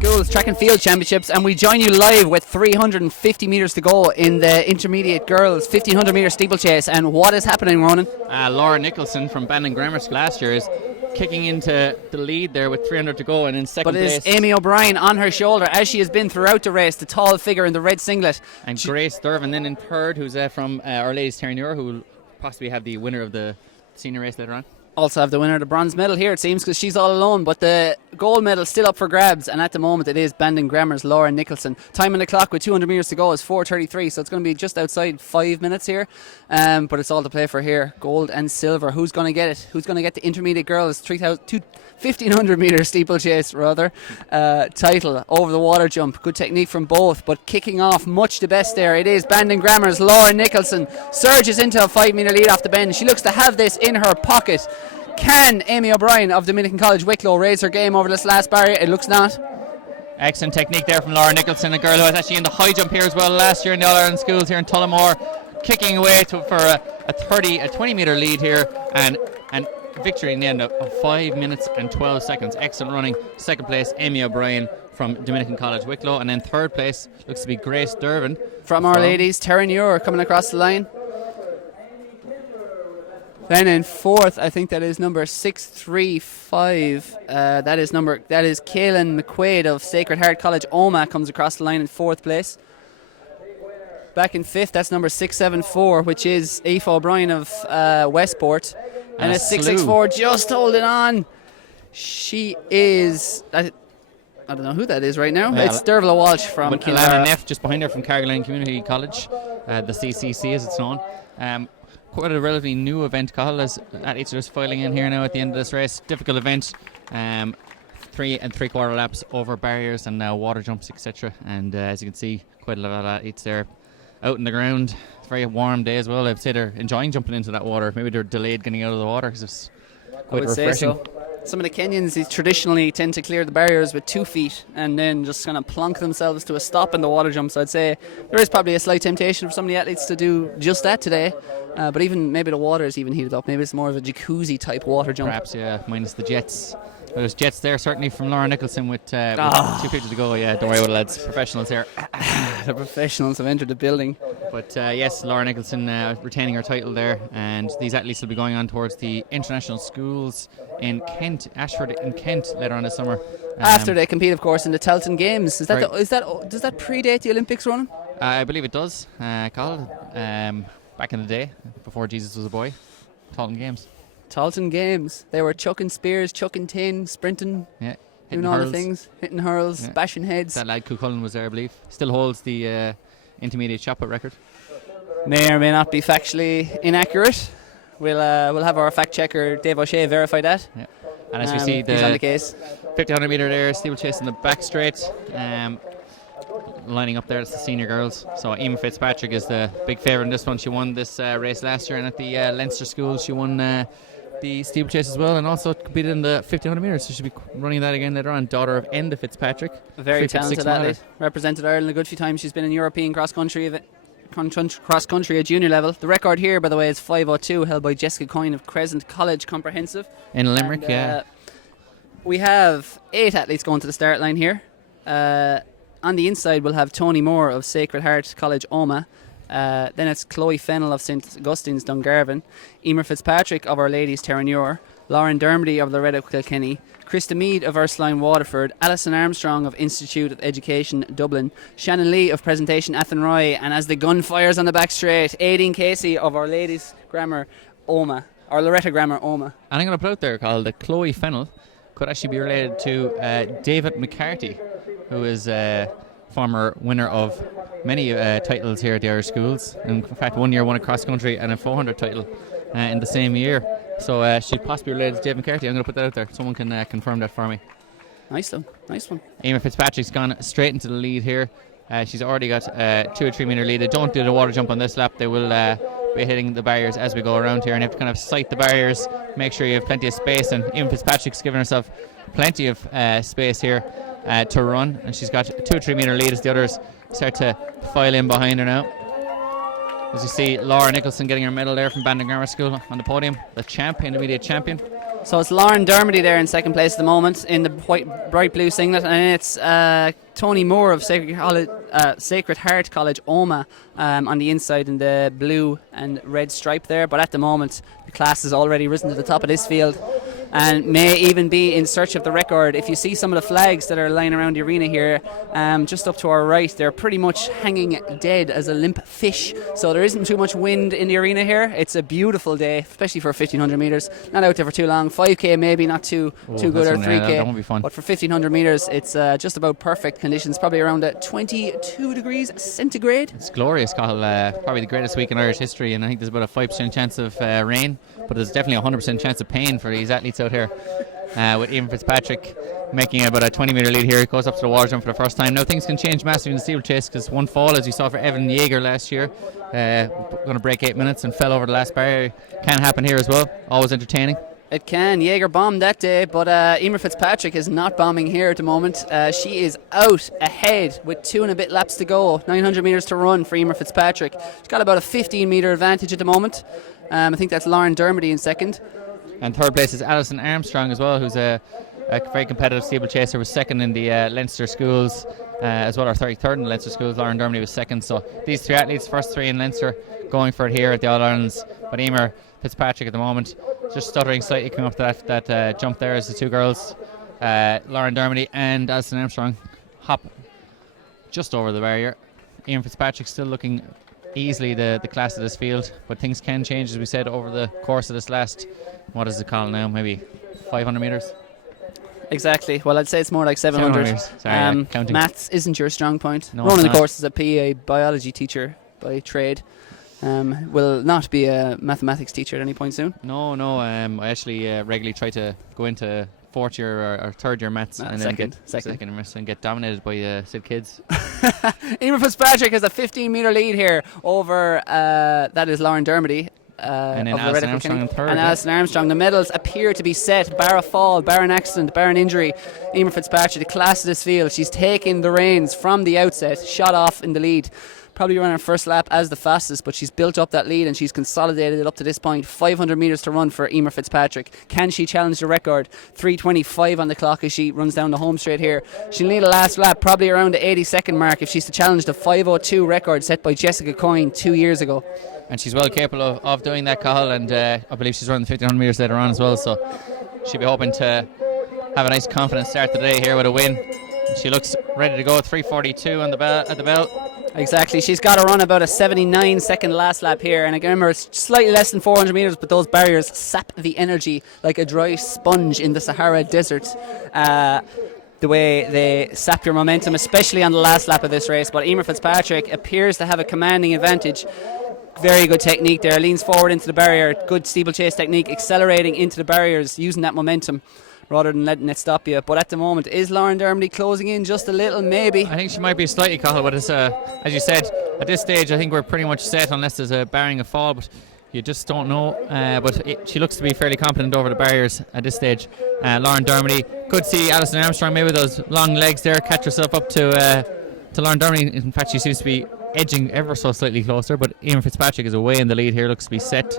Schools Track and Field Championships, and we join you live with 350 metres to go in the intermediate girls 1500 metre steeplechase. And what is happening, Ronan? Laura Nicholson from Bandon Grammar School last year is kicking into the lead there with 300 to go, and in second place. But is Amy O'Brien on her shoulder, as she has been throughout the race, the tall figure in the red singlet. And Grace Durvan then in third, who's from Our Lady's Terranure, who will possibly have the winner of the senior race later on. Also have the winner of the bronze medal here, it seems, because she's all alone, but the gold medal still up for grabs, and at the moment it is Bandon Grammar's Laura Nicholson. Time on the clock with 200 metres to go is 4:33, so it's going to be just outside 5 minutes here, but it's all to play for here. Gold and silver. Who's going to get it? Who's going to get the intermediate girls 1500 metre steeplechase title over the water jump? Good technique from both, but kicking off much the best there. It is Bandon Grammar's Laura Nicholson. Surges into a 5 metre lead off the bend. She looks to have this in her pocket. Can Amy O'Brien of Dominican College Wicklow raise her game over this last barrier? It looks not. Excellent technique there from Laura Nicholson, a girl who was actually in the high jump here as well last year in the All-Ireland Schools here in Tullamore, kicking away for a 20 metre lead here, and victory in the end of 5 minutes and 12 seconds. Excellent running. Second place, Amy O'Brien from Dominican College Wicklow, and then third place looks to be Grace Durvan from Our Ladies Terranure coming across the line. Then in fourth, I think that is number 635. That is Kaylin McQuaid of Sacred Heart College Omagh comes across the line in fourth place. Back in fifth, that's number 674, which is Aoife O'Brien of Westport. And it's 664 just holding on. She is... I don't know who that is right now. It's Dervla Walsh from Alana Neff just behind her from Carrigaline Community College, the CCC as it's known. Quite a relatively new event, Cathal, as athletes are just filing in here now at the end of this race. Difficult event, 3 3/4 laps over barriers and water jumps, etc. And as you can see, quite a lot of athletes there out in the ground. It's a very warm day as well. I'd say they're enjoying jumping into that water. Maybe they're delayed getting out of the water because it's quite refreshing. Say so. Some of the Kenyans traditionally tend to clear the barriers with 2 feet and then just kind of plonk themselves to a stop in the water jumps. I'd say there is probably a slight temptation for some of the athletes to do just that today. But even maybe the water is even heated up. Maybe it's more of a jacuzzi type water jump. Perhaps, yeah, minus the jets. There's jets there, certainly from Laura Nicholson with 2 feet to go. Yeah, don't worry about it, lads. Professionals here. The professionals have entered the building. But yes, Laura Nicholson retaining her title there. And these athletes will be going on towards the international schools in Kent, Ashford in Kent later on this summer. After they compete, of course, in the Telton Games. Does that predate the Olympics, Ronan? I believe it does, Carl. Back in the day, before Jesus was a boy. Telton Games. They were chucking spears, chucking tin, sprinting, doing all the things, hitting hurls, bashing heads. That lad Cuchulainn was there, I believe. Still holds the intermediate shot put record. May or may not be factually inaccurate. We'll have our fact checker Dave O'Shea verify that. Yeah. And as we see, he's on the case. 1500 metre there, steeplechase in the back straight. Lining up there, it's the senior girls. So Eamon Fitzpatrick is the big favourite in this one. She won this race last year, and at the Leinster Schools she won the steeplechase as well, and also competed in the 1500 metres, so she'll be running that again later on. Daughter of Enda Fitzpatrick, a very talented athlete, represented Ireland a good few times. She's been in European cross country at junior level. The record here, by the way, is 5:02, held by Jessica Coyne of Crescent College Comprehensive in Limerick. We have 8 athletes going to the start line here. On the inside, we'll have Tony Moore of Sacred Heart College Omagh. Then it's Chloe Fennell of St Augustine's Dungarvan, Emer Fitzpatrick of Our Ladies Terranure, Lauren Dermody of Loreto Kilkenny, Krista Mead of Ursuline Waterford, Alison Armstrong of Institute of Education Dublin, Shannon Lee of Presentation Athenroy, and as the gun fires on the back straight, Aideen Casey of Our Ladies Grammar Omagh, or Loreto Grammar Omagh. And I'm going to put out there, Carl, that Chloe Fennell could actually be related to David McCarthy, who is former winner of many titles here at the Irish Schools. In fact, one year won a cross country and a 400 title in the same year. So she'd possibly be related to David McCarthy. I'm going to put that out there. Someone can confirm that for me. Nice one. Eamon Fitzpatrick's gone straight into the lead here. She's already got 2 or 3 metre lead. They don't do the water jump on this lap. They will be hitting the barriers as we go around here, and you have to kind of sight the barriers, make sure you have plenty of space. And Eamon Fitzpatrick's given herself plenty of space here to run, and she's got 2 or 3 metre lead as the others start to file in behind her now. As you see, Laura Nicholson getting her medal there from Bandon Grammar School on the podium, the champion, intermediate champion. So it's Lauren Dermody there in second place at the moment in the bright blue singlet, and it's Tony Moore of Sacred Heart College, Oma, on the inside in the blue and red stripe there. But at the moment, the class has already risen to the top of this field and may even be in search of the record. If you see some of the flags that are lying around the arena here, just up to our right, they're pretty much hanging dead as a limp fish. So there isn't too much wind in the arena here. It's a beautiful day, especially for 1500 metres. Not out there for too long. 5k maybe not too good, or 3k. That won't be fun. But for 1500 metres, it's just about perfect conditions. Probably around 22 degrees centigrade. It's glorious, Cathal. Probably the greatest week in Irish history, and I think there's about a 5% chance of rain, but there's definitely a 100% chance of pain for these athletes out here. With Ian Fitzpatrick making about a 20 metre lead here. He goes up to the water jump for the first time. Now things can change massively in the steeplechase, because one fall, as you saw for Evan Yeager last year, going to break 8 minutes and fell over the last barrier. Can happen here as well. Always entertaining. It can. Yeager bombed that day, but Emer Fitzpatrick is not bombing here at the moment. She is out ahead with 2 and a bit laps to go. 900 metres to run for Emer Fitzpatrick. She's got about a 15 metre advantage at the moment. I think that's Lauren Dermody in second. And third place is Alison Armstrong as well, who's a very competitive steeplechaser. Was second in the Leinster schools as well, or third in the Leinster schools. Lauren Dermody was second. So these three athletes, first three in Leinster, going for it here at the All-Irelands. But Emer Fitzpatrick at the moment just stuttering slightly, coming up to that jump there as the two girls, Lauren Dermody and Alison Armstrong, hop just over the barrier. Ian Fitzpatrick still looking easily the class of this field, but things can change, as we said, over the course of this last, what is it called now, maybe 500 metres? Exactly. Well, I'd say it's more like 700. Sorry, counting. Maths isn't your strong point. No, Ronan, of course, is a PE biology teacher by trade. Will not be a mathematics teacher at any point soon. No. I actually regularly try to go into fourth year or third year maths and then get second and get dominated by Sid kids. Emer Fitzpatrick has a 15 metre lead here over that is Lauren Dermody. And then Alison Armstrong in third. And Alison Armstrong. The medals appear to be set, bar a fall, bar an accident, bar an injury. Emer Fitzpatrick, the class of this field, she's taken the reins from the outset, shot off in the lead. Probably ran her first lap as the fastest, but she's built up that lead and she's consolidated it up to this point. 500 metres to run for Emer Fitzpatrick. Can she challenge the record? 3:25 on the clock as she runs down the home straight here. She'll need a last lap, probably around the 80-second mark, if she's to challenge the 5:02 record set by Jessica Coyne 2 years ago. And she's well capable of doing that, Cathal, and I believe she's running the 1500 metres later on as well, so she'll be hoping to have a nice confident start today here with a win. She looks ready to go. 3:42 on at the bell. Exactly. She's got to run about a 79-second last lap here, and again, remember, it's slightly less than 400 metres, but those barriers sap the energy like a dry sponge in the Sahara Desert. The way they sap your momentum, especially on the last lap of this race. But Emer Fitzpatrick appears to have a commanding advantage. Very good technique there. Leans forward into the barrier. Good steeplechase technique, accelerating into the barriers, using that momentum rather than letting it stop you. But at the moment, is Lauren Dermody closing in just a little, maybe? I think she might be slightly, Cathal, but it's, as you said, at this stage I think we're pretty much set unless there's a barring a fall, but you just don't know. She looks to be fairly confident over the barriers at this stage. Lauren Dermody, could see Alison Armstrong maybe with those long legs there catch herself up to Lauren Dermody. In fact, she seems to be edging ever so slightly closer, but Ian Fitzpatrick is away in the lead here, looks to be set.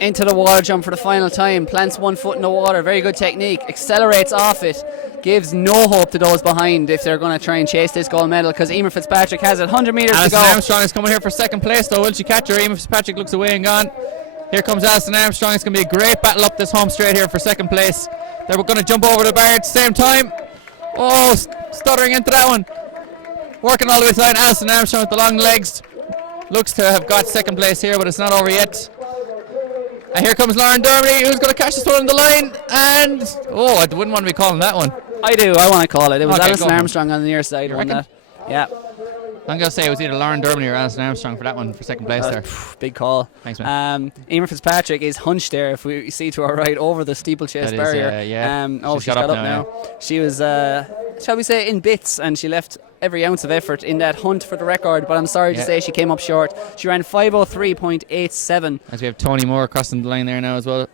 Into the water jump for the final time, plants one foot in the water, very good technique, accelerates off it, gives no hope to those behind if they're going to try and chase this gold medal, because Emer Fitzpatrick has it, 100 metres to go. Alison Armstrong is coming here for second place though. Will she catch her? Emer Fitzpatrick looks away and gone. Here comes Alison Armstrong. It's going to be a great battle up this home straight here for second place. They're going to jump over the barrier at the same time. Oh, stuttering into that one. Working all the way to the line. Alison Armstrong with the long legs looks to have got second place here, but it's not over yet. And here comes Lauren Dermody, who's going to catch this one on the line. And, I wouldn't want to be calling that one. I do, I want to call it. It was Okay, Alison Armstrong on the near side who won that. Yeah. I'm going to say it was either Lauren Dermody or Alison Armstrong for that one, for second place there. Big call. Thanks, man. Emer Fitzpatrick is hunched there, if we see to our right, over the steeplechase That barrier. is, yeah. She's got up now. She was, shall we say, in bits, and she left every ounce of effort in that hunt for the record, but I'm sorry to say she came up short. She ran 5:03.87. As we have Tony Moore crossing the line there now as well,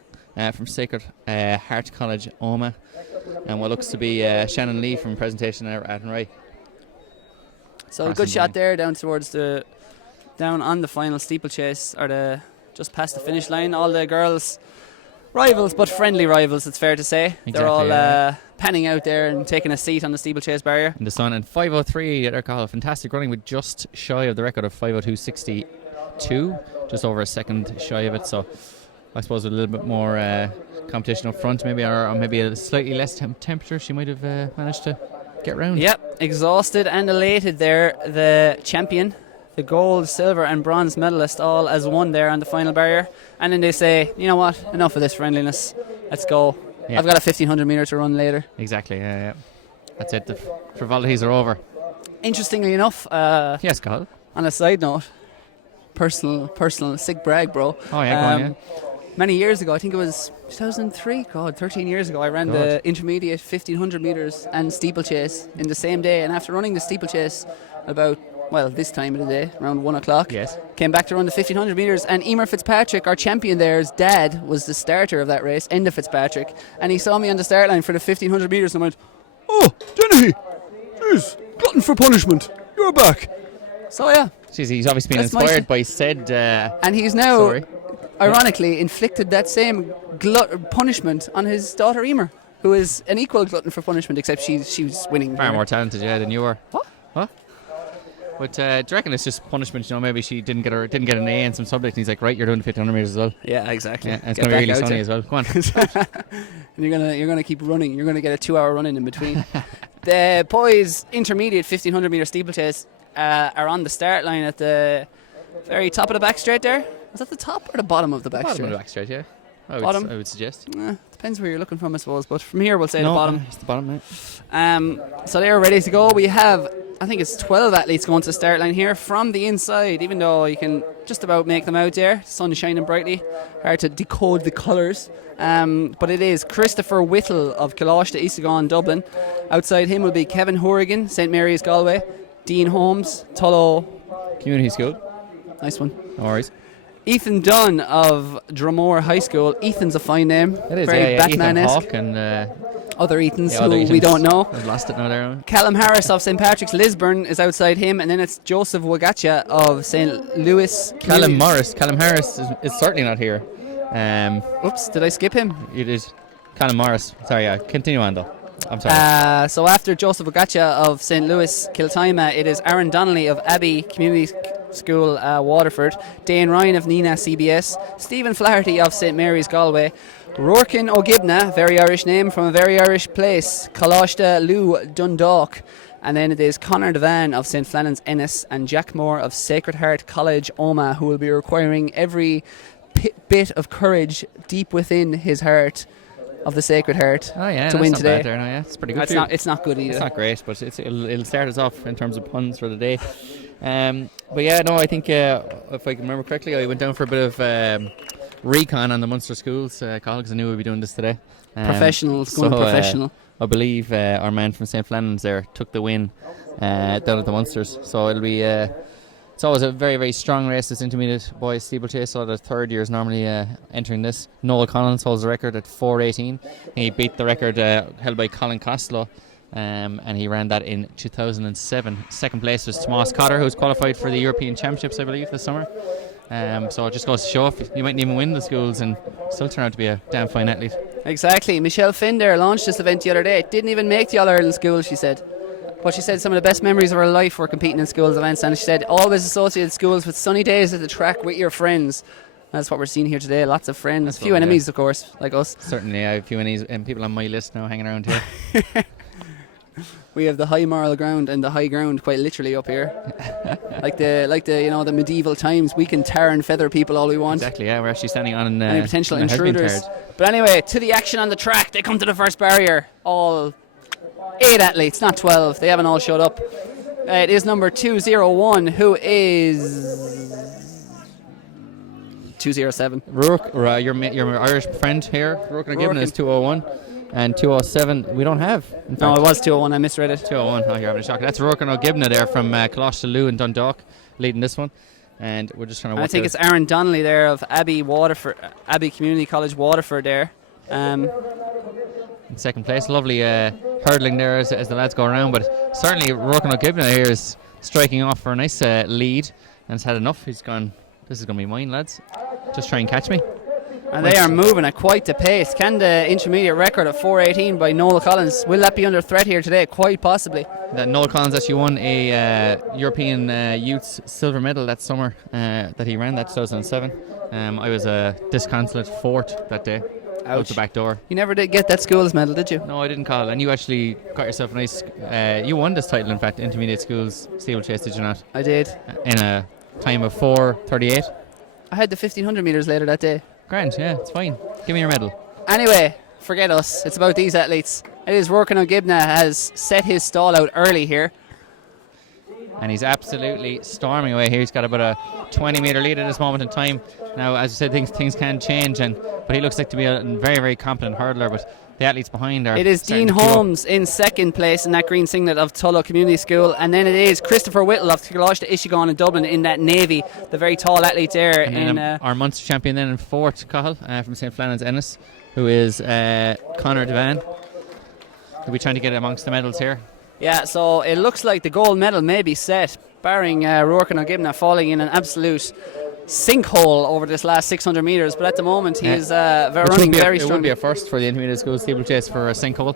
from Sacred Heart College, Oma, and what looks to be Shannon Lee from presentation at Athenry. So a good shot there down towards down on the final steeplechase, or just past the finish line. All the girls Rivals, but friendly rivals, it's fair to say. They're all Exactly, panning out there and taking a seat on the steeplechase barrier. In the sun, and 5:03 they're called. Fantastic running with just shy of the record of 5:02.62, just over a second shy of it. So I suppose with a little bit more competition up front, maybe, or maybe a slightly less temperature, she might have managed to get round. Yep, exhausted and elated there. The champion, the gold, silver and bronze medalist all as one there on the final barrier. And then they say, you know what, enough of this friendliness, let's go. Yeah. I've got a 1500 metre to run later. Exactly, yeah. That's it, the frivolities are over. Interestingly enough, Yes, Carl. on a side note, personal sick brag, bro. Oh, yeah, go on, yeah. Many years ago, I think it was 2003, 13 years ago, I ran the intermediate 1500 metres and steeplechase in the same day. And after running the steeplechase about, this time of the day, around 1 o'clock, Yes. came back to run the 1500 metres. And Emer Fitzpatrick, our champion there's dad, was the starter of that race, Enda Fitzpatrick. And he saw me on the start line for the 1500 metres and went, "Oh, Dennehy, jeez, glutton for punishment, you're back." So, yeah. Jeez, he's obviously been That's my inspired by said. And he's now, Sorry. ironically, inflicted that same punishment on his daughter Emer, who is an equal glutton for punishment, except she's winning. Far more talented, than you were. What? But do you reckon it's just punishment? Maybe she didn't get an A in some subject, and he's like, right, you're doing the 1500 metres as well. Yeah, exactly. Yeah, and it's going to be really sunny as well. Go on. And you're gonna keep running. You're gonna get a 2-hour run in between. The boys' intermediate 1500 metre steeplechase are on the start line at the very top of the back straight there. Is that the top or the bottom of the back Bottom straight? of the back straight, yeah. Bottom? I would suggest. Depends where you're looking from, I suppose. But from here, we'll say the bottom. It's the bottom, mate. So they're ready to go. We have, I think it's 12 athletes going to the start line here from the inside, even though you can just about make them out there. Sun shining brightly. Hard to decode the colours. But it is Christopher Whittle of Coláiste Isagáin, Dublin. Outside him will be Kevin Horrigan, St Mary's, Galway. Dean Holmes, Tullow. Community school. Nice one. No worries. Ethan Dunn of Dromore High School. Ethan's a fine name. It is, very Ethan Batman-esque. Hawke and Other Ethans other who we Ethans. don't know. I've lost it now there. Callum Harris of St Patrick's Lisburn is outside him, and then it's Joseph Wagacha of St Louis. Callum Harris is certainly not here. Oops, did I skip him? You did. Callum Morris. Sorry, continue on though. I'm sorry. So after Joseph Wagacha of St Louis Kiltima, it is Aaron Donnelly of Abbey Community School, Waterford, Dane Ryan of Nina CBS, Stephen Flaherty of St Mary's, Galway, Rourken O'Gibna, very Irish name from a very Irish place, Coláiste Lou, Dundalk. And then it is Conor Devan of St Flannan's, Ennis, and Jack Moore of Sacred Heart College, Omagh, who will be requiring every bit of courage deep within his heart of the Sacred Heart to win today. There, no, yeah. It's pretty good. It's not good either. It's not great, but it'll start us off in terms of puns for the day. But yeah, no, I think if I can remember correctly, I went down for a bit of recon on the Munster schools, because I knew we'd be doing this today. Professionals going professional. I believe our man from St Flannan's there took the win down at the Munsters, so it'll be. It's always a very, very strong race, this intermediate boys steeplechase. So the third years normally entering this. Noel Collins holds the record at 4:18. He beat the record held by Colin Costello, and he ran that in 2007. Second place was Tomas Cotter, who's qualified for the European Championships, I believe, this summer. So it just goes to show if you mightn't even win the schools and still turn out to be a damn fine athlete. Exactly. Michelle Finn there launched this event the other day. Didn't even make the All-Ireland school, she said. But she said some of the best memories of her life were competing in schools events, and she said always associated schools with sunny days at the track with your friends. That's what we're seeing here today. Lots of friends, few enemies, of course, like us. Certainly, I have a few enemies and people on my list now hanging around here. We have the high moral ground and the high ground quite literally up here. like the the medieval times. We can tar and feather people all we want. Exactly, yeah, we're actually standing on any potential intruders. But anyway, to the action on the track. They come to the first barrier. All 8 athletes, not 12. They haven't all showed up. It is number 201, who is 207. Rourke, your Irish friend here, Rourke O'Gibna is 201. And 207 we don't have. No, it was 201. I misread it. 201. Oh, you're having a shock. That's Rourke O'Gibna there from Coláiste Lou and Dundalk leading this one. And we're just trying to work I think it's Aaron Donnelly there of Abbey Community College, Waterford there. In second place. Lovely hurdling there as the lads go around. But certainly Rourke O'Gibna here is striking off for a nice lead and has had enough. He's gone, this is going to be mine, lads. Just try and catch me. And they are moving at quite the pace. Can the intermediate record of 4:18 by Noel Collins, will that be under threat here today? Quite possibly. That Noel Collins actually won a European Youth silver medal that summer that he ran, that 2007. I was a disconsolate fourth that day. Out the back door. You never did get that schools medal, did you? No, I didn't call. And you actually got yourself a nice... you won this title, in fact, intermediate schools steeplechase, did you not? I did. In a time of 4:38. I had the 1500 metres later that day. Grand, yeah, it's fine. Give me your medal. Anyway, forget us. It's about these athletes. It is Rourke O'Gibna has set his stall out early here. And he's absolutely storming away here. He's got about a 20-metre lead at this moment in time. Now, as I said, things can change, but he looks like to be a very, very competent hurdler. But the athletes behind are... It is Dean Holmes in second place in that green singlet of Tullow Community School. And then it is Christopher Whittle of Coláiste Ishigan in Dublin in that navy, the very tall athlete there. And our Munster champion then in fourth, Cahill, from St. Flannan's Ennis, who is Conor Devan. He'll be trying to get amongst the medals here. Yeah, so it looks like the gold medal may be set, barring Rourke O'Gibna falling in an absolute sinkhole over this last 600 metres. But at the moment, he is running very strong. It would be a first for the intermediate school steeplechase for a sinkhole.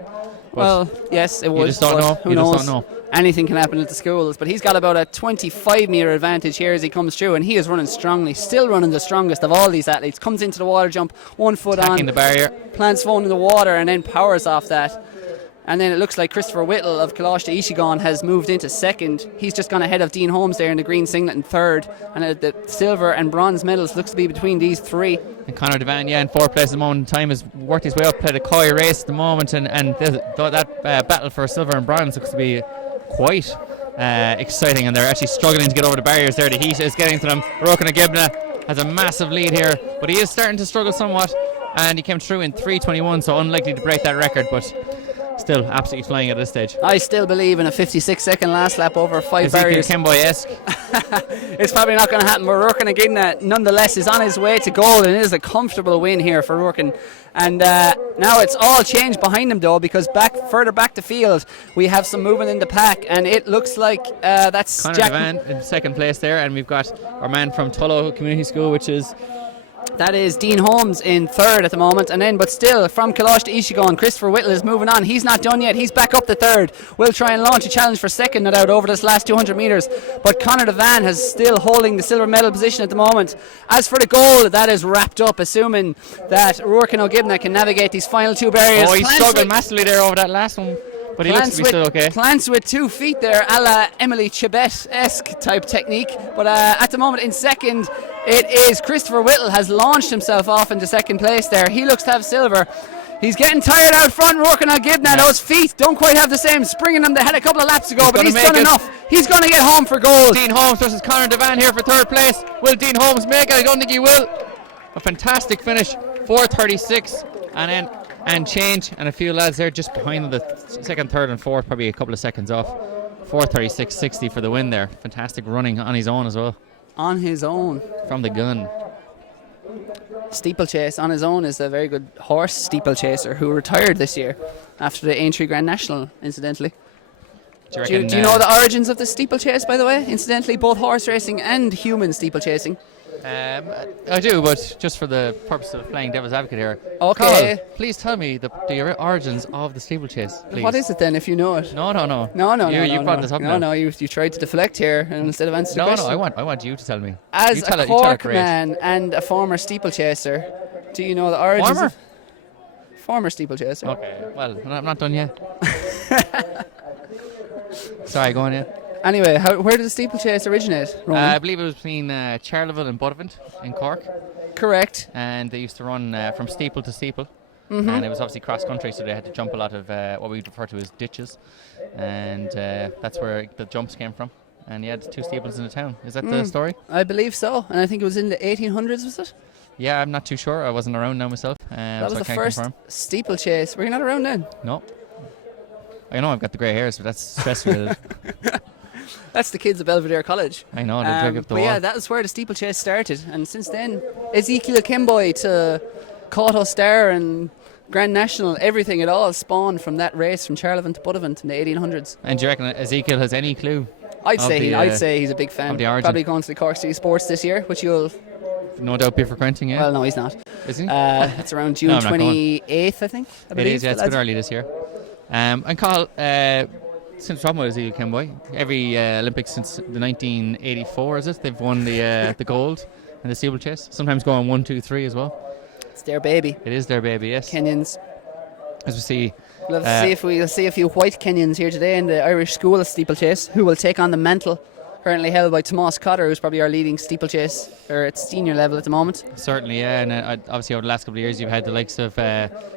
Well, yes, it would. You just don't know. Who knows? Anything can happen at the schools. But he's got about a 25-metre advantage here as he comes through, and he is running strongly, still running the strongest of all these athletes. Comes into the water jump, 1 foot attacking on, the barrier, plants phone in the water, and then powers off that. And then it looks like Christopher Whittle of Coláiste Ishigan has moved into second. He's just gone ahead of Dean Holmes there in the green singlet in third. And the silver and bronze medals looks to be between these three. And Conor Devan, in fourth place at the moment in time, has worked his way up, played a coy race at the moment. And that battle for silver and bronze looks to be quite exciting. And they're actually struggling to get over the barriers there. The heat is getting to them. Rourke O'Gibna has a massive lead here, but he is starting to struggle somewhat. And he came through in 3:21, so unlikely to break that record, but still absolutely flying at this stage. I still believe in a 56-second last lap over 5 barriers. Kemboy-esque. It's probably not going to happen, but Rourke O'Gibna nonetheless is on his way to gold, and it is a comfortable win here for Rourke. And now it's all changed behind him though, because further back the field we have some movement in the pack, and it looks like that's Conor Jack Devan in second place there, and we've got our man from Tullow Community School, which is... That is Dean Holmes in third at the moment, and then but still from Coláiste Ishigan, Christopher Whittle is moving on. He's not done yet. He's back up to third. We'll try and launch a challenge for second, no doubt, over this last 200 metres. But Conor Devan has still holding the silver medal position at the moment. As for the goal, that is wrapped up, assuming that Rourke O'Gibna can navigate these final two barriers. Oh, he's struggled massively there over that last one, but he looks to be still okay. Plants with 2 feet there, a la Emily Chibet-esque type technique. But at the moment in second, it is Christopher Whittle has launched himself off into second place there. He looks to have silver. He's getting tired out front, Rourke O'Gibna. Yeah. Those feet don't quite have the same spring in them they had a couple of laps ago, but he's done enough. He's going to get home for gold. Dean Holmes versus Conor Devan here for third place. Will Dean Holmes make it? I don't think he will. A fantastic finish, 4:36 and change, and a few lads there just behind the second, third and fourth, probably a couple of seconds off. 4:36.60 for the win there. Fantastic running on his own as well. On his own. From the gun. Steeplechase on his own is a very good horse steeplechaser who retired this year after the Aintree Grand National, incidentally. Do you know the origins of the steeplechase, by the way? Incidentally, both horse racing and human steeplechasing. I do, but just for the purpose of playing devil's advocate here. Okay. Carl, please tell me the origins of the steeplechase, please. What is it then, if you know it? No. You brought this up now. No, you tried to deflect here instead of answer the question. No, I want you to tell me. As a Cork man and a former steeplechaser, do you know the origins? Former steeplechaser. Okay, well, I'm not done yet. Sorry, go on, yeah. Anyway, where did the steeplechase originate, Roman? I believe it was between Charleville and Buttevant in Cork. Correct. And they used to run from steeple to steeple. Mm-hmm. And it was obviously cross country, so they had to jump a lot of what we refer to as ditches. And that's where the jumps came from. And you had 2 steeples in the town. Is that the story? I believe so. And I think it was in the 1800s, was it? Yeah, I'm not too sure. I wasn't around now myself. That was so the first steeplechase. Were you not around then? No. I know I've got the grey hairs, but that's stress related. That's the kids at Belvedere College. I know, they drag up the wall. Yeah, that was where the steeplechase started. And since then, Ezekiel Kimboy to Cauto Star and Grand National, everything, it all spawned from that race from Charleville to Buttevant in the 1800s. And do you reckon Ezekiel has any clue? I'd say he's a big fan. Of the origin. Probably going to the Cork City Sports this year, which you'll no doubt be frequenting, yeah. Well, no, he's not. Is he? It's around June No, I'm not going. 28th, I think. I It believe, is, yeah, it's a bit early this year. And Carl, since talking about it, Ken Boy, every Olympics since the 1984, is it? They've won the gold in the steeplechase. Sometimes going 1, 2, 3 as well. It's their baby. It is their baby, yes. Kenyans. As we see. We'll see a few white Kenyans here today in the Irish School of Steeplechase, who will take on the mantle currently held by Tomas Cotter, who's probably our leading steeplechase, or at senior level at the moment. Certainly, yeah. And obviously over the last couple of years, you've had the likes of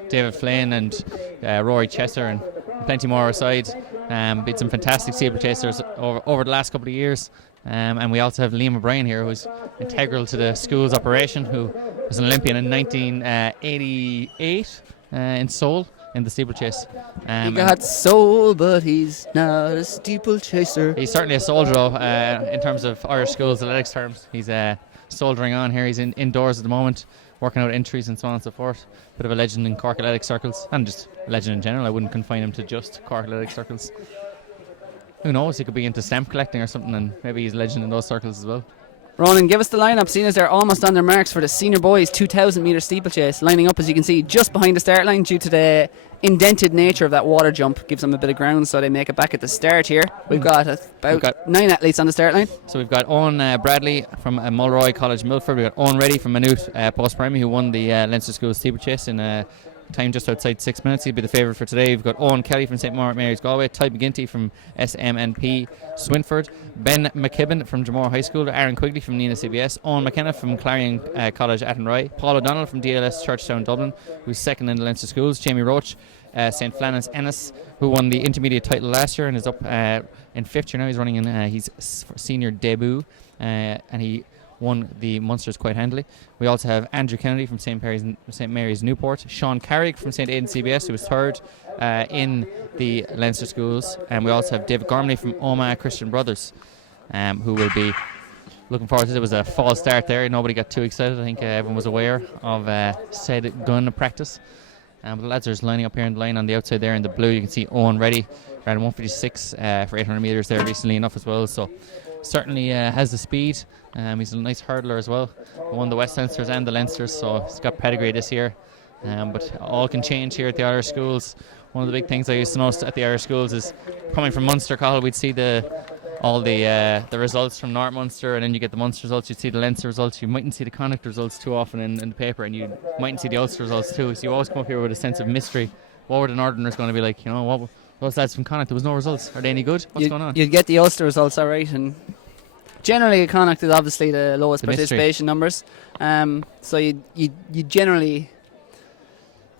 David Flynn and Rory Chesser and plenty more aside. Been some fantastic steeplechasers over the last couple of years. And we also have Liam O'Brien here, who's integral to the school's operation, who was an Olympian in 1988 in Seoul in the steeplechase. He got soul, but he's not a steeplechaser. He's certainly a soldier, though, in terms of Irish schools athletics terms. He's soldiering on here. He's indoors at the moment, working out entries and so on and so forth. Bit of a legend in Cork athletics circles, and just a legend in general. I wouldn't confine him to just Cork athletics circles. Who knows, he could be into stamp collecting or something, and maybe he's a legend in those circles as well. Ronan, give us the lineup, seeing as they're almost on their marks for the senior boys 2,000 metre steeplechase. Lining up, as you can see, just behind the start line due to the indented nature of that water jump. Gives them a bit of ground so they make it back at the start here. We've got about 9 athletes on the start line. So we've got Owen Bradley from Mulroy College, Milford. We've got Owen Reddy from Maynooth post-primary, who won the Leinster School steeplechase in time just outside 6 minutes. He'll be the favourite for today. We've got Owen Kelly from St Mary's Galway, Ty McGinty from SMNP Swinford, Ben McKibben from Dromore High School, Aaron Quigley from Nina CBS, Owen McKenna from Clarion College Athenry, Paul O'Donnell from DLS Churchtown Dublin, who's second in the Leinster Schools, Jamie Roach, St Flannan's Ennis, who won the intermediate title last year and is up in 5th year now. He's running in his senior debut, and he won the Munsters quite handily. We also have Andrew Kennedy from St Mary's Newport, Sean Carrick from St Aidan CBS, who was third in the Leinster Schools, and we also have David Gormley from Omagh Christian Brothers, who will be looking forward to it. It was a false start there. Nobody got too excited. I think everyone was aware of said gun practice. But the lads are just lining up here in the line on the outside there in the blue. You can see Owen Reddy ran 156 for 800 metres there recently enough as well. So certainly has the speed. He's a nice hurdler as well. He won the West Leinsters and the Leinsters, so he's got pedigree this year. But all can change here at the Irish schools. One of the big things I used to notice at the Irish schools is coming from Munster College, we'd see all the results from North Munster, and then you get the Munster results, you'd see the Leinster results. You mightn't see the Connacht results too often in the paper, and you mightn't see the Ulster results too. So you always come up here with a sense of mystery. What were the Northerners going to be like? You know, what those lads from Connacht, there was no results. Are they any good? What's going on? You'd get the Ulster results, all right, and generally Connacht is obviously the lowest participation numbers. So you generally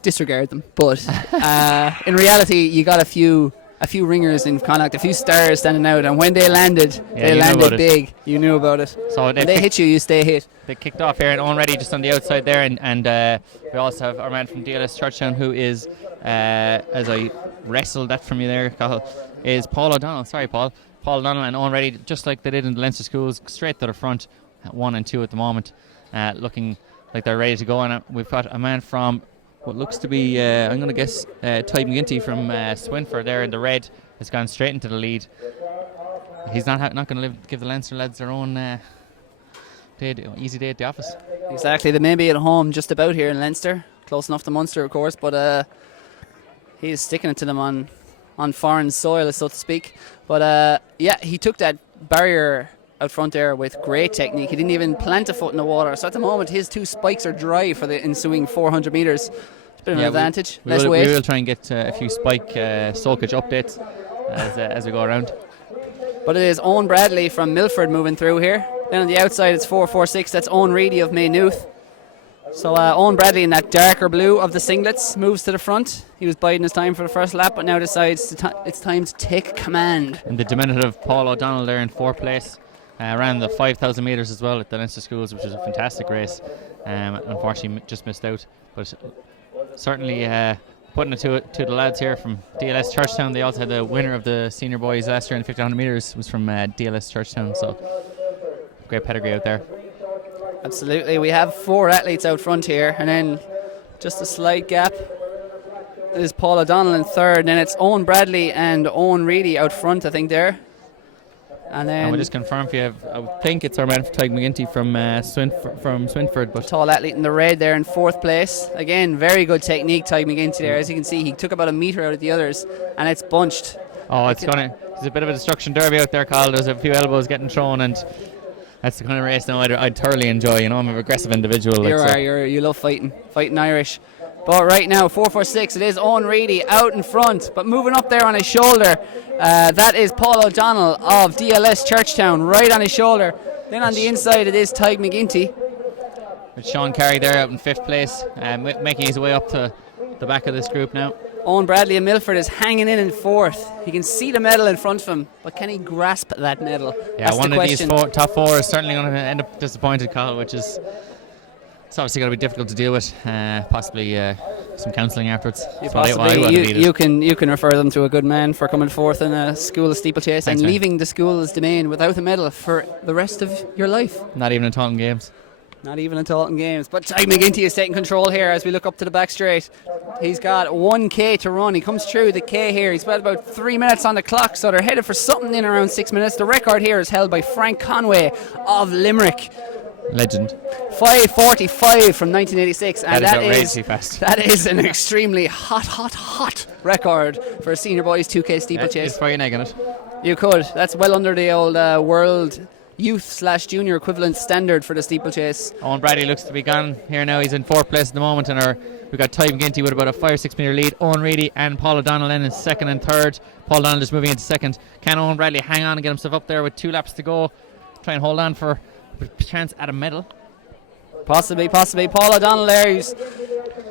disregard them, but in reality you got a few ringers in Connacht, a few stars standing out, and when they landed, they landed big. You knew about it. So when they hit you, you stay hit. They kicked off here, and already just on the outside there, and we also have our man from DLS Churchtown, who is, as I wrestled that from you there, Cathal, is Paul O'Donnell. Sorry, Paul O'Donnell, and already, just like they did in the Leinster Schools, straight to the front, 1 and 2 at the moment, looking like they're ready to go. And we've got a man from what looks to be, I'm going to guess, Ty McGinty from Swinford there in the red, has gone straight into the lead. He's not going to give the Leinster lads their own easy day at the office. Exactly, they may be at home just about here in Leinster, close enough to Munster of course, but he's sticking it to them on foreign soil, so to speak. But he took that barrier out front there with great technique. He didn't even plant a foot in the water, so at the moment his 2 spikes are dry for the ensuing 400 metres. It's a bit of an advantage. We will try and get a few spike soakage updates as we go around. But it is Owen Bradley from Milford moving through here. Then on the outside it's 446, that's Owen Reedy of Maynooth. So Owen Bradley in that darker blue of the singlets moves to the front. He was biding his time for the first lap, but now decides it's time to take command. And the diminutive Paul O'Donnell there in 4th place. Ran the 5,000 metres as well at the Leinster Schools, which was a fantastic race. Unfortunately just missed out, but certainly putting it to the lads here from DLS Churchtown. They also had the winner of the senior boys last year in the 1500 metres was from DLS Churchtown, so great pedigree out there. Absolutely, we have 4 athletes out front here, and then just a slight gap. It is Paul O'Donnell in 3rd, and then it's Owen Bradley and Owen Reedy out front, I think there. And we'll just confirm for you, I think it's our man Tyke McGinty from Swinford. But tall athlete in the red there in 4th place. Again, very good technique, Tyke McGinty there. As you can see, he took about a metre out of the others, and it's bunched. Oh, there's a bit of a destruction derby out there, Carl. There's a few elbows getting thrown, and that's the kind of race now I'd thoroughly enjoy. You know, I'm an aggressive individual. You love fighting Irish. But right now, 4-4-6, it is Owen Reedy out in front. But moving up there on his shoulder, that is Paul O'Donnell of DLS Churchtown, right on his shoulder. Then on the inside, it is Tyke McGinty. With Sean Carey there out in 5th place, making his way up to the back of this group now. Owen Bradley of Milford is hanging in 4th. He can see the medal in front of him, but can he grasp that medal? Yeah, that's one the of question. these top 4 is certainly going to end up disappointed, Carl, which is... It's obviously going to be difficult to deal with. Possibly some counselling afterwards. You can refer them to a good man for coming 4th in a school of steeplechase and leaving the school's domain without a medal for the rest of your life. Not even in Taunton Games. Not even in Taunton Games. But Tyke McGinty is taking control here as we look up to the back straight. He's got 1k to run. He comes through the k here. He's got about 3 minutes on the clock, so they're headed for something in around 6 minutes. The record here is held by Frank Conway of Limerick. Legend. 5:45 from 1986, and that is outrageously fast. That is an extremely hot record for a senior boys 2k steeplechase. It's very negative. You could. That's well under the old world youth/junior equivalent standard for the steeplechase. Owen Bradley looks to be gone here now. He's in 4th place at the moment, and we've got Tyke McGinty with about a 5 or 6 metre lead. Owen Reedy and Paul O'Donnell in 2nd and 3rd. Paul O'Donnell just moving into 2nd. Can Owen Bradley hang on and get himself up there with 2 laps to go? Try and hold on for a chance at a medal. Possibly. Paul O'Donnell there, who's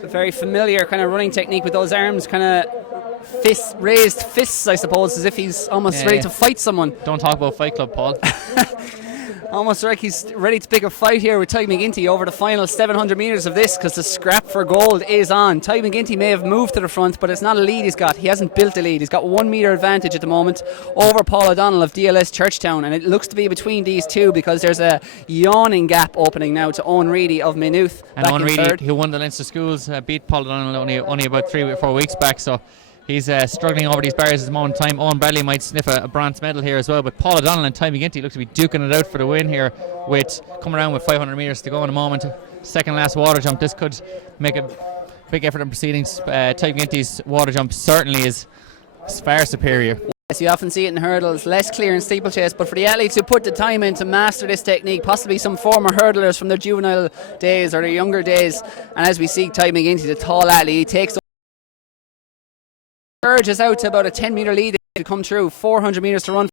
a very familiar kind of running technique with those arms, kind of raised fists, I suppose, as if he's almost ready to fight someone. Don't talk about Fight Club, Paul. Almost like he's ready to pick a fight here with Tyke McGinty over the final 700 metres of this, because the scrap for gold is on. Tyke McGinty may have moved to the front, but it's not a lead he's got. He hasn't built a lead. He's got 1 metre advantage at the moment over Paul O'Donnell of DLS Churchtown, and it looks to be between these two because there's a yawning gap opening now to Owen Reedy of Maynooth. And Owen Reedy, who won the Leinster Schools, beat Paul O'Donnell only about 3 or 4 weeks back, so he's struggling over these barriers at the moment in time. Owen Bradley might sniff a bronze medal here as well, but Paul O'Donnell and Tyke McGinty look to be duking it out for the win here, with coming around with 500 metres to go in a moment. Second last water jump. This could make a big effort in proceedings. Tyke McGinty's water jump certainly is far superior. Yes, you often see it in hurdles, less clear in steeplechase, but for the athletes who put the time in to master this technique, possibly some former hurdlers from their juvenile days or their younger days, and as we see Tyke McGinty, the tall athlete, he takes urges out to about a 10 metre lead to come through. 400 metres to run.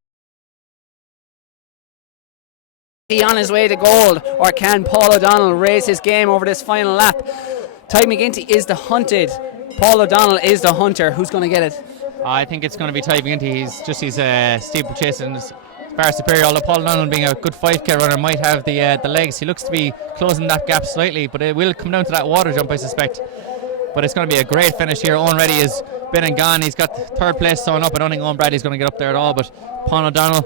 He on his way to gold, or can Paul O'Donnell raise his game over this final lap? Tyke McGinty is the hunted. Paul O'Donnell is the hunter. Who's going to get it? I think it's going to be Tyke McGinty. He's steeplechase and is far superior, although Paul O'Donnell, being a good 5k runner, might have the legs. He looks to be closing that gap slightly, but it will come down to that water jump, I suspect. But it's going to be a great finish here. Owen Ready is been and gone. He's got 3rd place sewn up. I don't think Owen Bradley's going to get up there at all, but Paul O'Donnell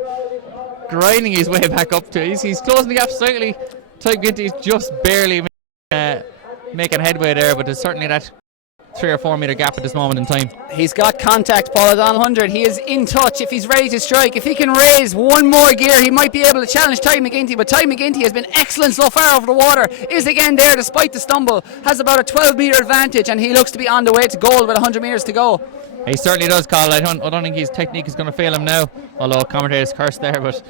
grinding his way back up to it. He's closing the gap slightly. Tyke McGinty's just barely making headway there, but there's certainly that 3 or 4 metre gap at this moment in time. He's got contact, Paul O'Donnell 100. He is in touch if he's ready to strike. If he can raise one more gear, he might be able to challenge Tyke McGinty, but Tyke McGinty has been excellent so far over the water, is again there despite the stumble, has about a 12 metre advantage, and he looks to be on the way to goal with 100 metres to go. He certainly does, Carl. I don't think his technique is going to fail him now, although commentators cursed there, but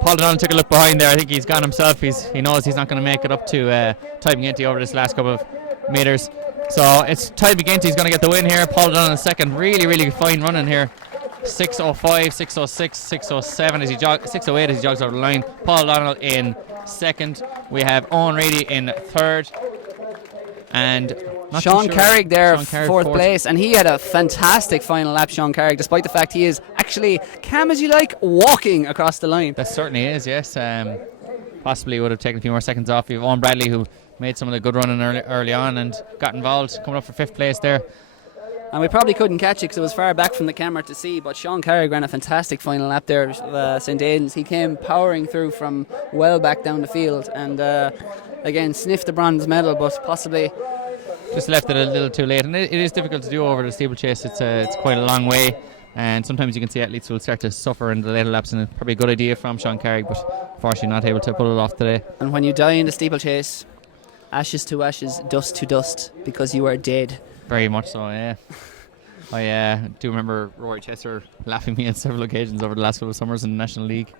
Paul O'Donnell took a look behind there. I think he's gone himself. He knows he's not going to make it up to Tyke McGinty over this last couple of metres. So it's Tyke McGinty. He's going to get the win here. Paul O'Donnell in 2nd. Really fine running here. 6:05, 6:06, 6:07 as he 6:08 as he jogs over the line. Paul O'Donnell in 2nd. We have Owen Reedy in 3rd. And Sean Carrick there, Sean Carrick, 4th place, and he had a fantastic final lap, Sean Carrick, despite the fact he is actually, calm as you like, walking across the line. That certainly is, yes. Possibly would have taken a few more seconds off. You have Owen Bradley, who made some of the good running early on and got involved, coming up for 5th place there. And we probably couldn't catch it because it was far back from the camera to see, but Sean Carrick ran a fantastic final lap there of St. Aidan's. He came powering through from well back down the field and again sniffed the bronze medal, but possibly just left it a little too late, and it is difficult to do over the steeplechase. It's quite a long way. And sometimes you can see athletes will start to suffer in the later laps, and it's probably a good idea from Sean Carrick, but unfortunately not able to pull it off today. And when you die in the steeplechase, ashes to ashes, dust to dust, because you are dead. Very much so, yeah. I do remember Rory Chester laughing at me on several occasions over the last couple of summers in the National League,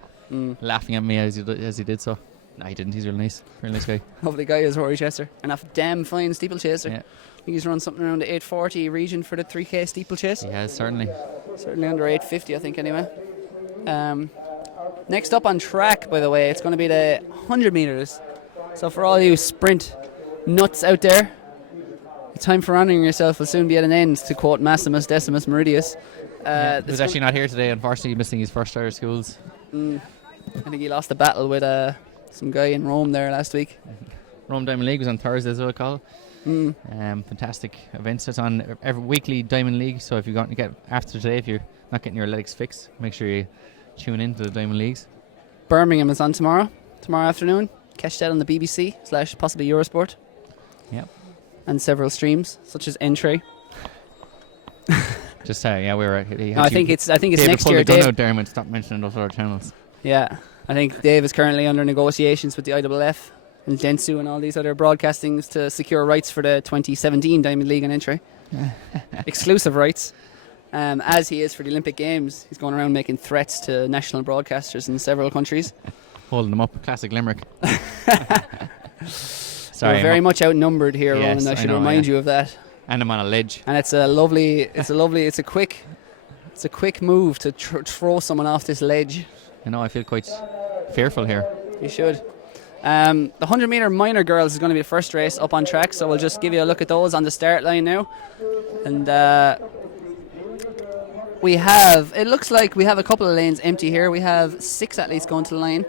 laughing at me as he did so. No, he didn't. He's a really nice guy. Lovely guy is Rory Chester, and a damn fine steeplechaser. Yeah. I think he's run something around the 840 region for the 3K steeplechase. Yeah, certainly. Certainly under 850, I think, anyway. Next up on track, by the way, it's going to be the 100 metres. So for all you sprint nuts out there, the time for honouring yourself will soon be at an end, to quote Maximus Decimus Meridius. Who's actually not here today, unfortunately, missing his first Irish schools. I think he lost a battle with some guy in Rome there last week. Rome Diamond League was on Thursday as well, Carl. Fantastic events. It's on every weekly Diamond League, so if you get after today, if you're not getting your athletics fixed, make sure you tune in to the Diamond Leagues. Birmingham is on tomorrow afternoon. Catch that on the BBC / possibly Eurosport. Yep. And several streams such as Entry. Just we were. I think it's next year. Dave, out there and stop mentioning those other channels. Yeah, I think Dave is currently under negotiations with the IWF and Dentsu and all these other broadcastings to secure rights for the 2017 Diamond League and Entry. Exclusive rights. As he is for the Olympic Games, he's going around making threats to national broadcasters in several countries. Holding them up, classic Limerick. Sorry, we're very much outnumbered here, yes, Ronan. I should remind you of that. And I'm on a ledge. And it's a quick move to throw someone off this ledge. I know, I feel quite fearful here. You should. The 100 metre minor girls is going to be the first race up on track, so we'll just give you a look at those on the start line now. And it looks like we have a couple of lanes empty here. We have 6 athletes going to the line.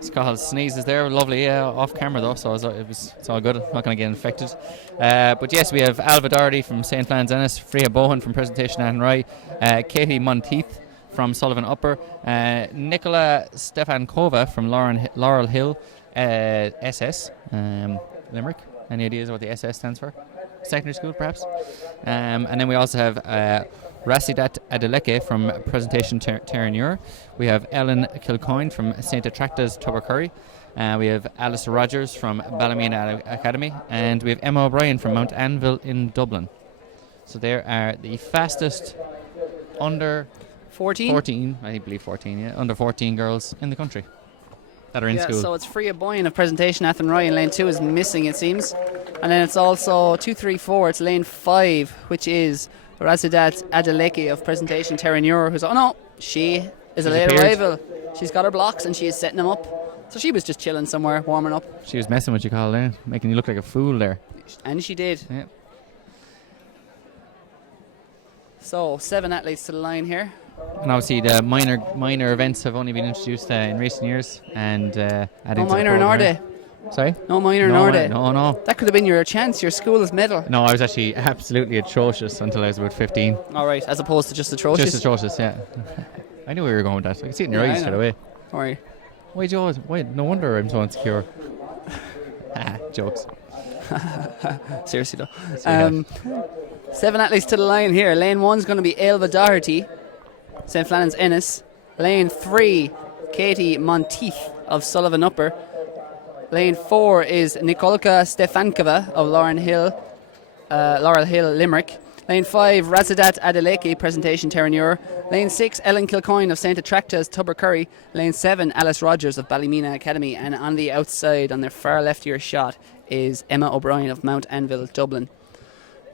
Scott sneezes there, lovely, off camera though, so it's all good. I'm not going to get infected. But yes, we have Alva Doherty from St. Flans Ennis, Freya Bohan from Presentation Athenry, Katie Monteith from Sullivan Upper, Nicola Stefankova from Laurel Hill, SS, Limerick. Any ideas what the SS stands for? Secondary school, perhaps? And then we also have Rasidat Adeleke from Presentation Terranure. We have Ellen Kilcoyne from St. Attracta's Tubbercurry. We have Alice Rogers from Ballymena Academy. And we have Emma O'Brien from Mount Anvil in Dublin. So there are the fastest under 14, I believe 14, yeah, under 14 girls in the country that are in school. So it's Freya Boyne of Presentation Athenry in lane 2 is missing, it seems. And then it's also 2, 3, 4, it's lane 5, which is Rasidat Adeleke of Presentation Terranure, she is a late arrival. She's got her blocks and she is setting them up. So she was just chilling somewhere, warming up. She was messing with you, Carl, there, making you look like a fool there. And she did. Yeah. So 7 athletes to the line here. And obviously the minor events have only been introduced in recent years, and no minor in Orde. Sorry? No minor in Orde. No. That could have been your chance, your school's medal. No, I was actually absolutely atrocious until I was about 15. All right, as opposed to just atrocious. Just atrocious, yeah. I knew where you were going with that. I could see it in your eyes straight away. Don't worry. Why? No wonder I'm so insecure. Jokes. Seriously though. 7 athletes to the line here. Lane 1's going to be Ailva Doherty, St. Flannan's Ennis. Lane 3, Katie Monteith of Sullivan Upper. Lane 4 is Nikolka Stefankova of Laurel Hill, Limerick. Lane 5, Rasidat Adeleke, Presentation Terranure. Lane 6, Ellen Kilcoyne of St. Attracta's, Tubbercurry. Lane 7, Alice Rogers of Ballymena Academy. And on the outside, on their far left of your shot, is Emma O'Brien of Mount Anvil, Dublin.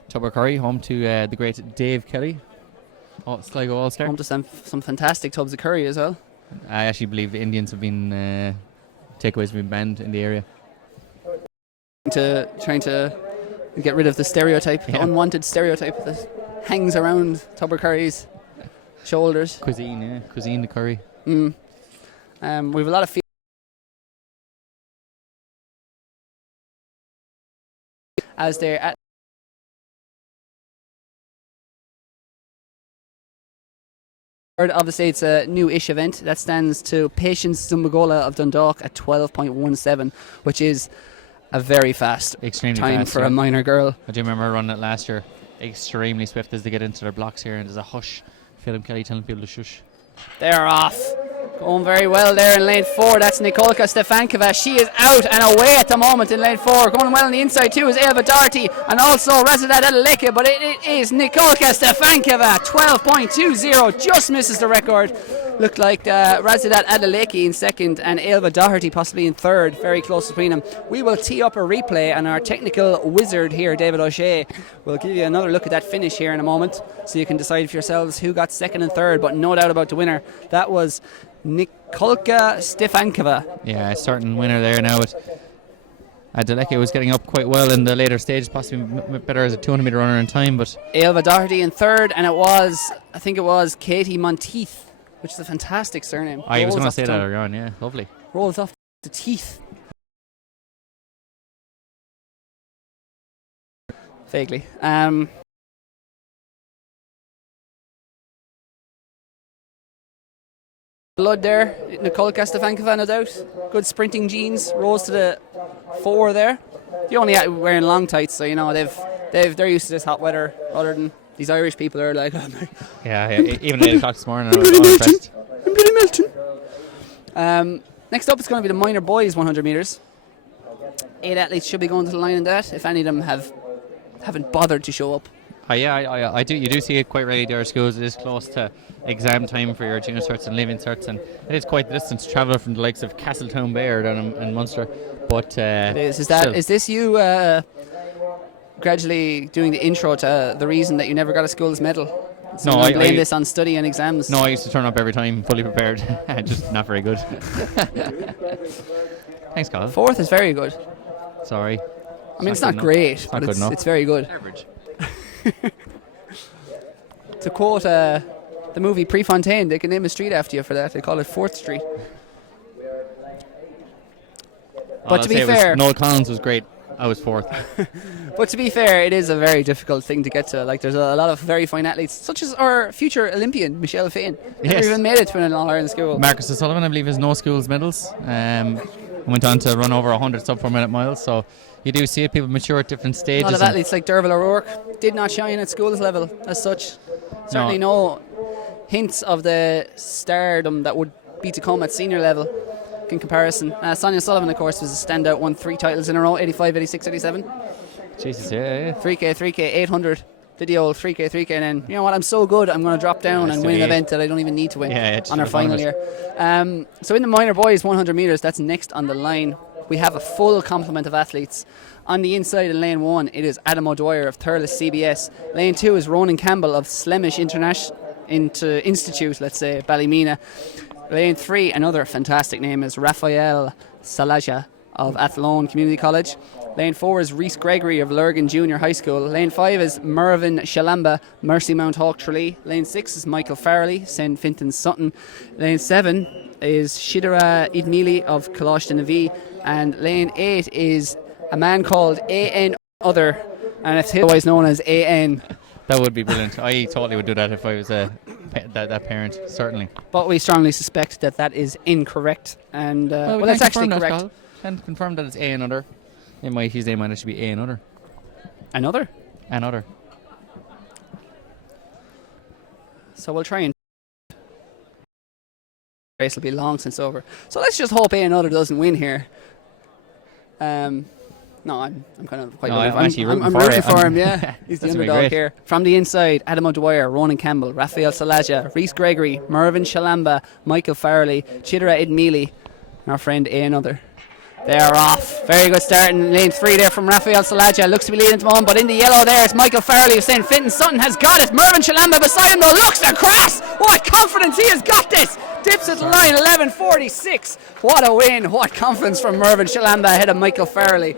Tubbercurry, home to the great Dave Kelly, Sligo All-Star. Home to some fantastic tubs of curry as well. I actually believe the Indians have been takeaways have been banned in the area. Trying to get rid of the stereotype, the unwanted stereotype that hangs around Tubbercurry's shoulders. Cuisine the curry. We have a lot of as they're at obviously it's a new-ish event that stands to Patience Zumbagola of Dundalk at 12.17, which is a very fast Extremely time fast, for a minor girl. I do remember running it last year. extremely swift as they get into their blocks here, and there's a hush. Philip Kelly telling people to shush. They're off. Going very well there in lane 4. That's Nikolka Stefankova. She is out and away at the moment in lane 4. Going well on the inside too is Elva Doherty and also Razidat Adeleke, but it is Nikolka Stefankova. 12.20, just misses the record. Looked like Razidat Adeleke in second and Elva Doherty possibly in third. Very close between them. We will tee up a replay, and our technical wizard here, David O'Shea, will give you another look at that finish here in a moment, so you can decide for yourselves who got second and third. But no doubt about the winner. That was Nikolka Stefankova. Yeah, a certain winner there now. Adeleke was getting up quite well in the later stage, possibly better as a 200 metre runner in time. But Elva Doherty in third, and I think it was Katie Monteith, which is a fantastic surname. I was going to say that earlier on, yeah, lovely. Rolls off the teeth. Vaguely. Blood there, Nikolka Stefankova, no doubt. Good sprinting genes, rose to the 4 there. They only wearing long tights, so you know they're used to this hot weather. Other than these Irish people are like, oh my. Yeah, even at 8 o'clock this morning, I was impressed. I'm Billy Milton. Next up, it's going to be the minor boys 100 metres. 8 athletes should be going to the line in that, if any of them haven't bothered to show up. I do. You do see it quite rarely. There are schools. It is close to exam time for your junior certs and leaving certs, and it is quite the distance to travel from the likes of Castletown Bay down in Munster. But it is. Is this you gradually doing the intro to the reason that you never got a school's medal? So no, I blame this on study and exams. No, I used to turn up every time fully prepared. Just not very good. Thanks, Colin. 4th is very good. Sorry. I mean, it's not great, but it's very good. Average. To quote the movie Prefontaine, they can name a street after you for that. They call it 4th Street. But to be fair, Noel Collins was great. I was 4th. But to be fair, it is a very difficult thing to get to. Like, there's a lot of very fine athletes, such as our future Olympian Michelle Fain. Never even made it to an All-Ireland school. Marcus O'Sullivan, I believe, has no schools medals. Went on to run over 100 sub 4 minute miles. So you do see it. People mature at different stages. A lot of athletes like Derval O'Rourke did not shine at schools level as such. Certainly no hints of the stardom that would be to come at senior level in comparison. Sonia Sullivan, of course, was a standout, won 3 titles in a row, 85, 86, 87. Jesus, yeah. 3K, 800. Did the old 3K, and then, you know what, I'm so good, I'm going to drop down and win an event that I don't even need to win on our final year. So in the minor boys 100 metres, that's next on the line. We have a full complement of athletes. On the inside in lane 1, it is Adam O'Dwyer of Thurles CBS. Lane 2 is Ronan Campbell of Slemish Institute, let's say, Ballymena. Lane 3, another fantastic name, is Raphael Salaja of Athlone Community College. Lane 4 is Rhys Gregory of Lurgan Junior High School. Lane 5 is Mervyn Shalamba, Mercy Mount Hawk Tralee. Lane 6 is Michael Farrelly, St. Fintan Sutton. Lane 7 is Shidera Idmili of Colashton Navi. And lane 8 is a man called A.N. Other, and it's otherwise known as A.N. That would be brilliant. I totally would do that if I was that parent, certainly. But we strongly suspect that is incorrect. And well, that's actually correct. And confirm that it's A.N. Other. His name might actually be A.N. Other. Another? Another. So we'll try and race will be long since over. So let's just hope A.N. Other doesn't win here. No, I'm kind of quite. I'm rooting for him. Yeah, he's the underdog here. From the inside, Adam O'Dwyer, Ronan Campbell, Raphael Salaja, Rhys Gregory, Mervyn Shalamba, Michael Farrelly, Chidera Idmili, and our friend A.N. Other. They are off. Very good start in lane 3 there from Raphael Salaja. Looks to be leading at the moment, but in the yellow there it's Michael Farrelly of St. Fintan Sutton has got it. Mervyn Shalamba beside him though. Looks across. What confidence, he has got this. Dips at the line, 11.46. What a win. What confidence from Mervyn Shalamba ahead of Michael Farrelly.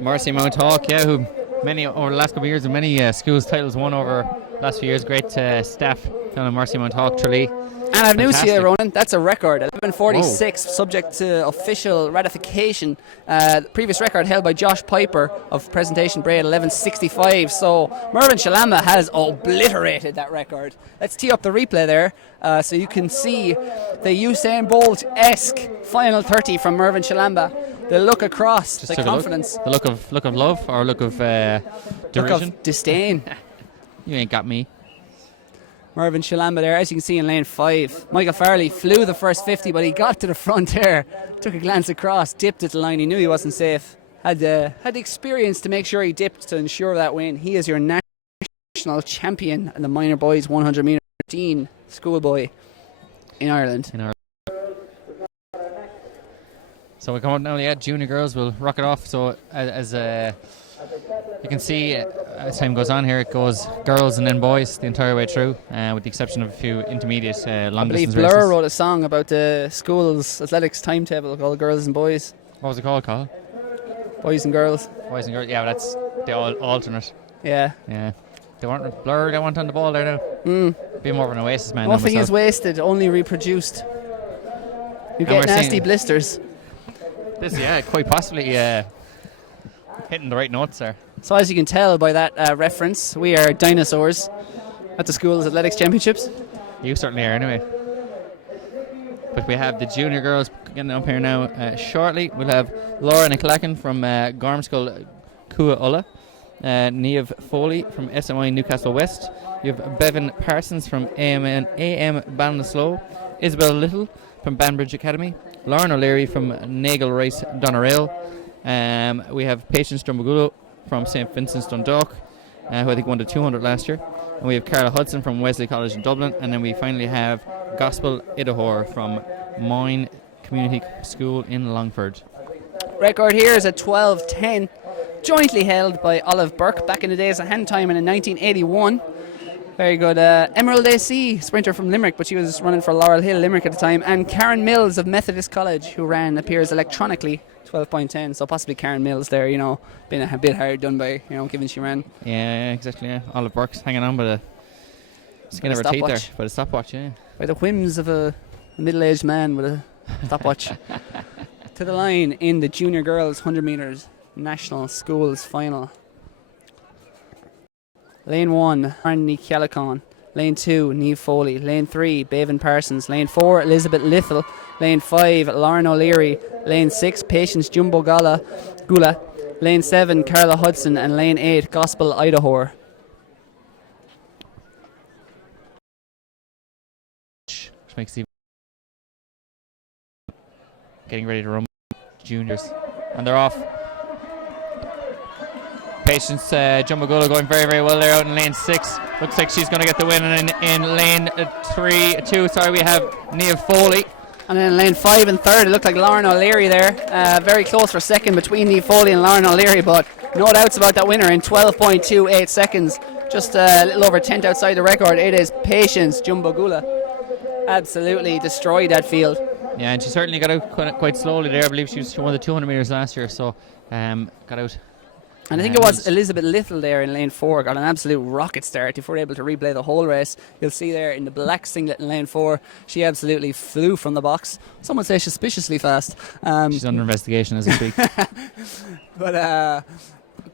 Mercy Mount Hawk, over the last couple of years, and many schools titles won over the last few years. Great staff down in Mercy Mount Hawk Tralee. And I've news to you, Ronan. That's a record. 11.46, subject to official ratification. Previous record held by Josh Piper of Presentation Bray at 11.65. So Mervyn Shalamba has obliterated that record. Let's tee up the replay there so you can see the Usain Bolt-esque final 30 from Mervyn Shalamba. The look across, Just the took confidence. A look. The look of love or look of derision. Look of disdain. You ain't got me. Mervyn Shalamba there, as you can see in lane 5. Michael Farley flew the first 50, but he got to the front there. Took a glance across, dipped at the line. He knew he wasn't safe. Had the experience to make sure he dipped to ensure that win. He is your national champion in the minor boys 100 metre 13 schoolboy in Ireland. So we come up now, junior girls will rock it off. So as you can see, as time goes on here, it goes girls and then boys the entire way through, with the exception of a few intermediate long distance races. Blur wrote a song about the school's athletics timetable called Girls and Boys. What was it called, Carl? Boys and Girls. Boys and girls, yeah, that's the alternate. Yeah. They weren't Blur, they weren't on the ball there now. Be more of an Oasis man. Nothing is wasted, only reproduced. You get nasty blisters. This, quite possibly hitting the right notes there. So as you can tell by that reference, we are dinosaurs at the school's athletics championships. You certainly are, anyway. But we have the junior girls getting up here now. Shortly, we'll have Laura Nicolakin from Garmskull Cua Ulla, Niamh Foley from SMI Newcastle West. You have Bevan Parsons from AM Ballinasloe, Isabel Little from Banbridge Academy, Lauren O'Leary from Nagle Rice Doneraile. We have Patience Drumbagulo from St Vincent's Dundalk, who I think won the 200 last year. And we have Carla Hudson from Wesley College in Dublin. And then we finally have Gospel Idahor from Moyne Community School in Longford. Record here is a 12:10, jointly held by Olive Burke back in the days of hand timing in 1981. Very good. Emerald AC sprinter from Limerick, but she was running for Laurel Hill, Limerick at the time. And Karen Mills of Methodist College, who appears electronically, 12.10. So possibly Karen Mills there, being a bit hard done by, given she ran. Yeah, exactly. Yeah. Olive Burke's hanging on by the skin of her teeth there, by the stopwatch, yeah. By the whims of a middle-aged man with a stopwatch. To the line in the junior girls 100 metres national schools final. Lane 1, Arnie Kialacon. Lane 2, Niamh Foley. Lane 3, Bevan Parsons. Lane 4, Elizabeth Little. Lane 5, Lauren O'Leary. Lane 6, Patience Jumbo Gula. Lane 7, Carla Hudson. And Lane 8, Gospel Idahor. Which makes the getting ready to run juniors. And they're off. Patience Jumbagula going very, very well there out in lane 6. Looks like she's going to get the win. And in lane 2, we have Niamh Foley. And then in lane 5 and 3rd, it looked like Lauren O'Leary there. Very close for second between Niamh Foley and Lauren O'Leary, but no doubts about that winner in 12.28 seconds. Just a little over 10th outside the record. It is Patience Jumbagula. Absolutely destroyed that field. Yeah, and she certainly got out quite slowly there. I believe she won the 200 metres last year, so got out. And I think it was Elizabeth Little there in lane 4 got an absolute rocket start. If we're able to replay the whole race, you'll see there in the black singlet in lane 4, she absolutely flew from the box. Some would say suspiciously fast. She's under investigation as we speak. But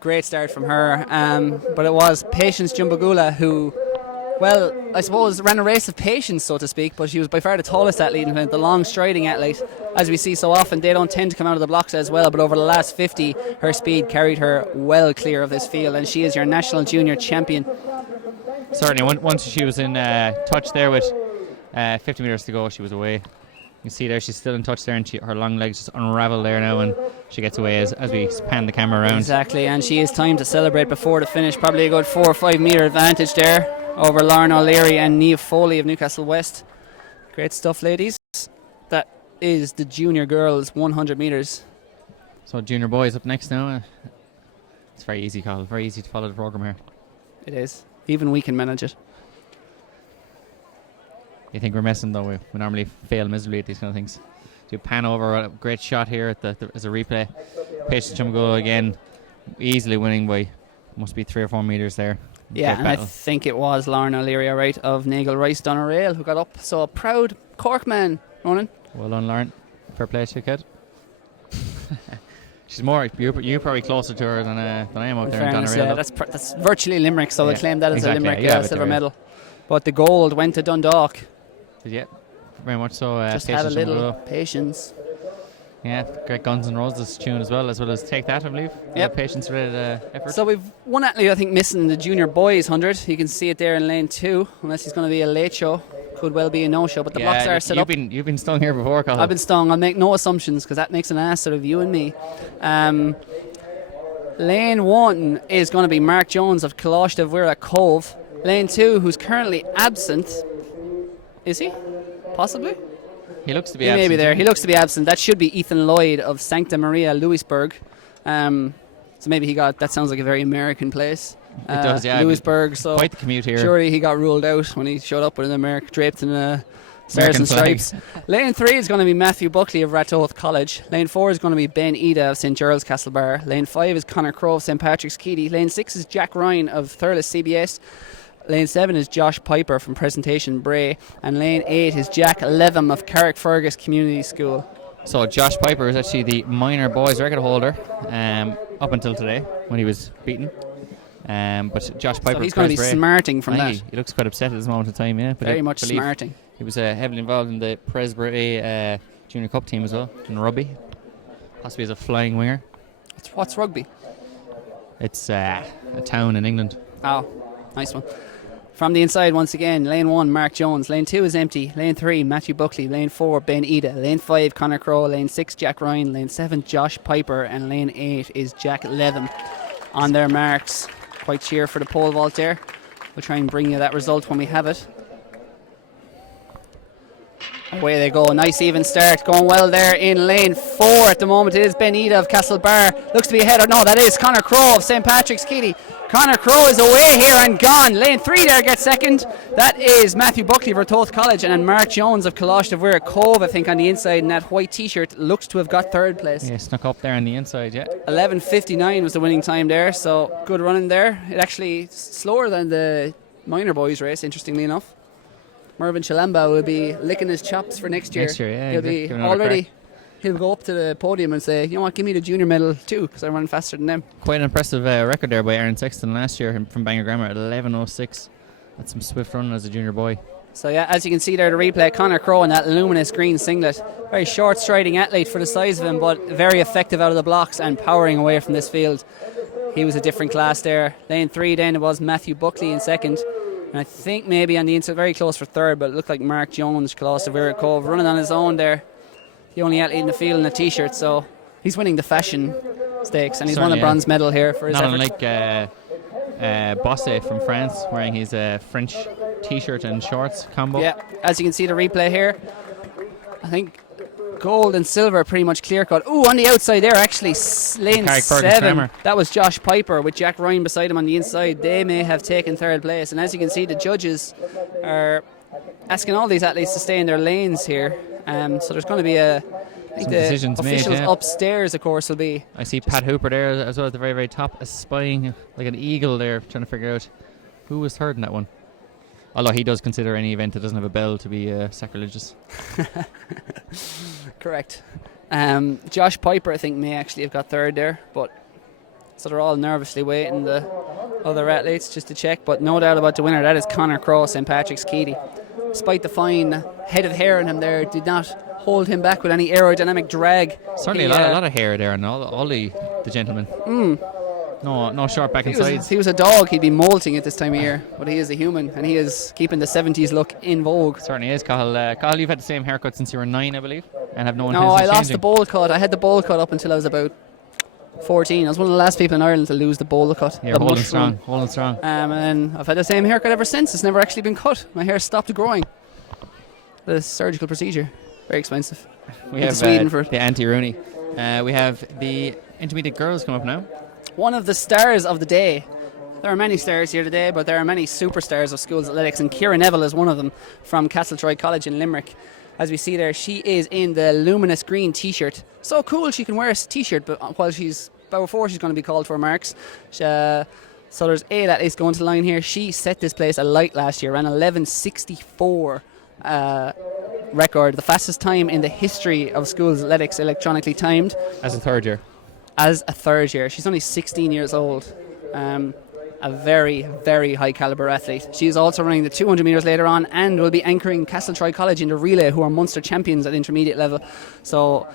great start from her. But it was Patience Jumbagula who, well, I suppose ran a race of patience, so to speak, but she was by far the tallest athlete and the long striding athlete. As we see so often, they don't tend to come out of the blocks as well, but over the last 50, her speed carried her well clear of this field, and she is your national junior champion. Certainly, once she was in touch there with 50 metres to go, she was away. You can see there she's still in touch there, and her long legs just unravel there now, and she gets away as we pan the camera around. Exactly, and she has time to celebrate before the finish. Probably a good 4 or 5 metre advantage there over Lauren O'Leary and Niamh Foley of Newcastle West. Great stuff, ladies. That is the junior girls 100 metres. So junior boys up next now. It's very easy, Carl. Very easy to follow the programme here. It is. Even we can manage it. You think we're messing though? We normally fail miserably at these kind of things. Do pan over, a great shot here as a replay. Patience Jumbagula again, easily winning by must be 3 or 4 metres there. Yeah, and I think it was Lauren O'Leary, right, of Nagle Rice Doneraile who got up. So a proud Cork man, Ronan. Well done, Lauren. Fair play to you, kid. She's more, you're probably closer to her than I am up there in Doneraile. Yeah, that's virtually Limerick, so we'll claim that as a Limerick silver medal. But the gold went to Dundalk. Yeah, very much so. Just had a little patience. Yeah, great Guns N' Roses tune as well as Take That, I believe. Yep. Patience-related effort. So we've one athlete, I think, missing the junior boys 100. You can see it there in lane 2, unless he's going to be a late show. Could well be a no-show, but the blocks are set up. You've been stung here before, Cathal. I've been stung. I'll make no assumptions because that makes an ass out of you and me. Lane 1 is going to be Mark Jones of Kalosh de Vera Cove. Lane 2, who's currently absent. Is he? Possibly? He looks to be He absent. may be there. He looks to be absent. That should be Ethan Lloyd of Sancta Maria Louisburg. So maybe he got... That sounds like a very American place. It does, yeah. Louisburg. So quite the commute here. Surely he got ruled out when he showed up with an American draped in a Stars and Stripes. Lane 3 is going to be Matthew Buckley of Ratoath College. Lane 4 is going to be Ben Ida of St Gerald's Castlebar. Lane 5 is Conor Crowe of St Patrick's Keady. Lane 6 is Jack Ryan of Thurles CBS. Lane 7 is Josh Piper from Presentation Bray. And lane 8 is Jack Levum of Carrickfergus Community School. So Josh Piper is actually the minor boys record holder up until today when he was beaten. But Josh Piper, so he's going to be smarting from that. He looks quite upset at this moment in time, yeah. But very much smarting. He was heavily involved in the Presbury Junior Cup team as well, in rugby. Possibly as a flying winger. What's rugby? It's a town in England. Oh, nice one. From the inside once again, lane 1, Mark Jones. Lane 2 is empty. Lane 3, Matthew Buckley. Lane 4, Ben Ida. Lane 5, Conor Crowe. Lane 6, Jack Ryan. Lane 7, Josh Piper. And lane 8 is Jack Levum. On their marks. Quite cheer for the pole vault there. We'll try and bring you that result when we have it. Away they go. Nice even start. Going well there in lane 4 at the moment. It is Ben Ida of Castlebar. Looks to be ahead. No, that is Conor Crowe of St Patrick's Keady. Conor Crowe is away here and gone. Lane 3 there gets second. That is Matthew Buckley of Ratoath College. And then Mark Jones of Kalosh de Vera Cove, I think, on the inside in that white t-shirt, looks to have got third place. Yeah, snuck up there on the inside, yeah. 11:59 was the winning time there. So good running there. It actually slower than the minor boys race, interestingly enough. Mervyn Chalamba will be licking his chops for next year. Next year, yeah. He'll be already. He'll go up to the podium and say, you know what, give me the junior medal too, because I run faster than them. Quite an impressive record there by Aaron Sexton last year from Bangor Grammar at 11:06. That's some swift running as a junior boy. So yeah, as you can see there, the replay, Conor Crowe in that luminous green singlet. Very short striding athlete for the size of him, but very effective out of the blocks and powering away from this field. He was a different class there. Lane 3 then it was Matthew Buckley in second. And I think maybe on the inside, very close for third, but it looked like Mark Jones, Kalosh de Vera Cove, running on his own there. The only athlete in the field in a t-shirt, so he's winning the fashion stakes, and he's won a bronze medal here for his effort. Not unlike Bosse from France, wearing his French t-shirt and shorts combo. Yeah, as you can see the replay here, I think gold and silver pretty much clear cut. Ooh, on the outside there actually, lane 7, that was Josh Piper with Jack Ryan beside him on the inside. They may have taken third place, and as you can see the judges are asking all these athletes to stay in their lanes here. So there's going to be I think some the decisions officials made, yeah. Upstairs, of course, will be. I see Pat Hooper there as well at the very, very top, spying like an eagle there, trying to figure out who was third in that one. Although he does consider any event that doesn't have a bell to be sacrilegious. Correct. Josh Piper, I think, may actually have got third there, but so they're all nervously waiting the other athletes just to check. But no doubt about the winner. That is Conor Crowe, St Patrick's Keady. Despite the fine head of hair on him there, did not hold him back with any aerodynamic drag. Certainly a lot of hair there on all the gentlemen. No short back and sides. If he was a dog, he'd be molting at this time of year, but he is a human, and he is keeping the 70s look in vogue. Certainly is, Cathal. Cathal, you've had the same haircut since you were 9, I believe, and have no intention No, of I lost changing. the bowl cut. I had the bowl cut up until I was about 14. I was one of the last people in Ireland to lose the bowl cut. You're holding strong. And then I've had the same haircut ever since. It's never actually been cut. My hair stopped growing. The surgical procedure. Very expensive. We have Sweden for it. the anti-Rooney. We have the intermediate girls come up now. One of the stars of the day. There are many stars here today, but there are many superstars of schools athletics, and Ciara Neville is one of them from Castletroy College in Limerick. As we see there, she is in the luminous green t-shirt. So cool she can wear a t-shirt, but while she's before she's going to be called for marks. So there's 8 athletes going to the line here. She set this place alight last year, ran 11:64 record, the fastest time in the history of schools athletics electronically timed. As a third year. She's only 16 years old. A very, very high calibre athlete. She's also running the 200 metres later on and will be anchoring Castletroy College in the relay, who are Munster champions at intermediate level. So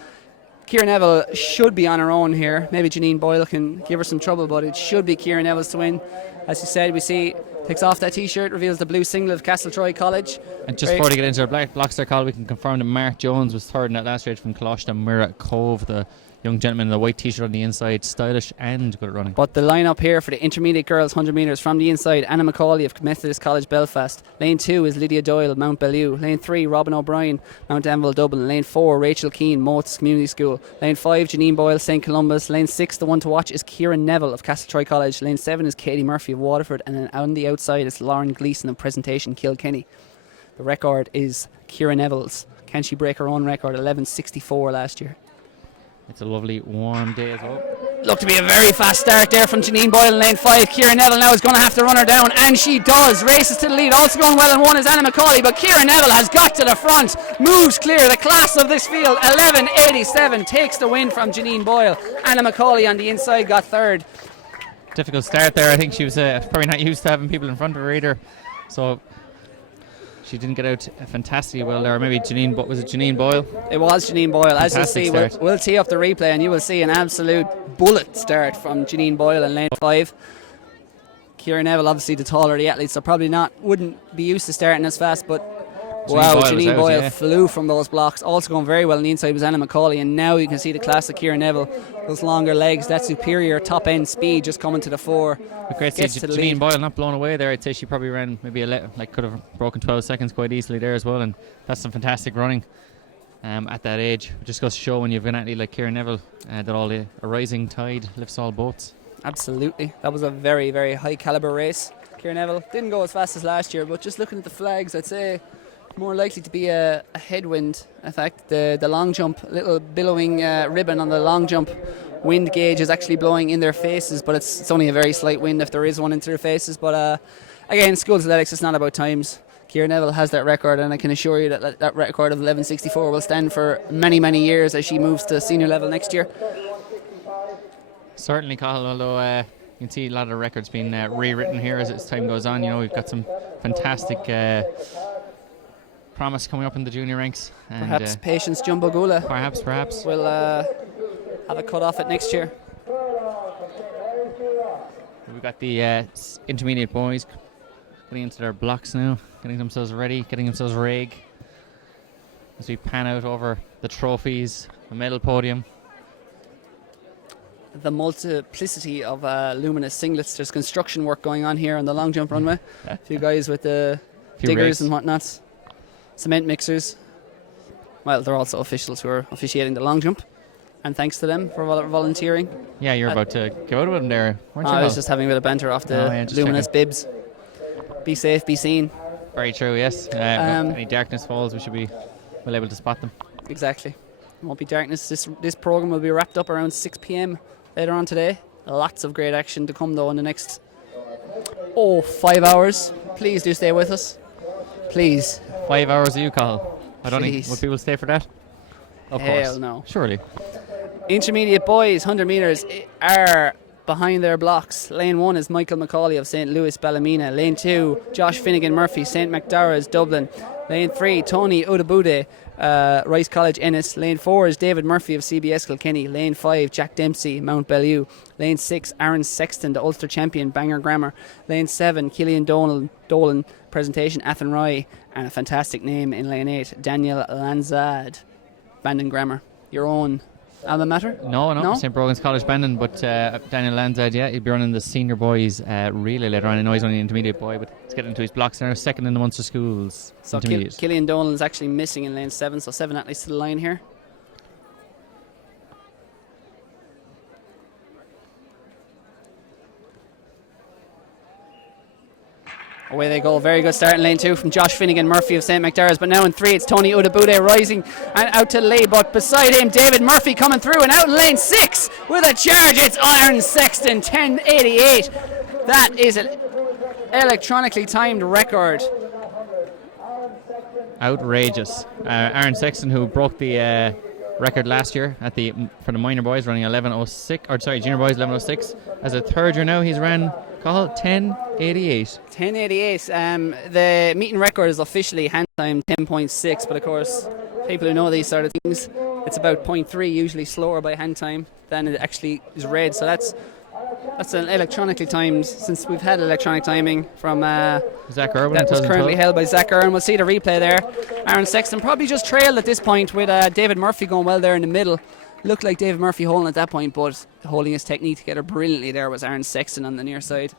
Ciara Neville should be on her own here. Maybe Janine Boyle can give her some trouble, but it should be Ciara Neville's to win. As you said, we see takes off that t-shirt, reveals the blue singlet of Castletroy College. And just before they get into our blocks there, Carl, we can confirm that Mark Jones was third in that last race from Coláiste Mura Cove, the young gentleman in the white t-shirt on the inside, stylish and good at running. But the line-up here for the intermediate girls 100 metres from the inside, Anna Macaulay of Methodist College Belfast. Lane 2 is Lydia Doyle, Mount Bellew. Lane 3, Robin O'Brien, Mount Anvil, Dublin. Lane 4, Rachel Keane, Moats Community School. Lane 5, Janine Boyle, St Columbus. Lane 6, the one to watch, is Ciara Neville of Castletroy College. Lane 7 is Katie Murphy of Waterford. And then on the outside is Lauren Gleeson of Presentation Kilkenny. The record is Ciara Neville's. Can she break her own record? 11.64 last year. It's a lovely warm day as well. Looked to be a very fast start there from Janine Boyle in lane 5. Ciara Neville now is going to have to run her down, and she does. Races to the lead. Also going well in 1 is Anna Macaulay, but Ciara Neville has got to the front, moves clear. The class of this field, 11.87, takes the win from Janine Boyle. Anna Macaulay on the inside got third. Difficult start there. I think she was probably not used to having people in front of her either, so she didn't get out fantastically well there. Maybe Janine, but was it Janine Boyle? It was Janine Boyle. As you'll see, we'll tee up the replay and you will see an absolute bullet start from Janine Boyle in lane 5. Ciara Neville, obviously the taller of the athletes, so probably wouldn't be used to starting as fast, but Janine Boyle flew from those blocks. Also going very well on the inside was Anna Macaulay, and now you can see the class of Ciara Neville, those longer legs, that superior top end speed just coming to the fore. Great to see Janine Boyle not blown away there. I'd say she probably ran maybe could have broken 12 seconds quite easily there as well, and that's some fantastic running at that age. It just goes to show when you've an athlete like Ciara Neville that a rising tide lifts all boats. Absolutely. That was a very, very high caliber race. Ciara Neville didn't go as fast as last year, but just looking at the flags, I'd say more likely to be a headwind effect. The long jump, little billowing ribbon on the long jump wind gauge is actually blowing in their faces, but it's only a very slight wind if there is one into their faces. But again, school athletics, it's not about times. Ciara Neville has that record, and I can assure you that record of 11.64 will stand for many, many years as she moves to senior level next year. Certainly, Cathal, although you can see a lot of the records being rewritten here as time goes on. You know, we've got some fantastic promise coming up in the junior ranks. And perhaps Patience Jumbo Gula. Perhaps. We'll have a cut off it next year. We've got the intermediate boys getting into their blocks now, getting themselves ready, getting themselves reg as we pan out over the trophies, the medal podium. The multiplicity of luminous singlets. There's construction work going on here on the long jump runway. A few guys with the diggers and whatnot. Cement mixers. Well, they're also officials who are officiating the long jump, and thanks to them for volunteering. Yeah, you're about to go out with them there, weren't you? I was just having a bit of banter off the luminous bibs. Be safe, be seen. Very true, yes. If any darkness falls, we should be well able to spot them. Exactly. It won't be darkness. This program will be wrapped up around 6 p.m. later on today. Lots of great action to come though in the next 5 hours. Please do stay with us. Please. 5 hours of you, Cathal. I don't think would people stay for that? Of course. Hell no. Surely. Intermediate boys, 100 metres are behind their blocks. Lane 1 is Michael Macaulay of St. Louis Ballymena. Lane 2, Josh Finnegan Murphy, St. Macdara's Dublin. Lane 3, Tony Udabude, Rice College Ennis. Lane 4 is David Murphy of CBS Kilkenny. Lane 5, Jack Dempsey, Mount Bellew. Lane 6, Aaron Sexton, the Ulster champion, Bangor Grammar. Lane 7, Killian Dolan, Presentation Athenry. And a fantastic name in Lane 8, Daniel Lanzad, Bandon Grammar. Your own alma mater? No? St. Brogan's College Bandon, but Daniel Lanzad, he'll be running the senior boys relay later on. I know he's only an intermediate boy, but he's getting into his blocks now, second in the Munster Schools. So Killian Dolan is actually missing in lane 7, so 7 athletes to the line here. Away they go. Very good start in lane 2 from Josh Finnegan Murphy of St. Macdara's. But now in 3 it's Tony Udabude rising and out to the lead. But beside him David Murphy coming through, and out in lane 6 with a charge it's Aaron Sexton, 10.88. That is an electronically timed record. Outrageous. Aaron Sexton, who broke the record last year for the minor boys, running 11.06, junior boys 11.06. As a third year now, he's ran 10.88. 10.88. The meeting record is officially hand time 10.6, but of course, people who know these sort of things It's about 0.3, usually slower by hand time than it actually is read. So that's an electronically timed, since we've had electronic timing from Zach Irwin. that was currently held by Zach Irwin. We'll see the replay there. Aaron Sexton probably just trailed at this point with David Murphy going well there in the middle. Looked like David Murphy holding at that point, but holding his technique together brilliantly there was Aaron Sexton on the near side.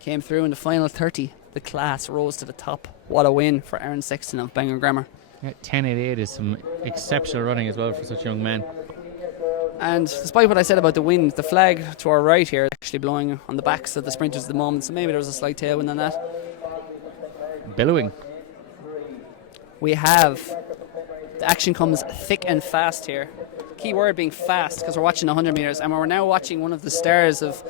Came through in the final 30. The class rose to the top. What a win for Aaron Sexton of Bangor Grammar. Yeah, 10.88 is some exceptional running as well for such a young man. And despite what I said about the wind, the flag to our right here is actually blowing on the backs of the sprinters at the moment, so maybe there was a slight tailwind on that. Billowing. We have, the action comes thick and fast here. Key word being fast, because we're watching 100 metres, and we're now watching one of the stars of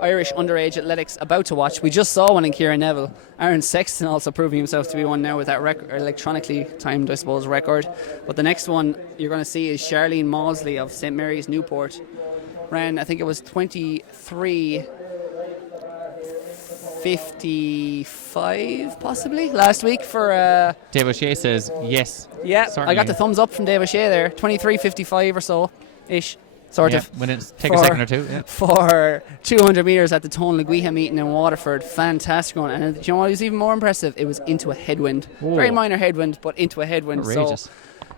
Irish underage athletics about to watch. We just saw one in Kieran Neville. Aaron Sexton also proving himself to be one now with that electronically timed, I suppose, record. But the next one you're going to see is Charlene Mausley of St Mary's Newport. Ran, I think it was 23:55 possibly last week for Dave O'Shea says yes. Yeah, certainly. I got the thumbs up from Dave O'Shea there. 23:55 or so ish, sort of. When it take a second or two. Yeah. For 200 metres at the Tone Laguiha meeting in Waterford. Fantastic one. And you know what was even more impressive? It was into a headwind. Whoa. Very minor headwind, but into a headwind. Outrageous. So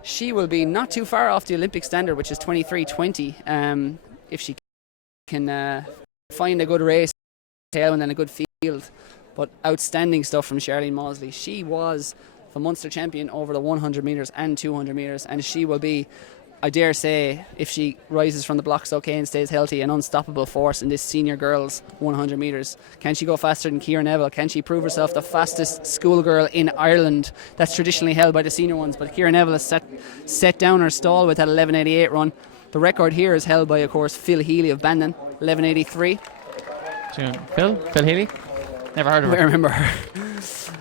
she will be not too far off the Olympic standard, which is 23:20. If she can find a good race, tailwind and a good field. But outstanding stuff from Charlene Mausley. She was the Munster champion over the 100 metres and 200 metres, and she will be, I dare say, if she rises from the blocks okay and stays healthy, an unstoppable force in this senior girls 100 metres. Can she go faster than Kieran Neville? Can she prove herself the fastest schoolgirl in Ireland? That's traditionally held by the senior ones, but Kieran Neville has set down her stall with that 11:88 run. The record here is held by, of course, Phil Healy of Bandon, 11:83. Phil Healy? Never heard of her. I remember her.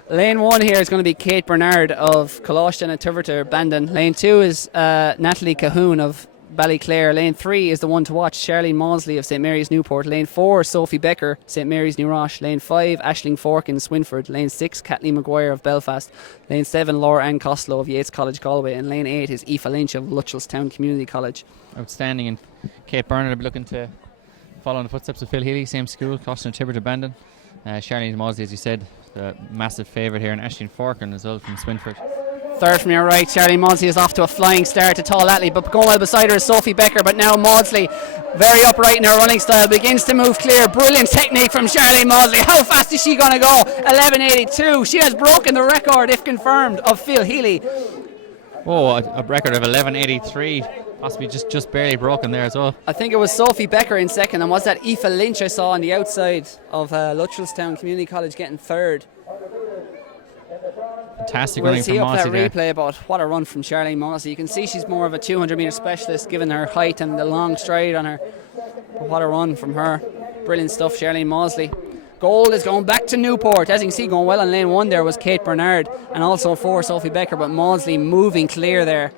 Lane 1 here is going to be Kate Bernard of Coloston and Tiverton, Bandon. Lane 2 is Natalie Cahoon of Ballyclare. Lane 3 is the one to watch, Charlene Mausley of St Mary's Newport. Lane 4, Sophie Becker, St Mary's New Ross. Lane 5, Aisling Forkin, Swinford. Lane 6, Kathleen Maguire of Belfast. Lane 7, Laura Ann Costello of Yates College, Galway. And Lane 8 is Aoife Lynch of Lutchelstown Community College. Outstanding. And Kate Bernard will be looking to follow in the footsteps of Phil Healy, same school, Coloston and Tiverton, Bandon. Charlene Mausley, as you said, the massive favourite here, and Aisling Forkin as well from Swinford. Third from your right, Charlene Mausley is off to a flying start to tall Atlee, but going well beside her is Sophie Becker. But now Mausley, very upright in her running style, begins to move clear. Brilliant technique from Charlene Mausley. How fast is she going to go? 11:82. She has broken the record, if confirmed, of Phil Healy. Oh, a record of 11:83, possibly just barely broken there as well. I think it was Sophie Becker in second, and was that Aoife Lynch I saw on the outside of Lutchelstown Community College getting third. Fantastic We'll running see from up Mausley that there. replay about what a run from Charlene Mausley. You can see she's more of a 200 metre specialist given her height and the long stride on her. But what a run from her. Brilliant stuff, Charlene Mausley. Gold is going back to Newport. As you can see, going well on lane 1 there was Kate Bernard and also 4 Sophie Becker, but Mausley moving clear there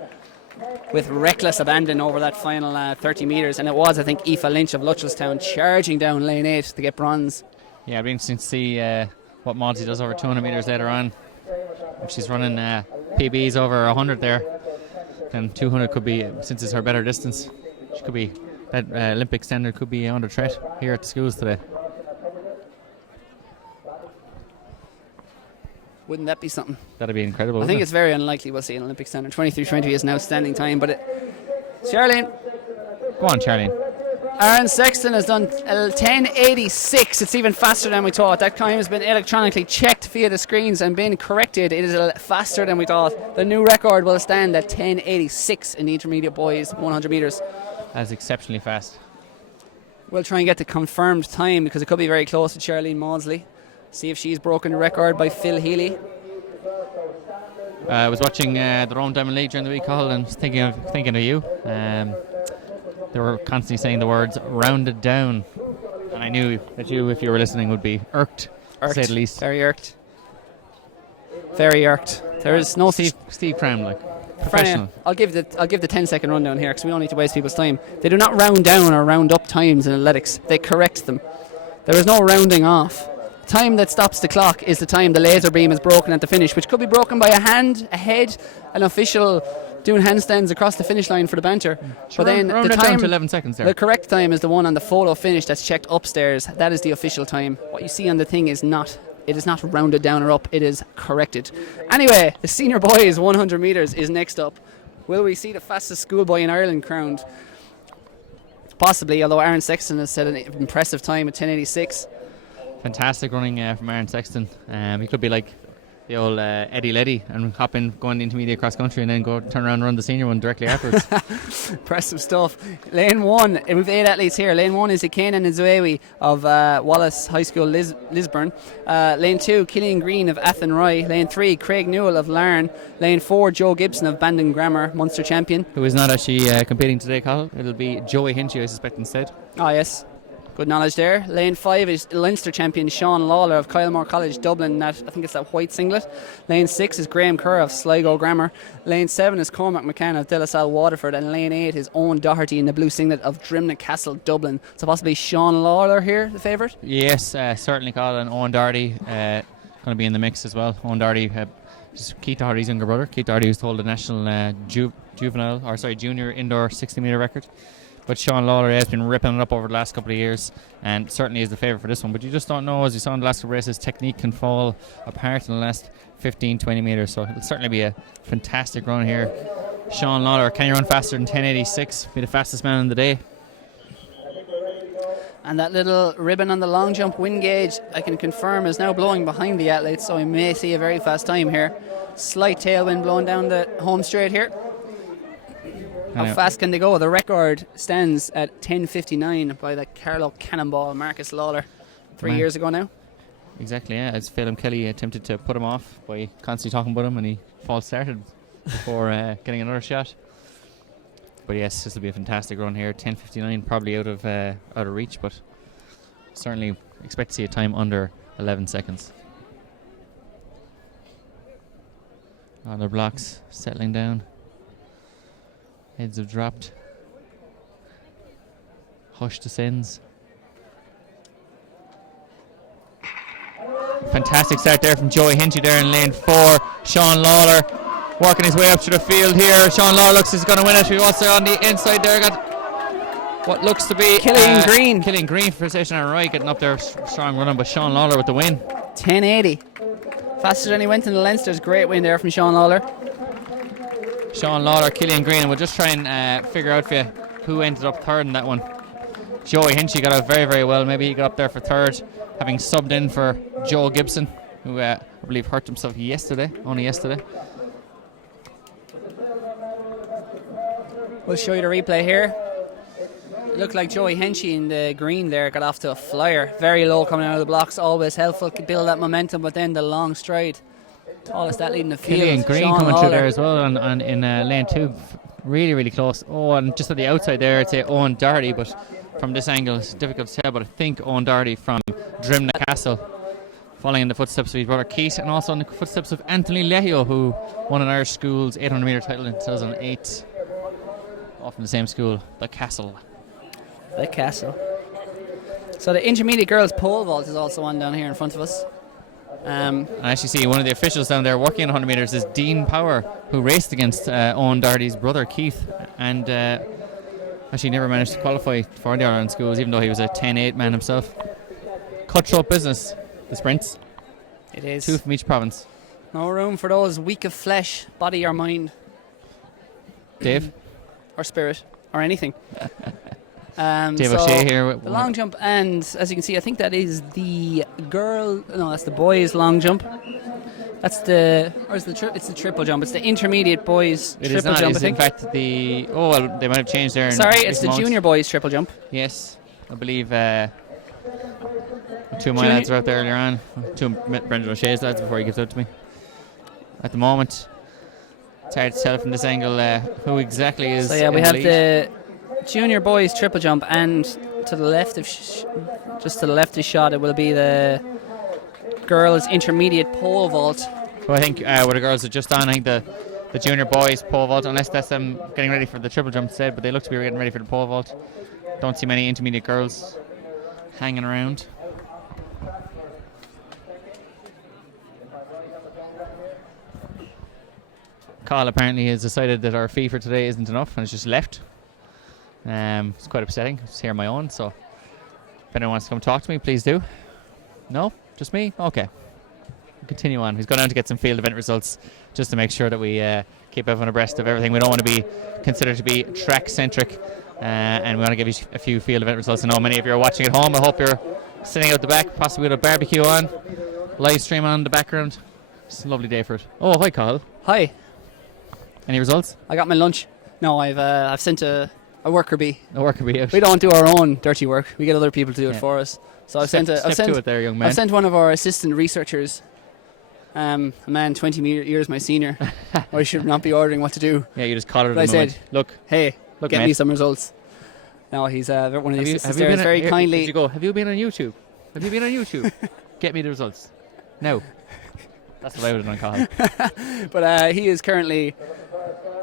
with reckless abandon over that final 30 metres. And it was, I think, Aoife Lynch of Lutchelstown charging down lane 8 to get bronze. Yeah, it'll be interesting to see what Mausley does over 200 metres later on. If she's running PBs over 100 there, then 200 could be, since it's her better distance, she could be, that Olympic standard could be under threat here at the schools today. Wouldn't that be something? That'd be incredible. I think it's very unlikely we'll see an Olympic standard. 23:20 is an outstanding time, but Charlene. Go on, Charlene. Aaron Sexton has done 10:86. It's even faster than we thought. That time has been electronically checked via the screens and been corrected. It is faster than we thought. The new record will stand at 10:86 in the intermediate boys 100 metres. That's exceptionally fast. We'll try and get the confirmed time because it could be very close to Charlene Mausley. See if she's broken the record by Phil Healy. I was watching the Rome Diamond League during the week, Colin, and was thinking of you. They were constantly saying the words "rounded down," and I knew that you, if you were listening, would be irked, to say the least. Very irked. Very irked. There is no Steve Cram, like professional. I'll give the 10-second rundown here because we don't need to waste people's time. They do not round down or round up times in athletics. They correct them. There is no rounding off. Time that stops the clock is the time the laser beam is broken at the finish, which could be broken by a hand, a head, an official doing handstands across the finish line for the banter. Sure, but then round the it down time, to 11 seconds there. the correct time is the one on the photo finish that's checked upstairs. That is the official time. What you see on the thing is not. It is not rounded down or up. It is corrected. Anyway, the senior boys 100 metres is next up. Will we see the fastest schoolboy in Ireland crowned? Possibly, although Aaron Sexton has set an impressive time at 10:86. Fantastic running from Aaron Sexton. He could be like the old Eddie Leddy and hop in, go on the intermediate cross country and then go turn around and run the senior one directly afterwards. Impressive stuff. Lane 1, and we've 8 athletes here. Lane 1 is Ikena Nzuewi of Wallace High School, Lisburn. Lane 2, Killian Green of Athenry. Lane 3, Craig Newell of Larne. Lane 4, Joe Gibson of Bandon Grammar, Munster champion. Who is not actually competing today, Cathal. It'll be Joey Hinchy, I suspect, instead. Oh, yes. Good knowledge there. Lane 5 is Leinster champion Sean Lawler of Kylemore College, Dublin. I think it's that white singlet. Lane 6 is Graham Kerr of Sligo Grammar. Lane 7 is Cormac McCann of De La Salle Waterford. And Lane 8 is Owen Doherty in the blue singlet of Drimna Castle, Dublin. So possibly Sean Lawler here, the favourite? Yes, certainly, Cathal. And Owen Doherty going to be in the mix as well. Owen Doherty, Keith Doherty's younger brother. Keith Doherty was told the national junior indoor 60-metre record. But Sean Lawler has been ripping it up over the last couple of years and certainly is the favourite for this one. But you just don't know, as you saw in the last couple of races, technique can fall apart in the last 15-20 metres. So it'll certainly be a fantastic run here. Sean Lawler, can you run faster than 10:86? Be the fastest man in the day. And that little ribbon on the long jump wind gauge, I can confirm, is now blowing behind the athletes. So we may see a very fast time here. Slight tailwind blowing down the home straight here. How fast can they go? The record stands at 10:59 by the Carlow Cannonball Marcus Lawler 3 years ago now. Exactly, yeah. As Phelan Kelly attempted to put him off by constantly talking about him and he false started before getting another shot. But yes, this will be a fantastic run here. 10:59, probably out of reach, but certainly expect to see a time under 11 seconds. Other blocks settling down. Heads have dropped. Hush descends. Fantastic start there from Joey Hinchy there in lane 4. Sean Lawler working his way up to the field here. Sean Lawler looks as he's going to win it. He also on the inside there got what looks to be Killian Green. Killian Green for station on right, getting up there, strong running, but Sean Lawler with the win. 10:80. Faster than he went in the Leinster's. Great win there from Sean Lawler. Sean Lawler, Killian Green. We'll just try and figure out for you who ended up third in that one. Joey Hinchy got out very, very well. Maybe he got up there for third, having subbed in for Joe Gibson, who I believe hurt himself only yesterday. We'll show you the replay here. It looked like Joey Hinchy in the green there got off to a flyer. Very low coming out of the blocks, always helpful to build that momentum, but then the long stride. Tallest athlete in the field. Killian Green Sean coming Lawler through there as well in lane 2. Really, really close. Oh, and just at the outside there, I'd say Owen Doherty, but from this angle it's difficult to tell, but I think Owen Doherty from Drimna Castle, following in the footsteps of his brother Keith, and also in the footsteps of Anthony Lehio, who won an Irish Schools 800 metre title in 2008. All from the same school, the Castle. The Castle. So the intermediate girls pole vault is also on down here in front of us. I actually see one of the officials down there working on 100 metres is Dean Power, who raced against Owen Doherty's brother Keith, and actually never managed to qualify for the Ireland Schools, even though he was a 10-8 man himself. Cutthroat business, the sprints. It is. 2 from each province. No room for those weak of flesh, body or mind. Dave? Or spirit, or anything. Dave so O'Shea here. The long jump, and as you can see, I think that is that's the boys' long jump. That's it's the triple jump. It's the intermediate boys It triple is not, jump, I it's think. in fact they might have changed there. Sorry, it's the junior boys triple jump. Yes, I believe 2 of my lads were out there earlier on. 2 of Brendan O'Shea's lads before he gives out to me. At the moment, it's hard to tell from this angle who exactly is. So yeah, we in have lead. the junior boys triple jump, and to the left of just to the left of shot, it will be the girls intermediate pole vault. So I think where the girls are just on, I think the junior boys pole vault, unless that's them getting ready for the triple jump instead, but they look to be getting ready for the pole vault. Don't see many intermediate girls hanging around. Carl apparently has decided that our fee for today isn't enough and has just left. It's quite upsetting. I'm just here on my own, so if anyone wants to come talk to me, please do. No? Just me? Okay. We'll continue on. He's gone down to get some field event results just to make sure that we keep everyone abreast of everything. We don't want to be considered to be track-centric, and we want to give you a few field event results. I know many of you are watching at home. I hope you're sitting out the back, possibly with a barbecue on, live stream on in the background. It's a lovely day for it. Oh, hi, Carl. Hi. Any results? I got my lunch. No, I've sent a worker bee. A worker bee out. We don't do our own dirty work. We get other people to do it for us. So I've sent one of our assistant researchers, a man 20 years my senior. I should not be ordering what to do. Yeah, you just collared him. I said, look, get me some results. No, he's one of these assistants there. Very here, kindly. Did you go, have you been on YouTube? Have you been on YouTube? Get me the results. No. That's what I would have done, Carl. But he is currently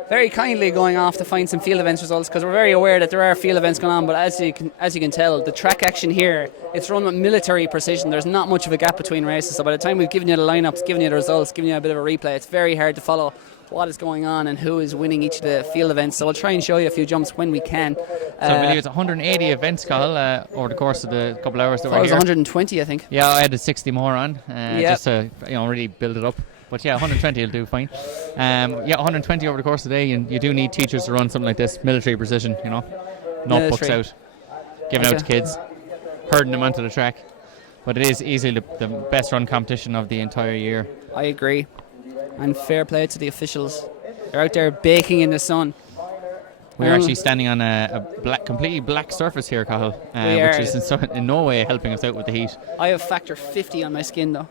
very kindly going off to find some field events results, because we're very aware that there are field events going on, but as you can tell, the track action here, it's run with military precision. There's not much of a gap between races, so by the time we've given you the lineups, given you the results, given you a bit of a replay, it's very hard to follow what is going on and who is winning each of the field events. So we'll try and show you a few jumps when we can. So I believe it's 180 events, Carl, over the course of the couple of hours that we're here. It was 120, I think. Yeah, I added 60 more on, just to really build it up. But yeah, 120 will do fine. 120 over the course of the day, and you do need teachers to run something like this, military precision, notebooks out, giving out to kids, herding them onto the track. But it is easily the best run competition of the entire year. I agree, and fair play to the officials. They're out there baking in the sun. We're actually standing on a completely black surface here, Cathal, which is in no way helping us out with the heat. I have factor 50 on my skin, though.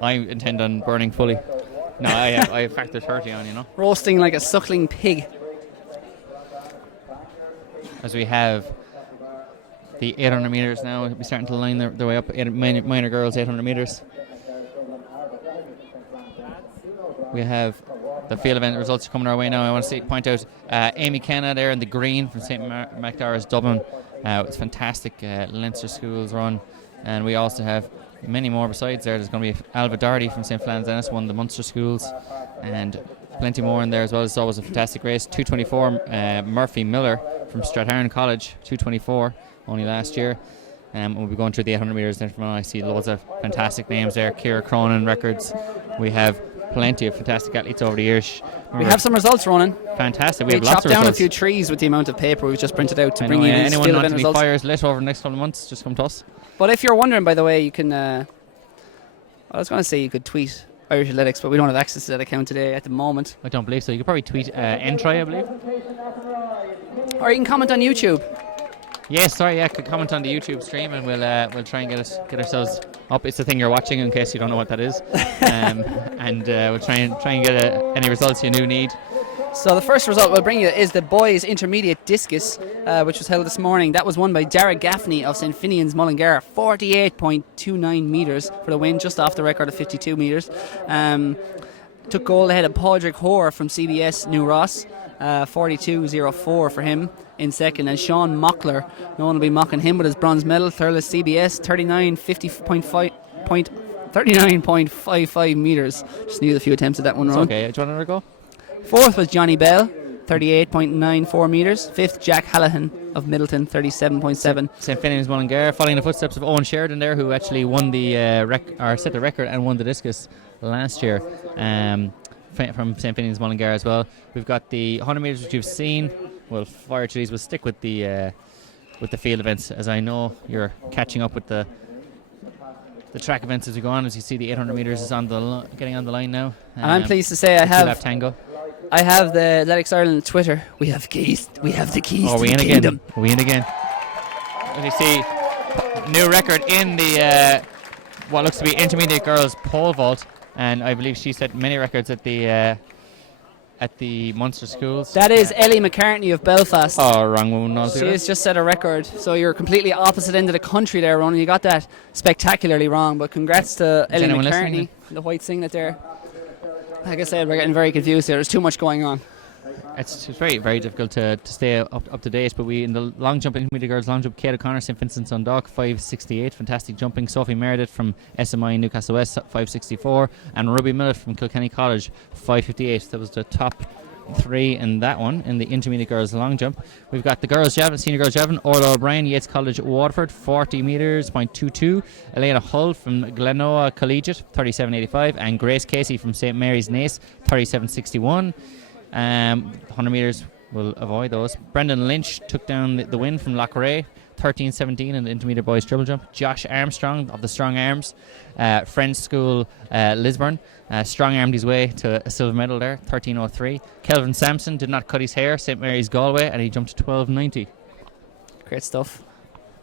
I intend on burning fully. No, I have factor 30 on, Roasting like a suckling pig. As we have the 800 metres now, we'll be starting to line their way up. Minor girls, 800 metres. We have the field event results coming our way now. I want to point out Amy Kenna there in the green from St. Macdar's, Dublin. It's fantastic Leinster Schools run. And we also have many more besides there. There's going to be Alva Darty from St. Flans Ennis, one of the Munster schools, and plenty more in there as well. It's always a fantastic race. 224 Murphy Miller from Stratharn College, 224 only last year. We'll be going through the 800 metres there. I see loads of fantastic names there. Ciara Cronin records. We have plenty of fantastic athletes over the years. We have some results running. Fantastic. We have lots of results. chopped down a few trees with the amount of paper we've just printed out to bring you these anyone field wants event any results. fires lit over the next couple of months, just come to us. But if you're wondering, by the way, you can I was going to say you could tweet Irish Athletics, but we don't have access to that account today at the moment. I don't believe so. You could probably tweet Entry, I believe. Or you can comment on YouTube. Yes, could comment on the YouTube stream, and we'll try and get ourselves up. It's the thing you're watching, in case you don't know what that is. And we'll try and get any results you do need. So the first result we'll bring you is the boys intermediate discus, which was held this morning. That was won by Dara Gaffney of St. Finian's, Mullingar, 48.29 metres for the win, just off the record of 52 metres. Took gold ahead of Padraig Hoare from CBS New Ross, 42.04 for him in second, and Sean Mockler, no one will be mocking him with his bronze medal, Thurles CBS, 39.55 metres. Just needed a few attempts at that one, Ron. Okay, do you want another go? Fourth was Johnny Bell, 38.94 metres. Fifth, Jack Hallahan of Middleton, 37.7. St. Finian's Mullingar, following the footsteps of Owen Sheridan there, who actually won the set the record and won the discus last year from St. Finian's Mullingar as well. We've got the 100 metres which you've seen. Well, Fire Chilies will stick with the field events, as I know you're catching up with the track events as we go on. As you see, the 800 metres is getting on the line now. And I'm pleased to say I have tango. I have the Athletics Ireland Twitter. We have keys. We have the keys to the kingdom. Are we in again? As you see, new record in the what looks to be intermediate girls pole vault, and I believe she set many records at the Munster schools. That is Ellie McCartney of Belfast. Oh, wrong woman. She has just set a record. So you're completely opposite end of the country there, Ronan. You got that spectacularly wrong. But congrats to Ellie McCartney, the white singlet there. Like I said, we're getting very confused here. There's too much going on. it's very, very difficult to stay up to date. But we, in the long jump, intermediate girls long jump, Kate O'Connor, St. Vincent's Dundalk, 5:68, fantastic jumping. Sophie Meredith from SMI Newcastle West, 5:64, and Ruby Millett from Kilkenny College, 5:58. That was the top 3 in that one, in the intermediate girls long jump. We've got the girls javelin, senior girls javelin, Orla O'Brien, Yates College, Waterford, 40 metres, .22. Elena Hull from Glenoa Collegiate, 37.85, and Grace Casey from St. Mary's Naas, 37.61. 100 metres, we'll avoid those. Brendan Lynch took down the win from Lochray, 13.17 in the intermediate boys triple jump. Josh Armstrong of the Strong Arms, Friends School, Lisburn, strong-armed his way to a silver medal there, 13.03. Kelvin Sampson did not cut his hair, St. Mary's Galway, and he jumped 12.90. Great stuff.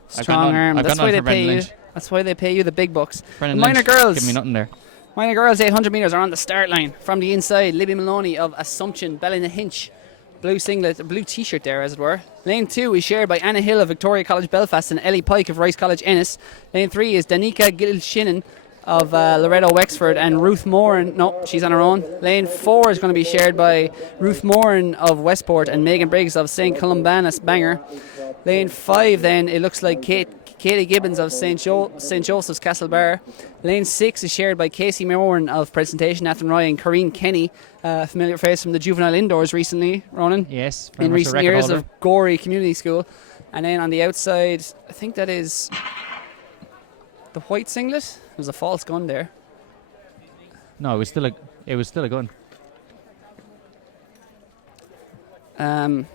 Strong arm. That's why they pay you. That's why they pay you the big bucks. Minor girls. Give me nothing there. Minor girls 800 metres are on the start line. From the inside, Libby Maloney of Assumption, Ballynahinch. Blue singlet, blue t-shirt there, as it were. Lane 2 is shared by Anna Hill of Victoria College Belfast and Ellie Pike of Rice College Ennis. Lane 3 is Danica Gilshinnan of Loretto Wexford and Ruth Moran. No, she's on her own. Lane 4 is going to be shared by Ruth Moran of Westport and Megan Briggs of St. Columbanus Bangor. Lane 5 then, it looks like Katie Gibbons of St. Joseph's Castlebar. Lane 6 is shared by Casey Moran of Presentation Athenry and Corrine Kenny, familiar face from the juvenile indoors recently, Ronan. Yes, in recent years of Gorey Community School. And then on the outside, I think that is the white singlet. There's a false gun there. No, it was still a gun. I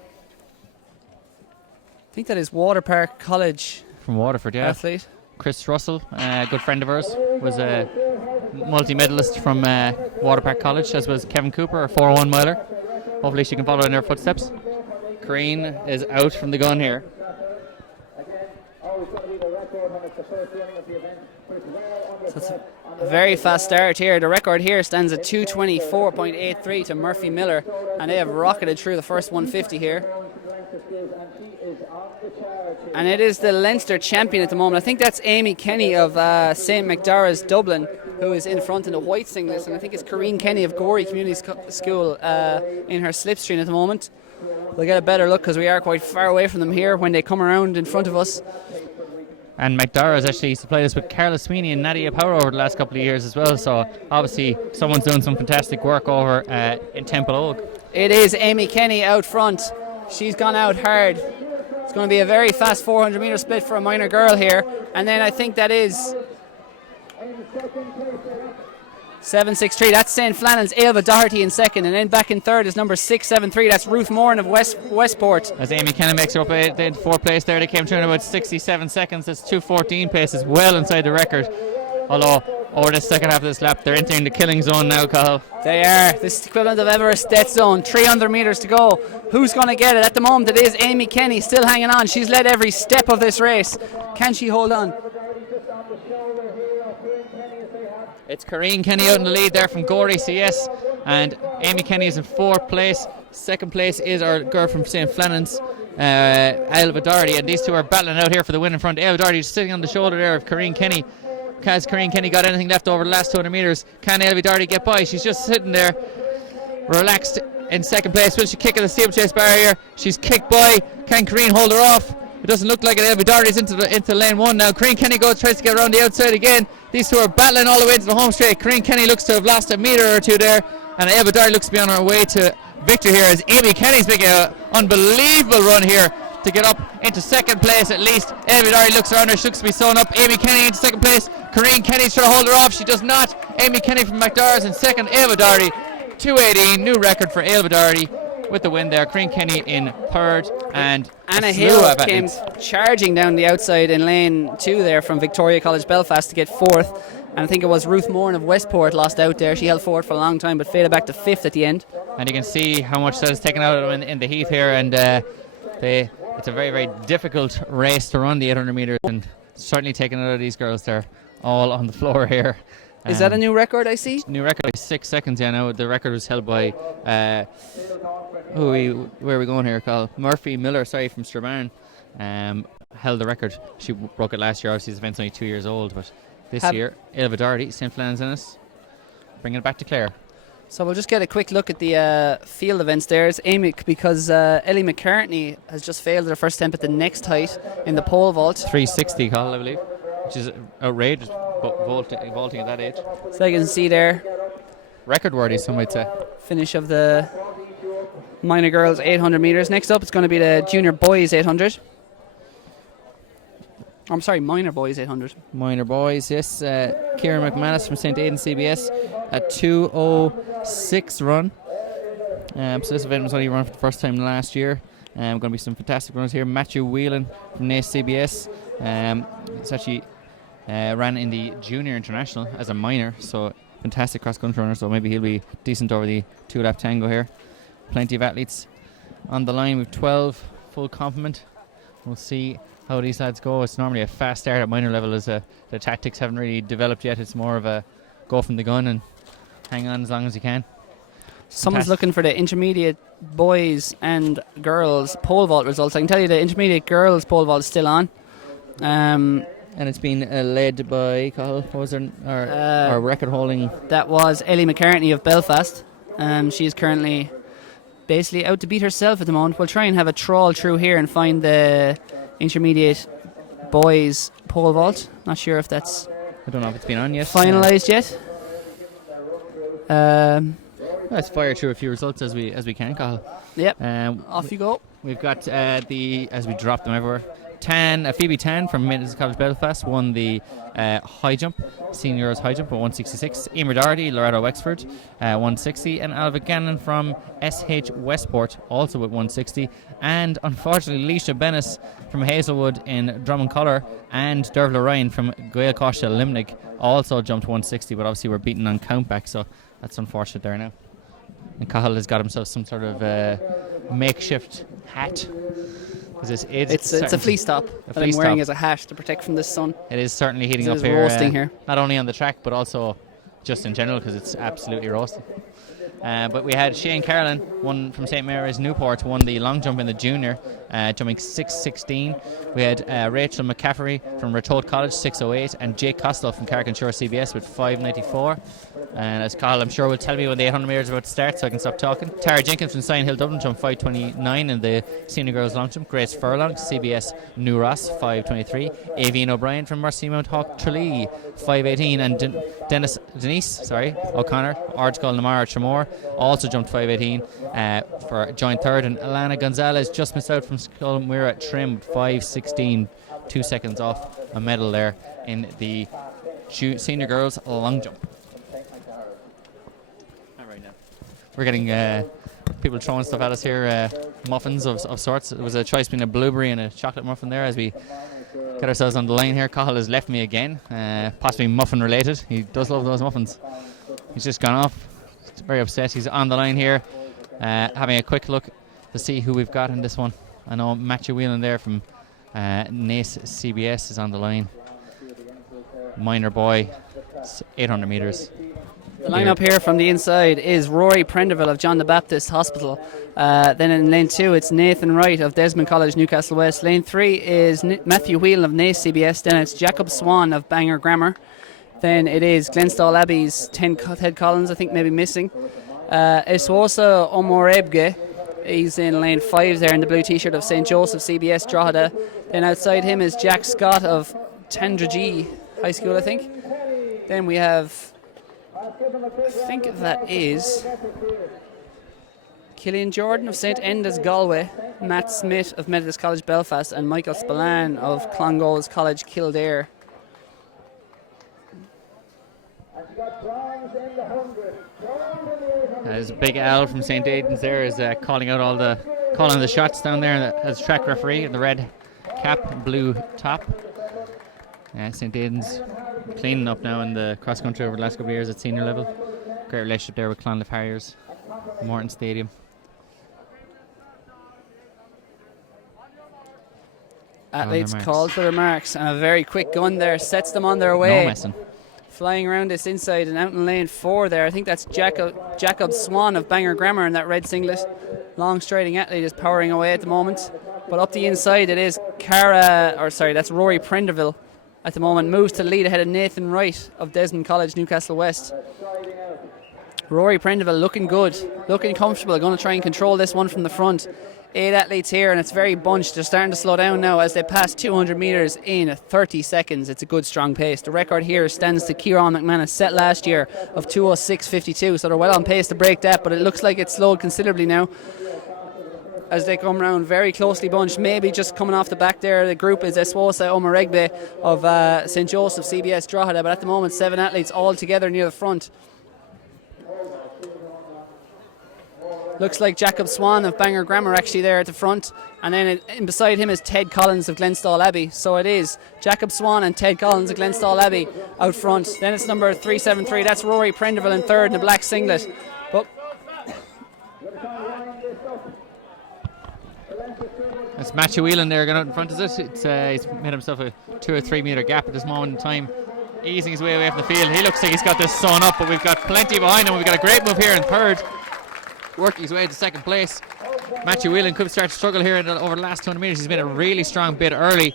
think that is Waterpark College. From Waterford, yeah. Athlete. Chris Russell, a good friend of ours, was a multi-medalist from Waterpark College, as was Kevin Cooper, a 401 miler. Hopefully she can follow in their footsteps. Corrine is out from the gun here. So it's a very fast start here. The record here stands at 2:24.83 to Murphy Miller, and they have rocketed through the first 150 here. And it is the Leinster champion at the moment. I think that's Amy Kenny of St. Macdara's Dublin, who is in front in the white singlet, and I think it's Corrine Kenny of Gorey Community School in her slipstream at the moment. We'll get a better look because we are quite far away from them here when they come around in front of us. And Macdara has actually supplied us with Carla Sweeney and Nadia Power over the last couple of years as well, so obviously someone's doing some fantastic work over in Temple Oak. It is Amy Kenny out front. She's gone out hard. It's going to be a very fast 400 metre split for a minor girl here. And then I think that is 7.63. That's St. Flannan's Ailva Doherty in second. And then back in third is number 6.73. That's Ruth Moran of Westport. As Amy Kenny makes her up in fourth place there, they came through in about 67 seconds. That's 2:14 pace, is well inside the record. Although over the second half of this lap, they're entering the killing zone now, Cathal. They are. This is the equivalent of Everest death zone. 300 metres to go. Who's going to get it? At the moment, it is Amy Kenny still hanging on. She's led every step of this race. Can she hold on? It's Corrine Kenny out in the lead there from Gorey CS, and Amy Kenny is in fourth place. Second place is our girl from St. Flannan's, Ailva Doherty, and these two are battling out here for the win in front. Ailva Doherty is sitting on the shoulder there of Corrine Kenny. Has Corrine Kenny got anything left over the last 200 metres? Can Ailva Doherty get by? She's just sitting there, relaxed in second place. Will she kick at the steeplechase barrier? She's kicked by. Can Corrine hold her off? It doesn't look like it. Ailva Doherty's into lane one now. Corrine Kenny tries to get around the outside again. These two are battling all the way to the home straight. Corrine Kenny looks to have lost a metre or two there, and Ailva Doherty looks to be on her way to victory here, as Amy Kenny's making an unbelievable run here to get up into second place at least. Ailva Doherty looks around her, she looks to be sewn up. Amy Kenny into second place. Corrine Kenny's trying to hold her off. She does not. Amy Kenny from Macdara's in second. Ailva Doherty 2:18, new record for Ailva Doherty with the win there. Corrine Kenny in third, and Anna Hill came charging down the outside in lane 2 there from Victoria College Belfast to get fourth. And I think it was Ruth Moran of Westport lost out there. She held forward for a long time but faded back to fifth at the end. And you can see how much that is taken out of them in the heath here, and it's a very, very difficult race to run the 800 metres, and certainly taking out of these girls. They're all on the floor here. Is that a new record I see? New record is 6 seconds. Yeah, now the record was held by where are we going here, Carl? Murphy Miller, from Strabane, held the record. She broke it last year. Obviously this event's only 2 years old, but this year Ailva Doherty, St. Flannan's Ennis, bringing it back to Clare. So we'll just get a quick look at the field events there. It's Amic because Ellie McCartney has just failed her first attempt at the next height in the pole vault. 360 call, I believe, which is outrageous, but vaulting at that age. So you can see there, Record worthy, some might say. finish of the minor girls 800 metres. Next up, it's going to be the junior boys 800. I'm sorry, minor boys 800. Minor boys, yes. Kieran McManus from St. Aidan CBS, a 2:06 run. So this event was only run for the first time last year. Going to be some fantastic runners here. Matthew Whelan from Nace CBS. It's actually ran in the Junior International as a minor, so fantastic cross-country runner. So maybe he'll be decent over the 2-lap tango here. Plenty of athletes on the line with 12 full complement. We'll see how these lads go. It's normally a fast start at minor level as the tactics haven't really developed yet. It's more of a go from the gun and hang on as long as you can. Someone's looking for the intermediate boys and girls pole vault results. I can tell you the intermediate girls pole vault is still on. And it's been led by Cathal, was there, or record holding. That was Ellie McCartney of Belfast. She's currently basically out to beat herself at the moment. We'll try and have a trawl through here and find the intermediate boys pole vault. Not sure if that's I don't know if it's been on yet. Finalised yet. Let's fire through a few results as we can, Cathal. Yep. Off you go. We've got as we drop them everywhere. Phoebe Tan from Maintenance College Belfast won the high jump, seniors high jump at 166. Emer Doherty, Loretta Wexford, 160, and Alva Gannon from SH Westport also at 160. And unfortunately, Leisha Bennis from Hazelwood in Drummond-Collar and Dervla Ryan from Gael Costa Limnick also jumped 160, but obviously we're beaten on countback, so that's unfortunate there now. And Cathal has got himself some sort of makeshift hat. It's a fleece top that I'm wearing as a hat to protect from the sun. It is certainly heating up here, roasting here. Not only on the track but also just in general because it's absolutely roasting. But we had Shane Carlin, one from St. Mary's Newport, won the long jump in the junior, jumping 6:16. We had Rachel McCaffrey from Ratoath College, 6:08, and Jake Costello from Carrick-on-Shore CBS with 5:94. And as Cathal, I'm sure, will tell me when the 800 metres is about to start, so I can stop talking. Tara Jenkins from Sion Hill Dublin jumped 5:29 in the senior girls long jump. Grace Furlong, CBS New Ross, 5:23. Avian O'Brien from Mercy Mount Hawk Tralee, 5:18, and Denise O'Connor, Ardgall Namara Tremor, also jumped 5:18 for joint third. And Alana Gonzalez just missed out from Sculmira at Trim, 5:16, 2 seconds off a medal there in the senior girls long jump. We're getting people throwing stuff at us here, muffins of sorts. It was a choice between a blueberry and a chocolate muffin there as we get ourselves on the line here. Cathal has left me again, possibly muffin related. He does love those muffins. He's just gone off. He's very upset. He's on the line here, having a quick look to see who we've got in this one. I know Matthew Whelan there from Nace CBS is on the line. Minor boy, 800 metres. The lineup here from the inside is Rory Prenderville of John the Baptist Hospital. Then in lane 2 it's Nathan Wright of Desmond College, Newcastle West. Lane 3 is Matthew Whelan of Nace CBS. Then it's Jacob Swan of Bangor Grammar. Then it is Glenstall Abbey's Ted Collins, I think maybe missing. Iswosa Omorebge, he's in lane 5 there in the blue t-shirt of St. Joseph CBS Drogheda. Then outside him is Jack Scott of Tandragee High School, I think. Then we have, I think that is Killian Jordan of St. Enda's Galway, Matt Smith of Methodist College Belfast, and Michael Spillane of Clongowes College Kildare. There's a big Al from St. Aidan's there is calling the shots down there as track referee in the red cap, blue top. St. Aidan's cleaning up now in the cross country over the last couple of years at senior level. Great relationship there with Clonliffe Harriers, Morton Stadium. Athletes called for their marks, and a very quick gun there sets them on their way. No messing. Flying around this inside and out in lane 4 there. I think that's Jacob Swan of Bangor Grammar in that red singlet. Long striding athlete is powering away at the moment. But up the inside it is that's Rory Prenderville at the moment. Moves to the lead ahead of Nathan Wright of Desmond College, Newcastle West. Rory Prendeville looking good, looking comfortable, going to try and control this one from the front. 8 athletes here, and it's very bunched. They're starting to slow down now as they pass 200 metres in 30 seconds. It's a good, strong pace. The record here stands to Kieran McManus, set last year of 2:06.52, so they're well on pace to break that, but it looks like it's slowed considerably now as they come round, very closely bunched. Maybe just coming off the back there, the group is Eswosa Omaregbe of St. Joseph CBS Drogheda, but at the moment 7 athletes all together near the front. Looks like Jacob Swan of Bangor Grammar actually there at the front, and then in beside him is Ted Collins of Glenstall Abbey. So it is Jacob Swan and Ted Collins of Glenstall Abbey out front. Then it's number 373, that's Rory Prendeville in third in the black singlet. But it's Matthew Whelan there going out in front of it. He's made himself a 2 or 3 metre gap at this moment in time, easing his way away from the field. He looks like he's got this sewn up, but we've got plenty behind him. We've got a great move here in third, working his way to second place. Matthew Whelan could start to struggle here over the last 200 metres. He's made a really strong bid early,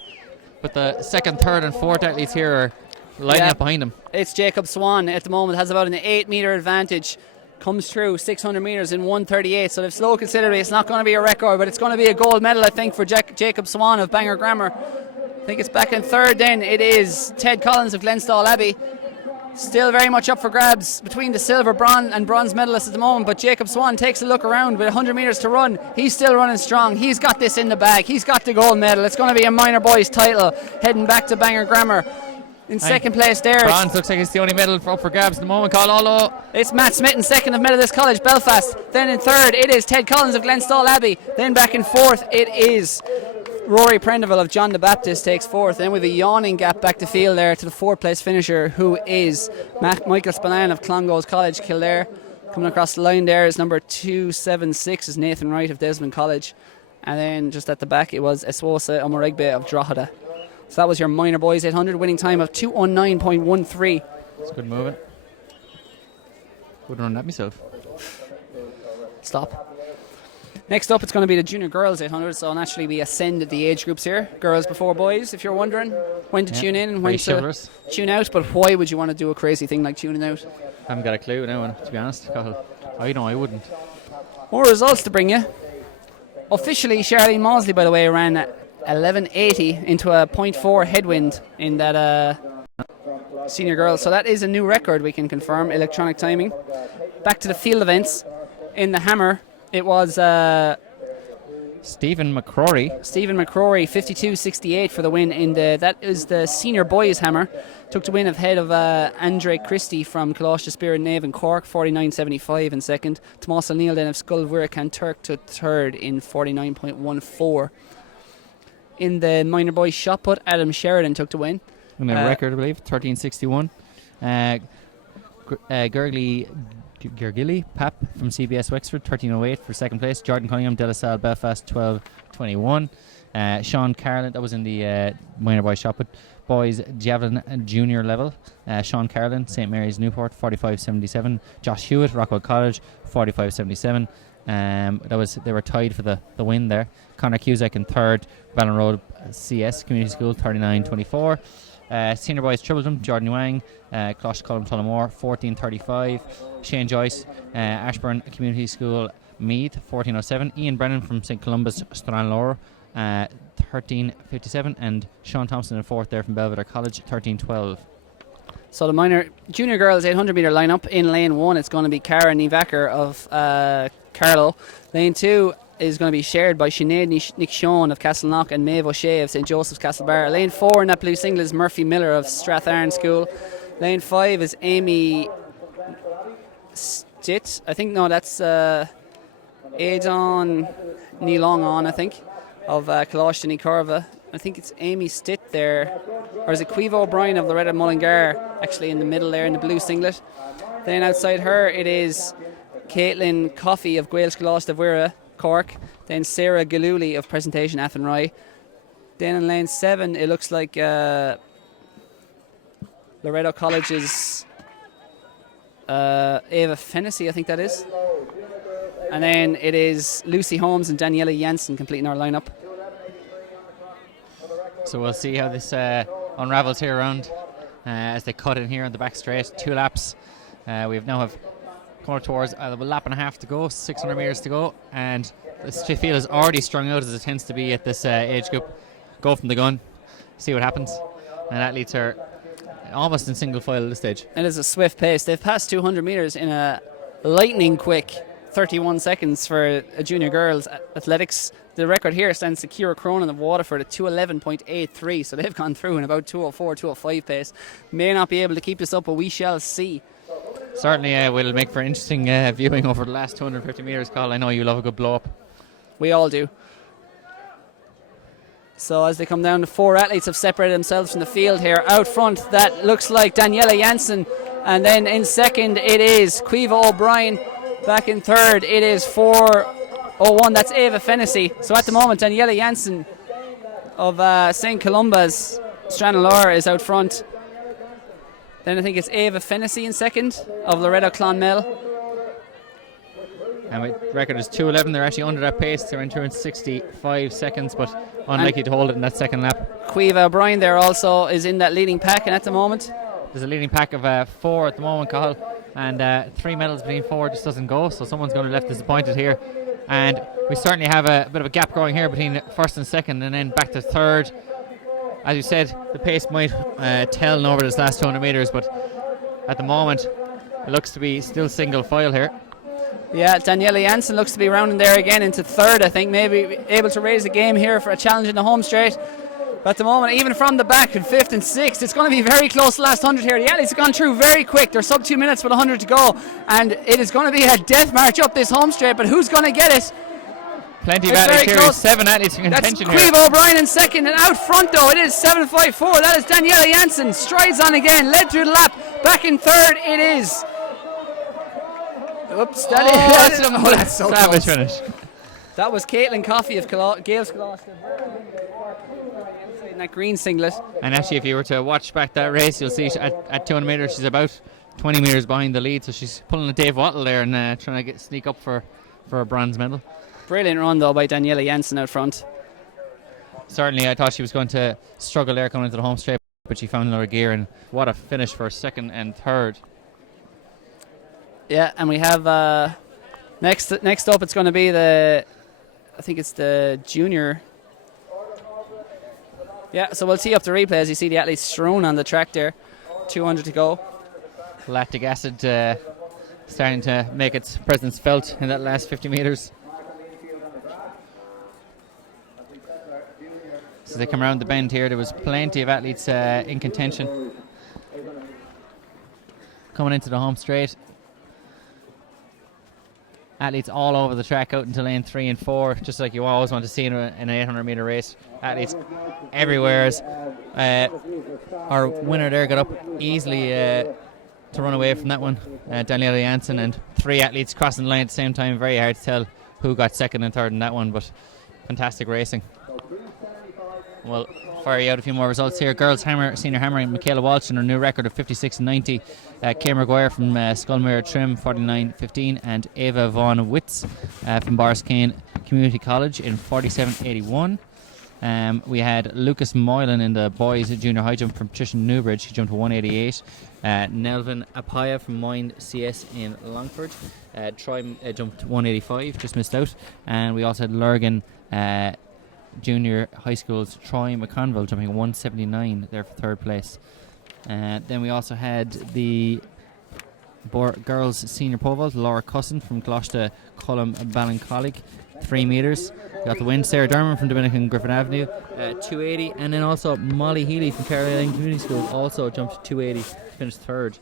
but the second, third and fourth athletes here are lining up behind him. It's Jacob Swan at the moment, has about an 8 metre advantage. Comes through 600 metres in 1:38, so they've slowed considerably. It's not going to be a record, but it's going to be a gold medal, I think, for Jacob Swan of Bangor Grammar. I think it's back in third then. It is Ted Collins of Glenstall Abbey. Still very much up for grabs between the silver, bronze and bronze medalists at the moment, but Jacob Swan takes a look around with 100 metres to run. He's still running strong. He's got this in the bag. He's got the gold medal. It's going to be a minor boys title heading back to Bangor Grammar. In second place there, bronze looks like it's the only medal up for grabs at the moment. It's Matt Smith in second of Methodist College Belfast. Then in third it is Ted Collins of Glenstall Abbey. Then back in fourth it is Rory Prendeville of John the Baptist takes fourth. Then with a yawning gap back to field there to the fourth place finisher, who is Michael Spillane of Clongowes College Kildare. Coming across the line there is number 276 is Nathan Wright of Desmond College. And then just at the back it was Eswosa Omaregbe of Drogheda. So that was your minor boys 800, winning time of 2:09.13. It's good moving. Wouldn't run that myself. Stop. Next up, it's going to be the junior girls 800. So naturally, we ascended the age groups here. Girls before boys. If you're wondering when to tune in and when to tune out, but why would you want to do a crazy thing like tuning out? I haven't got a clue now, to be honest. I know I wouldn't. More results to bring you. Officially, Charlene Mosley, by the way, ran 1180 into a 0.4 headwind in that senior girls. So that is a new record, we can confirm, electronic timing. Back to the field events. In the hammer, it was Stephen McCrory, 52.68 for the win. That is the senior boys hammer. Took the win ahead of Andre Christie from Colossus Spirit Nave in Cork, 49.75 in second. Tomas O'Neill then of Skull Wirracan Turk to third in 49.14. In the minor boys shot put, Adam Sheridan took the win. And a record, I believe, 13.61. Gergili Pap from CBS Wexford, 13.08 for second place. Jordan Cunningham, De La Salle Belfast, 12.21. Sean Carlin, that was in the minor boys shot put. Boys javelin junior level, Sean Carlin, St Mary's Newport, 45.77. Josh Hewitt, Rockwell College, 45.77. They were tied for the win there. Connor Cusack in third, Ballon Road CS Community School, 39.24. Senior boys Tripleton, Jordan Wang, Closh Colum Tullamore, 14.35. Shane Joyce, Ashburn Community School Meath, 14.07. Ian Brennan from St Columbus Stranraer, 13.57. And Sean Thompson in fourth there from Belvedere College, 13.12. So the junior girls 800 metre lineup. In lane 1 it's going to be Cara Nivacker of Carlow. Lane 2 is going to be shared by Sinead Nick Sean of Castleknock and Maeve O'Shea of St Joseph's Castlebar. Lane 4 in that blue singlet is Murphy Miller of Stratharn School. Lane 5 is Amy Stitt. I think, no, that's Aidan Nealongon, I think, of Colossus and Corva. I think it's Amy Stitt there. Or is it Quivo O'Brien of Loretta Mullingar, actually in the middle there in the blue singlet. Then outside her it is Caitlin Coffey of Gaels Colossus de Wirra, Cork. Then Sarah Galuli of Presentation Athenry. Then in lane 7 it looks like Loreto College's Ava Fennessy, I think that is. And then it is Lucy Holmes and Daniela Janssen completing our lineup. So we'll see how this unravels here around as they cut in here on the back straight. 2 laps. We now have coming up towards a lap and a half to go, 600 metres to go, and this field is already strung out as it tends to be at this age group. Go from the gun, see what happens, and athletes are almost in single file at this stage. It is a swift pace. They've passed 200 metres in a lightning quick 31 seconds for a junior girls athletics. The record here stands to Ciara Cronin of Waterford at 2:11.83, so they've gone through in about 2:04, 2:05 pace. May not be able to keep this up, but we shall see. Certainly will make for interesting viewing over the last 250 metres, Carl. I know you love a good blow up. We all do. So as they come down, the 4 athletes have separated themselves from the field here. Out front, that looks like Daniela Janssen. And then in second, it is Quiva O'Brien. Back in third, it is 4:01. That's Ava Fennessy. So at the moment, Daniela Janssen of St. Columba's Stranraer is out front. Then I think it's Ava Fennessy in second of Loreto Clonmel. And the record is 2:11. They're actually under that pace. They're in 265 seconds, but unlikely to hold it in that second lap. Quiva O'Brien there also is in that leading pack, and at the moment there's a leading pack of 4 at the moment, Cathal, and 3 medals between 4 just doesn't go, so someone's going to be left disappointed here. And we certainly have a bit of a gap growing here between first and second, and then back to third. As you said, the pace might tell over this last 200 metres, but at the moment it looks to be still single file here. Yeah, Daniela Janssen looks to be rounding there again into third, I think, maybe able to raise the game here for a challenge in the home straight. But at the moment, even from the back in fifth and sixth, it's going to be very close to the last 100 here. The athletes have gone through very quick. They're sub 2 minutes with 100 to go, and it is going to be a death march up this home straight, but who's going to get it? Plenty of athletes here. 7 athletes in contention here. That's Quiva O'Brien in second, and out front though it is 7:54. That is Daniela Janssen. Strides on again, led through the lap. Back in third it is. Oops, that's so savage close. finish. That was Caitlin Coffey of Gales Colossus in that green singlet. And actually, if you were to watch back that race, you'll see at 200 metres she's about 20 metres behind the lead, so she's pulling a Dave Wattle there and trying to sneak up for a bronze medal. Brilliant run though by Daniela Janssen out front. Certainly, I thought she was going to struggle there coming into the home straight, but she found another gear, and what a finish for second and third. Yeah, and we have next up it's going to be I think it's the junior. Yeah, so we'll tee up the replay as you see the athletes strewn on the track there. 200 to go. Lactic acid starting to make its presence felt in that last 50 metres. So they come around the bend here. There was plenty of athletes in contention coming into the home straight. Athletes all over the track out into lane 3 and 4, just like you always want to see in an 800 metre race. Athletes everywhere. Our winner there got up easily to run away from that one, Daniela Janssen, and 3 athletes crossing the line at the same time. Very hard to tell who got second and third in that one, but fantastic racing. Well, fire you out a few more results here. Girls hammer, senior hammering, Michaela Walsh and her new record of 56.90. Kay Maguire from Skullmere Trim, 49.15, and Ava Vaughan Witz from Borriscane Community College in 47.81. We had Lucas Moylan in the boys junior high jump from Patricia Newbridge. He jumped to 188. Nelvin Apaya from Mind CS in Longford. Troy jumped 185, just missed out. And we also had Lurgan Junior High School's Troy McConville jumping 179 there for third place. Then we also had the girls senior pole vault, Laura Cusson from Gloucester Cullum Ballincollig, 3 metres. Got the win. Sarah Derman from Dominican Griffin Avenue, 280. And then also Molly Healy from Caroline Community School also jumped 280, finished third.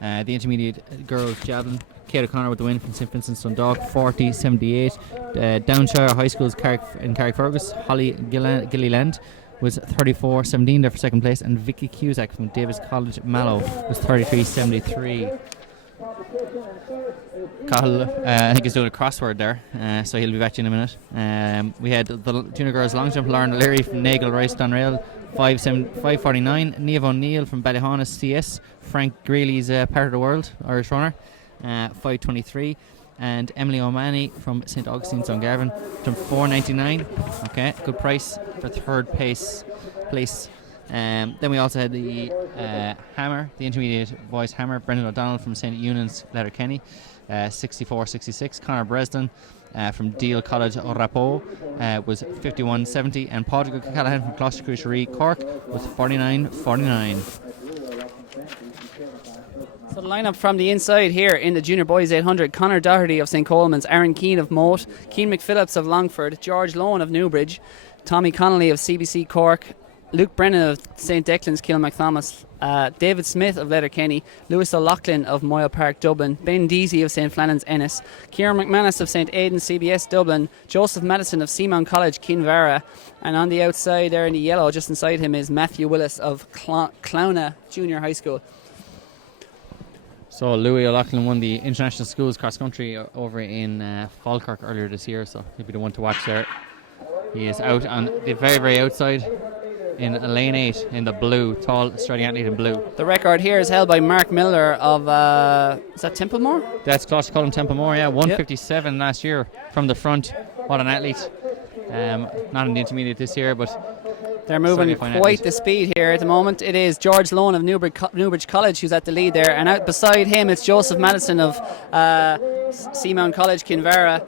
The intermediate girls javelin, Kate O'Connor with the win from St Vincent's Dundalk, 40.78. Downshire High School's in Carrickfergus, Holly Gilliland was 34.17 there for second place, and Vicky Cusack from Davis College Mallow was 33.73. Cahill, I think he's doing a crossword there, so he'll be back to you in a minute. We had the junior girls long jump, Lauren O'Leary from Nagle Rice Donrail, 5.49. Niamh O'Neill from Ballyhonus CS, Frank Greeley's part of the world, Irish runner, 5.23. And Emily O'Mahony from St Augustine's Dungarvan jumped 4.99. Okay, good price for third place. Then we also had the hammer, the intermediate boys hammer, Brendan O'Donnell from St. Eunan's, Letterkenny, 64.66. Conor Bresden from Deal College Orapo was 51.70, and Padraig Callahan from Gloucester Cruchery Cork was 49.49. So the lineup from the inside here in the Junior Boys 800: Conor Doherty of St. Coleman's, Aaron Keane of Moate, Keane McPhillips of Longford, George Lohan of Newbridge, Tommy Connolly of CBC Cork, Luke Brennan of St. Declan's Kilmacthomas, David Smith of Letterkenny, Lewis O'Loughlin of Moyle Park Dublin, Ben Deasy of St. Flannan's Ennis, Kieran McManus of St. Aidan's CBS Dublin, Joseph Madison of Seamount College Kinvara, and on the outside there in the yellow just inside him is Matthew Willis of Clowna Junior High School. So Louis O'Loughlin won the International Schools Cross Country over in Falkirk earlier this year, so he'll be the one to watch there. He is out on the very, very outside in lane 8 in the blue, tall striding athlete in blue. The record here is held by Mark Miller of, is that Templemore? That's Gloucester Cullen Templemore, yeah, 157 last year from the front. What an athlete. Not in the intermediate this year, but they're moving quite the speed here at the moment. It is George Lohan of Newbridge College who's at the lead there, and out beside him it's Joseph Madison of Seamount College Kinvara.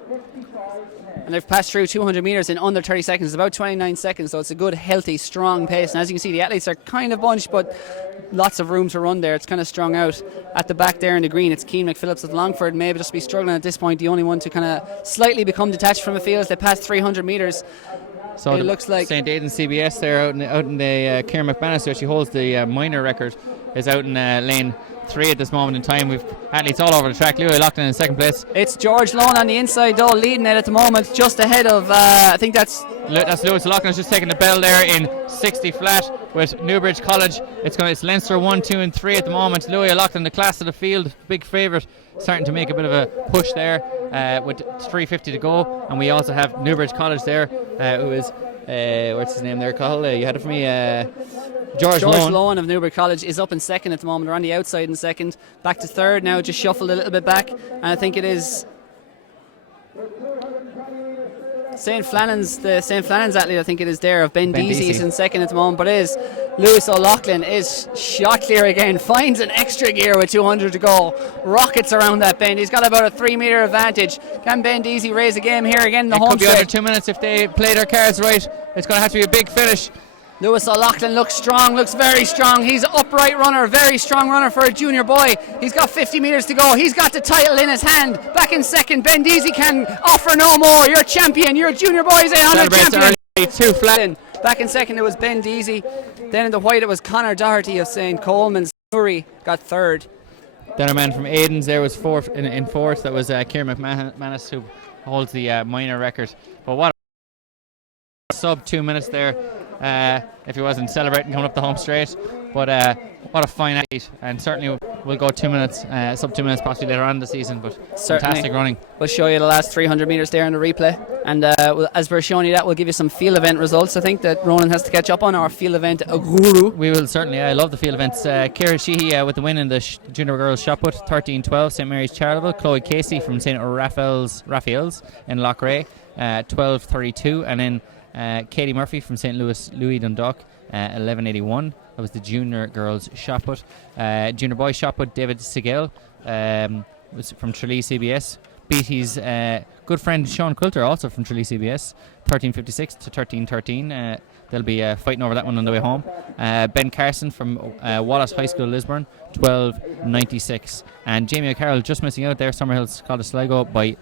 And they've passed through 200 metres in under 30 seconds. It's about 29 seconds, so it's a good, healthy, strong pace. And as you can see, the athletes are kind of bunched, but lots of room to run there. It's kind of strung out. At the back there in the green, it's Keane McPhillips of Longford, maybe just be struggling at this point, the only one to kind of slightly become detached from the field as they pass 300 metres. So it looks like St. Aidan's CBS there out in the Kieran McManus, who actually holds the minor record, is out in lane 3 at this moment in time. We've athletes all over the track. Louis Loughlin in second place. It's George Lohan on the inside though, leading it at the moment, just ahead of I think that's Lewis Loughlin is just taking the bell there in 60 flat with Newbridge College. It's Leinster 1, 2 and 3 at the moment. Louis Loughlin, the class of the field, big favourite, starting to make a bit of a push there with 3:50 to go. And we also have Newbridge College there, who is what's his name there, Cathal? You had it for me. George Lohan of Newbridge College is up in second at the moment. They're on the outside in second. Back to third now, just shuffled a little bit back. And I think it is St. Flannan's, the St. Flannan's athlete, I think it is there, of Ben Deasy is in second at the moment. But it is Lewis O'Loughlin is shot clear again, finds an extra gear with 200 to go, rockets around that bend. He's got about a 3 metre advantage. Can Ben Deasy raise a game here again in the home straight? It could be under 2 minutes if they play their cards right. It's going to have to be a big finish. Lewis O'Loughlin looks strong, looks very strong. He's an upright runner, very strong runner for a junior boy. He's got 50 metres to go. He's got the title in his hand. Back in second, Ben Deasy can offer no more. You're champion. You're junior boys 800 champion. Two flat. Back in second, it was Ben Deasy. Then in the white, it was Conor Doherty of St. Coleman's. Newry got third. Then a man from Aidan's there was fourth. In fourth, that was Kieran McManus, who holds the minor record. But what a sub 2 minutes there. If he wasn't celebrating coming up the home straight, but what a fine athlete, and certainly we'll go 2 minutes, sub 2 minutes possibly later on in the season, but fantastic running. We'll show you the last 300 metres there in the replay, and as we're showing you that, we'll give you some field event results I think that Ronan has to catch up on, our field event guru. We will certainly. I love the field events. Kira Sheehy with the win in the junior girls shot put, 13-12, St. Mary's Charleville. Chloe Casey from St. Raphael's in Loughrea, 12-32, and then Katie Murphy from St. Louis Dundalk, 11:81. That was the junior girls shot put. Junior boys shot put, David Sigel was from Tralee CBS. Beat his good friend Sean Quilter, also from Tralee CBS, 13:56 to 13:13. They'll be fighting over that one on the way home. Ben Carson from Wallace High School, Lisburn, 12:96. And Jamie O'Carroll just missing out there, Summerhill's Scottish Sligo by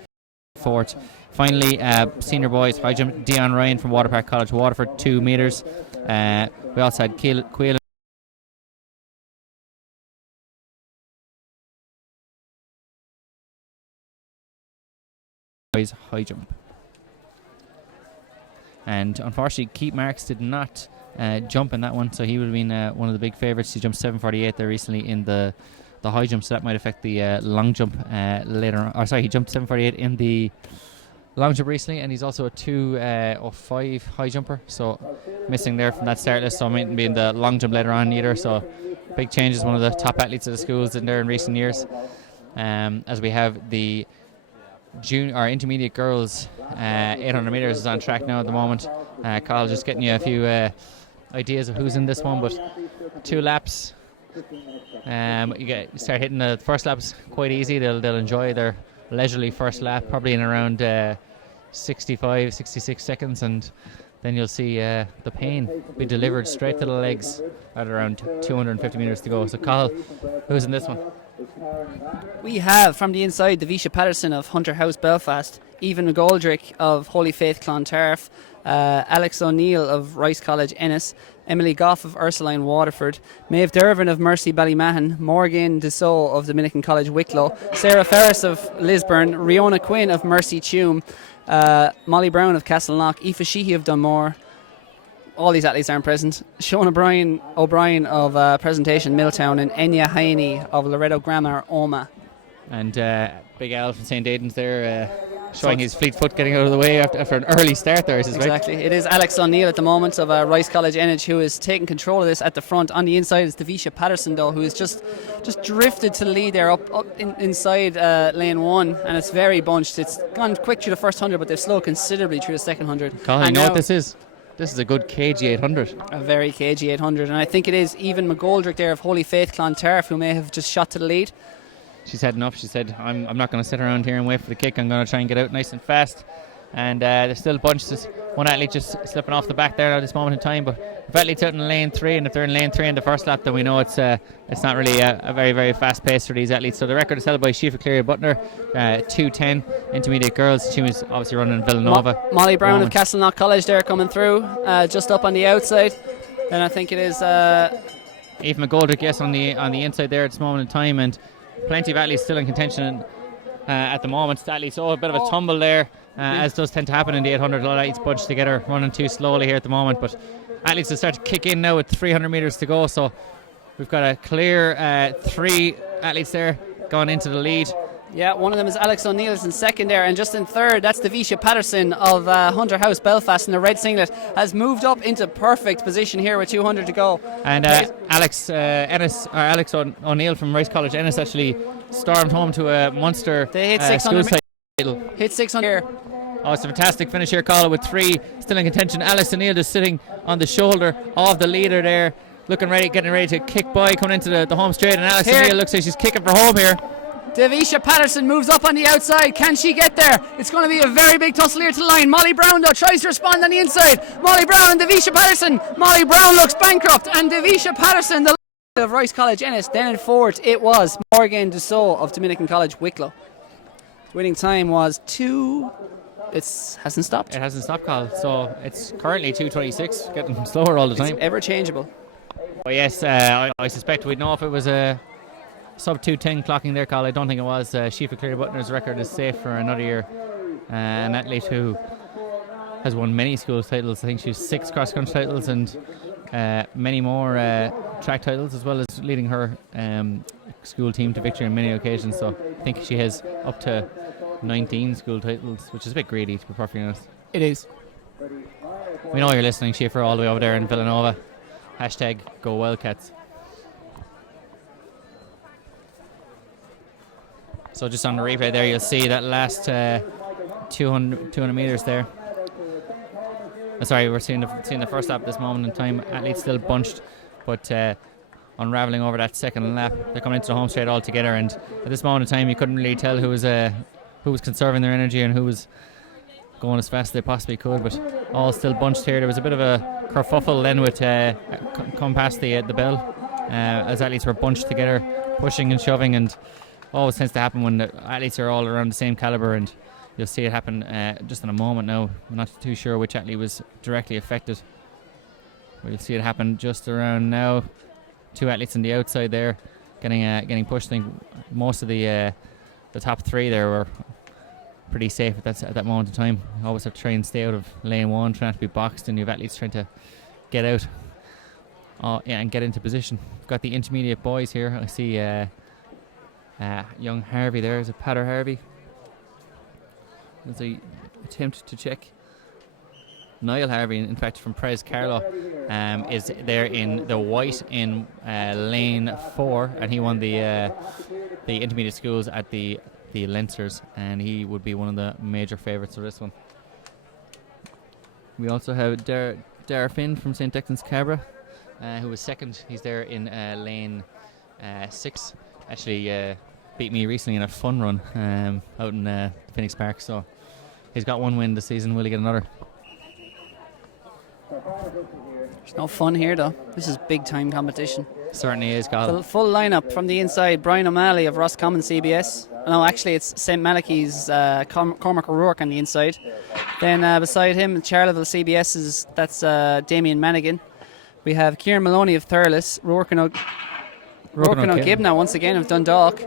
fourth. Finally, senior boys high jump, Dion Ryan from Waterpark College, Waterford, 2 metres. We also had Quayle boys high jump. And unfortunately, Keith Marks did not jump in that one, so he would have been one of the big favourites. He jumped 7:48 there recently in the high jump, so that might affect the long jump later on. Or sorry, he jumped 7:48 in the long jump recently, and he's also a 2:05 high jumper, so missing there from that start list, so mightn't be in the long jump later on either. So big changes, one of the top athletes of the schools in there in recent years. As we have the junior or intermediate girls 800 metres is on track now at the moment. Carl, just getting you a ideas of who's in this one, but 2 laps. You start hitting the first laps quite easy. They'll enjoy their leisurely first lap, probably in around 65, 66 seconds, and then you'll see the pain be delivered straight to the legs at around 250 metres to go. So, Cathal, who's in this one? We have from the inside Davisha Patterson of Hunter House Belfast, Even McGoldrick of Holy Faith Clontarf, Alex O'Neill of Rice College Ennis, Emily Goff of Ursuline Waterford, Maeve Dervin of Mercy Ballymahan, Morgan Dussault of Dominican College Wicklow, Sarah Ferris of Lisburn, Riona Quinn of Mercy Tuam, Molly Brown of Castleknock, Aoife Sheehy of Dunmore. All these athletes aren't present. Sean O'Brien of Presentation Milltown, and Enya Heine of Loreto Grammar Oma. And Big Al from St. Aidan's there, showing his fleet foot getting out of the way after an early start there, I suspect. Exactly. It is Alex O'Neill at the moment of Rice College Ennis who is taking control of this at the front. On the inside is Davisha Patterson, though, who is just drifted to the lead there inside lane 1, and it's very bunched. It's gone quick through the first 100, but they've slowed considerably through the second 100. Colin, you know what this is? This is a good KG 800. A very KG 800, and I think it is Even McGoldrick there of Holy Faith Clontarf who may have just shot to the lead. She's heading up. She said, I'm not going to sit around here and wait for the kick. I'm going to try and get out nice and fast. And there's still a bunch. There's one athlete just slipping off the back there at this moment in time. But if athletes out in lane 3, and if they're in lane 3 in the first lap, then we know it's not really a very, very fast pace for these athletes. So the record is held by Shifa Cleary Butner, 2:10 intermediate girls. She was obviously running in Villanova. Molly Brown of Castleknock College there coming through, just up on the outside. Then I think it is Eve McGoldrick, yes, on the inside there at this moment in time, and plenty of athletes still in contention at the moment. The athletes, a bit of a tumble there, as does tend to happen in the 800. A lot of athletes bunched together, running too slowly here at the moment, but athletes will start to kick in now with 300 metres to go. So we've got a clear 3 athletes there going into the lead. Yeah, one of them is Alex O'Neill in second there, and just in third, that's Davisha Patterson of Hunter House Belfast in the red singlet, has moved up into perfect position here with 200 to go. And Alex O'Neill from Rice College Ennis actually stormed home to a monster. They hit 600 title. Hit 600 here. Oh, it's a fantastic finish here, Carla, with 3 still in contention. Alex O'Neill just sitting on the shoulder of the leader there, getting ready to kick by, coming into the home straight, and Alex O'Neill looks like she's kicking for home here. Davisha Patterson moves up on the outside. Can she get there? It's going to be a very big tussle here to the line. Molly Brown, though, tries to respond on the inside. Molly Brown and Davisha Patterson. Molly Brown looks bankrupt, and Davisha Patterson, the of Rice College Ennis. Then in fourth, it was Morgan Dussault of Dominican College Wicklow. Winning time was 2. It hasn't stopped. It hasn't stopped, Carl. So it's currently 2:26, getting slower all the time. It's ever changeable. Well, yes, I suspect we'd know if it was a sub 2:10 clocking there, Carl. I don't think it was. Shifa Cleary Butner's record is safe for another year. An athlete who has won many schools titles. I think she's 6 cross country titles and many more track titles, as well as leading her school team to victory on many occasions. So I think she has up to 19 school titles, which is a bit greedy, to be perfectly honest. It is. We know you're listening, Shifa, all the way over there in Villanova. Hashtag Go Wildcats. So just on the replay there, you'll see that last 200 metres there. Sorry, we're seeing the first lap at this moment in time. Athletes still bunched, but unravelling over that second lap. They're coming into the home straight all together, and at this moment in time, you couldn't really tell who was conserving their energy and who was going as fast as they possibly could, but all still bunched here. There was a bit of a kerfuffle then with come past the bell as athletes were bunched together, pushing and shoving, and always tends to happen when the athletes are all around the same calibre, and you'll see it happen just in a moment now. I'm not too sure which athlete was directly affected. We'll see it happen just around now. 2 athletes on the outside there getting pushed. I think most of the top 3 there were pretty safe at that moment in time. You always have to try and stay out of lane 1, trying not to be boxed, and you have athletes trying to get out and get into position. We've got the intermediate boys here. I see young Harvey there. Is it Patter Harvey? There's a attempt to check. Niall Harvey, in fact, from Prez Carlo, is there in the white in lane 4, and he won the intermediate schools at the Leinsters, and he would be one of the major favourites for this one. We also have Derek Dara Finn from St. Declan's Cabra, who was second. He's there in lane 6. Actually beat me recently in a fun run out in Phoenix Park. So he's got one win this season. Will he get another? There's no fun here though. This is big time competition. Certainly is, Cathal. The full lineup from the inside: Brian O'Malley of Roscommon CBS. No, actually it's St. Malachy's Cormac O'Rourke on the inside. Then beside him, Charleville CBS's, that's Damien Manigan. We have Kieran Maloney of Thurles, Rourke and O'Gibna once again of Dundalk.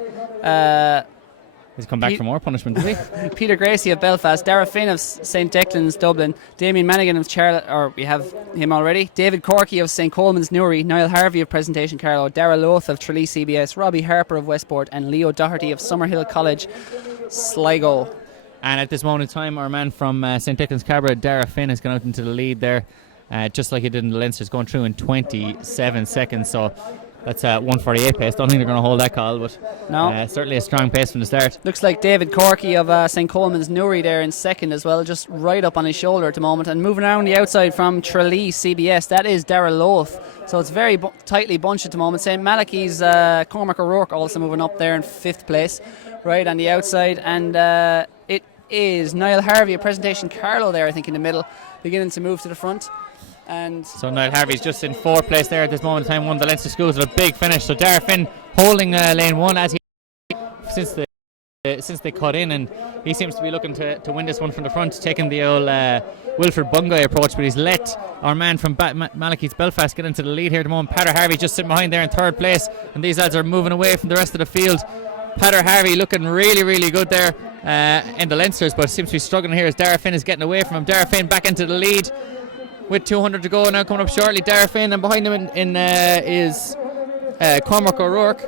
He's come back for more punishment, did he? Peter Gracie of Belfast, Dara Finn of St. Declan's Dublin, Damien Manigan of Charlotte, or we have him already, David Corky of St. Coleman's Newry, Niall Harvey of Presentation Carlow, Dara Loth of Tralee CBS, Robbie Harper of Westport, and Leo Doherty of Summerhill College, Sligo. And at this moment in time, our man from St. Declan's Cabra, Dara Finn, has gone out into the lead there, just like he did in the Leinster's, going through in 27 seconds. So that's 1:48 pace. Don't think they're going to hold that call, but no. Certainly a strong pace from the start. Looks like David Corky of St. Coleman's Newry there in second as well, just right up on his shoulder at the moment. And moving around the outside from Tralee CBS, that is Dara Loth. So it's very tightly bunched at the moment. St. Malachy's Cormac O'Rourke also moving up there in 5th place, right on the outside. And it is Niall Harvey of Presentation Carlow there, I think, in the middle, beginning to move to the front. And so Niall Harvey's just in 4th place there at this moment in time, won the Leinster Schools with a big finish. So Dara Finn holding lane 1 as he since they cut in, and he seems to be looking to win this one from the front, taking the old Wilfred Bungay approach, but he's let our man from Malachy's Belfast get into the lead here at the moment. Pater Harvey just sitting behind there in 3rd place, and these lads are moving away from the rest of the field. Pater Harvey looking really, really good there in the Leinsters, but seems to be struggling here as Dara Finn is getting away from him. Dara Finn back into the lead with 200 to go now, coming up shortly. Dara Finn, and behind him is Cormac O'Rourke.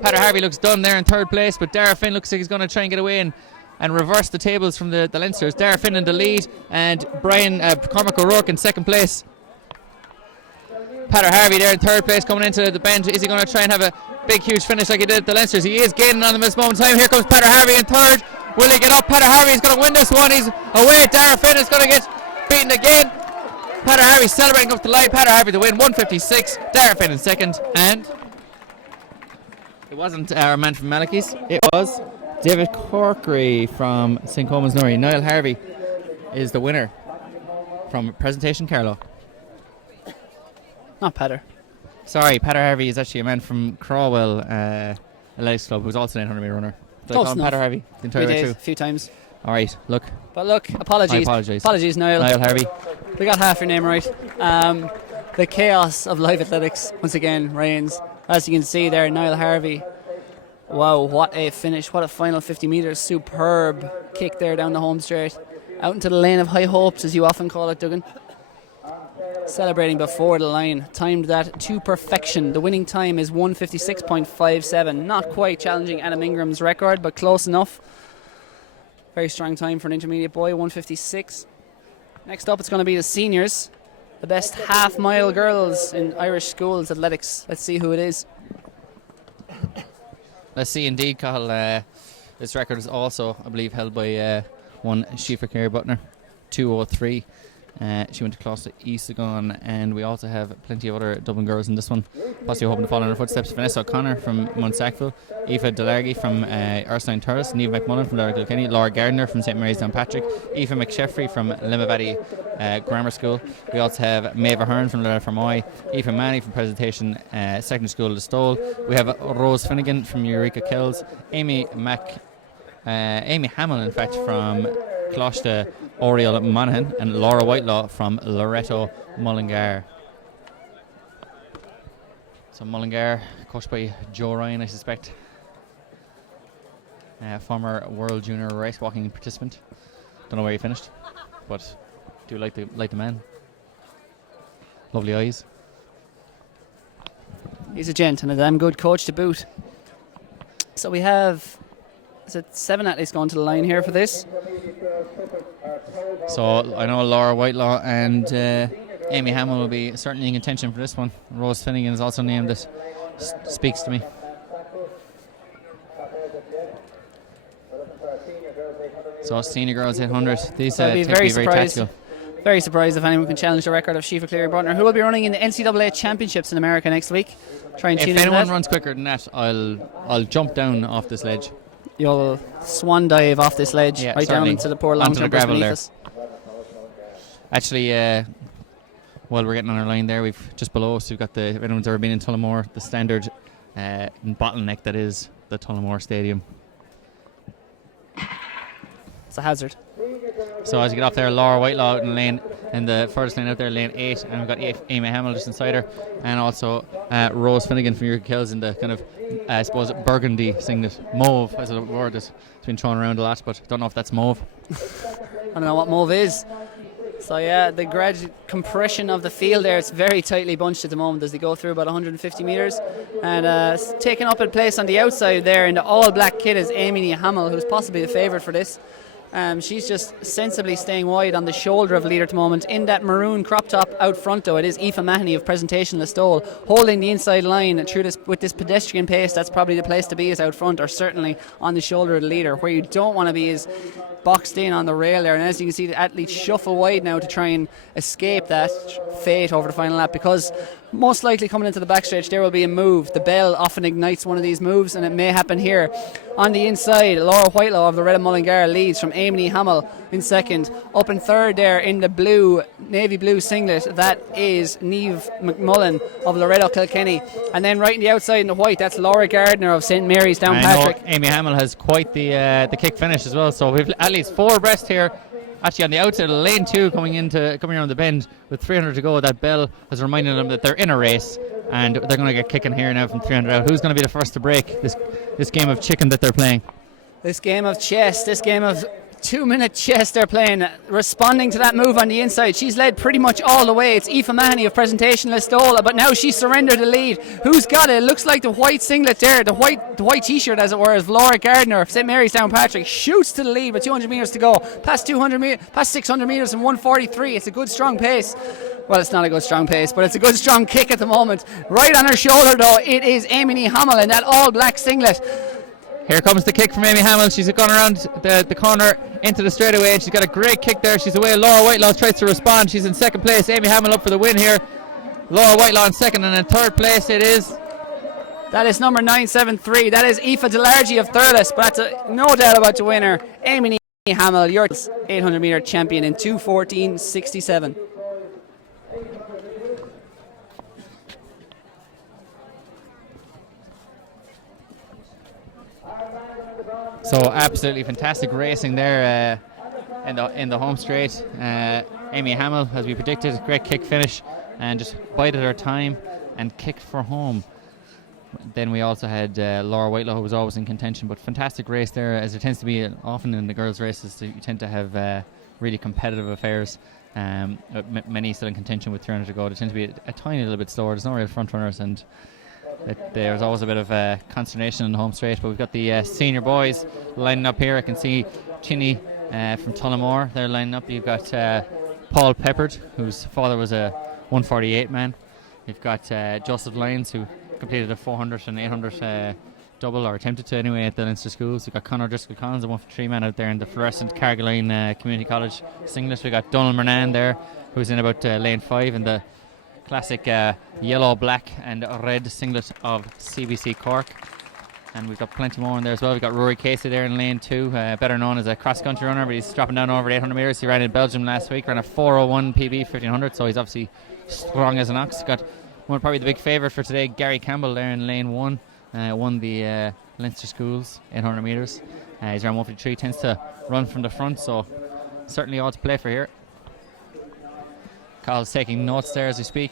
Pater Harvey looks done there in 3rd place, but Dara Finn looks like he's going to try and get away and reverse the tables from the Leinsters. Dara Finn in the lead, and Cormac O'Rourke in 2nd place. Pater Harvey there in 3rd place, coming into the bend. Is he going to try and have a big, huge finish like he did at the Leinsters? He is gaining on them at this moment in time. Here comes Pater Harvey in 3rd. Will he get up? Pater Harvey is going to win this one. He's away. Dara Finn is going to get beaten again. Pater Harvey celebrating up the line. Pater Harvey to win, 156. Dara Finn in 2nd, and it wasn't our man from Malachy's. It was David Corkery from St. Coleman's Newry. Niall Harvey is the winner from Presentation Carlow. not Pater. Sorry, Pater Harvey is actually a man from Crawwell Athletics Club, who's also an 800 metre runner. Did I call him Pater Harvey the entire way through? A few times. All right, look. But look, apologies. Apologies, Niall. Niall Harvey. We got half your name right. The chaos of live athletics once again reigns. As you can see there, Niall Harvey. Wow, what a finish. What a final 50 metres. Superb kick there down the home straight. Out into the lane of high hopes, as you often call it, Duggan. Celebrating before the line. Timed that to perfection. The winning time is 1:56.57. Not quite challenging Adam Ingram's record, but close enough. Very strong time for an intermediate boy, 1:56. Next up, it's going to be the seniors. The best half-mile girls in Irish schools athletics. Let's see who it is. Let's see indeed, Cathal. This record is also, I believe, held by one Shifa Kerry Butner, 2:03. She went to Closter Eastagon, and we also have plenty of other Dublin girls in this one, possibly hoping to follow in her footsteps. Vanessa O'Connor from Mount Sackville, Aoife Delargy from Erskine Turris, Niamh McMullen from Lara Kilkenny, Laura Gardner from St Mary's Downpatrick, Aoife McSheffrey from Limavady Grammar School. We also have Maeve Ahern from Lara Fermoy, Aoife Manny from Presentation Secondary School Listowel. We have Rose Finnegan from Eureka Kells, Amy Hamill, in fact, from Closta Oriel Monaghan, and Laura Whitelaw from Loreto Mullingar. So Mullingar, coached by Joe Ryan, I suspect. Former World Junior race walking participant. Don't know where he finished, but do like the man. Lovely eyes. He's a gent and a damn good coach to boot. So we have, is it 7 athletes going to the line here for this? So I know Laura Whitelaw and Amy Hamill will be certainly in contention for this one. Rose Finnegan is also named that speaks to me. So senior girls 800. These tend to be very tactical. Very surprised if anyone can challenge the record of Shiva Cleary-Butner, who will be running in the NCAA Championships in America next week. Try and If tune into anyone that. runs quicker than that, I'll jump down off this ledge. You'll swan dive off this ledge Yeah, right down certainly. into the poor Onto long the jumpers gravel beneath there. us. Actually, while we're getting on our line there, we've just below us, we've got if anyone's ever been in Tullamore, the standard bottleneck that is the Tullamore Stadium. It's a hazard. So as you get off there, Laura Whitelaw out in the furthest lane out there, lane 8, and we've got Amy Hamill just inside her, and also Rose Finnegan from your Kills in the kind of, I suppose, burgundy singlet. Mauve as a word that's been thrown around a lot, but I don't know if that's mauve. I don't know what mauve is. So yeah, the gradual compression of the field there, it's very tightly bunched at the moment as they go through about 150 metres. And taking up a place on the outside there in the all-black kit is Amy Hamill, who's possibly the favourite for this. She's just sensibly staying wide on the shoulder of the leader at the moment. In that maroon crop top out front, though, it is Aoife Mahoney of Presentation Listowel holding the inside line through this with this pedestrian pace. That's probably the place to be, is out front, or certainly on the shoulder of the leader. Where you don't want to be is boxed in on the rail there. And as you can see, the athletes shuffle wide now to try and escape that fate over the final lap, because most likely coming into the backstretch there will be a move. The bell often ignites one of these moves, and it may happen here. On the inside, Laura Whitelaw of the Red and Mullingar leads from Amy Hamill in second. Up in third there in the blue, navy blue singlet, that is Niamh McMullen of Loreto Kilkenny. And then right in the outside in the white, that's Laura Gardner of St Mary's Downpatrick. Amy Hamill has quite the kick finish as well, so we've at least 4 abreast here. Actually, on the outside of lane 2, coming around the bend with 300 to go, that bell has reminded them that they're in a race, and they're going to get kicking here now from 300 out. Who's going to be the first to break this game of chicken that they're playing? This game of chess, this game of 2-minute chess they're playing, responding to that move on the inside. She's led pretty much all the way. It's Aoife Mahoney of Presentation Listowel, but now she's surrendered the lead. Who's got it? It looks like the white singlet there, the white t-shirt as it were, is Laura Gardner of St Mary's Downpatrick. Shoots to the lead with 200 metres to go. Past 600 metres in 1:43. It's a good strong pace. Well, it's not a good strong pace, but it's a good strong kick at the moment. Right on her shoulder though, it is Amy Hamill in that all black singlet. Here comes the kick from Amy Hamill. She's gone around the corner into the straightaway, and she's got a great kick there. She's away. Laura Whitelaw tries to respond. She's in second place. Amy Hamill up for the win here. Laura Whitelaw in second, and in third place it is... That is number 973. That is Aoife Delargy of Thurles, but that's no doubt about the winner. Amy Hamill, your 800 metre champion in 2:14.67. So absolutely fantastic racing there in the home straight. Amy Hamill, as we predicted, great kick finish and just bided her time and kicked for home. Then we also had Laura Whitelaw, who was always in contention, but fantastic race there, as there tends to be often in the girls' races. You tend to have really competitive affairs. Many still in contention with 300 to go. They tend to be a tiny little bit slower. There's no real front runners, and there's always a bit of consternation in the home straight. But we've got the senior boys lining up here. I can see Chinny from Tullamore. They're lining up. You've got Paul Peppard, whose father was a 148 man. You've got Joseph Lyons, who completed a 400 and 800 double, or attempted to anyway, at the Leinster schools. We've got Conor Driscoll Collins, a 143 man out there in the fluorescent Carrigaline Community College singlet. We've got Donald Mernan there, who's in about lane 5 in the classic yellow, black and red singlet of CBC Cork. And we've got plenty more in there as well. We've got Rory Casey there in lane 2, better known as a cross-country runner, but he's dropping down over 800 metres. He ran in Belgium last week, ran a 4:01 PB 1500, so he's obviously strong as an ox. Got one, probably the big favourite for today, Gary Campbell there in lane 1, won the Leinster Schools 800 metres. He's around 153, tends to run from the front, so certainly all to play for here. Carl's taking notes there as we speak.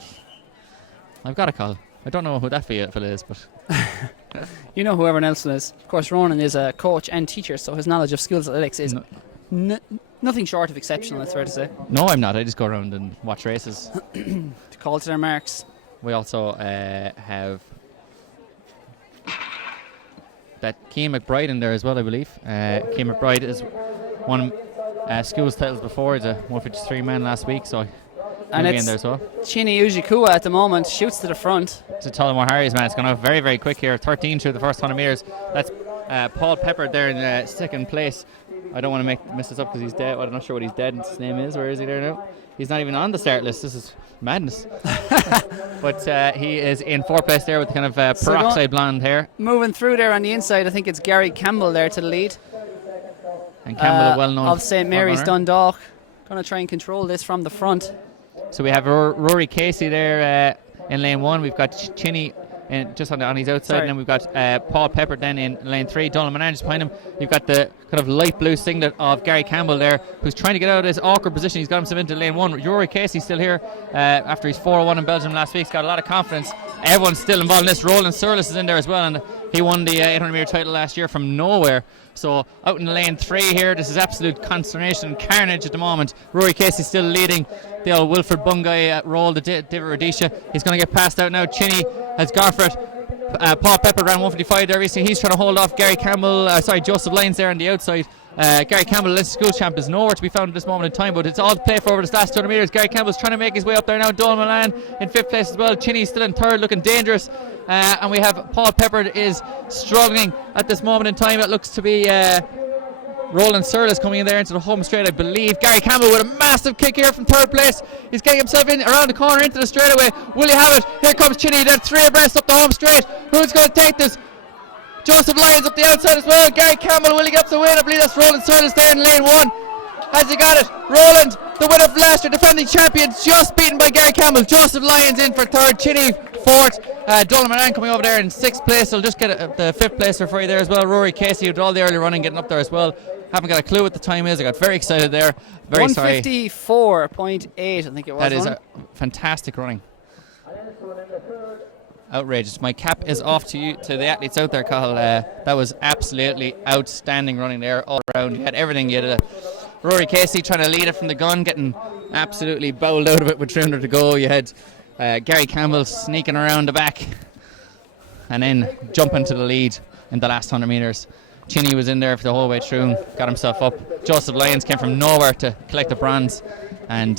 I've got a call. I don't know who that fella is, but you know who everyone else is. Of course, Ronan is a coach and teacher, so his knowledge of schools athletics is nothing short of exceptional, that's fair to say. No, I'm not. I just go around and watch races. To call to their marks. We also have that Cian McBride in there as well, I believe. Cian McBride has won schools titles before. He's a 153 man last week, so and he'll be in there as well. Chinny Ujikua at the moment, shoots to the front. It's a Tullamore Harriers, man. It's gone out very, very quick here. 13 through the first 100 metres. That's Paul Peppard there in second place I don't want to mess this up because he's dead. I'm not sure what his dad's name is. Where is he there now? He's not even on the start list. This is madness. But he is in 4th place there with kind of peroxide blonde hair. Moving through there on the inside, I think it's Gary Campbell there to the lead. And Campbell, a well-known of St Mary's Dundalk. Going to try and control this from the front. So we have Rory Casey there in lane 1. We've got Chinny just on his outside, and then we've got Paul Pepper then in lane 3. Donald Moran just behind him. You've got the kind of light blue singlet of Gary Campbell there, who's trying to get out of this awkward position. He's got himself into lane 1. Rory Casey still here after his 4-1 in Belgium last week. He's got a lot of confidence. Everyone's still involved in this. Roland Surlis is in there as well, and he won the 800 metre title last year from nowhere. So out in lane 3 here, this is absolute consternation and carnage at the moment. Rory Casey still leading. The old Wilfred Bungay roll, the David Rhodesia. He's going to get passed out now. Chinny has gone for it. Paul Pepper ran 155 there recently. He's trying to hold off Gary Campbell. Joseph Lyons there on the outside. Gary Campbell, the school champ, is nowhere to be found at this moment in time, but it's all to play for over this last 200 metres. Gary Campbell's trying to make his way up there now. Donald Milan in 5th place as well. Chinny's still in 3rd, looking dangerous. And we have Paul Pepper is struggling at this moment in time. It looks to be Roland Surlis coming in there into the home straight, I believe. Gary Campbell with a massive kick here from 3rd place. He's getting himself in around the corner into the straightaway. Will he have it? Here comes Chinny, then 3 abreast up the home straight. Who's going to take this? Joseph Lyons up the outside as well. Gary Campbell, will he get the win? I believe that's Roland Surlis there in lane 1. Has he got it? Roland, the winner from last year, defending champion, just beaten by Gary Campbell. Joseph Lyons in for 3rd, Chinny 4th. Donald Moran coming over there in 6th place. He'll just get the 5th placer for you there as well. Rory Casey, who did all the early running, getting up there as well. Haven't got a clue what the time is. I got very excited there. Very sorry. 154.8, I think it was. That is a fantastic running. Outrageous. My cap is off to you, to the athletes out there, Cathal. That was absolutely outstanding running there all around. You had everything. You had Rory Casey trying to lead it from the gun, getting absolutely bowled out of it with 300 to go. You had Gary Campbell sneaking around the back and then jumping to the lead in the last 100 metres. Chinny was in there for the whole way through, got himself up. Joseph Lyons came from nowhere to collect the bronze, and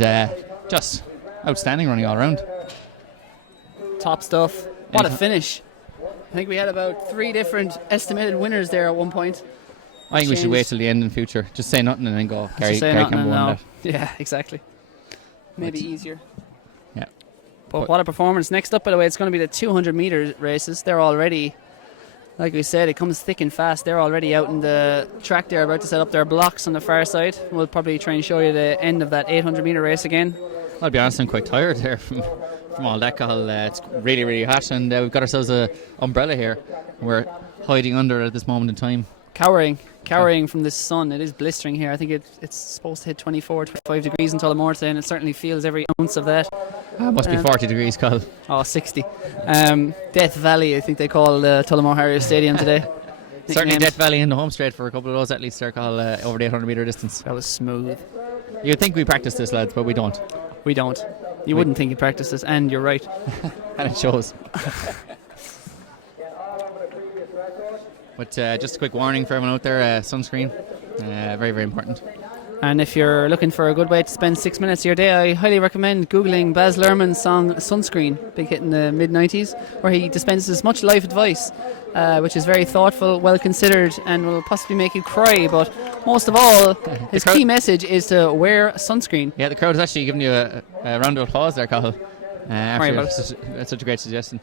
just outstanding running all around. Top stuff. What a finish. I think we had about 3 different estimated winners there at one point. I think we should wait till the end in future. Just say nothing and then go. Gary Campbell won that. Yeah, exactly. Maybe easier. Yeah. But what a performance. Next up, by the way, it's going to be the 200 metre races. They're already, like we said, it comes thick and fast. They're already out in the track. They're about to set up their blocks on the far side. We'll probably try and show you the end of that 800 metre race again. I'll be honest, I'm quite tired there from all that, Cathal. It's really, really hot, and we've got ourselves an umbrella here. We're hiding under it at this moment in time. Cowering from this sun. It is blistering here. I think it's supposed to hit 24, 25 degrees in Tullamore today, and it certainly feels every ounce of that. Must be 40 degrees, Cathal. Oh, 60. Death Valley, I think they call Tullamore Harrier Stadium today. Certainly Death Valley in the home straight for a couple of those athletes there, Cathal, over the 800 metre distance. That was smooth. You'd think we practice this, lads, but we don't. We don't. You wouldn't think you practice this, and you're right. And it shows. But just a quick warning for everyone out there, sunscreen, very, very important. And if you're looking for a good way to spend 6 minutes of your day, I highly recommend Googling Baz Luhrmann's song Sunscreen, big hit in the mid-90s, where he dispenses much life advice, which is very thoughtful, well considered, and will possibly make you cry. But most of all, his key message is to wear sunscreen. Yeah, the crowd is actually giving you a round of applause there, Cathal. That's such a great suggestion.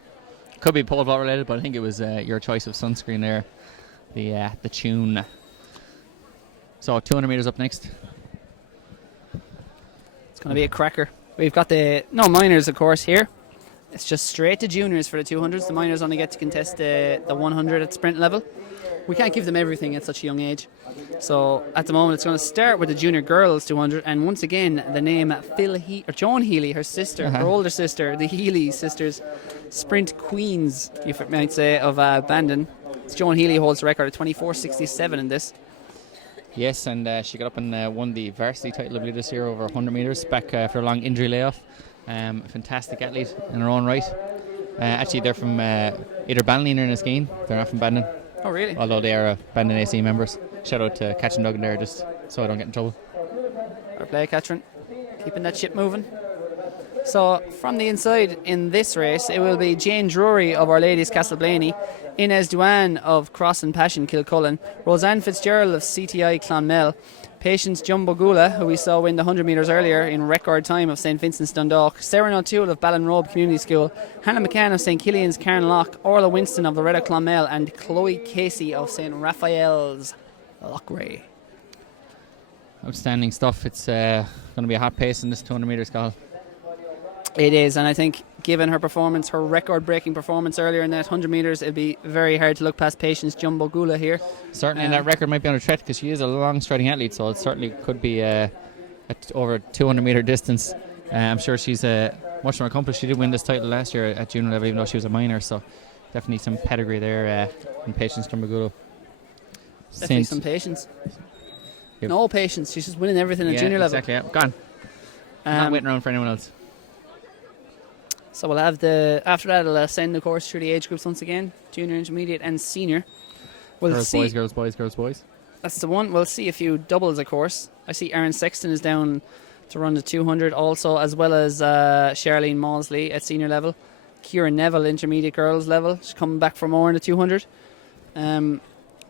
Could be pole vault related, but I think it was your choice of sunscreen there, the tune. So 200 metres up next. It's going to be a cracker. We've got no minors, of course, here. It's just straight to juniors for the 200s. The minors only get to contest the 100 at sprint level. We can't give them everything at such a young age. So at the moment, it's going to start with the junior girls 200. And once again, the name Joan Healy, her sister, her older sister, the Healy sisters, sprint queens, you might say, of Bandon. Joan Healy holds the record at 24.67 in this. Yes, and she got up and won the varsity title, I believe, this year over 100 metres back for a long injury layoff. Fantastic athlete in her own right. Actually, they're from either Ballina or Niskeen. They're not from Bandon. Oh, really? Although they are Bandon AC members. Shout out to Catch and Duggan there, just so I don't get in trouble. Fair play, Catherine. Keeping that ship moving. So from the inside in this race, it will be Jane Drury of Our Lady's Castleblaney, Inez Duane of Cross and Passion Kilcullen, Roseanne Fitzgerald of CTI Clonmel, Patience Jumbogula, who we saw win the 100 metres earlier in record time of St Vincent's Dundalk, Sarah O'Toole of Ballinrobe Community School, Hannah McCann of St Killian's Carnlough, Orla Winston of Loretta Clonmel, and Chloe Casey of St Raphael's Lochray. Outstanding stuff. It's going to be a hot pace in this 200 metres, Carl. It is, and I think given her performance, her record-breaking performance earlier in that 100 metres, it'd be very hard to look past Patience Jumbogula here. Certainly, that record might be under threat because she is a long striding athlete, so it certainly could be over a 200 metre distance. I'm sure she's much more accomplished. She did win this title last year at junior level, even though she was a minor, so definitely some pedigree there in Patience Jumbogula. Definitely some patience. Yep. No patience, she's just winning everything at junior level. Exactly, yeah. Gone. Not waiting around for anyone else. So we'll have after that we'll send the course through the age groups once again, junior, intermediate and senior. Girls, boys. That's the one. We'll see a few doubles, of course. I see Aaron Sexton is down to run the 200 also, as well as Charlene Mausley at senior level. Kieran Neville, intermediate girls level. She's coming back for more in the 200.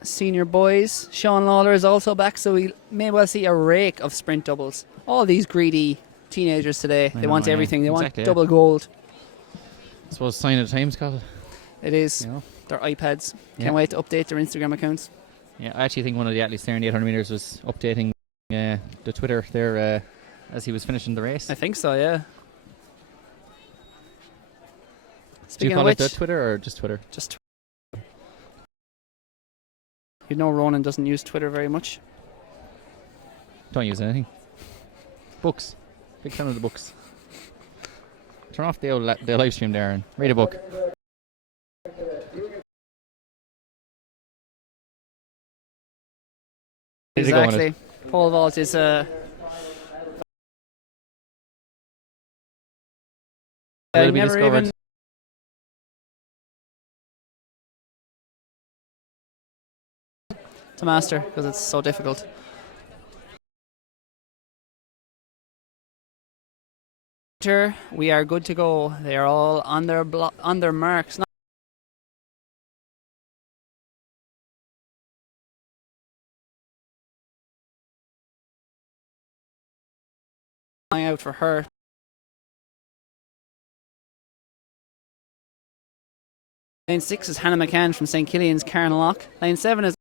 Senior boys, Sean Lawler is also back, so we may well see a rake of sprint doubles. All these greedy teenagers today, they want everything. They want double gold. I suppose sign of the times, Carl. It is. You know? Their iPads. Can't wait to update their Instagram accounts. Yeah, I actually think one of the athletes there in the 800 metres was updating the Twitter there as he was finishing the race. I think so, yeah. Do you call it the Twitter or just Twitter? Just Twitter. You know Ronan doesn't use Twitter very much. Don't use anything. Books. Big fan of the books. Turn off the live stream there and read a book. Exactly. Pole vault is will be discovered. To master because it's so difficult. We are good to go. They are all on their marks. Out for her. Lane 6 is Hannah McCann from St Killian's Carnlough. Lane 7 is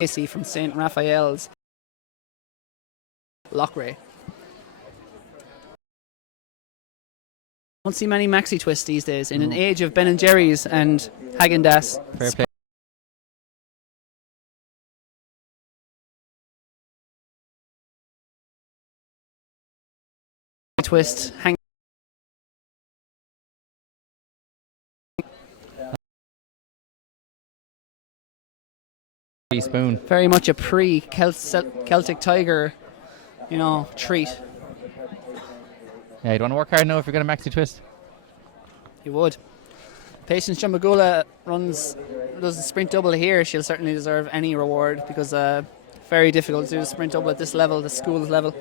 Casey from St Raphael's Lochray. Don't see many maxi twists these days in an age of Ben and Jerry's and Häagen-Dazs. Fair play. Twist. Spoon. Very much a pre-Celtic Tiger, treat. Yeah, you don't want to work hard now if you're going to maxi twist. You would. Patience Jumbogula does the sprint double here. She'll certainly deserve any reward because very difficult to do the sprint double at this level, the school's level.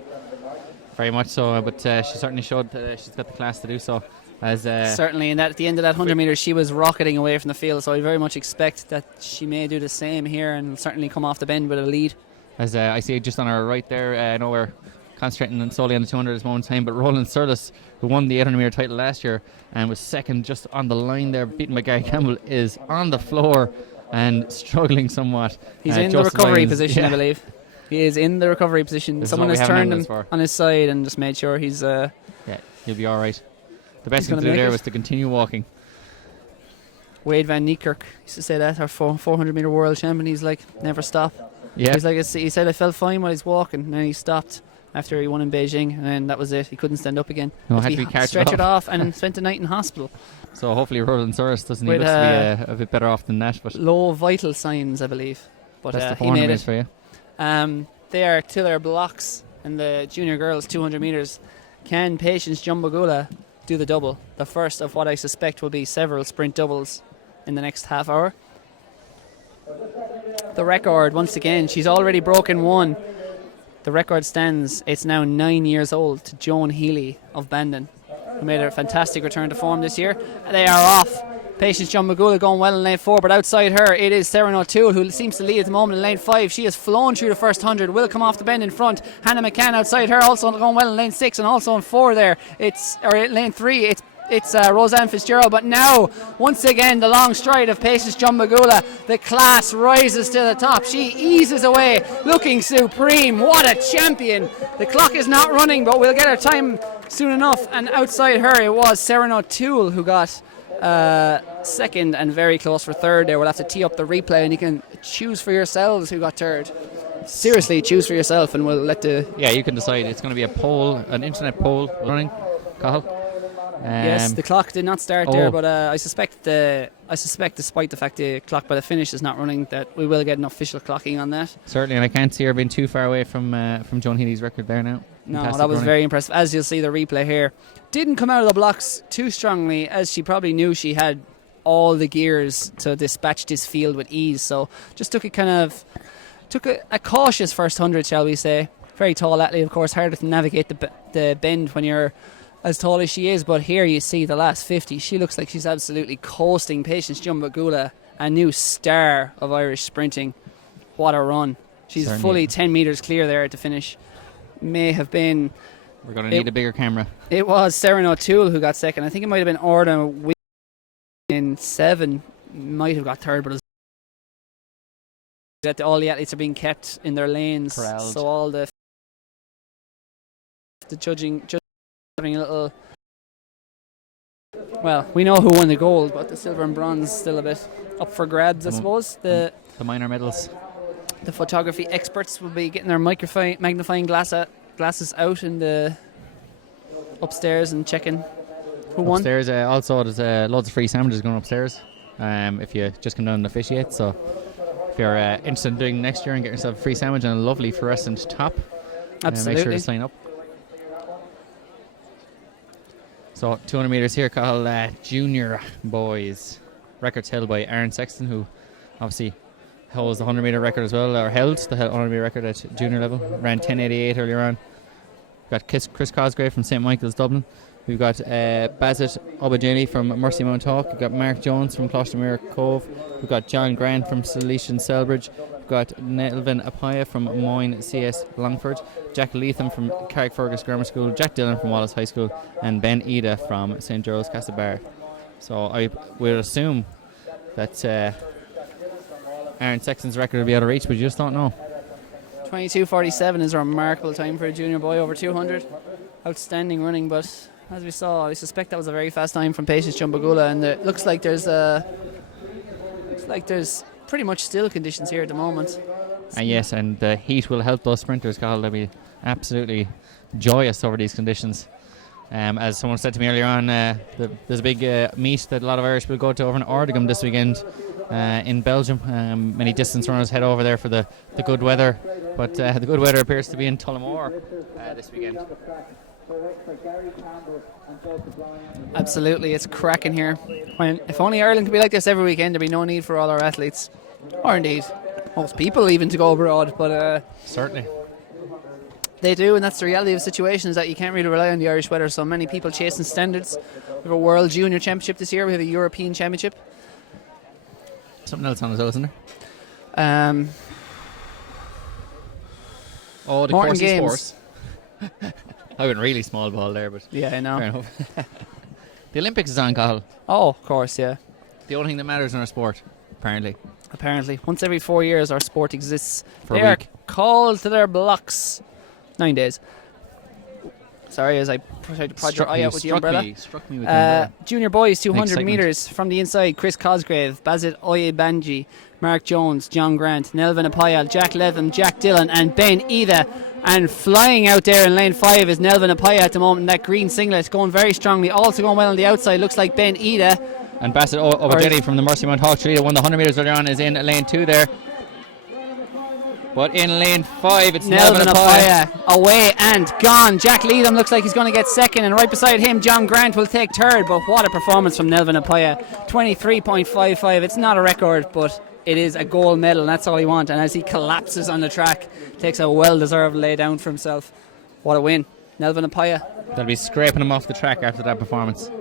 Very much so, but she certainly showed she's got the class to do so. Certainly, and at the end of that 100 metres, she was rocketing away from the field, so I very much expect that she may do the same here and certainly come off the bend with a lead. As I see just on our right there, I know we're concentrating solely on the 200 at this moment in time, but Roland Surlis, who won the 800 metre title last year and was second just on the line there, beaten by Gary Campbell, is on the floor and struggling somewhat. He's in the recovery position, I believe. He is in the recovery position. Someone has turned him on his side and just made sure he's... yeah, he'll be all right. The best thing to do there was to continue walking. Wade Van Niekerk used to say that, our 400 metre world champion. He's like, never stop. Yeah. He's like, he said, I felt fine while he's walking, and then he stopped after he won in Beijing, and then that was it. He couldn't stand up again. No, had to be stretchered off and spent the night in hospital. So hopefully Roland Soros doesn't need us to be a bit better off than that. But low vital signs, I believe. But that's the he made it. For you. They are to their blocks in the junior girls 200 metres. Can Patience Jumbogula do the double? The first of what I suspect will be several sprint doubles in the next half hour. The record, once again, she's already broken one. the record stands. It's now 9 years old to Joan Healy of Bandon, who made a fantastic return to form this year. They are off. Patience John Magula going well in lane 4, but outside her it is Sarah O'Toole, who seems to lead at the moment in lane 5. She has flown through the first 100, will come off the bend in front. Hannah McCann outside her, also going well in lane 6, and also in 4 there. Lane 3, it's Roseanne Fitzgerald, but now, once again, the long stride of Patience John Magula. The class rises to the top. She eases away, looking supreme. What a champion. The clock is not running, but we'll get her time soon enough. And outside her, it was Sarah O'Toole who got second and very close for third there. We'll have to tee up the replay and you can choose for yourselves who got third. Seriously, choose for yourself and we'll let the... Yeah, you can decide. It's going to be a poll, an internet poll running. Cathal? Yes, the clock did not start there, but I suspect despite the fact the clock by the finish is not running, that we will get an official clocking on that. Certainly, and I can't see her being too far away from Joan Healy's record there now. No, Fantastic that was running. very impressive. As you'll see the replay here, didn't come out of the blocks too strongly, as she probably knew she had all the gears to dispatch this field with ease. So just took a cautious first 100, shall we say. Very tall athlete, of course, harder to navigate the bend when you're as tall as she is. But here you see the last 50. She looks like she's absolutely coasting. Patience Jumbagula, a new star of Irish sprinting. What a run. She's Certainly. fully 10 metres clear there at the finish. May have been... We're going to need a bigger camera. It was Sarah O'Toole who got second. I think it might have been Orda in 7. Might have got third, but it was that all the athletes are being kept in their lanes. Corralled. So all the judging just having a little... Well, we know who won the gold, but the silver and bronze still a bit up for grabs, I suppose. The minor medals. The photography experts will be getting their magnifying glasses out in the upstairs and checking who won. Upstairs, also there's loads of free sandwiches going upstairs if you just come down and officiate. So if you're interested in doing next year and get yourself a free sandwich and a lovely fluorescent top, absolutely, make sure to sign up. So 200 metres here, Cathal, junior boys. Records held by Aaron Sexton, who obviously holds the 100 metre record as well, or held the 100 metre record at junior level. Ran 10:88 earlier on. We've got Chris Cosgrave from St Michael's, Dublin. We've got Bazit Obajeni from Mercy Mount Hawk. We've got Mark Jones from Clostermere Cove. We've got John Grant from Salesian Selbridge. We've got Nelvin Apaya from Moyne CS Longford. Jack Leatham from Carrickfergus Grammar School. Jack Dillon from Wallace High School. And Ben Ida from St Gerald's Castlebar. So I would assume that Aaron Sexton's record will be out of reach, but you just don't know. 22:47 is a remarkable time for a junior boy over 200. Outstanding running, but as we saw, I suspect that was a very fast time from Patience Jumbagula, and it looks like there's pretty much still conditions here at the moment. Yes, and the heat will help those sprinters, Cathal. They'll be absolutely joyous over these conditions. As someone said to me earlier on, there's a big meet that a lot of Irish will go to over in Ardegam this weekend in Belgium. Many distance runners head over there for the good weather, but the good weather appears to be in Tullamore this weekend. Absolutely, it's cracking here. If only Ireland could be like this every weekend, there'd be no need for all our athletes, or indeed most people even, to go abroad. But certainly they do, and that's the reality of the situation, is that you can't really rely on the Irish weather. So many people chasing standards. We have a World Junior Championship this year. We have a European Championship. Something else on as well, isn't there? The Morton Morton Games. Games. I went really small ball there, but yeah, I know. fair enough. The Olympics is on, Cathal. Oh, of course, yeah. The only thing that matters in our sport, apparently. Once every 4 years, our sport exists. For a they are week. called to their blocks. 9 days. Sorry, as I tried to prod your eye out with the umbrella. Struck me with the umbrella. Junior boys, 200 Excitement. metres from the inside. Chris Cosgrave, Bazit Oyebanji, Mark Jones, John Grant, Nelvin Apaya, Jack Leatham, Jack Dillon and Ben Ida. And flying out there in lane 5 is Nelvin Apaya at the moment. That green singlet going very strongly. Also going well on the outside. Looks like Ben Ida. And Bassett Obajeni from the Mercy Mount Hawk Tree that won the 100 metres earlier on is in lane 2 there. But in lane 5 it's Nelvin Apaya. Away and gone. Jack Leatham looks like he's going to get second, and right beside him John Grant will take third. But what a performance from Nelvin Apaya. 23.55. It's not a record, but it is a gold medal, and that's all he wants. And as he collapses on the track, takes a well-deserved lay down for himself. What a win. Nelvin Apaya. They'll be scraping him off the track after that performance.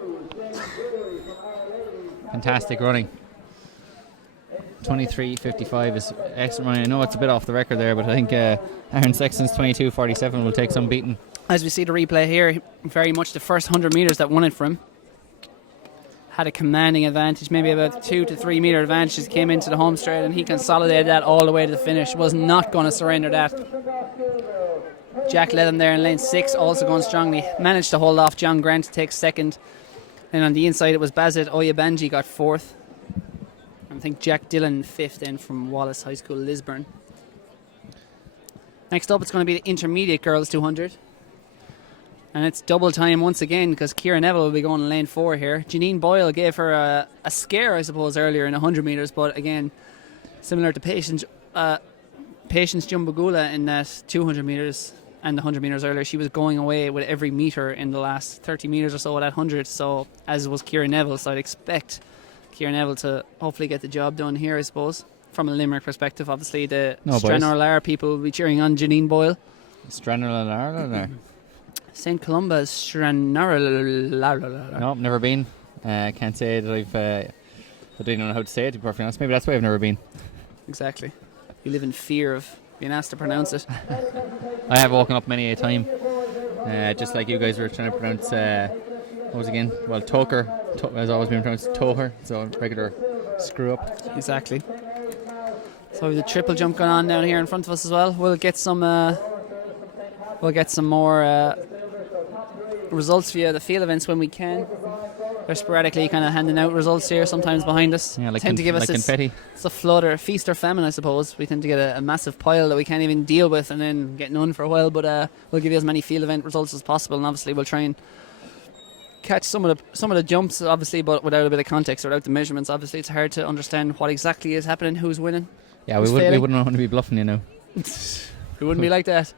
Fantastic running. 23.55 is excellent running. I know it's a bit off the record there, but I think Aaron Sexton's 22.47 will take some beating. As we see the replay here, very much the first 100 metres that won it for him. Had a commanding advantage, maybe about 2 to 3 metre advantage as he came into the home straight, and he consolidated that all the way to the finish. Was not going to surrender that. Jack led him there in lane 6, also going strongly. Managed to hold off John Grant to take second. And on the inside it was Bazet Oyebanji got fourth. I think Jack Dillon fifth in from Wallace High School, Lisburn. Next up it's going to be the intermediate girls 200. And it's double time once again because Ciara Neville will be going in lane 4 here. Janine Boyle gave her a scare, I suppose, earlier in 100 metres, but again, similar to Patience Jumbagula in that 200 metres and the 100 metres earlier, she was going away with every metre in the last 30 metres or so at that 100, so as was Ciara Neville, so I'd expect Ciara Neville to hopefully get the job done here, I suppose. From a Limerick perspective, obviously the Stranraer people will be cheering on Janine Boyle. Stranraer? St. Columba's Stranraer. No, never been. Can't say that I don't know how to say it, to be perfectly honest. Maybe that's why I've never been. Exactly. You live in fear of being asked to pronounce it. I have woken up many a time, just like you guys were trying to pronounce, what was it again? Well, Toker has always been pronounced Toher, so regular screw up. Exactly. So we have the triple jump going on down here in front of us as well. We'll get some more results via the field events when we can. They're sporadically kind of handing out results here, sometimes behind us. Yeah, like tend to give us confetti. It's a flood or a feast or famine, I suppose. We tend to get a massive pile that we can't even deal with and then get none for a while. But we'll give you as many field event results as possible, and obviously we'll try and catch some of the jumps, obviously, but without a bit of context, without the measurements. Obviously, it's hard to understand what exactly is happening, who's winning. Yeah, we wouldn't want to be bluffing, you know. We wouldn't be like that.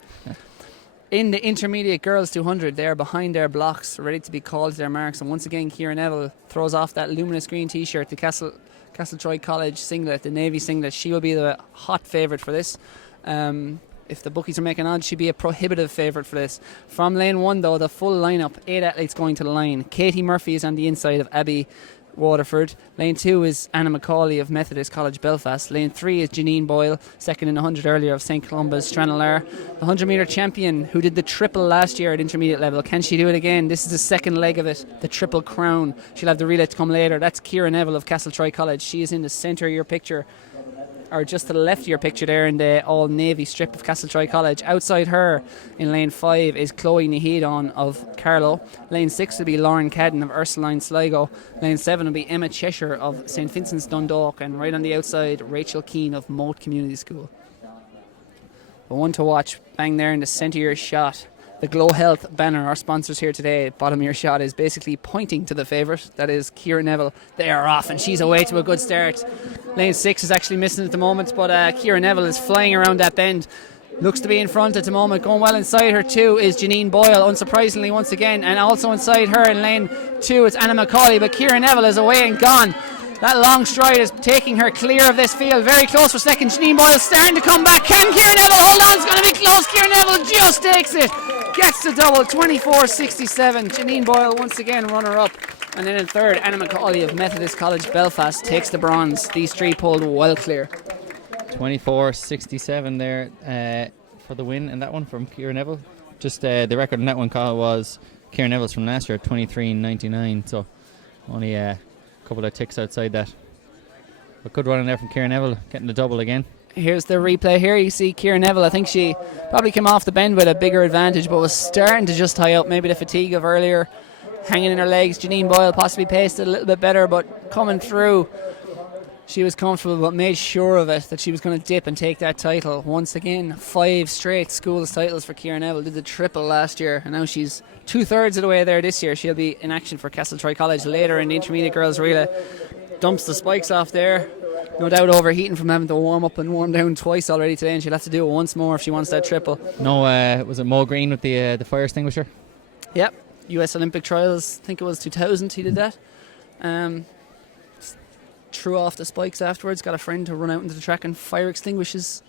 In the intermediate girls 200, they're behind their blocks, ready to be called to their marks. And once again, Ciara Neville throws off that luminous green T-shirt, the Castletroy College singlet, the navy singlet. She will be the hot favourite for this. If the bookies are making odds, she'd be a prohibitive favourite for this. From lane 1, though, the full lineup, 8 athletes going to the line. Katie Murphy is on the inside of Abby Waterford. Lane 2 is Anna Macaulay of Methodist College Belfast. Lane 3 is Janine Boyle, second in the 100 earlier of St. Columba's Stranraer. The 100 metre champion who did the triple last year at intermediate level. Can she do it again? This is the second leg of it, the triple crown. She'll have the relay to come later. That's Ciara Neville of Castletroy College. She is in the centre of your picture, or just to the left of your picture there in the all-navy strip of Castletroy College. Outside her in lane 5 is Chloe Nahidon of Carlow. Lane 6 will be Lauren Cadden of Ursuline Sligo. Lane 7 will be Emma Cheshire of St. Vincent's Dundalk. And right on the outside, Rachel Keane of Moat Community School. The one to watch, bang there in the centre of your shot. The GloHealth banner, our sponsors here today, bottom of your shot, is basically pointing to the favourite. That is Ciara Neville. They are off, and she's away to a good start. Lane 6 is actually missing at the moment, but Ciara Neville is flying around that bend. Looks to be in front at the moment. Going well inside her too is Janine Boyle, unsurprisingly once again. And also inside her in lane 2 it's Anna Macaulay, but Ciara Neville is away and gone. That long stride is taking her clear of this field. Very close for second. Janine Boyle starting to come back. Can Ciara Neville hold on? It's going to be close. Ciara Neville just takes it. Gets the double, 24.67. Janine Boyle once again runner-up. And then in third, Anna Macaulay of Methodist College Belfast takes the bronze. These three pulled well clear. 24.67 there for the win, and that one from Ciara Neville. Just the record in that one, Carl, was Ciara Neville's from last year at 23.99, so only a couple of ticks outside that. But good running there from Ciara Neville, getting the double again. Here's the replay here. You see Ciara Neville, I think she probably came off the bend with a bigger advantage, but was starting to just tie up. Maybe the fatigue of earlier hanging in her legs. Janine Boyle possibly paced it a little bit better, but coming through, she was comfortable, but made sure of it that she was going to dip and take that title. Once again, 5 straight schools titles for Ciara Neville. Did the triple last year, and now she's 2/3 of the way there this year. She'll be in action for Castletroy College later in the intermediate girls relay. Dumps the spikes off there. No doubt overheating from having to warm up and warm down twice already today, and she'll have to do it once more if she wants that triple. No, was it Mo Green with the fire extinguisher? Yep, US Olympic trials, I think it was 2000 he did that. threw off the spikes afterwards, got a friend to run out into the track and fire extinguish his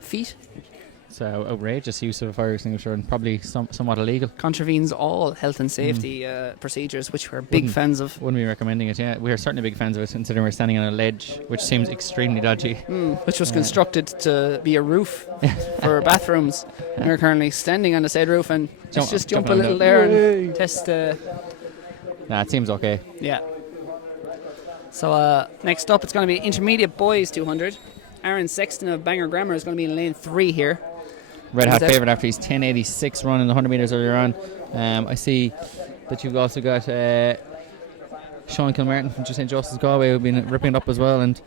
feet. So outrageous use of a fire extinguisher and probably somewhat illegal. Contravenes all health and safety procedures, which we're big fans of. Wouldn't be recommending it, yeah. We're certainly big fans of it, considering we're standing on a ledge, which seems extremely dodgy. Which was constructed to be a roof for bathrooms. And we're currently standing on the said roof, and let's just jump a little there and test. Nah, it seems okay. Yeah. So next up, it's going to be intermediate boys 200. Aaron Sexton of Bangor Grammar is going to be in lane 3 here. Red hot favourite after his 10.86 run in the 100 metres earlier on. I see that you've also got Sean Kilmartin from St. Joseph's Galway who've been ripping it up as well, and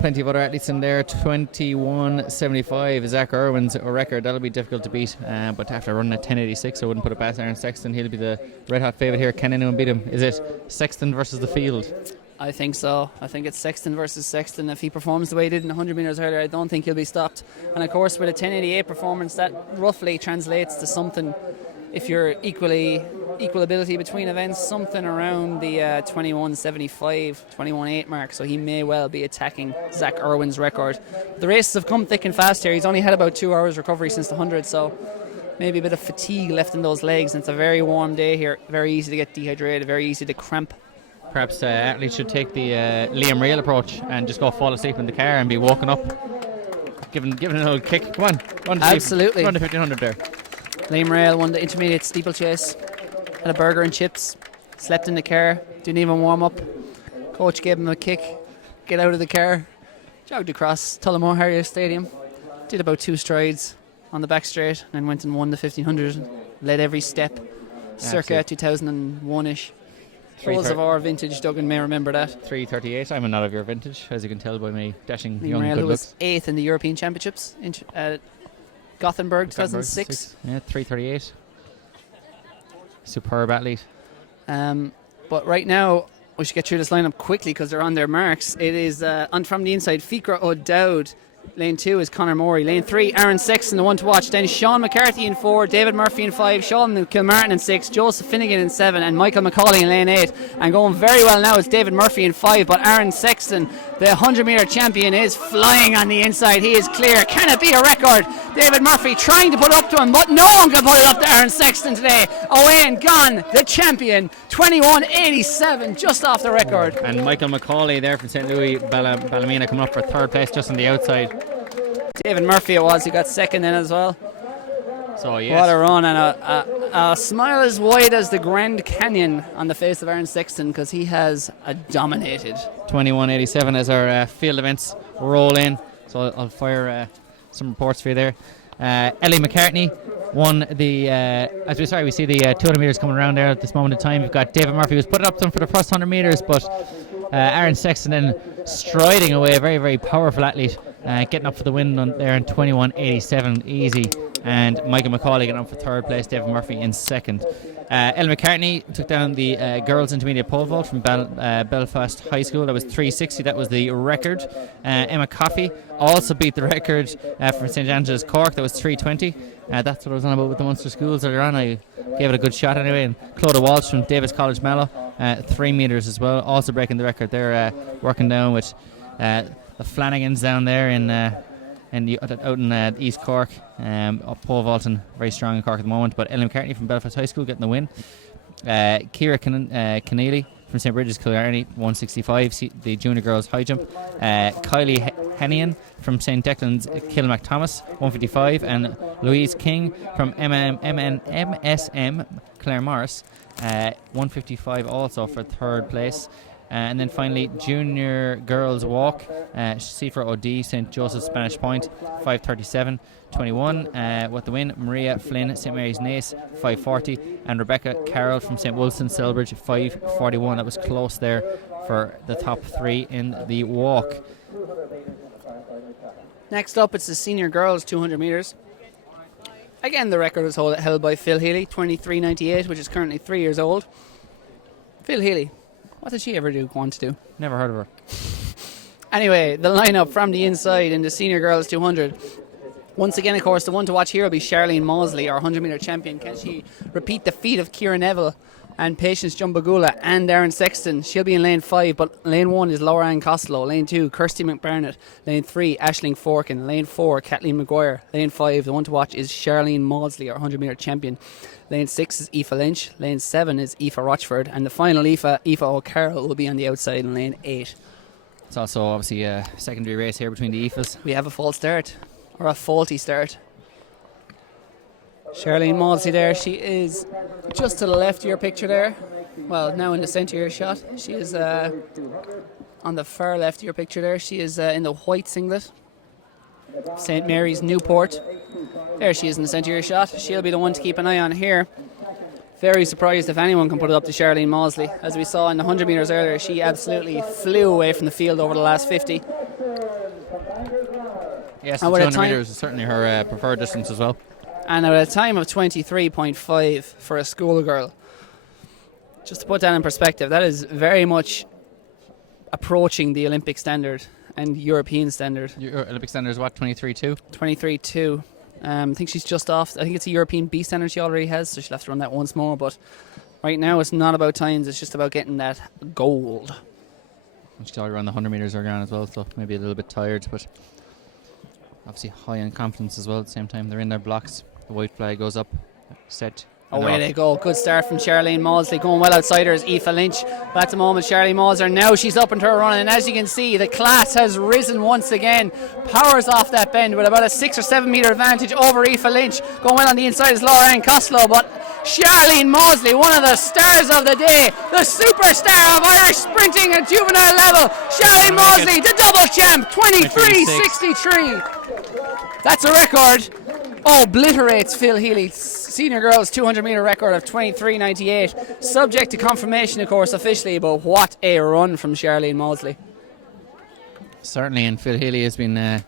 plenty of other athletes in there. 21.75 Zach Irwin's record. That'll be difficult to beat, but after running at 10.86 I wouldn't put it past Aaron Sexton. He'll be the red hot favourite here. Can anyone beat him? Is it Sexton versus the field? I think so. I think it's Sexton versus Sexton. If he performs the way he did in the 100 metres earlier, I don't think he'll be stopped. And of course, with a 10.88 performance, that roughly translates to something, if you're equal ability between events, something around the 21.75, 21.8 mark. So he may well be attacking Zach Irwin's record. The races have come thick and fast here. He's only had about 2 hours recovery since the 100, so maybe a bit of fatigue left in those legs. And it's a very warm day here. Very easy to get dehydrated, very easy to cramp. Perhaps athletes should take the Liam Real approach and just go fall asleep in the car and be woken up, giving an old kick. Come on, run to Absolutely. Run to 1500 there. Liam Rail won the intermediate steeplechase, had a burger and chips, slept in the car, didn't even warm up. Coach gave him a kick, get out of the car, jogged across Tullamore Harrier Stadium, did about 2 strides on the back straight, and then went and won the 1500, led every step, circa 2001-ish. Those of our vintage, Duggan may remember that. 3:38. I'm not of your vintage, as you can tell by my dashing Liam young Rail, good who looks. was 8th in the European Championships in Gothenburg 2006. Yeah, 3:38. Superb athlete. But right now, we should get through this lineup quickly because they're on their marks. It is on from the inside, Fikra O'Dowd. Lane 2 is Conor Morey. Lane 3, Aaron Sexton, the one to watch. Then Sean McCarthy in 4, David Murphy in 5, Sean Kilmartin in 6, Joseph Finnegan in 7, and Michael McCauley in lane 8. And going very well now is David Murphy in 5, but Aaron Sexton, the 100 metre champion, is flying on the inside. He is clear. Can it be a record? David Murphy trying to put it up to him, but no one can put it up to Aaron Sexton today. Away and gone, the champion, 21.87, just off the record. And Michael McCauley there from St. Louis Ballymena coming up for 3rd place just on the outside. David Murphy it was who got 2nd then as well. So yes. What a run, and a smile as wide as the Grand Canyon on the face of Aaron Sexton, because he has dominated. 21.87 as our field events roll in. So I'll fire some reports for you there. Ellie McCartney won the we see the 200 metres coming around there at this moment in time. We've got David Murphy who's put it up to him for the first 100 metres, but Aaron Sexton then striding away, a very, very powerful athlete, getting up for the win there in 21.87 easy, and Michael McCauley getting up for 3rd place, David Murphy in 2nd. Ellie McCartney took down the girls intermediate pole vault from Belfast High School. That was 3:60. That was the record. Emma Coffey also beat the record from St Angela's Cork. That was 3:20. That's what I was on about with the Munster schools earlier on. I gave it a good shot anyway. And Clodagh Walsh from Davis College Mallow, 3 metres as well, also breaking the record. They're working down with the Flanagans down there out in East Cork, up pole vaulting, very strong in Cork at the moment. But Ellen McCartney from Belfast High School getting the win. Ciara Keneally from St Bridget's Killarney, 165, the junior girls high jump. Kylie Hennian from St Declan's Kilmacthomas, 155, and Louise King from MSM Clare Morris, 155 also for 3rd place. And then finally, junior girls walk, Seafra O'D, St Joseph's Spanish Point, 5:37.21. With the win, Maria Flynn, St Mary's Nace, 5:40, and Rebecca Carroll from St Wilson Selbridge, 5:41. That was close there for the top 3 in the walk. Next up, it's the senior girls 200 metres. Again, the record was held by Phil Healy, 23.98, which is currently 3 years old. Phil Healy, what did she ever want to do? Never heard of her. Anyway, the lineup from the inside in the senior girls 200. Once again, of course, the one to watch here will be Charlene Mosley, our 100 metre champion. Can she repeat the feat of Ciara Neville and Patience Jumbagula and Darren Sexton. She'll be in lane 5, but lane 1 is Laura Ann Costello. Lane 2, Kirsty McBarnett. Lane 3, Aisling Forkin. Lane 4, Kathleen Maguire. Lane 5, the one to watch, is Charlene Maudsley, our 100 metre champion. Lane 6 is Aoife Lynch. Lane 7 is Aoife Rochford. And the final Aoife O'Carroll will be on the outside in lane 8. It's also obviously a secondary race here between the Aoifes. We have a false start, or a faulty start. Charlene Maudsley there, she is just to the left of your picture there. Well, now in the centre of your shot. She is on the far left of your picture there. She is in the white singlet. St Mary's Newport. There she is in the centre of your shot. She'll be the one to keep an eye on here. Very surprised if anyone can put it up to Charlene Maudsley. As we saw in the 100 metres earlier, she absolutely flew away from the field over the last 50. Yes, the 200 metres is certainly her preferred distance as well. And at a time of 23.5 for a schoolgirl. Just to put that in perspective, that is very much approaching the Olympic standard and European standard. Your Olympic standard is what, 23.2? 23.2. I think she's just off. I think it's a European B standard she already has, so she'll have to run that once more. But right now it's not about times, it's just about getting that gold. She's already run the 100 metres again as well, so maybe a little bit tired, but obviously high on confidence as well at the same time. They're in their blocks. The white flag goes up, set. Away they go. Good start from Charlene Maudsley. Going well outside her is Aoife Lynch. But at the moment, Charlene Maudsley, now she's up into her run. And as you can see, the class has risen once again. Powers off that bend with about a 6 or 7 metre advantage over Aoife Lynch. Going well on the inside is Laura Ann Costello. But Charlene Maudsley, one of the stars of the day, the superstar of Irish sprinting at juvenile level. Charlene Maudsley, the double champ, 23.63. That's a record. Obliterates Phil Healy's senior girls 200 metre record of 23.98. Subject to confirmation, of course, officially, but what a run from Charlene Maudsley. Certainly, and Phil Healy has been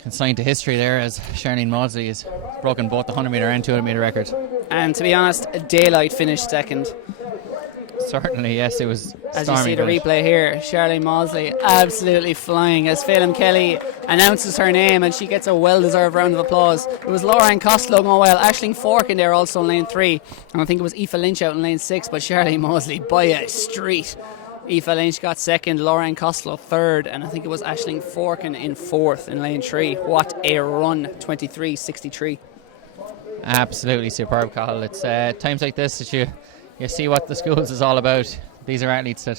consigned to history there, as Charlene Maudsley has broken both the 100 metre and 200 metre records. And to be honest, Daylight finished second. Certainly, yes, it was as you see the replay here, Charlene Maudsley absolutely flying as Phelim Kelly announces her name and she gets a well-deserved round of applause. It was Laura Ann Costello going well, Aisling Forkin there also in lane 3, and I think it was Aoife Lynch out in lane 6, but Charlene Maudsley by a street. Aoife Lynch got second, Laura Ann Costello third, and I think it was Aisling Forkin in fourth in lane 3. What a run, 23.63. Absolutely superb, Cathal. It's times like this that you see what the schools is all about. These are athletes that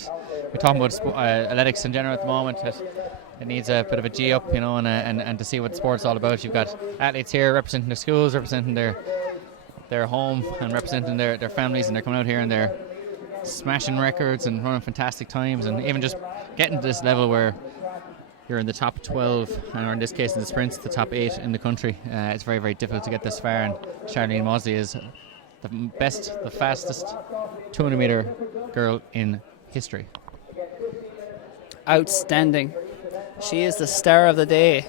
we're talking about athletics in general at the moment. That it needs a bit of a G up, you know, and to see what sport's all about. You've got athletes here representing their schools, representing their home, and representing their families, and they're coming out here and they're smashing records and running fantastic times, and even just getting to this level where you're in the top 12, or in this case in the sprints, the top 8 in the country. It's very, very difficult to get this far, and Charlene Maudsley is the best, the fastest 200 metre girl in history. Outstanding. She is the star of the day,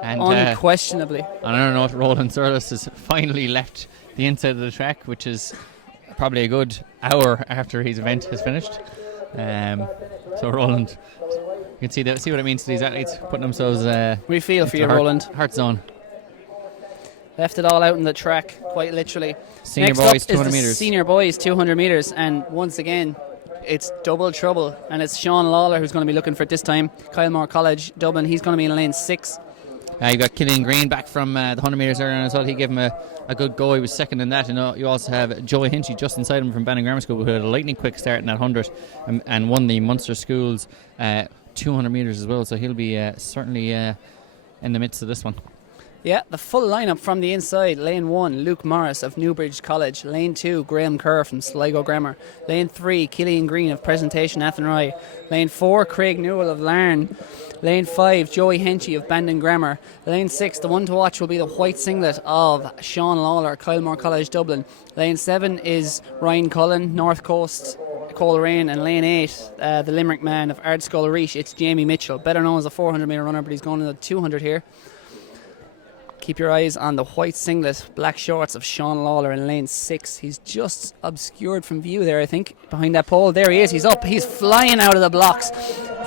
and unquestionably. On another note, Roland Surlis has finally left the inside of the track, which is probably a good hour after his event has finished. So Roland, you can see what it means to these athletes putting themselves. We feel for you, Roland. Heart zone. Left it all out in the track, quite literally. Senior Next boys, up 200 is the metres. Senior boys, 200 metres, and once again, it's double trouble, and it's Sean Lawler who's going to be looking for it this time. Kylemore College, Dublin, he's going to be in lane 6. You've got Killian Green back from the 100 metres earlier as well. He gave him a good go. He was second in that. And you also have Joey Hinchy just inside him from Bannon Grammar School, who had a lightning quick start in that 100 and won the Munster Schools 200 metres as well. So he'll be certainly in the midst of this one. Yeah, the full lineup from the inside. Lane 1, Luke Morris of Newbridge College. Lane 2, Graham Kerr from Sligo Grammar. Lane 3, Killian Green of Presentation Athenry. Lane 4, Craig Newell of Larne. Lane 5, Joey Henchy of Bandon Grammar. Lane 6, the one to watch will be the white singlet of Sean Lawler, Kylemore College, Dublin. Lane 7 is Ryan Cullen, North Coast, Coleraine. And Lane 8, the Limerick man of Ardscoil Reach, it's Jamie Mitchell, better known as a 400 metre runner, but he's going to the 200 here. Keep your eyes on the white singlet, black shorts of Sean Lawler in lane 6. He's just obscured from view there, I think, behind that pole. There he is, he's up, he's flying out of the blocks.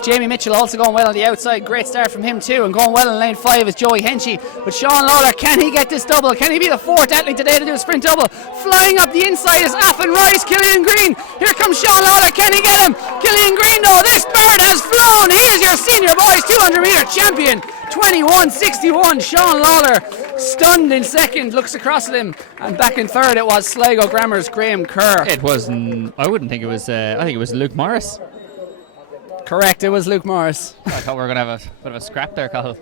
Jamie Mitchell also going well on the outside. Great start from him too. And going well in lane 5 is Joey Henchy. But Sean Lawler, can he get this double? Can he be the fourth athlete today to do a sprint double? Flying up the inside is Affin Rice, Killian Green. Here comes Sean Lawler. Can he get him? Killian Green though. This bird has flown. He is your senior boys 200 metre champion. 21.61. Sean Lawler stunned in second. Looks across at him. And back in third it was Sligo Grammar's Graham Kerr. It wasn't. I wouldn't think it was. I think it was Luke Morris. Correct, it was Luke Morris. I thought we were going to have a bit of a scrap there, Cahill.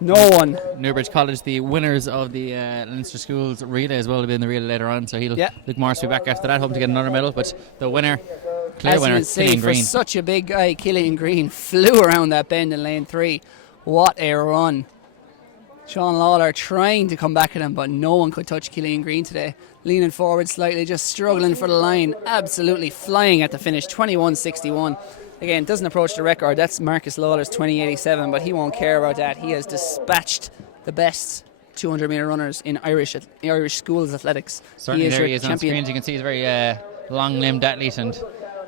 No one. Newbridge College, the winners of the Leinster Schools relay as well, will be in the relay later on. So Luke Morris will be back after that, hoping to get another medal. But the winner, clear winner, Killian Green. For such a big guy, Killian Green flew around that bend in lane 3. What a run. Sean Lawler trying to come back at him, but no one could touch Killian Green today. Leaning forward slightly, just struggling for the line. Absolutely flying at the finish, 21.61. Again, doesn't approach the record. That's Marcus Lawler's 20.87, but he won't care about that. He has dispatched the best 200 metre runners in Irish schools athletics. Certainly, he is on screen. As you can see, he's a very long-limbed athlete, and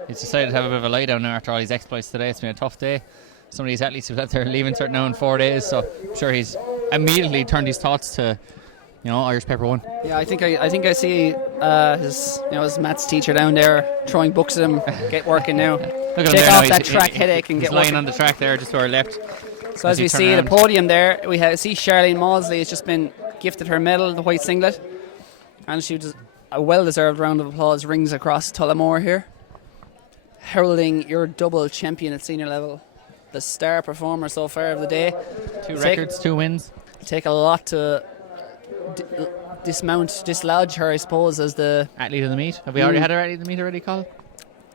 he's decided to have a bit of a lie down now after all his exploits today. It's been a tough day. Some of these athletes have had their leaving cert now in 4 days, so I'm sure he's immediately turned his thoughts to, Irish Paper 1. Yeah, I think I see his maths teacher down there throwing books at him. Get working now. Look at Take him off there that track headache and get lying working. on the track there, just to our left. So as we see the podium there, we see Charlene Maudsley has just been gifted her medal, the white singlet, and she does a well-deserved round of applause rings across Tullamore here, heralding your double champion at senior level, the star performer so far of the day. 2 records, 2 wins. Take a lot to dislodge her, I suppose, as the athlete of the meet. Have we already had our athlete of the meet already, Colin?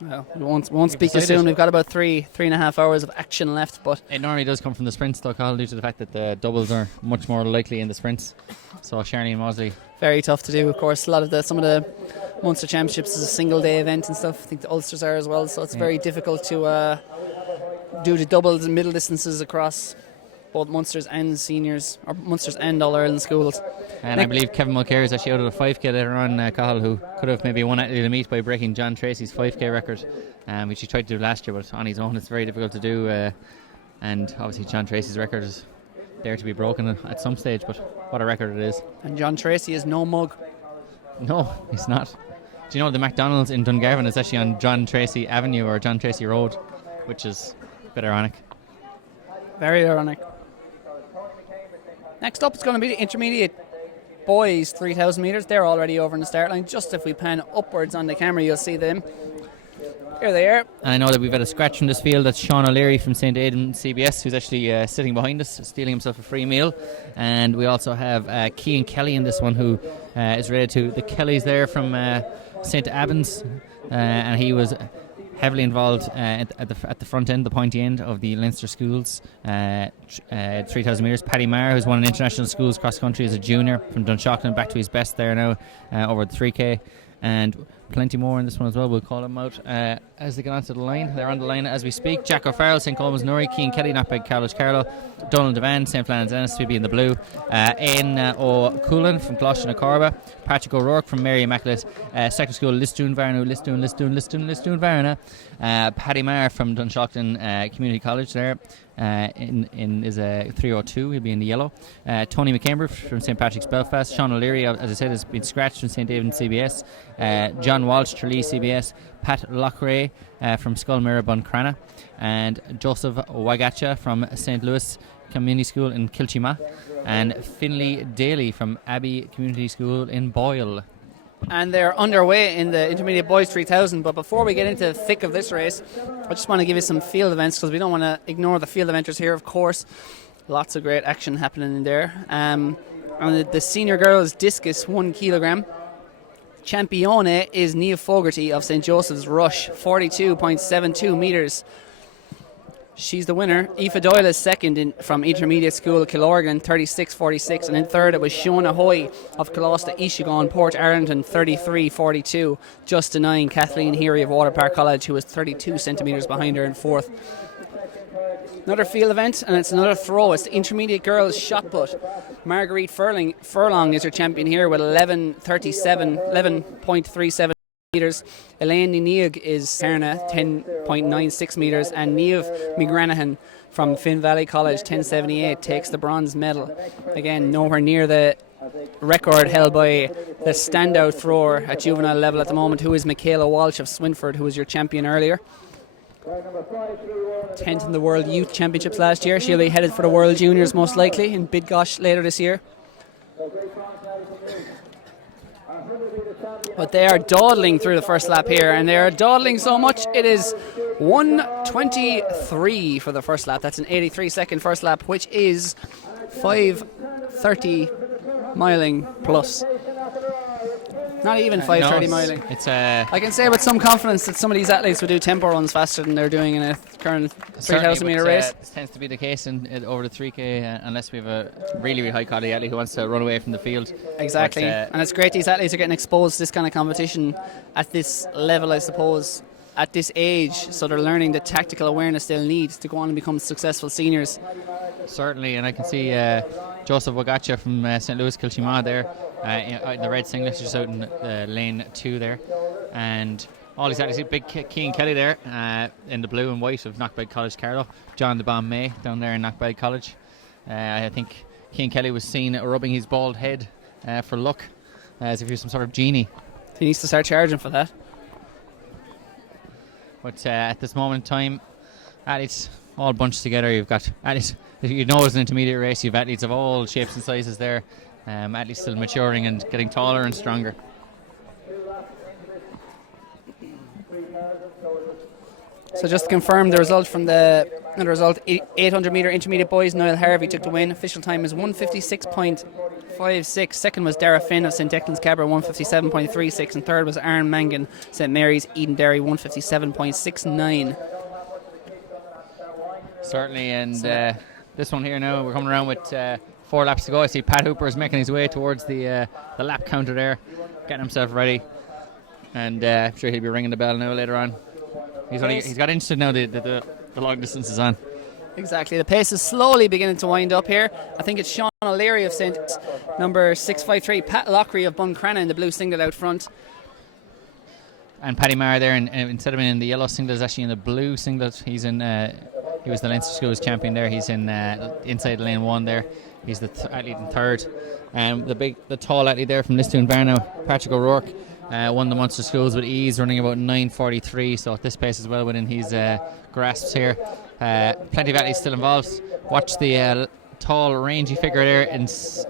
Well, we won't speak too soon. We've got about three and a half hours of action left, but it normally does come from the sprints, though, Colin, due to the fact that the doubles are much more likely in the sprints. So Charlene Maudsley, very tough to do. Of course, some of the Munster Championships is a single day event and stuff. I think the Ulsters are as well, so it's very difficult to do the doubles and middle distances across both Munsters and seniors, or Munsters and All Ireland schools. And I believe Kevin Mulcair is actually out of the 5k later on, Cahill, who could have maybe won athlete of the meet by breaking John Tracy's 5k record, which he tried to do last year, but on his own it's very difficult to do. And obviously John Tracy's record is there to be broken at some stage, but what a record it is. And John Tracy is no mug. No, he's not. Do you know the McDonald's in Dungarvan is actually on John Tracy Avenue or John Tracy Road, which is a bit ironic. Very ironic. Next up is going to be the intermediate boys 3,000 metres. They're already over in the start line. Just if we pan upwards on the camera, you'll see them. Here they are. And I know that we've had a scratch from this field. That's Sean O'Leary from St. Aidan CBS, who's actually sitting behind us, stealing himself a free meal. And we also have Cian Kelly in this one, who is related to the Kellys there from St. Albans. And he was heavily involved at the front end, the pointy end of the Leinster Schools 3,000 metres. Paddy Maher, who's won an international schools cross country as a junior from Dunshaughlin, back to his best there now over the 3k, and plenty more in this one as well. We'll call them out as they get onto the line. They're on the line as we speak. Jack O'Farrell, St. Colman's Newry, Cian Kelly, Knockbeg College Carlow, Donald Devan, St. Flannan's Ennis, will be in the blue, Ian O'Coolan from Gloucester Corba, Patrick O'Rourke from Mary Immaculate Secondary School, Listune Varna, Paddy Maher from Dunshaughlin Community College there. Is a 302. He'll be in the yellow. Tony McKember from St. Patrick's Belfast. Sean O'Leary, as I said, has been scratched from St. David CBS. John Walsh, Tralee CBS. Pat Lochray from Skullmirror Buncrana, and Joseph Wagacha from St. Louis Community School in Kilchima, and Finlay Daly from Abbey Community School in Boyle. And they're underway in the intermediate boys 3,000. But before we get into the thick of this race, I just want to give you some field events, because we don't want to ignore the field eventers here, of course. Lots of great action happening in there. And the senior girls discus 1 kilogram. Champione is Nia Fogarty of St. Joseph's Rush, 42.72 metres. She's the winner. Aoife Doyle is second from Intermediate School Killorgan, 36.46, and in third it was Shona Hoy of Colosta Ishigon, Port Arlington, 33.42, just denying Kathleen Heary of Waterpark College, who was 32 centimetres behind her in fourth. Another field event, and it's another throw. It's the intermediate girls shot put. Marguerite Furlong is her champion here with 11.37 metres. Elaine Niag is Serna, 10.96 metres, and Niamh McGranahan from Finn Valley College, 10.78, takes the bronze medal. Again, nowhere near the record held by the standout thrower at juvenile level at the moment, who is Michaela Walsh of Swinford, who was your champion earlier. 10th in the World Youth Championships last year. She'll be headed for the World Juniors most likely in Bydgoszcz later this year. But they are dawdling through the first lap here, and they are dawdling so much it is 1:23 for the first lap. That's an 83-second first lap, which is 5:30 miling plus. Not even 5:30 miling. I can say with some confidence that some of these athletes would do tempo runs faster than they're doing in a current 3,000 metre race. This tends to be the case over the 3K, unless we have a really, really high quality athlete who wants to run away from the field. Exactly. And it's great these athletes are getting exposed to this kind of competition at this level, I suppose, at this age, so they're learning the tactical awareness they'll need to go on and become successful seniors. Certainly, and I can see Joseph Wagacha from St. Louis Kilchima there, out in the red singlet, just out in lane 2 there, and all these athletes. Big Cian Kelly there in the blue and white of Knockbeg College Carlow. John the Bomb May down there in Knockbeg College. I think Cian Kelly was seen rubbing his bald head for luck, as if he was some sort of genie. He needs to start charging for that. But at this moment in time, athletes all bunched together. You've got athletes, you know, it's an intermediate race. You've athletes of all shapes and sizes there. Athletes still maturing and getting taller and stronger. So just to confirm the result from the 800 metre intermediate boys, Niall Harvey took the win. Official time is 1:56.56. Second was Dara Finn of St. Declan's Cabra, 1:57.36, and third was Aaron Mangan, St. Mary's Eden Derry, 1:57.69. Certainly, and this one here now, we're coming around with 4 laps to go. I see Pat Hooper is making his way towards the lap counter there, getting himself ready, and I'm sure he'll be ringing the bell now later on. He's got interested now the long distance is on. Exactly, the pace is slowly beginning to wind up here. I think it's Sean O'Leary of St. number 653, Pat Lockery of Buncrana in the blue singlet out front. And Paddy Maher there, and instead of being in the yellow singlet, is actually in the blue singlet. He's in. He was the Leinster Schools champion there. He's in inside lane 1 there. He's the athlete in third. The tall athlete there from Listoon Barnow, Patrick O'Rourke, won the Munster Schools with ease, running about 9:43. So at this pace is well within his grasps here. Plenty of athletes still involved. Watch the tall, rangy figure there,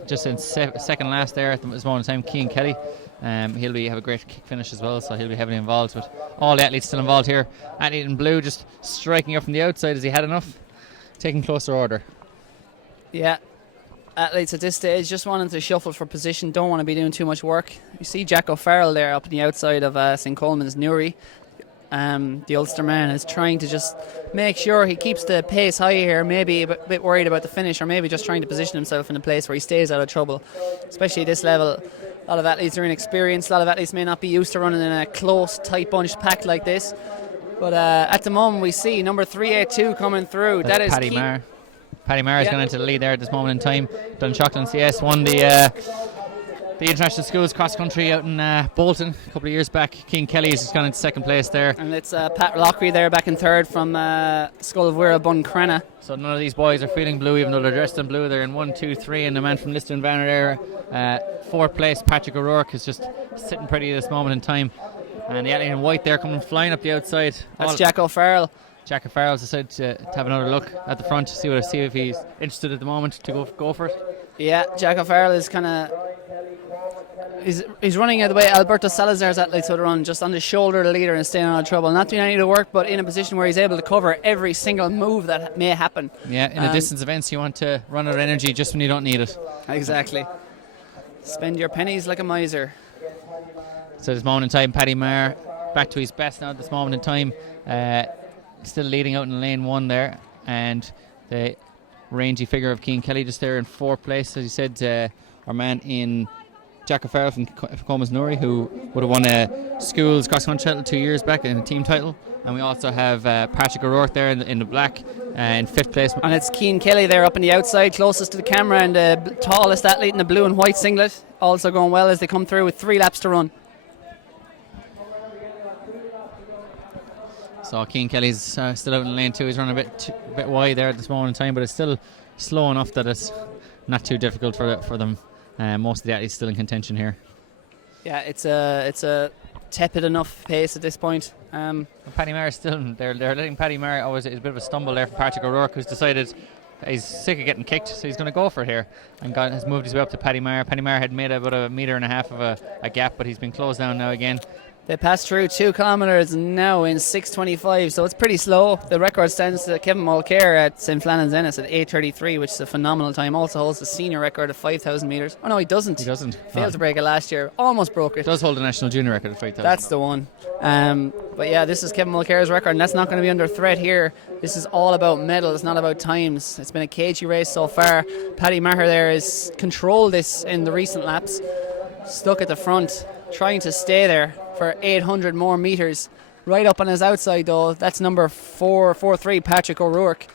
just in second last there at this moment in time, Cian Kelly. He'll have a great kick finish as well, so he'll be heavily involved. But all the athletes still involved here. Athlete in blue just striking up from the outside as he had enough, taking closer order. Yeah, athletes at this stage just wanting to shuffle for position, don't want to be doing too much work. You see Jack O'Farrell there up on the outside of St. Coleman's Newry. The Ulster man is trying to just make sure he keeps the pace high here, maybe a bit worried about the finish, or maybe just trying to position himself in a place where he stays out of trouble, especially at this level. A lot of athletes are inexperienced. A lot of athletes may not be used to running in a close, tight bunch pack like this. But at the moment we see number 382 coming through. That's that is Paddy Maher. Paddy Maher is going into the lead there at this moment in time. Dunshaughlin CS won the International Schools cross country out in Bolton a couple of years back. Cian Kelly has just gone into second place there. And it's Pat Lockery there back in third from Scoil of Weir Buncrana. So none of these boys are feeling blue, even though they're dressed in blue. They're in 1, 2, 3, and the man from Liston Banner there, fourth place, Patrick O'Rourke, is just sitting pretty at this moment in time. And the athlete in white there coming flying up the outside. That's Jack O'Farrell. Jack O'Farrell's decided to have another look at the front to see if he's interested at the moment to go for it. Yeah, Jack O'Farrell is kind of. He's running out of the way Alberto Salazar's athletes would run, just on the shoulder of the leader and staying out of trouble. Not doing any of the work, but in a position where he's able to cover every single move that may happen. Yeah, in the distance events, you want to run out of energy just when you don't need it. Exactly. Spend your pennies like a miser. So this moment in time, Paddy Maher back to his best now at this moment in time. Still leading out in lane 1 there. And the rangy figure of Cian Kelly just there in fourth place. As you said, our man in Jack O'Farrell from Comas Newry, who would have won a schools cross country title 2 years back in a team title. And we also have Patrick O'Rourke there in the black in fifth place. And it's Cian Kelly there up on the outside, closest to the camera, and the tallest athlete in the blue and white singlet. Also going well as they come through with 3 laps to run. So Cian Kelly's still out in lane 2. He's running a bit wide there at this moment in time, but it's still slow enough that it's not too difficult for them. Most of the athletes still in contention here. Yeah, it's a tepid enough pace at this point. Paddy Maher still, they're letting Paddy Maher. It's a bit of a stumble there for Patrick O'Rourke, who's decided he's sick of getting kicked, so he's going to go for it here, and has moved his way up to Paddy Maher. Paddy Maher had made about 1.5 meters of a gap, but he's been closed down now again. They passed through 2 kilometres now in 6:25, so it's pretty slow. The record stands to Kevin Mulcair at St. Flannan's Ennis at 8:33, which is a phenomenal time. Also holds the senior record of 5,000 metres. Oh no, he doesn't. He doesn't. Failed to break it last year. Almost broke it. Does hold the national junior record of 5,000. That's the one. But yeah, this is Kevin Mulcair's record, and that's not going to be under threat here. This is all about medals, not about times. It's been a cagey race so far. Paddy Maher there has controlled this in the recent laps. Stuck at the front, trying to stay there for 800 more metres. Right up on his outside though, that's number 443, Patrick O'Rourke.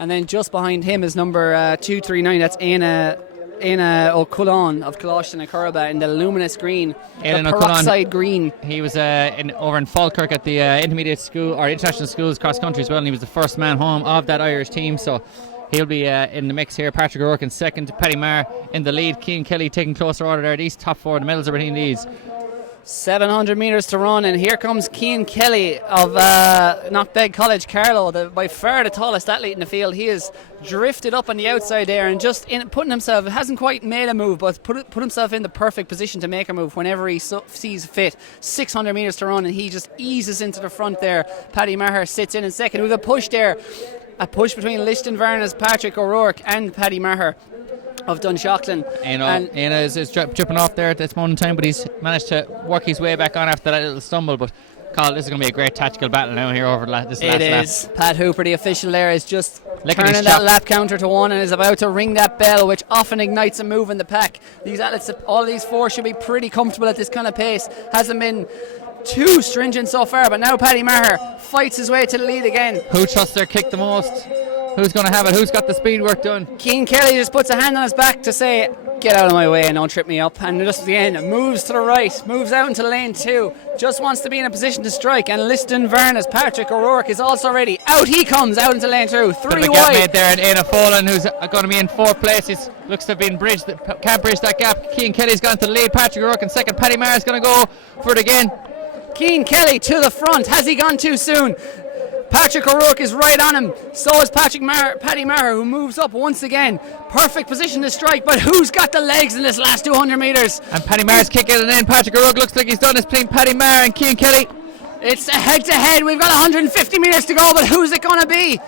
And then just behind him is number 239, that's Éanna O'Cullen of Coláiste na Curraba in the luminous green, the peroxide green. He was over in Falkirk at the intermediate school or international schools cross country as well, and he was the first man home of that Irish team, so he'll be in the mix here. Patrick O'Rourke in second, Paddy Maher in the lead. Cian Kelly taking closer order there. These top 4, the medals are between these. 700 metres to run, and here comes Cian Kelly of Knockbeg College, Carlow, by far the tallest athlete in the field. He has drifted up on the outside there and just putting himself, hasn't quite made a move, but put himself in the perfect position to make a move whenever he sees fit. 600 metres to run, and he just eases into the front there. Paddy Maher sits in second with a push there. A push between Liston Varna's Patrick O'Rourke and Paddy Maher of Dunshaughlin. Éanna is tripping off there at this moment in time, but he's managed to work his way back on after that little stumble. But Carl, this is going to be a great tactical battle now here over this last lap. It is. Pat Hooper, the official there, is just turning that lap counter to 1 and is about to ring that bell, which often ignites a move in the pack. These athletes, all of these 4, should be pretty comfortable at this kind of pace. Hasn't been too stringent so far, but now Paddy Maher fights his way to the lead again. Who trusts their kick the most? Who's going to have it? Who's got the speed work done? Cian Kelly just puts a hand on his back to say, get out of my way and don't trip me up, and just again moves to the right, moves out into lane 2, just wants to be in a position to strike. And Liston Varna's Patrick O'Rourke is also ready. Out he comes, out into lane 2, 3 wide. Gap made there, and Éanna Follen, who's going to be in 4th place, looks to have been bridged, can't bridge that gap. Cian Kelly's gone to the lead, Patrick O'Rourke in second, Paddy Maher's going to go for it again. Cian Kelly to the front. Has he gone too soon? Patrick O'Rourke is right on him. So is Paddy Maher, who moves up once again. Perfect position to strike, but who's got the legs in this last 200 metres? And Paddy Maher's kicking it in. Patrick O'Rourke looks like he's done his between Paddy Maher and Cian Kelly. It's a head-to-head. We've got 150 metres to go, but who's it going to be?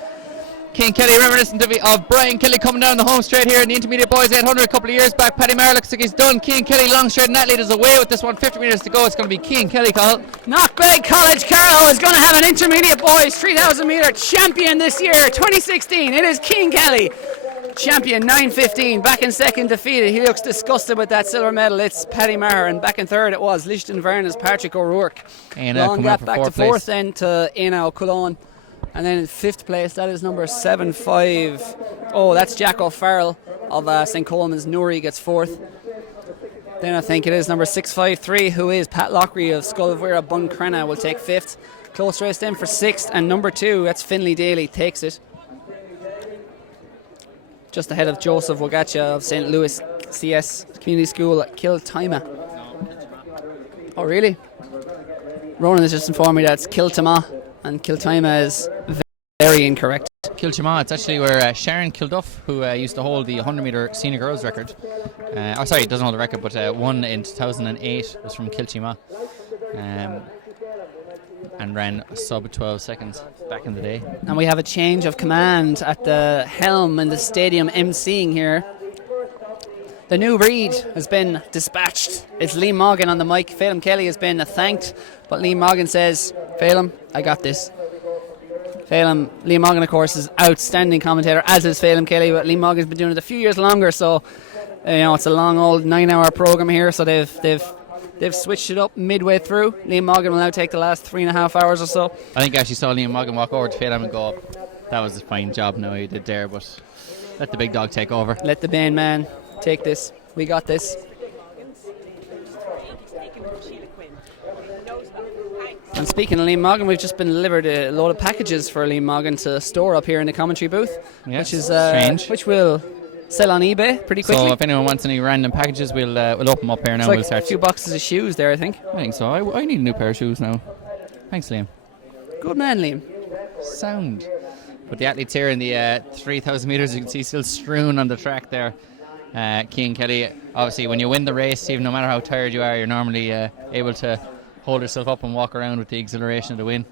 Cian Kelly reminiscent of Brian Kelly coming down the home straight here in the intermediate boys 800 a couple of years back. Paddy Maher looks like he's done. Cian Kelly long straight and that lead is away with this one. 50 metres to go. It's going to be Cian Kelly, Carl. Knockbeg College Carlow is going to have an intermediate boys 3,000 metre champion this year, 2016. It is Cian Kelly, champion, 9:15. Back in second, defeated. He looks disgusted with that silver medal. It's Paddy Maher, and back in third it was Liston Varna's Patrick O'Rourke. Long gap back to 4th, then to Éanna O'Cullen. And then in 5th place, that is number 7'5". Oh, that's Jack O'Farrell of St. Coleman's. Nuri gets 4th. Then I think it is number 6'3", who is Pat Lockery of Sculvera Buncrana, will take 5th. Close race then for 6th. And number 2, that's Finlay Daly, takes it. Just ahead of Joseph Wogacha of St. Louis CS Community School at Kiltima. Oh, really? Ronan has just informed me that it's Kiltima. And Kiltima is very incorrect. Kiltima, it's actually where Sharon Kilduff, who used to hold the 100 metre senior girls record, sorry, doesn't hold the record, but won in 2008, was from Kiltima, and ran sub 12 seconds back in the day. And we have a change of command at the helm in the stadium emceeing here. The new breed has been dispatched. It's Liam Morgan on the mic. Phelim Kelly has been thanked, but Liam Morgan says, Phelim, I got this. Liam Morgan, of course, is outstanding commentator, as is Phelim Kelly, but Liam Morgan's been doing it a few years longer, so it's a long old 9-hour programme here, so they've switched it up midway through. Liam Morgan will now take the last 3.5 hours or so. I think I actually saw Liam Morgan walk over to Phelim and go, that was a fine job now he did there, but let the big dog take over. Let the main man take this. We got this. And speaking of Liam Morgan, we've just been delivered a load of packages for Liam Morgan to store up here in the commentary booth, Yes, which is strange. which will sell on eBay pretty quickly. So if anyone wants any random packages, we'll open them up here now. It's like We'll start. a few boxes of shoes there, I think. I think so. I need a new pair of shoes now. Thanks, Liam. Good man, Liam. Sound. But the athletes here in the 3,000 metres, you can see still strewn on the track there. Cian Kelly, obviously when you win the race, even no matter how tired you are, you're normally able to hold yourself up and walk around with the exhilaration of the win.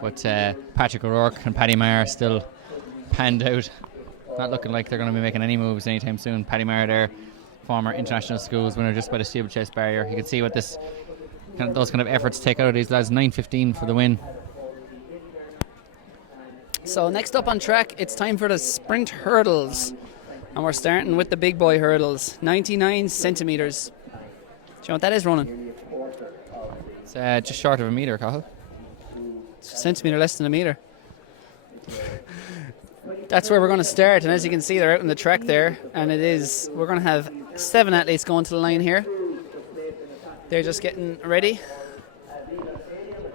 But Patrick O'Rourke and Paddy Maher still panned out. Not looking like they're going to be making any moves anytime soon. Paddy Maher there, former international schools winner just by the steeplechase barrier. You can see what those kind of efforts take out of these lads. 9:15 for the win. So next up on track, it's time for the sprint hurdles. And we're starting with the big boy hurdles, 99 centimetres. Do you know what that is, Ronan? It's just short of a metre, Cahill. It's a centimetre less than a metre. That's where we're going to start, and as you can see, they're out on the track there, and we're going to have 7 athletes going to the line here. They're just getting ready.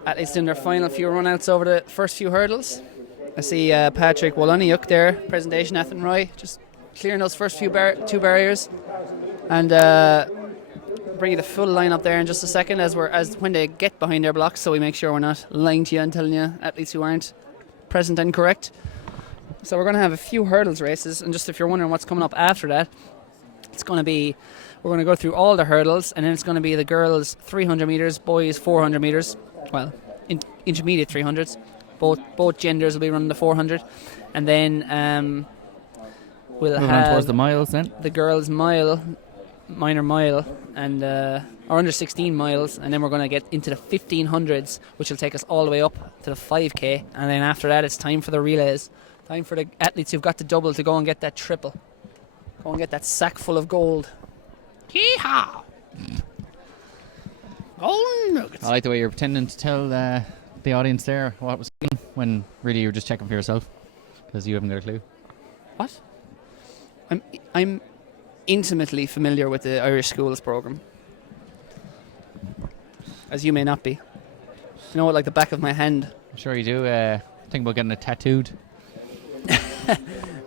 Athletes doing their final few runouts over the first few hurdles. I see Patrick Woloniuk there, presentation Athenry, just clearing those first few two barriers, and bring you the full line up there in just a second as when they get behind their blocks, so we make sure we're not lying to you and telling you athletes who aren't present and correct. So we're going to have a few hurdles races, and just if you're wondering what's coming up after that, we're going to go through all the hurdles, and then it's going to be the girls 300 metres, boys 400 metres, well, intermediate 300s. Both genders will be running the 400, and then we'll Moving have on towards the miles then. the girls' mile, minor mile, and or under 16 miles, and then we're going to get into the 1500s, which will take us all the way up to the 5k, and then after that it's time for the relays, time for the athletes who've got the double to go and get that triple, go and get that sack full of gold. Yeehaw! Golden nuggets. I like the way you're pretending to tell the audience there what was going on when really you're just checking for yourself because you haven't got a clue. What? I'm intimately familiar with the Irish schools program, as you may not be. You know what, like the back of my hand. I'm sure you do. Think about getting it tattooed.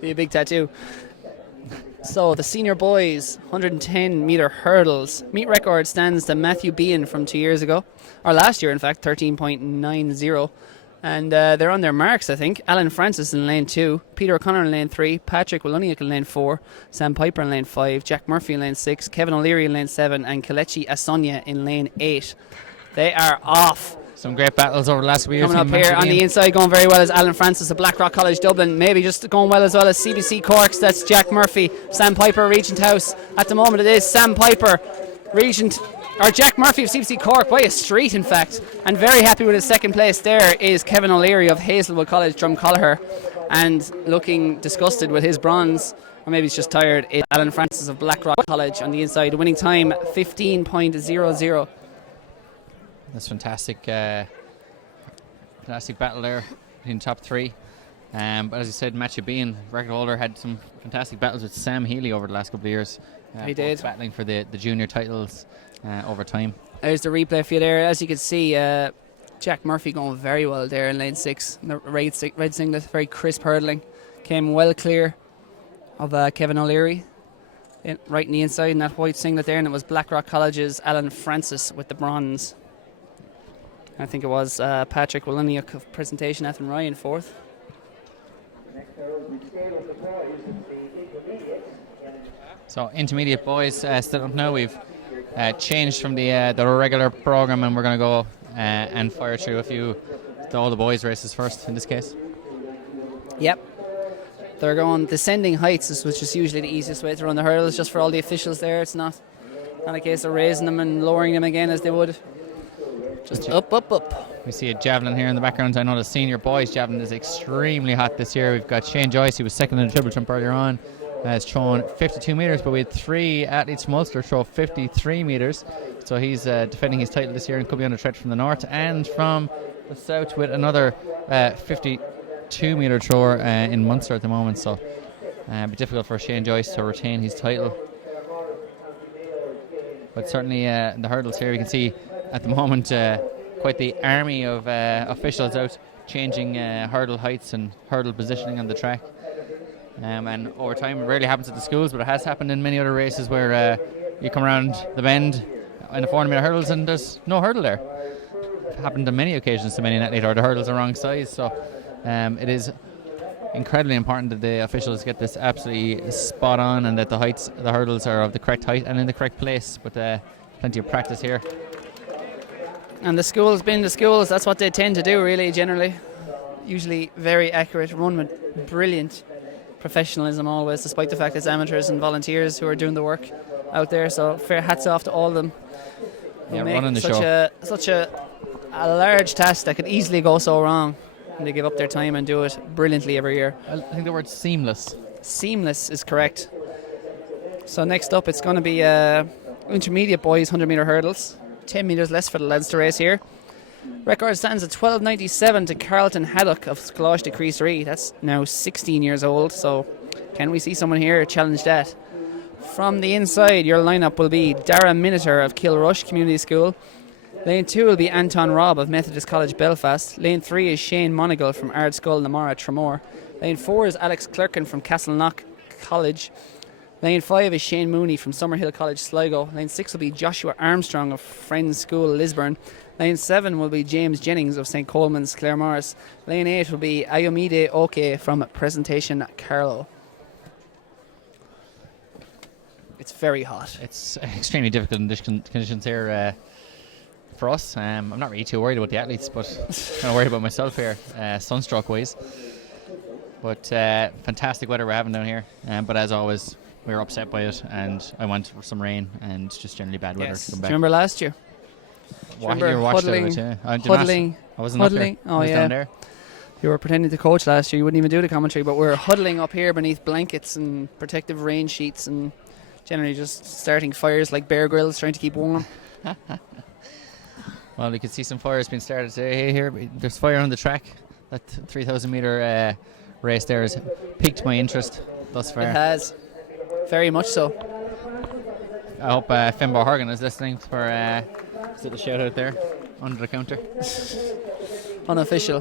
Be a big tattoo. So the senior boys 110 metre hurdles. Meet record stands to Matthew Bean from 2 years ago, or last year in fact, 13.90. And they're on their marks, I think. Alan Francis in lane 2, Peter O'Connor in lane 3, Patrick Woloniuk in lane 4, Sam Piper in lane 5, Jack Murphy in lane 6, Kevin O'Leary in lane 7, and Kelechi Asonia in lane 8. They are off. Some great battles over the last week. Coming up here on the inside, going very well as Alan Francis of Blackrock College Dublin. Maybe just going well as CBC Corks. That's Jack Murphy. Sam Piper, Regent House. At the moment it is Sam Piper, Jack Murphy of CBC Cork by a street, in fact. And very happy with his second place there is Kevin O'Leary of Hazelwood College, Drumcolliher. And looking disgusted with his bronze, or maybe he's just tired, is Alan Francis of Blackrock College on the inside. Winning time 15.00. That's fantastic. Fantastic battle there in top 3. But as you said, Matthew Bean, record holder, had some fantastic battles with Sam Healy over the last couple of years. He did. Battling for the junior titles over time. There's the replay for you there. As you can see, Jack Murphy going very well there in lane 6. The red singlet, very crisp hurdling. Came well clear of Kevin O'Leary. Right in the inside in that white singlet there, and it was Blackrock College's Alan Francis with the bronze. I think it was Patrick Woloniuk of Presentation Athenry in 4th. So intermediate boys still up now. We've changed from the regular program, and we're going to go and fire through all the boys races first in this case. Yep. They're going descending heights, which is usually the easiest way to run the hurdles, just for all the officials there. It's not a case of raising them and lowering them again as they would. Just up. We see a javelin here in the background. I know the senior boys javelin is extremely hot this year. We've got Shane Joyce, who was second in the triple jump earlier on, has thrown 52 metres, but we had 3 athletes from Ulster throw 53 metres. So he's defending his title this year and could be under threat from the north and from the south with another 52 metre thrower in Munster at the moment. So it'll be difficult for Shane Joyce to retain his title. But certainly in the hurdles here, we can see at the moment quite the army of officials out changing hurdle heights and hurdle positioning on the track. And over time, it rarely happens at the schools, but it has happened in many other races where you come around the bend in the 400 metre hurdles and there's no hurdle there. It happened on many occasions to many an athlete, or the hurdles are wrong size. So it is incredibly important that the officials get this absolutely spot on, and that the hurdles are of the correct height and in the correct place. But plenty of practice here. And the schools being the schools, that's what they tend to do, really, generally. Usually very accurate, run with brilliant professionalism always, despite the fact it's amateurs and volunteers who are doing the work out there. So fair hats off to all of them. Yeah, running the show. Such a large task that could easily go so wrong, and they give up their time and do it brilliantly every year. I think the word seamless. Seamless is correct. So next up, it's going to be intermediate boys 100 metre hurdles. 10 metres less for the lads to race here. Record stands at 12.97 to Carlton Haddock of Scláiste de Crease. That's now 16 years old, so can we see someone here challenge that? From the inside, your lineup will be Dara Miniter of Kilrush Community School. Lane 2 will be Anton Robb of Methodist College Belfast. Lane 3 is Shane Monagle from Ardskull Namara Tramore. Lane 4 is Alex Clerkin from Castleknock College. Lane 5 is Shane Mooney from Summerhill College Sligo. Lane 6 will be Joshua Armstrong of Friends School Lisburn. Lane 7 will be James Jennings of St Coleman's Claremorris. Lane 8 will be Ayomide Oke from Presentation Carlow. It's very hot. It's extremely difficult conditions here for us. I'm not really too worried about the athletes, but kind of worried about myself here, sunstroke wise. But fantastic weather we're having down here. But as always, we were upset by it, and I went for some rain and just generally bad weather to come back. Do you remember last year? Huddling. I wasn't up there. Oh, I was yeah. down there. You were pretending to coach last year. You wouldn't even do the commentary, but we were huddling up here beneath blankets and protective rain sheets and generally just starting fires like Bear Grylls, trying to keep warm. Well, you can see some fires being started today here. There's fire on the track. That 3,000 metre race there has piqued my interest thus far. It has. Very much so. I hope Finbar Horgan is listening for is it a shout out there under the counter. Unofficial.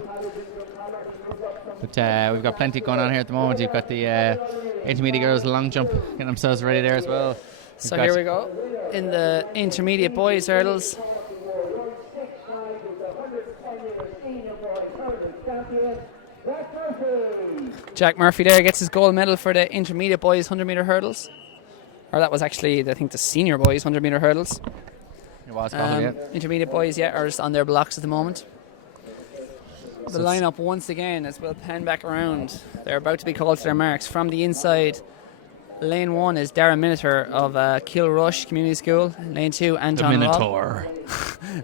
But we've got plenty going on here at the moment. You've got the intermediate girls long jump getting themselves ready there as well. So here we go in the intermediate boys hurdles. Jack Murphy there gets his gold medal for the intermediate boys 100 metre hurdles. Or that was actually, I think, the senior boys 100 metre hurdles. It was probably, yeah. Intermediate boys, are just on their blocks at the moment. The lineup once again, as we'll pan back around, they're about to be called to their marks. From the inside, lane 1 is Darren Miniter of Kilrush Community School. Lane 2, Anton Robb.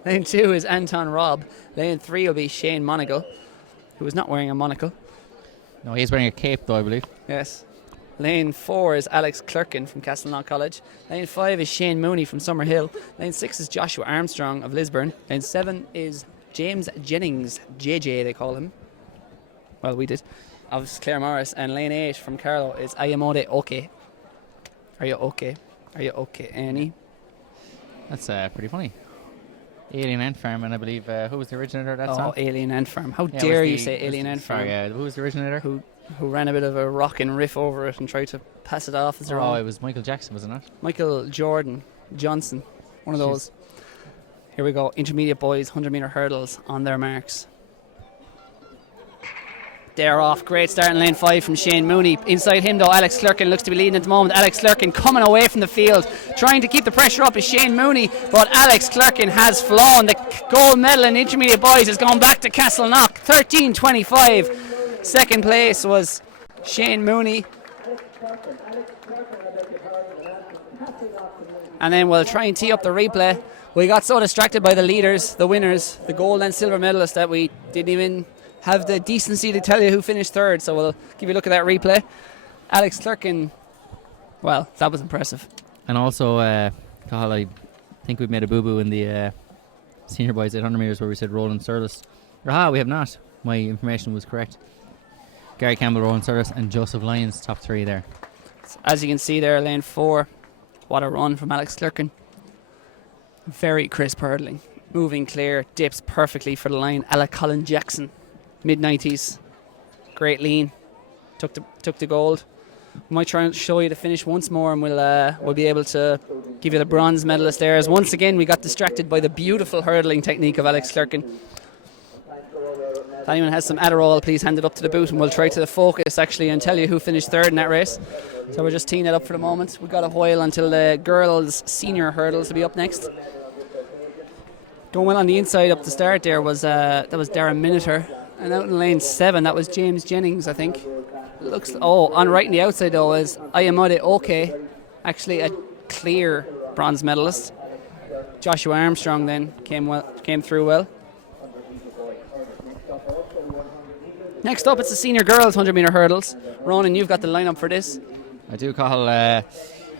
Lane 2 is Anton Robb. Lane 3 will be Shane Monagle, who is not wearing a monocle. No, he's wearing a cape though, I believe. Yes. Lane 4 is Alex Clerkin from Castleknock College. Lane 5 is Shane Mooney from Summerhill. Lane 6 is Joshua Armstrong of Lisburn. Lane 7 is James Jennings, JJ they call him. Well, we did. Of Claremorris. And lane 8 from Carlow is Ayamode Oke. Are you okay? Are you okay, Annie? That's pretty funny. Alien Ant Farm, and I believe who was the originator of that song? Oh, Alien Ant Farm. How dare you say Alien Ant Farm? Sorry, who was the originator? Who ran a bit of a rockin' riff over it and tried to pass it off as their own. It was Michael Jackson, wasn't it? Michael Jordan Johnson. One of those. Here we go. Intermediate boys, 100 metre hurdles on their marks. They're off. Great start in lane 5 from Shane Mooney. Inside him, though, Alex Clerkin looks to be leading at the moment. Alex Clerkin coming away from the field, trying to keep the pressure up is Shane Mooney, but Alex Clerkin has flown. The gold medal in intermediate boys has gone back to Castleknock. 13.25. Second place was Shane Mooney. And then we'll try and tee up the replay. We got so distracted by the leaders, the winners, the gold and silver medalists, that we didn't even have the decency to tell you who finished third, so we'll give you a look at that replay. Alex Clerkin, well, that was impressive. And also, Cathal, I think we've made a boo-boo in the senior boys 800 metres where we said Roland Surlis. We have not. My information was correct. Gary Campbell, Roland Surlis, and Joseph Lyons, top 3 there. As you can see there, lane 4, what a run from Alex Clerkin. Very crisp hurdling. moving clear, dips perfectly for the line. A la Colin Jackson, mid-90s. Great lean. Took the gold. We might try and show you the finish once more, and we'll be able to give you the bronze medalist there. As once again we got distracted by the beautiful hurdling technique of Alex Clerkin. If anyone has some Adderall, please hand it up to the booth, and we'll try to focus actually and tell you who finished third in that race. So we're just teeing it up for the moment. We've got a while until the girls' senior hurdles will be up next. Going well on the inside up the start there was Darren Miniter, and out in lane 7 that was James Jennings, I think. On right in the outside though is Ayamade Oke, actually a clear bronze medalist. Joshua Armstrong then came through well. Next up, it's the senior girls 100 metre hurdles. Ronan, you've got the lineup for this. I do, Cathal.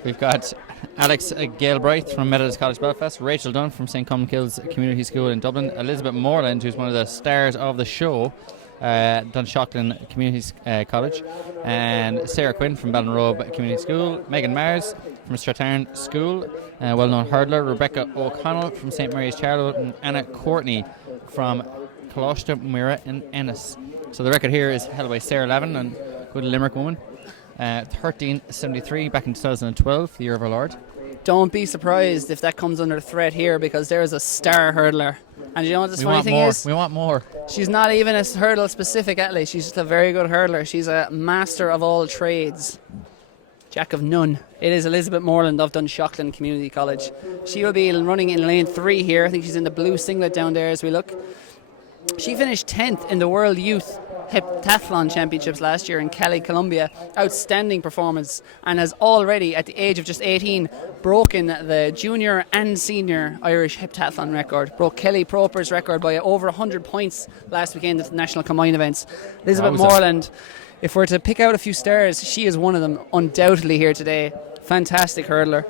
We've got Alex Galbraith from Methodist College Belfast, Rachel Dunn from St. Cumkills Community School in Dublin, Elizabeth Moreland, who's one of the stars of the show, Dunshaughlin Community College, and Sarah Quinn from Ballinrobe Community School, Megan Mars from Strathern School, well-known hurdler, Rebecca O'Connell from St. Mary's Charlotte, and Anna Courtney from Colostra Mira in Ennis. So the record here is held by Sarah Lavin, and good Limerick woman. 13.73 back in 2012, the year of our Lord. Don't be surprised if that comes under threat here, because there's a star hurdler. And you know what the funny thing is? We want more. She's not even a hurdle specific athlete. She's just a very good hurdler. She's a master of all trades. Jack of none. It is Elizabeth Moreland of Dunshaughlin Community College. She will be running in lane 3 here. I think she's in the blue singlet down there as we look. She finished 10th in the World Youth Heptathlon Championships last year in Cali, Colombia. Outstanding performance, and has already, at the age of just 18, broken the junior and senior Irish heptathlon record. Broke Kelly Proper's record by over 100 points last weekend at the National Combined Events. Elizabeth Moreland, if we're to pick out a few stars, she is one of them undoubtedly here today. Fantastic hurdler,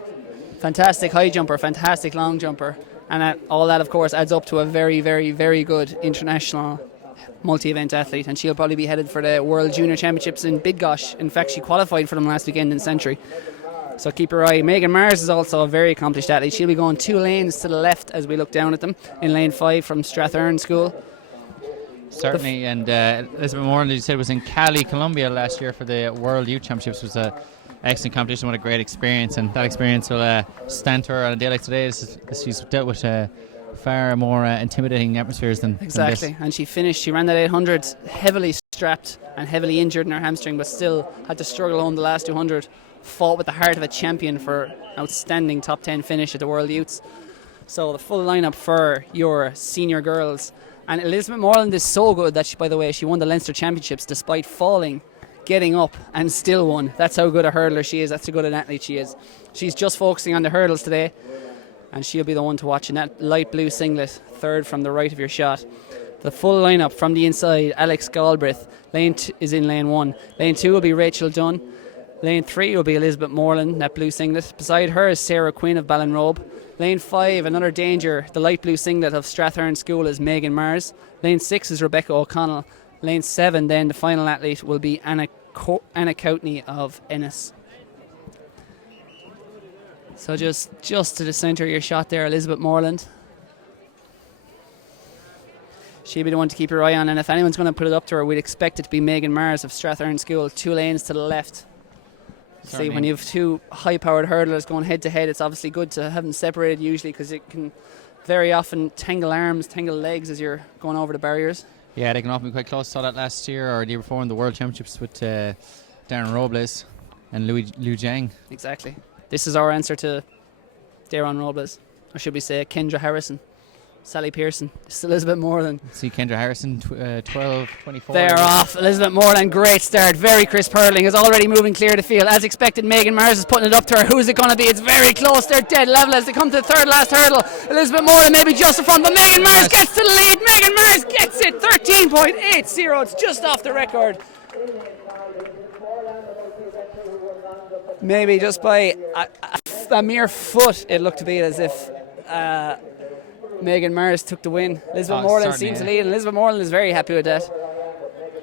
fantastic high jumper, fantastic long jumper, and all that of course adds up to a very, very, very good international multi-event athlete, and she'll probably be headed for the World Junior Championships in Bydgoszcz. In fact, she qualified for them last weekend in Century, so keep your eye. Megan Mars is also a very accomplished athlete. She'll be going 2 lanes to the left as we look down at them in lane 5 from Strathern School. Certainly, and Elizabeth Moreland, as you said, was in Cali, Colombia last year for the World Youth Championships. It was an excellent competition, what a great experience, and that experience will stand to her on a day like today. She's dealt with far more intimidating atmospheres than exactly. This. And she ran that 800 heavily strapped and heavily injured in her hamstring, but still had to struggle home the last 200. Fought with the heart of a champion for outstanding top 10 finish at the World Youths. So the full lineup for your senior girls. And Elizabeth Moreland is so good that she won the Leinster Championships despite falling, getting up, and still won. That's how good a hurdler she is. That's how good an athlete she is. She's just focusing on the hurdles today, and she'll be the one to watch in that light blue singlet, third from the right of your shot. The full lineup from the inside: Alex Galbraith is in lane 1. Lane 2 will be Rachel Dunn. Lane 3 will be Elizabeth Moreland, that blue singlet. Beside her is Sarah Quinn of Ballinrobe. Lane 5, another danger, the light blue singlet of Strathern School, is Megan Mars. Lane 6 is Rebecca O'Connell. Lane 7 then, the final athlete, will be Anna Coutney of Ennis. So just to the centre of your shot there, Elizabeth Moreland. She'll be the one to keep your eye on, and if anyone's going to put it up to her, we'd expect it to be Megan Mars of Strathern School. 2 lanes to the left. See, when you have 2 high-powered hurdlers going head-to-head, it's obviously good to have them separated usually, because it can very often tangle arms, tangle legs as you're going over the barriers. Yeah, they can often be quite close. Saw that last year or the year before in the World Championships with Darren Robles and Liu Jiang. Exactly. This is our answer to Darren Robles, or should we say Kendra Harrison, Sally Pearson. It's Elizabeth Moreland. See Kendra Harrison, 12.24. They're off. Elizabeth Moreland, great start. Very crisp hurdling. Is already moving clear to field. As expected, Megan Mars is putting it up to her. Who's it going to be? It's very close. They're dead level as they come to the third last hurdle. Elizabeth Moreland maybe just in front, but Megan Mars gets to the lead. Megan Mars gets it. 13.80. It's just off the record. Maybe just by a mere foot, it looked to be as if Megan Mars took the win. Elizabeth Moreland seems to lead, and Elizabeth Moreland is very happy with that.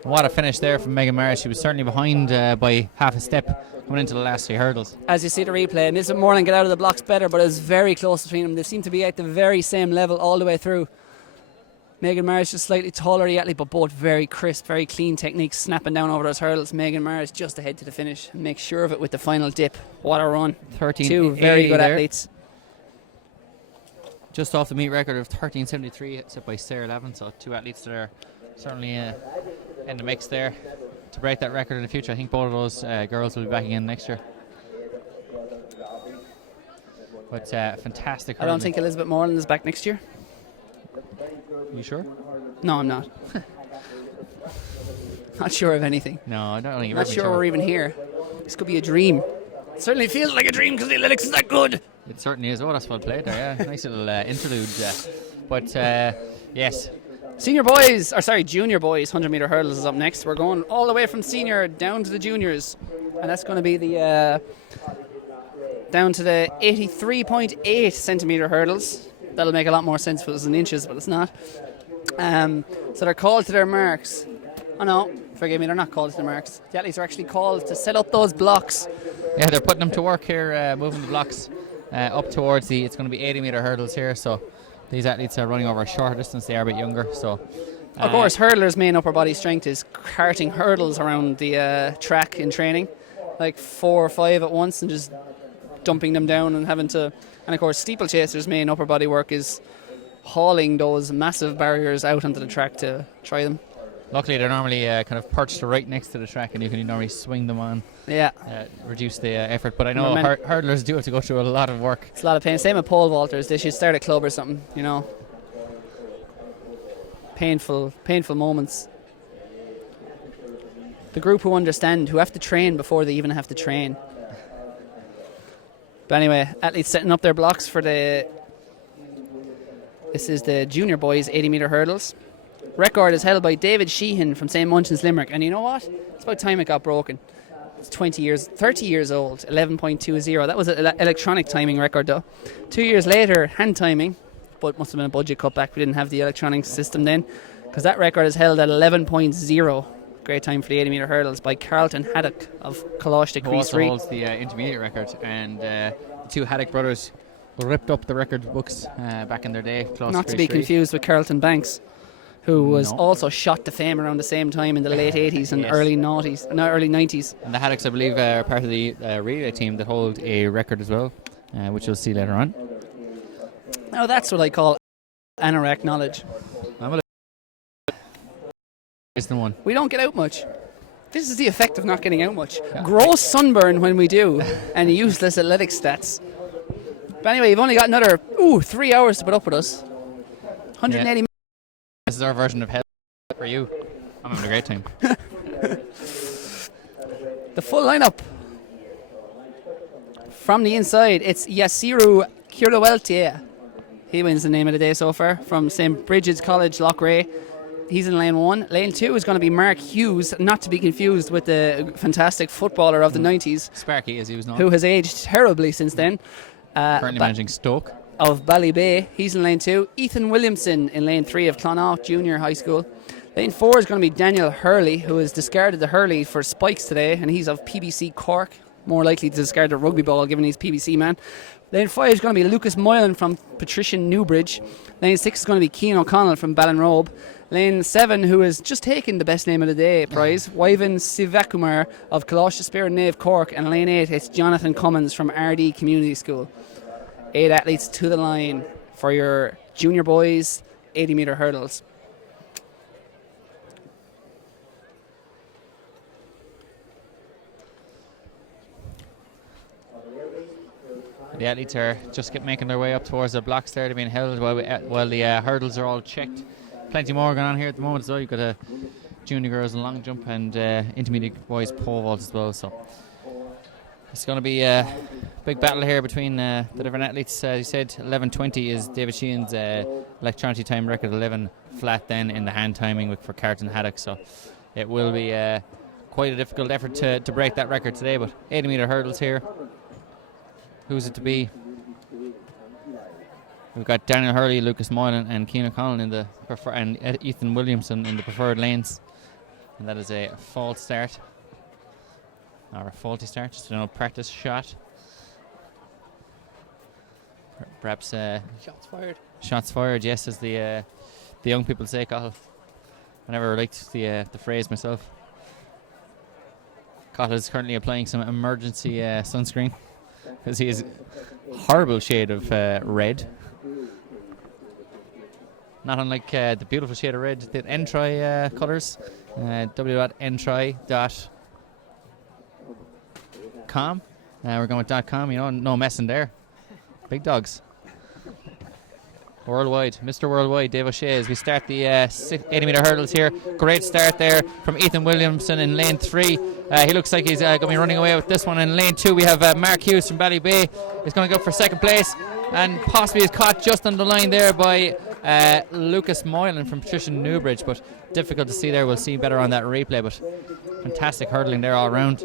What a finish there from Megan Mara. She was certainly behind by half a step coming into the last 3 hurdles. As you see the replay, Miss Moreland get out of the blocks better, but it was very close between them. They seem to be at the very same level all the way through. Megan Mara's just slightly taller the athlete, but both very crisp, very clean techniques, snapping down over those hurdles. Megan Mara's just ahead to the finish and makes sure of it with the final dip. What a run. 13. Very good athletes. Just off the meet record of 13.73 set by Sarah Levin, so 2 athletes that are certainly in the mix there to break that record in the future. I think both of those girls will be back again next year. But fantastic hurdling. I don't think Elizabeth Moreland is back next year. You sure? No, I'm not. Not sure of anything. No, I don't think you're not sure we're even here. This could be a dream. It certainly feels like a dream because the athletics is that good. It certainly is. Oh, that's well played there, yeah. Nice little interlude. But, yes. Junior boys 100 metre hurdles is up next. We're going all the way from senior down to the juniors. And that's going to be the down to the 83.8 centimetre hurdles. That'll make a lot more sense if it was in inches, but it's not. So they're called to their marks. Oh no, forgive me, they're not called to their marks. The athletes are actually called to set up those blocks. Yeah, they're putting them to work here, moving the blocks up towards it's going to be 80 metre hurdles here, so these athletes are running over a shorter distance. They are a bit younger, so... Of course, hurdlers' main upper body strength is carting hurdles around the track in training, like 4 or 5 at once, and just dumping them down and having to... And of course, steeplechasers' main upper body work is hauling those massive barriers out onto the track to try them. Luckily, they're normally kind of perched right next to the track, and you can normally swing them on. Yeah. Reduce the effort. But I know hurdlers do have to go through a lot of work. It's a lot of pain. Same with pole vaulters. They should start a club or something, you know. Painful moments. The group who understand, who have to train before they even have to train. But anyway, athletes setting up their blocks for this is the junior boys 80 metre hurdles. Record is held by David Sheehan from St. Munchin's, Limerick. And you know what? It's about time it got broken. It's 30 years old, 11.20. That was an electronic timing record though. 2 years later, hand timing, but must have been a budget cutback. We didn't have the electronic system then, because that record is held at 11.0. Great time for the 80 metre hurdles by Carlton Haddock of Colostic. Who also holds the intermediate record, and the 2 Haddock brothers ripped up the record books back in their day. Not to be confused with Carlton Banks, who was also shot to fame around the same time in the late 80s and early 90s. And the Haddocks, I believe, are part of the relay team that hold a record as well, which you'll see later on. Now that's what I call anorak knowledge. We don't get out much. This is the effect of not getting out much. Yeah. Gross sunburn when we do, and useless athletic stats. But anyway, you've only got another 3 hours to put up with us. 180 minutes. This is our version of hell for you. I'm having a great time. The full lineup. From the inside, it's Yasiru Kirueltia. He wins the name of the day so far, from St. Bridget's College, Loughrea. He's in lane 1. Lane 2 is going to be Mark Hughes, not to be confused with the fantastic footballer of the 90s. Sparky, as he was known. Who has aged terribly since then. Currently managing Stoke. Of Ballybay. He's in lane 2. Ethan Williamson in lane 3 of Clonagh Junior High School. Lane 4 is going to be Daniel Hurley, who has discarded the Hurley for spikes today, and he's of PBC Cork. More likely to discard the rugby ball given he's PBC man. Lane 5 is going to be Lucas Moylan from Patrician Newbridge. Lane 6 is going to be Cian O'Connell from Ballinrobe. Lane 7, who has just taken the best name of the day prize, Wyvan Sivakumar of Colossus Spear Nave Cork. And lane 8, it's Jonathan Cummins from RD Community School. 8 athletes to the line for your junior boys 80 metre hurdles. The athletes are just making their way up towards the blocks there. They're being held while the hurdles are all checked. Plenty more going on here at the moment, so you've got junior girls in long jump and intermediate boys pole vault as well. So it's going to be a big battle here between the different athletes. As you said, 11:20 is David Sheehan's electronic time record, 11 flat then in the hand timing for Carlton Haddock. So it will be quite a difficult effort to break that record today. But 80 metre hurdles here. Who's it to be? We've got Daniel Hurley, Lucas Moylan, and Cian O'Connell in the and Ethan Williamson in the preferred lanes. And that is a false start. Or a faulty start, just an old practice shot. Perhaps Shots fired. shots fired, yes, as the young people say, Cathal. I never liked the phrase myself. Cathal is currently applying some emergency sunscreen because he is a horrible shade of red. Not unlike the beautiful shade of red that Entry colours. w.entry.com. We're going with .com, no messing there. Big dogs. Worldwide, Mr. Worldwide, Dave O'Shea, as we start the 80-metre hurdles here. Great start there from Ethan Williamson in lane 3. He looks like he's going to be running away with this one. In lane 2, we have Mark Hughes from Ballybay. He's going to go for second place and possibly is caught just on the line there by Lucas Moylan from Patricia Newbridge, but difficult to see there. We'll see better on that replay, but fantastic hurdling there all around.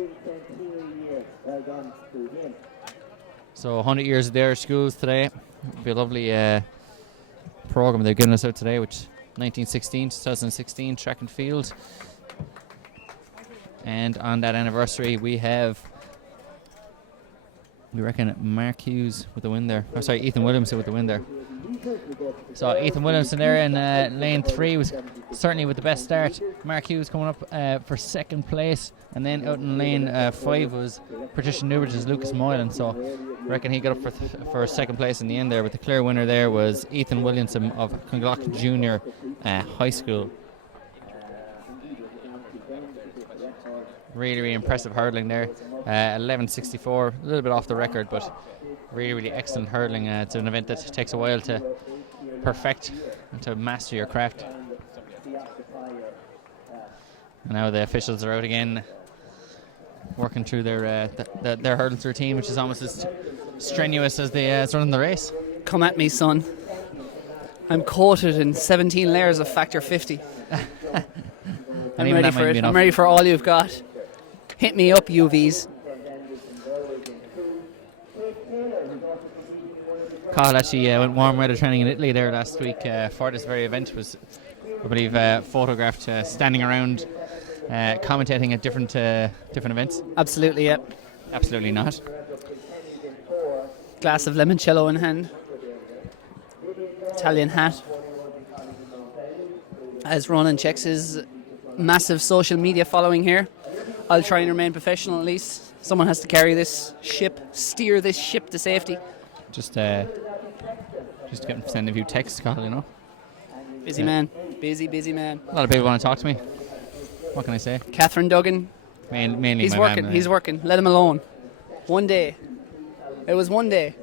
So 100 years of their schools today. It'll be a lovely program they're giving us out today, which 2016 track and field. And on that anniversary we reckon Mark Hughes with the win there. Oh, sorry, Ethan Williamson with the win there. So Ethan Williamson there in lane 3 was certainly with the best start. Mark Hughes coming up for second place, and then out in lane 5 was Patricia Newbridge's Lucas Moylan. So I reckon he got up for second place in the end there, but the clear winner there was Ethan Williamson of Conglock Junior High School. Really, really impressive hurdling there. 11.64, a little bit off the record, but really, really excellent hurdling. It's an event that takes a while to perfect and to master your craft. And now the officials are out again, working through their hurdles routine, which is almost as strenuous as the running the race. Come at me, son. I'm coated in 17 layers of factor 50. I'm ready for it. I'm ready for all you've got. Hit me up, UVs. Cathal actually went warm weather training in Italy there last week for this very event. Was, I believe, photographed standing around commentating at different events. Absolutely, yep. Absolutely not. Glass of limoncello in hand. Italian hat. As Ronan checks his massive social media following here, I'll try and remain professional at least. Someone has to carry this ship, steer this ship to safety. Just getting send a few texts, Cathal, Busy man. Busy man. A lot of people want to talk to me. What can I say? Catherine Duggan. Mainly he's my working. man, He's working. Let him alone. One day. It was one day.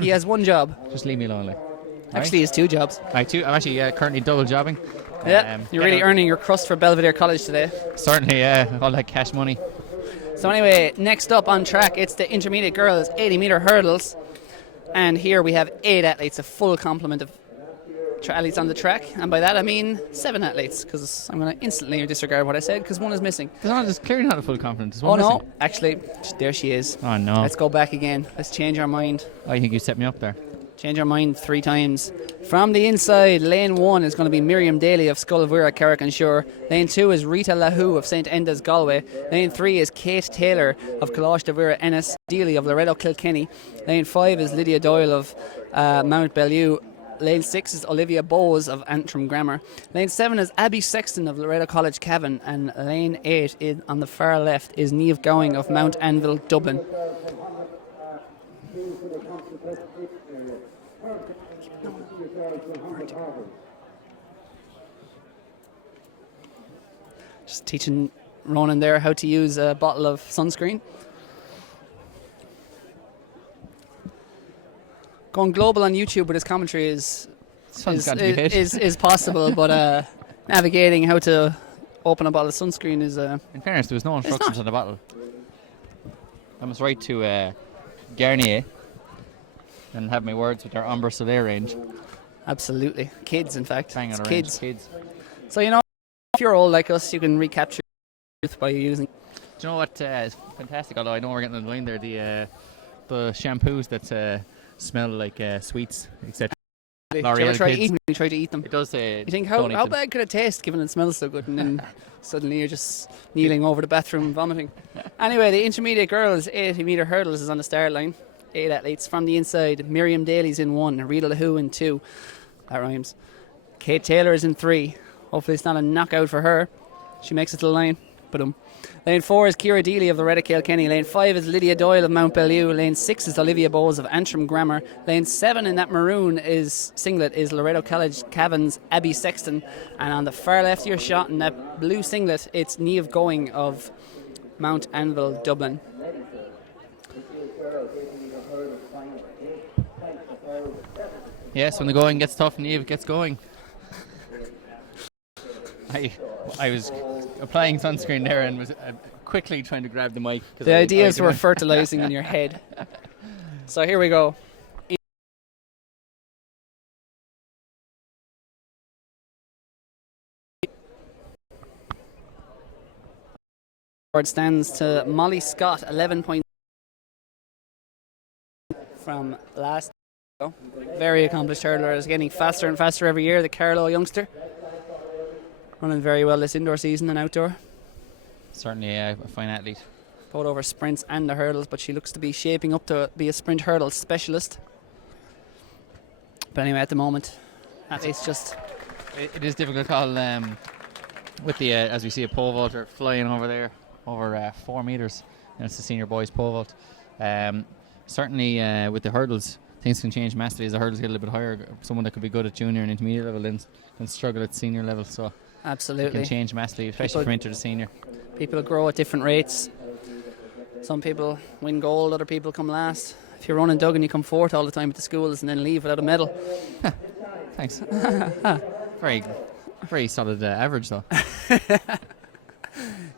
He has one job. Just leave me alone. Actually, he has 2 jobs. I'm actually currently double jobbing. Yeah, you're really earning your crust for Belvedere College today. Certainly, yeah. All that cash money. So anyway, next up on track, it's the intermediate girls 80-metre hurdles. And here we have 8 athletes, a full complement of athletes on the track. And by that I mean 7 athletes, because I'm going to instantly disregard what I said, because one is missing. There's clearly not a full complement. Oh no, actually, there she is. Oh no. Let's go back again. Let's change our mind. I think you set me up there. Change our mind 3 times. From the inside, lane 1 is going to be Miriam Daly of Scullivira, Carrick and Shore. Lane 2 is Rita Lahoo of St Enda's, Galway. Lane 3 is Kate Taylor of Kalash Davira, Ennis. Deely of Loreto, Kilkenny. Lane 5 is Lydia Doyle of Mount Bellew. Lane 6 is Olivia Bowes of Antrim Grammar. Lane 7 is Abby Sexton of Loreto College, Cavan. And lane 8 on the far left is Niamh Gowing of Mount Anvil, Dublin. Just teaching Ronan there how to use a bottle of sunscreen. Going global on YouTube with his commentary is possible, but navigating how to open a bottle of sunscreen is... In fairness, there was no instructions on the bottle. I must write to Garnier and have my words with their Ombre Soleil range. Absolutely. Kids, in fact. Bang on a kids. Range. Kids. So, if you're old like us, you can recapture youth by using... Do you know what is fantastic, although I know we're getting on the line there, the shampoos that smell like sweets, etc. Did you ever try to eat them? You try to eat them. It does say. You think how bad could it taste, given it smells so good, and then suddenly you're just kneeling over the bathroom vomiting. Anyway, the intermediate girls 80-metre hurdles is on the start line. 8 athletes from the inside. Miriam Daly's in 1, Rita LaHoo in 2. That rhymes. Kate Taylor is in 3. Hopefully it's not a knockout for her. She makes it to the line. But Lane 4 is Ciara Deely of the Red Kilkenny. Lane 5 is Lydia Doyle of Mount Bellew. Lane 6 is Olivia Bowes of Antrim Grammar. Lane 7 in that maroon singlet is Loreto College Cavan's Abby Sexton. And on the far left of your shot in that blue singlet, it's Niamh Going of Mount Anvil, Dublin. Yes, when the going gets tough, Niamh gets going. I was applying sunscreen there and was quickly trying to grab the mic. The ideas were fertilizing in your head. So here we go. Stands to Molly Scott, 11 points from last. Very accomplished hurdler, is getting faster and faster every year. The Carlow youngster, running very well this indoor season and outdoor. Certainly a fine athlete. Both over sprints and the hurdles, but she looks to be shaping up to be a sprint hurdle specialist. But anyway, at the moment, it's just... It is difficult to call with the, as we see a pole vaulter flying over there, over 4 metres. And it's the senior boys pole vault. Certainly with the hurdles, things can change massively as the hurdles get a little bit higher. Someone that could be good at junior and intermediate level then can struggle at senior level. So absolutely, it can change massively, especially from inter to senior. People grow at different rates. Some people win gold, other people come last. If you're running Duggan, you come fourth all the time at the schools and then leave without a medal. Thanks. Very solid average though.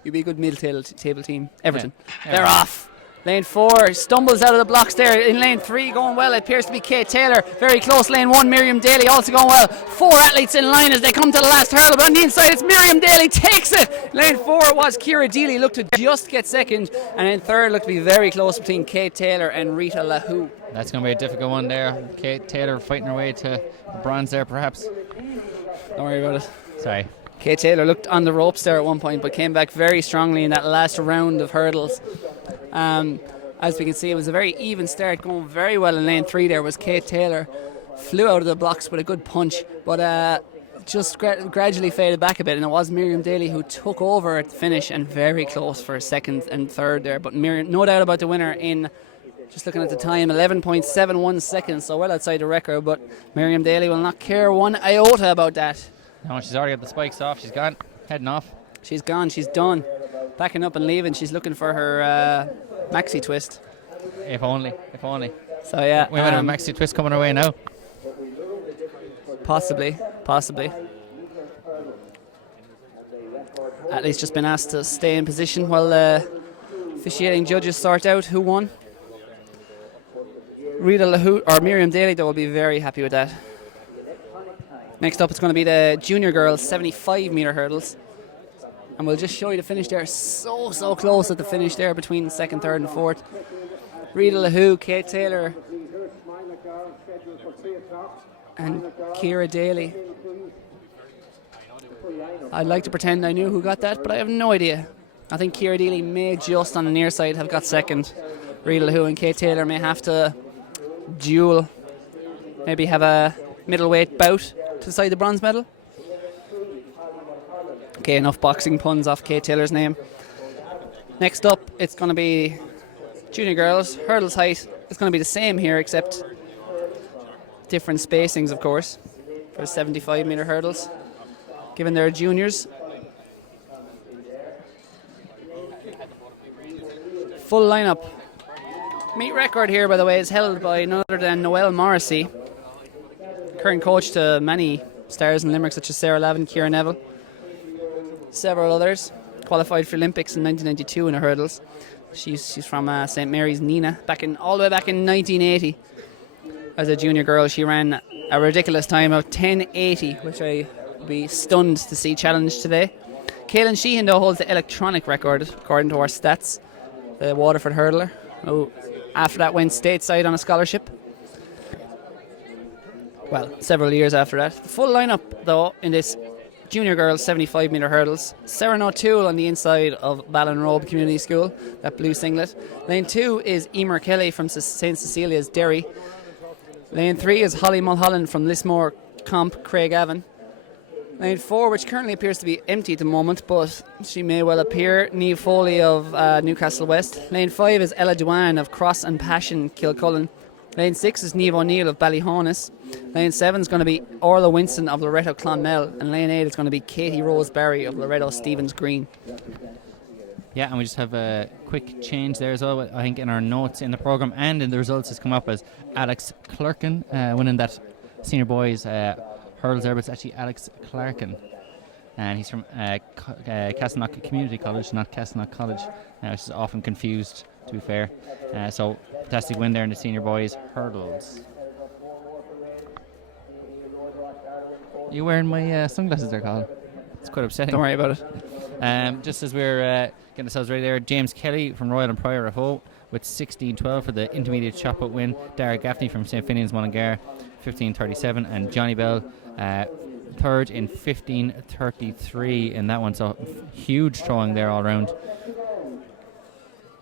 You'd be a good mid-table team. Everton. Yeah. They're off. Lane 4 stumbles out of the blocks there. In lane 3 going well, it appears to be Kate Taylor. Very close. Lane 1, Miriam Daly also going well. 4 athletes in line as they come to the last hurdle. But on the inside, it's Miriam Daly takes it. Lane 4 was Ciara Deely, looked to just get second. And in third looked to be very close between Kate Taylor and Rita LaHoo. That's going to be a difficult one there. Kate Taylor fighting her way to bronze there perhaps. Don't worry about it. Sorry. Kate Taylor looked on the ropes there at one point, but came back very strongly in that last round of hurdles. As we can see, it was a very even start, going very well in lane 3 there was Kate Taylor. Flew out of the blocks with a good punch, but just gradually faded back a bit, and it was Miriam Daly who took over at the finish and very close for second and third there. But Miriam, no doubt about the winner in, just looking at the time, 11.71 seconds, so well outside the record, but Miriam Daly will not care one iota about that. No, she's already got the spikes off. She's gone, heading off. She's gone, she's done. Backing up and leaving. She's looking for her maxi twist. If only. So yeah. We might have a maxi twist coming our way now. Possibly. At least just been asked to stay in position while officiating judges sort out who won. Rita LaHoo, or Miriam Daly, though, will be very happy with that. Next up, it's going to be the junior girls 75-metre hurdles. And we'll just show you the finish there. So close at the finish there between second, third and fourth. Rita LaHoo, Kate Taylor and Ciara Daly. I'd like to pretend I knew who got that, but I have no idea. I think Ciara Daly may just on the near side have got second. Rita LaHoo and Kate Taylor may have to duel. Maybe have a middleweight bout to decide the bronze medal. Okay, enough boxing puns off Kate Taylor's name. Next up, it's going to be junior girls. Hurdles height is going to be the same here, except different spacings, of course, for 75-metre hurdles, given they're juniors. Full lineup. Meet record here, by the way, is held by none other than Noelle Morrissey, current coach to many stars in Limerick such as Sarah Lavin, Ciara Neville, several others. Qualified for Olympics in 1992 in her hurdles. She's from St Mary's Nina, all the way back in 1980. As a junior girl, she ran a ridiculous time of 10:80, which I would be stunned to see challenged today. Caelan Sheehan, though, holds the electronic record according to our stats. The Waterford hurdler, who after that went stateside on a scholarship. well, several years after that. The full lineup, though, in this junior girls 75 metre hurdles. Sarah O'Toole on the inside of Ballinrobe Community School, that blue singlet. Lane 2 is Emer Kelly from St Cecilia's, Derry. Lane 3 is Holly Mulholland from Lismore Comp, Craigavon. Lane 4, which currently appears to be empty at the moment, but she may well appear, Niamh Foley of Newcastle West. Lane 5 is Ella Duane of Cross and Passion, Kilcullen. Lane 6 is Niamh O'Neill of Ballyhonus. Lane 7 is going to be Orla Winston of Loretto Clonmel. And Lane 8 is going to be Katie Rose Barry of Loretto Stevens Green. Yeah, and we just have a quick change there as well. I think in our notes in the programme and in the results has come up as Alex Clerkin winning that senior boys hurdles there, but it's actually Alex Clarkin. And he's from Castleknock Community College, not Castleknock College, which is often confused, to be fair. So, fantastic win there in the senior boys hurdles. You wearing my sunglasses there, Colin? It's quite upsetting. Don't worry about it. Just as we're getting ourselves ready there, James Kelly from Royal and Pryor FO with 16:12 for the intermediate shot put win. Dara Gaffney from St Finian's Mullingar 15:37, and Johnny Bell third in 15:33 in that one. So huge throwing there all round.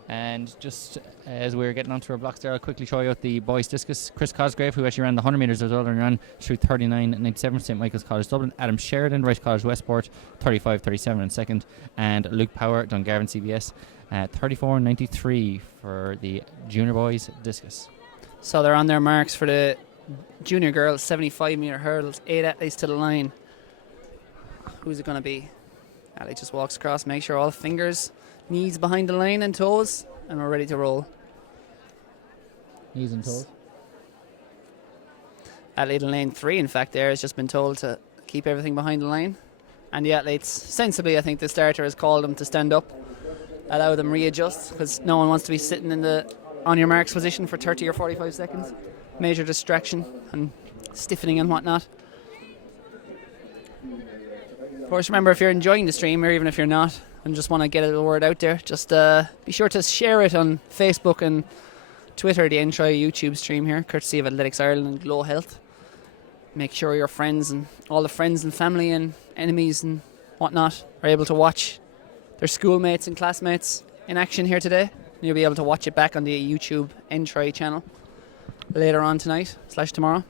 And just as we're getting onto our blocks there, I'll quickly show you out the boys discus. Chris Cosgrave, who actually ran the 100 metres as well, and ran through 39.97 St Michael's College Dublin. Adam Sheridan, Rice College Westport, 35.37 in second. And Luke Power, Dungarvan CBS, 34.93 for the junior boys discus. So they're on their marks for the junior girls 75 metre hurdles. 8 athletes to the line. Who's it going to be? Ali just walks across, make sure all fingers, knees behind the line and toes, and we're ready to roll. Knees and toes. Athlete in lane 3, in fact, there has just been told to keep everything behind the line. And the athletes, sensibly, I think the starter has called them to stand up, allow them readjust, because no one wants to be sitting in the on your marks position for 30 or 45 seconds. Major distraction and stiffening and whatnot. Of course, remember, if you're enjoying the stream, or even if you're not, and just want to get the word out there, just be sure to share it on Facebook and Twitter, the Entry YouTube stream here, courtesy of Athletics Ireland and GloHealth. Make sure your friends and all the friends and family and enemies and whatnot are able to watch their schoolmates and classmates in action here today. And you'll be able to watch it back on the YouTube Entry channel later on tonight / tomorrow.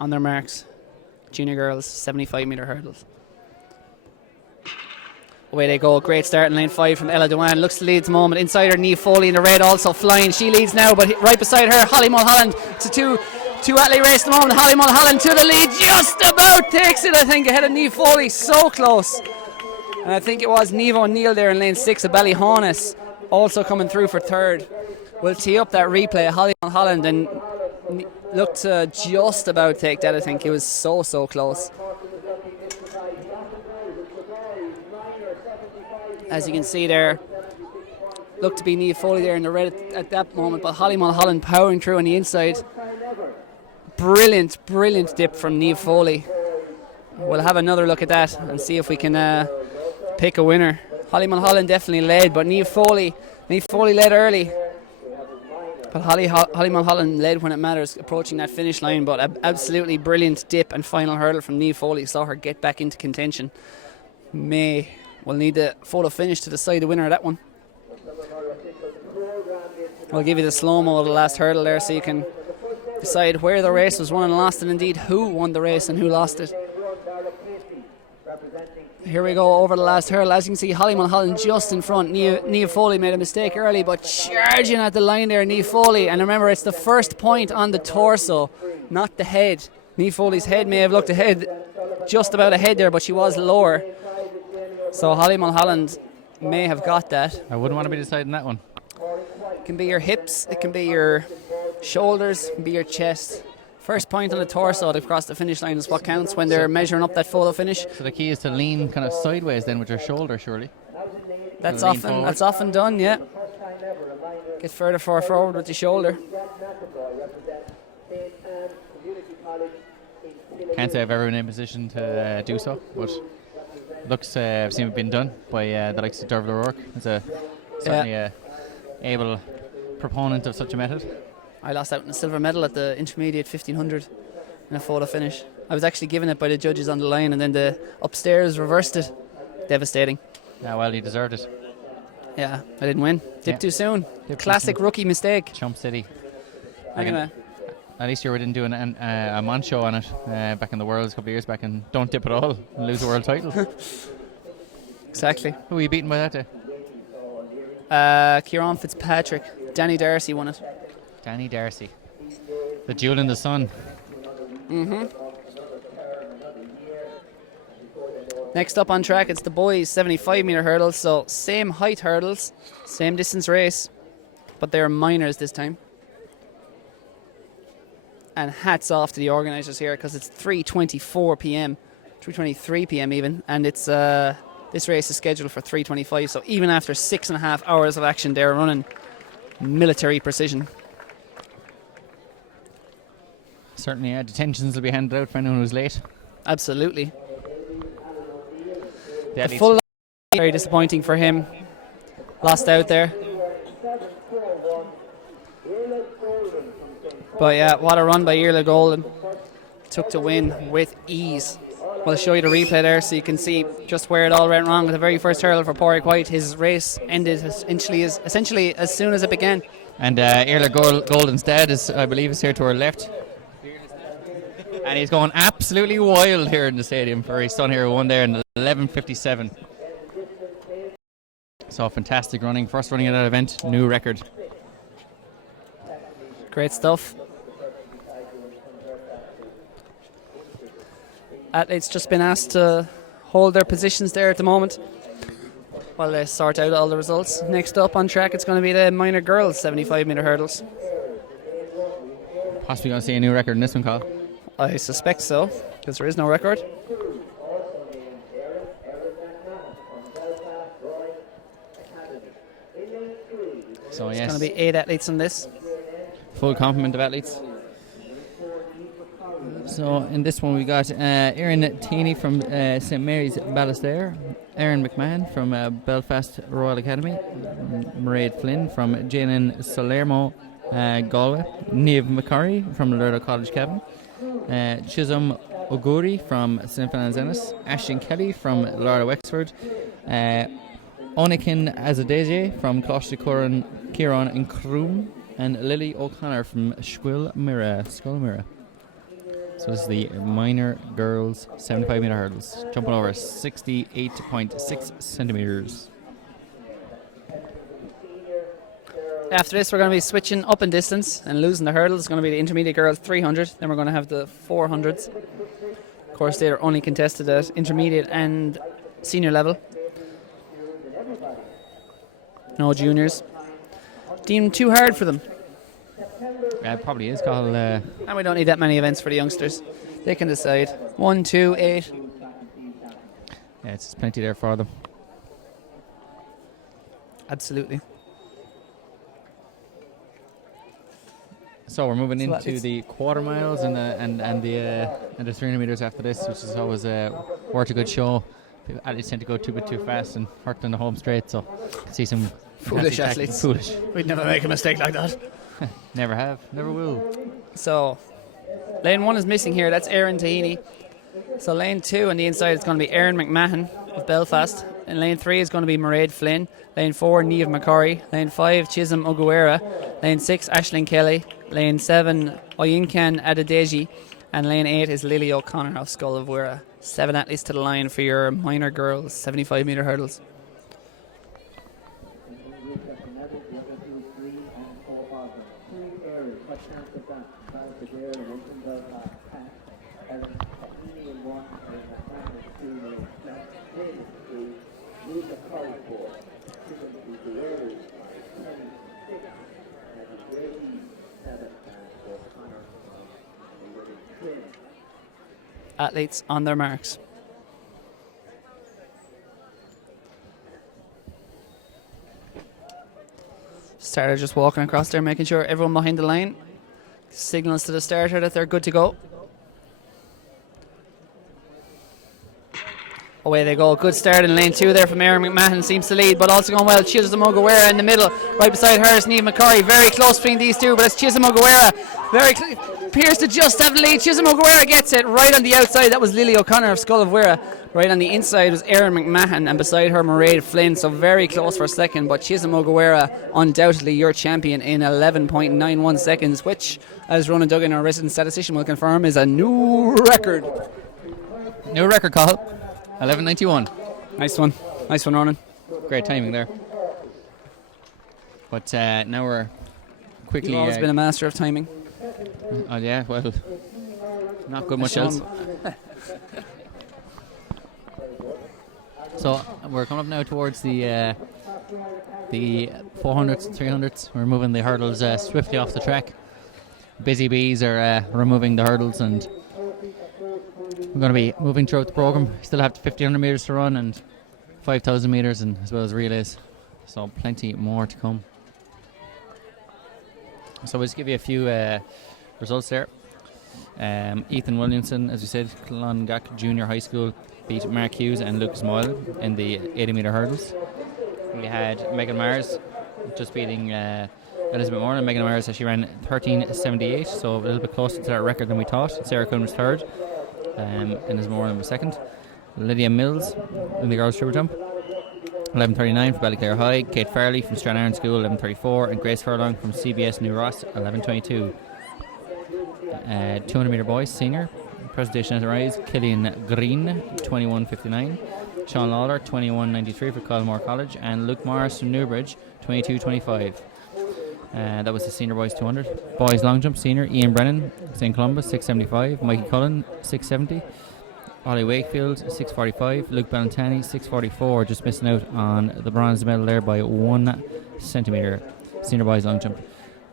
On their marks, junior girls 75 metre hurdles. Away they go. Great start in lane 5 from Ella Duane. Looks to lead at the moment. Inside her, Niamh Foley in the red also flying. She leads now, but right beside her, Holly Mulholland. It's a two athlete race at the moment. Holly Mulholland to the lead. Just about takes it, I think, ahead of Niamh Foley. So close. And I think it was Niamh O'Neill there in lane 6 of Ballyhonus also coming through for third. We'll tee up that replay. Holly Mulholland and looked to just about take that, I think. It was so close. As you can see there, looked to be Niamh Foley there in the red at that moment, but Holly Mulholland powering through on the inside. Brilliant dip from Niamh Foley. We'll have another look at that and see if we can pick a winner. Holly Mulholland definitely led, but Niamh Foley led early. But Holly Mulholland led when it matters, approaching that finish line, but absolutely brilliant dip and final hurdle from Niamh Foley. Saw her get back into contention. We'll need the photo finish to decide the winner of that one. I'll give you the slow-mo of the last hurdle there so you can decide where the race was won and lost, and indeed who won the race and who lost it. Here we go over the last hurdle. As you can see, Holly Mulholland just in front. Niamh Foley made a mistake early, but charging at the line there, Niamh Foley. And remember, it's the first point on the torso, not the head. Niamh Foley's head may have looked ahead, just about ahead there, but she was lower. So Holly Mulholland may have got that. I wouldn't want to be deciding that one. It can be your hips, it can be your shoulders, it can be your chest. First point on the torso to cross the finish line is what counts when they're measuring up that photo finish. So the key is to lean kind of sideways then with your shoulder, surely. That's often done, yeah. Get further forward with the shoulder. Can't say I've ever been in a position to do so, but looks I've seen it been done by the likes of Derval O'Rourke. It's certainly a able proponent of such a method. I lost out in a silver medal at the intermediate 1500 in a photo finish. I was actually given it by the judges on the line, and then the upstairs reversed it. Devastating. Yeah, well, he deserved it. Yeah, I didn't win. Dipped too soon. Classic rookie mistake. Chump City. Anyway. At least you didn't do a Mon show on it back in the Worlds a couple of years back, and don't dip at all and lose a world title. Exactly. Who were you beaten by that day? Kieran Fitzpatrick. Danny Darcy won it. Danny Darcy. The jewel in the sun. Mm-hmm. Next up on track, it's the boys 75 metre hurdles. So same height hurdles, same distance race, but they're minors this time. And hats off to the organisers here, because it's 3:24 p.m, 3:23 p.m. even, and it's this race is scheduled for 3:25. So even after 6.5 hours of action, they're running military precision. Certainly, detentions will be handed out for anyone who's late. Absolutely. The full line, very disappointing for him. Lost out there. But yeah, what a run by Irla Golden. Took to win with ease. I'll show you the replay there so you can see just where it all went wrong. With the very first hurdle for Porrick White, his race ended essentially as soon as it began. And Irla Golden's dad is, I believe, is here to our left. And he's going absolutely wild here in the stadium for his son here who won there in 11:57. So fantastic running. First running at that event, new record. Great stuff. Athletes just been asked to hold their positions there at the moment while they sort out all the results. Next up on track, it's going to be the minor girls 75 metre hurdles. Possibly going to see a new record in this one, Carl. I suspect so, because there is no record. So yes, it's going to be 8 athletes in this. Full complement of athletes. So in this one we got Erin Teeney from St Mary's Ballastair, Erin McMahon from Belfast Royal Academy, Mairead Flynn from Jaylin Salermo, Galway, Niamh McCurry from Lerdo College Cavan, Chisholm Oguri from St Fernand's Ennis, Ashton Kelly from Lara Wexford, Onikin Azadeje from Closter Kieran in Croom, and Lily O'Connor from Scuilmira. So this is the minor girls 75 metre hurdles, jumping over 68.6 centimetres. After this, we're going to be switching up in distance and losing the hurdles. It's going to be the intermediate girls 300. Then we're going to have the 400s. Of course, they're only contested at intermediate and senior level. No juniors. Deemed too hard for them. Yeah, it probably is, Carl. And we don't need that many events for the youngsters. They can decide. 1, 2, 8. Yeah, it's plenty there for them. Absolutely. So we're moving into the quarter miles and the 300 metres after this, which is always worth a good show. Athletes tend to go too fast and hurt on the home straight, so see some foolish athletes. Foolish. We'd never make a mistake like that. Never have, never will. So lane 1 is missing here. That's Erin Tahini. So lane 2 on the inside is going to be Erin McMahon of Belfast. And lane 3 is going to be Mairead Flynn. Lane 4, Niamh McCurry. Lane 5, Chisholm Oguera. Lane 6, Aisling Kelly. Lane 7, Oyinkan Adedeji. And lane 8 is Lily O'Connor of Scuilmira. 7 athletes to the line for your minor girls 75 metre hurdles. Athletes on their marks. Starter just walking across there, making sure everyone behind the line signals to the starter that they're good to go. Away they go. Good start in lane 2 there from Erin McMahon. Seems to lead, but also going well. Chisholm Oguera in the middle. Right beside her is Niamh McCurry. Very close between these two, but it's Chisholm Oguera. Appears to just have the lead. Chisholm Oguera gets it right on the outside. That was Lily O'Connor of Scull of Wirra. Right on the inside was Erin McMahon, and beside her Mairead Flynn. So very close for second, but Chisholm Oguera undoubtedly your champion in 11.91 seconds, which, as Ronan Duggan, our resident statistician, will confirm, is a new record. New record, Cathal. 11.91. Nice one, Ronan. Great timing there. But now we're quickly. You've always been a master of timing. Oh yeah, well, not good much else. So we're coming up now towards the 400s, 300s. We're moving the hurdles swiftly off the track. Busy bees are removing the hurdles, and we're going to be moving throughout the program. Still have 1,500 meters to run and 5,000 meters, and as well as relays. So plenty more to come. So we'll just give you a few results there. Ethan Williamson, as we said, Clongach Junior High School, beat Mark Hughes and Lucas Moyle in the 80 metre hurdles. We had Megan Mars just beating Elizabeth Moore, and Megan Mars actually ran 13.78, so a little bit closer to that record than we thought. Sarah Kuhn was third, and Elizabeth Moore was second. Lydia Mills in the girls triple jump, 11.39 for Ballyclare High. Kate Farley from Stranraer School, 11.34, and Grace Furlong from CBS New Ross, 11.22. 200 metre boys senior presentation at the rise. Killian Green, 21.59. Sean Lawler, 21.93 for Colmore College, and Luke Morris from Newbridge, 22.25. That was the senior boys 200. Boys long jump senior Ian Brennan, St Columbus, 6.75. Mikey Cullen, 6.70. Ollie Wakefield, 6.45. Luke Ballantyne, 6.44, just missing out on the bronze medal there by 1 centimetre. Senior boys long jump.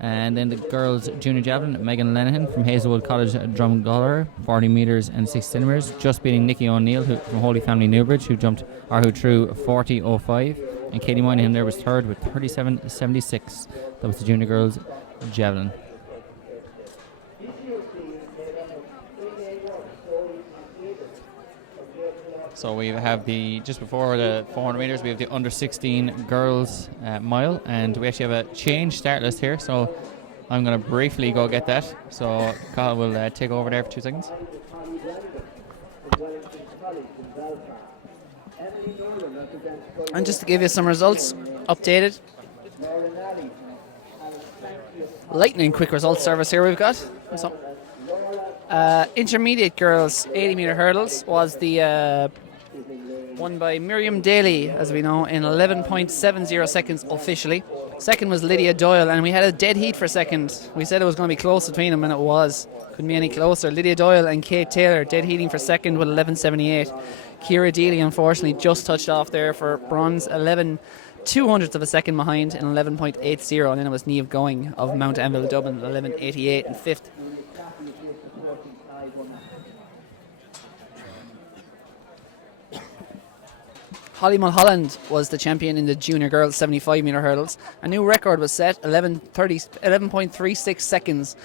And then the girls junior javelin, Megan Lenihan from Hazelwood College Drumgoller, 40 metres and 6 centimetres, just beating Nikki O'Neill from Holy Family Newbridge, who threw 40.05. And Katie Moynihan there was third with 37.76. That was the junior girls javelin. So we have just before the 400 metres, we have the under 16 girls mile, and we actually have a change start list here, so I'm going to briefly go get that. So Cathal will take over there for 2 seconds. And just to give you some results, updated. Lightning quick results service here we've got. So, intermediate girls 80 metre hurdles was the won by Miriam Daly, as we know, in 11.70 seconds officially. Second was Lydia Doyle, and we had a dead heat for second. We said it was going to be close between them, and it was. Couldn't be any closer. Lydia Doyle and Kate Taylor dead heating for second with 11.78. Ciara Deely, unfortunately, just touched off there for bronze, 11/200ths of a second behind in 11.80, and then it was Niamh Going of Mount Anville Dublin, 11.88 in fifth. Holly Mulholland was the champion in the junior girls 75 metre hurdles. A new record was set, 11.36 seconds.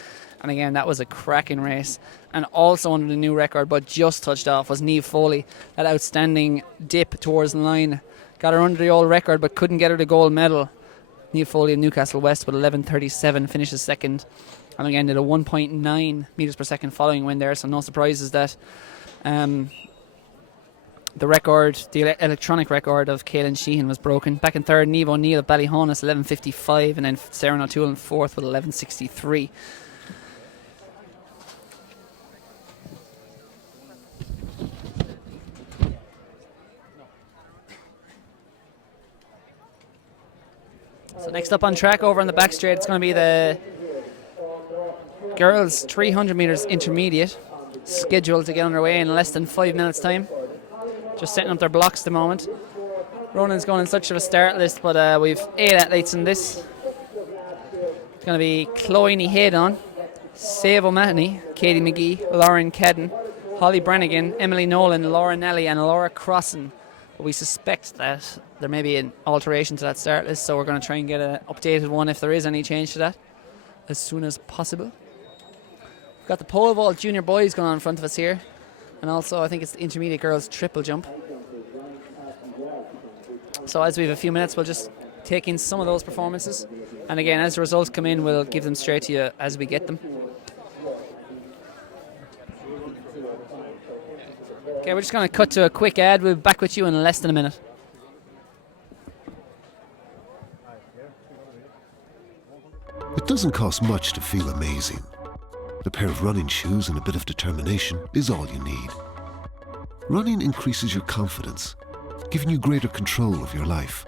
And again, that was a cracking race. And also under the new record, but just touched off, was Niamh Foley. That outstanding dip towards the line. Got her under the old record, but couldn't get her the gold medal. Niamh Foley of Newcastle West with 11.37 finishes second. And again, did a 1.9 metres per second following win there, so no surprises that the record, the electronic record of Caelan Sheehan was broken. Back in third, Niamh O'Neill of Ballyhonus, 11.55, and then Sarah O'Toole in fourth with 11.63. So next up on track over on the back straight, it's going to be the girls 300 metres intermediate, scheduled to get underway in less than 5 minutes time. Just setting up their blocks at the moment. Ronan's going in search of a start list, but we've 8 athletes in this. It's going to be Chloe Headon, Save O'Mahony, Katie McGee, Lauren Cadden, Holly Brannigan, Emily Nolan, Laura Nelly and Laura Crossan. But we suspect that there may be an alteration to that start list, so we're going to try and get an updated one if there is any change to that as soon as possible. We've got the pole vault junior boys going on in front of us here, and also I think it's the intermediate girls triple jump. So as we have a few minutes, we'll just take in some of those performances. And again, as the results come in, we'll give them straight to you as we get them. Okay, we're just going to cut to a quick ad. We'll be back with you in less than a minute. It doesn't cost much to feel amazing. A pair of running shoes and a bit of determination is all you need. Running increases your confidence, giving you greater control of your life.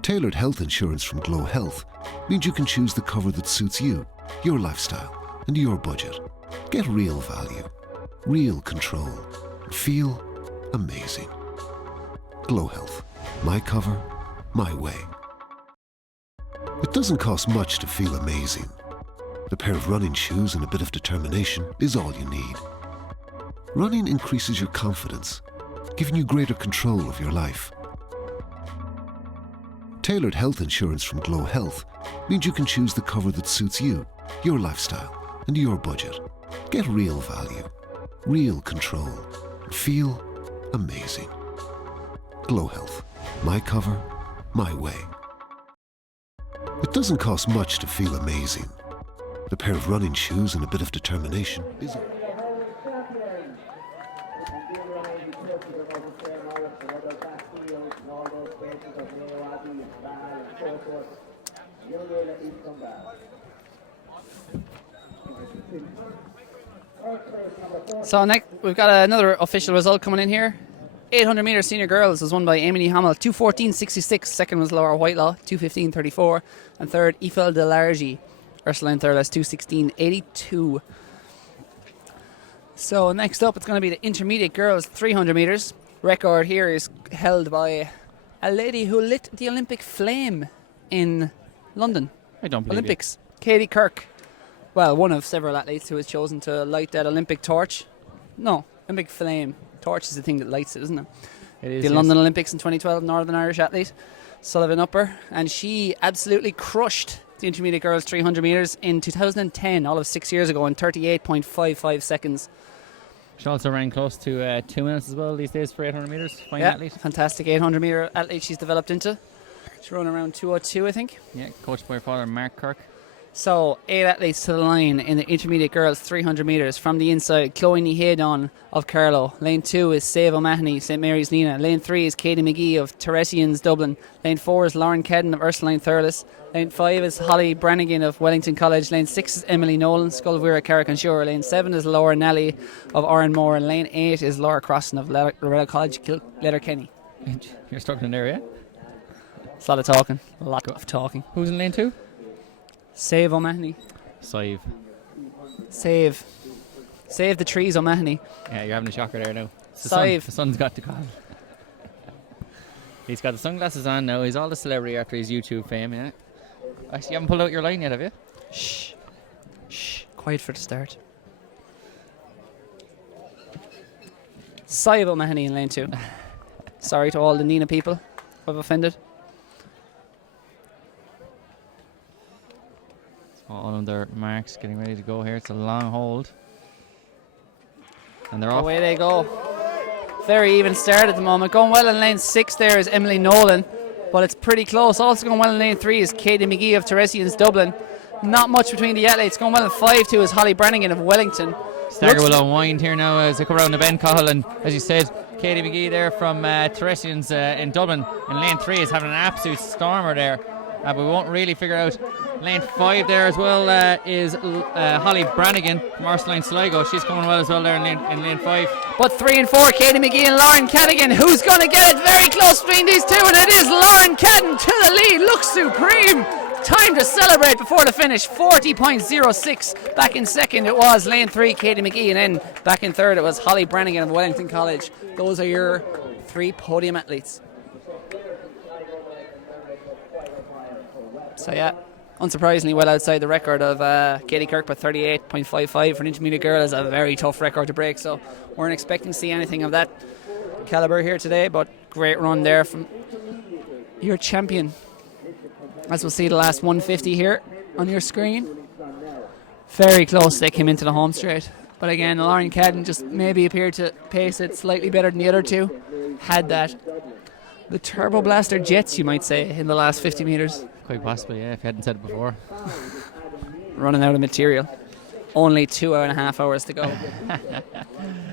Tailored health insurance from GloHealth means you can choose the cover that suits you, your lifestyle, and your budget. Get real value, real control, and feel amazing. GloHealth. My cover, my way. It doesn't cost much to feel amazing. A pair of running shoes and a bit of determination is all you need. Running increases your confidence, giving you greater control of your life. Tailored health insurance from GloHealth means you can choose the cover that suits you, your lifestyle, and your budget. Get real value, real control, and feel amazing. GloHealth. My cover, my way. It doesn't cost much to feel amazing. A pair of running shoes and a bit of determination is all. So next, we've got another official result coming in here. 800 metre senior girls was won by Amy Hamill, 2:14.66. Second was Laura Whitelaw, 2:15.34. And third, Aoife Delargy, Ursuline Thurles, 2:16.82. So next up, it's going to be the intermediate girls 300 metres. Record here is held by a lady who lit the Olympic flame in London. I don't believe Olympics. Katie Kirk. Well, one of several athletes who has chosen to light that Olympic torch. No, Olympic flame. Torch is the thing that lights it, isn't it? It is. The London Olympics in 2012, Northern Irish athlete, Sullivan Upper, and she absolutely crushed the intermediate girls 300 metres in 2010, all of 6 years ago, in 38.55 seconds. She also ran close to 2 minutes as well these days for 800 metres. Fine Yeah, athlete. fantastic 800 metre athlete she's developed into. She's run around 2:02, I think. Yeah, coached by her father, Mark Kirk. So, 8 athletes to the line in the intermediate girls 300 metres. From the inside, Chloe Nihedon of Carlow. Lane 2 is Save O'Mahony, St Mary's Nina. Lane 3 is Katie McGee of Teresians Dublin. Lane 4 is Lauren Kedden of Ursuline Thurles. Lane 5 is Holly Brannigan of Wellington College. Lane 6 is Emily Nolan, Sculvira Carrick-on-Shore. Lane 7 is Laura Nelly of Oranmore. And Lane 8 is Laura Crossan of Loretta College, Letterkenny. You're stuck in there, yeah? It's a lot of talking. A lot of talking. Who's in lane 2? Save O'Mahony. Save. Save the trees, O'Mahony. Yeah, you're having a shocker there now. It's Save. The sun's got to call. He's got the sunglasses on now. He's all the celebrity after his YouTube fame, yeah? Actually, you haven't pulled out your line yet, have you? Shh. Shh. Quiet for the start. Save O'Mahony in lane 2. Sorry to all the Nina people who I've offended. All of their marks getting ready to go here. It's a long hold. And they're off. Away they go. Very even start at the moment. Going well in lane 6 there is Emily Nolan, but it's pretty close. Also going well in lane 3 is Katie McGee of Teresians Dublin. Not much between the athletes. Going well in 5-2 is Holly Brannigan of Wellington. Stagger will unwind here now as they come around the bend, Cahill, and as you said, Katie McGee there from Teresians in Dublin in lane 3 is having an absolute stormer there. But we won't really figure out. Lane 5 there as well is Holly Brannigan from Ursuline Sligo. She's coming well as well there in lane 5. But 3 and 4, Katie McGee and Lauren Cadigan. Who's going to get it? Very close between these two, and it is Lauren Cadden to the lead. Looks supreme. Time to celebrate before the finish. 40.06. Back in second it was lane 3, Katie McGee, and then back in third it was Holly Brannigan of Wellington College. Those are your 3 podium athletes. So yeah, unsurprisingly well outside the record of Katie Kirk, but 38.55 for an intermediate girl is a very tough record to break, so weren't expecting to see anything of that calibre here today, but great run there from your champion. As we'll see the last 150 here on your screen. Very close, they came into the home straight. But again, Lauren Cadden just maybe appeared to pace it slightly better than the other two. Had that. The Turbo Blaster Jets, you might say, in the last 50 metres. Quite possibly, yeah, if you hadn't said it before. Running out of material. Only 2.5 hours to go.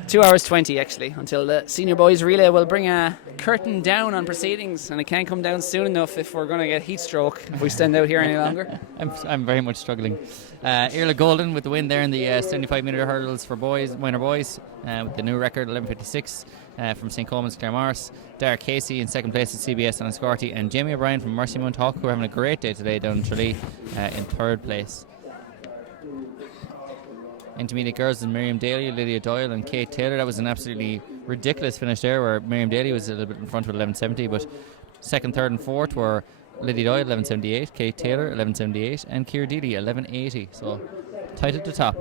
2 hours 20 actually, until the senior boys relay will bring a curtain down on proceedings, and it can't come down soon enough if we're going to get heat stroke if we stand out here any longer. I'm very much struggling. Irla Golden with the win there in the 75 metre hurdles for boys, minor boys, with the new record 11:56 from St. Coleman's Claremorris. Dara Casey in second place at CBS on Escorty, and Jamie O'Brien from Mercy Mount Hawk, who are having a great day today down in Tralee, in third place. Intermediate girls and Miriam Daly, Lydia Doyle and Kate Taylor. That was an absolutely ridiculous finish there, where Miriam Daly was a little bit in front with 11:70, but second, third and fourth were Lydia Doyle 11:78, Kate Taylor 11:78 and Ciara Deely 11:80, so tight at the top.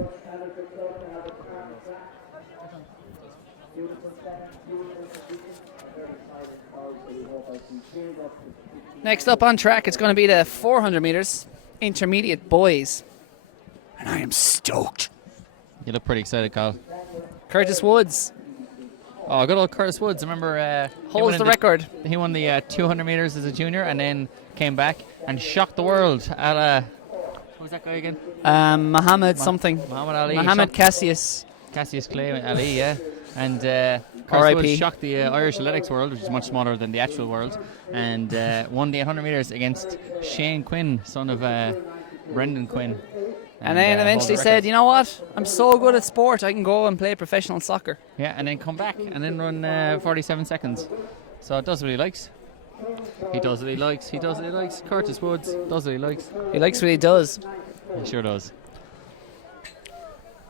Next up on track, it's going to be the 400 metres intermediate boys, and I am stoked. You look pretty excited, Carl. Curtis Woods Oh, good old Curtis Woods. I remember holds the record. He won the 200 metres as a junior and then came back and shocked the world at what was that guy again? Muhammad something. Muhammad Ali. Muhammad Cassius Clay Ali, yeah. And Curtis R.I.P. Woods shocked the Irish athletics world, which is much smaller than the actual world, and won the 800 metres against Shane Quinn, son of Brendan Quinn. And then eventually said, you know what? I'm so good at sport, I can go and play professional soccer. Yeah, and then come back and then run 47 seconds. So it does what he likes. He does what he likes. He does what he likes. Curtis Woods does what he likes. He likes what he does. He sure does.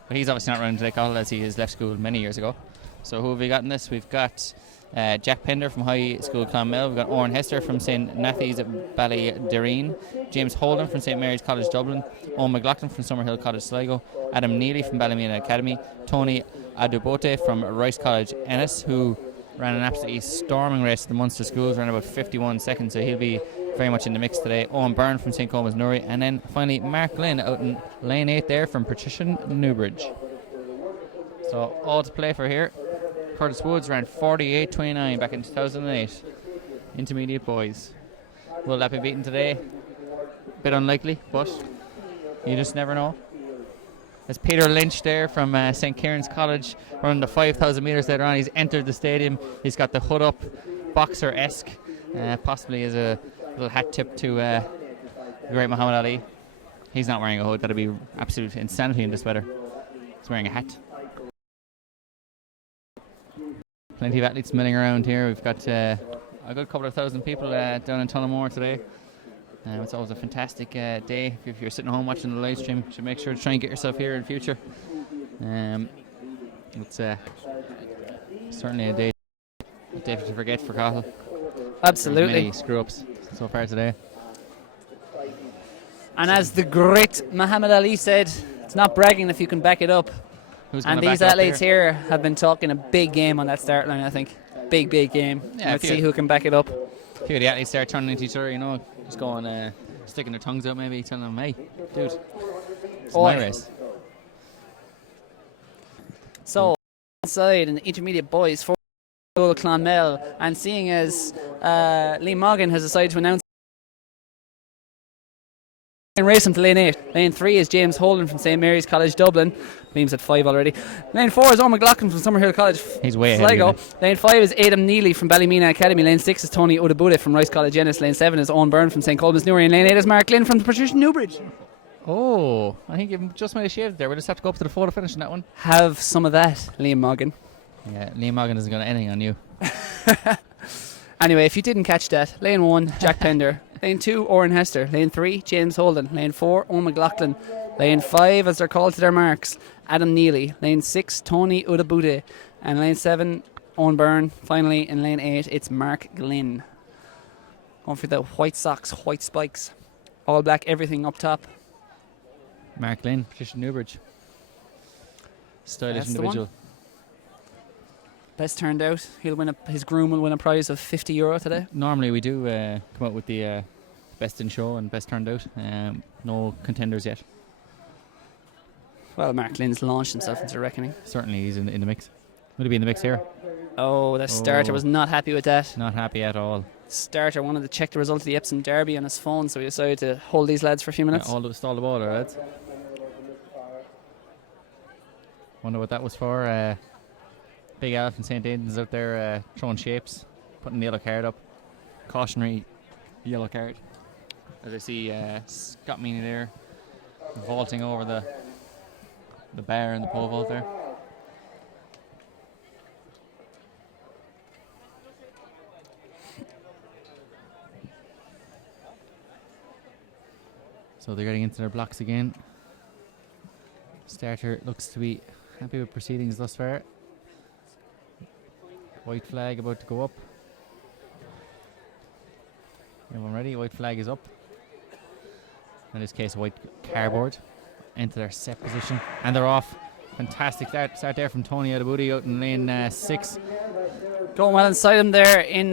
But he's obviously not running today, Cathal, as he has left school many years ago. So who have we got in this? We've got Jack Pender from High School Clonmel. We've got Oren Hester from St. Nathy's at Ballyderreen. James Holden from St. Mary's College Dublin. Owen McLaughlin from Summerhill College Sligo. Adam Neely from Ballymena Academy. Tony Adubote from Rice College Ennis, who ran an absolutely storming race at the Munster Schools, ran about 51 seconds, so he'll be very much in the mix today. Owen Byrne from St. Coleman's Newry, and then finally Mark Glynn out in lane 8 there from Patrician Newbridge. So all to play for here. Curtis Woods ran 48.29 back in 2008. Intermediate boys. Will that be beaten today? Bit unlikely, but you just never know. There's Peter Lynch there from St. Kieran's College running the 5,000 metres later on. He's entered the stadium. He's got the hood up, boxer-esque, possibly as a little hat tip to the great Muhammad Ali. He's not wearing a hood. That'd be absolute insanity in this weather. He's wearing a hat. Plenty of athletes milling around here. We've got a good couple of thousand people down in Tullamore today. It's always a fantastic day. If you're sitting home watching the live stream, you should make sure to try and get yourself here in future. It's certainly a day to forget for Cathal. Absolutely. Many screw-ups so far today. And as the great Muhammad Ali said, it's not bragging if you can back it up. And these athletes here have been talking a big game on that start line, I think. Big game. Yeah, let's see who can back it up. A few of the athletes start turning into each other, you know, just going, sticking their tongues out maybe, telling them, hey, dude, it's my race. So, outside in the intermediate boys for Clonmel, and seeing as Liam Morgan has decided to announce and race him to lane 8. Lane 3 is James Holden from St. Mary's College Dublin. Liam's at 5 already. Lane 4 is Owen McLaughlin from Summerhill College He's way Sligo. ahead. Lane 5 is Adam Neely from Ballymena Academy. Lane 6 is Tony Odabude from Rice College Ennis. Lane 7 is Owen Byrne from St. Coleman's Newry. And lane 8 is Mark Glynn from the Patrician Newbridge. Oh, I think you just made a shave there. We'll just have to go up to the photo finish in that one. Have some of that, Liam Morgan. Yeah, Liam Morgan isn't got anything on you. Anyway, if you didn't catch that, lane 1, Jack Pender. Lane 2, Oren Hester. Lane 3, James Holden. Lane 4, Owen McLaughlin. Lane 5, as they're called to their marks, Adam Neely. Lane 6, Tony Udabude. And lane 7, Owen Byrne. Finally, in lane 8, it's Mark Glynn. Going for the white socks, white spikes. All black, everything up top. Mark Glynn, Patrician Newbridge. Stylish That's individual. Best turned out. His groom will win a prize of €50 today. Normally we do come out with the best in show and best turned out. No contenders yet. Well, Mark Lynn's launched himself into reckoning. Certainly he's in the mix. Will he be in the mix here? Oh, the starter was not happy with that. Not happy at all. starter wanted to check the result of the Epsom Derby on his phone, so he decided to hold these lads for a few minutes. Stall the ball, lads. Wonder what that was for. Big Al from St. Aidan's out there throwing shapes, putting the yellow card up. Cautionary yellow card. As I see Scott Meany there vaulting over the bar and the pole vault there. So they're getting into their blocks again. Starter looks to be happy with proceedings thus far. White flag about to go up. Everyone ready? White flag is up. In this case, white cardboard. Into their set position. And they're off. Fantastic start there from Tony Adabudi out in lane 6. Going well inside him there in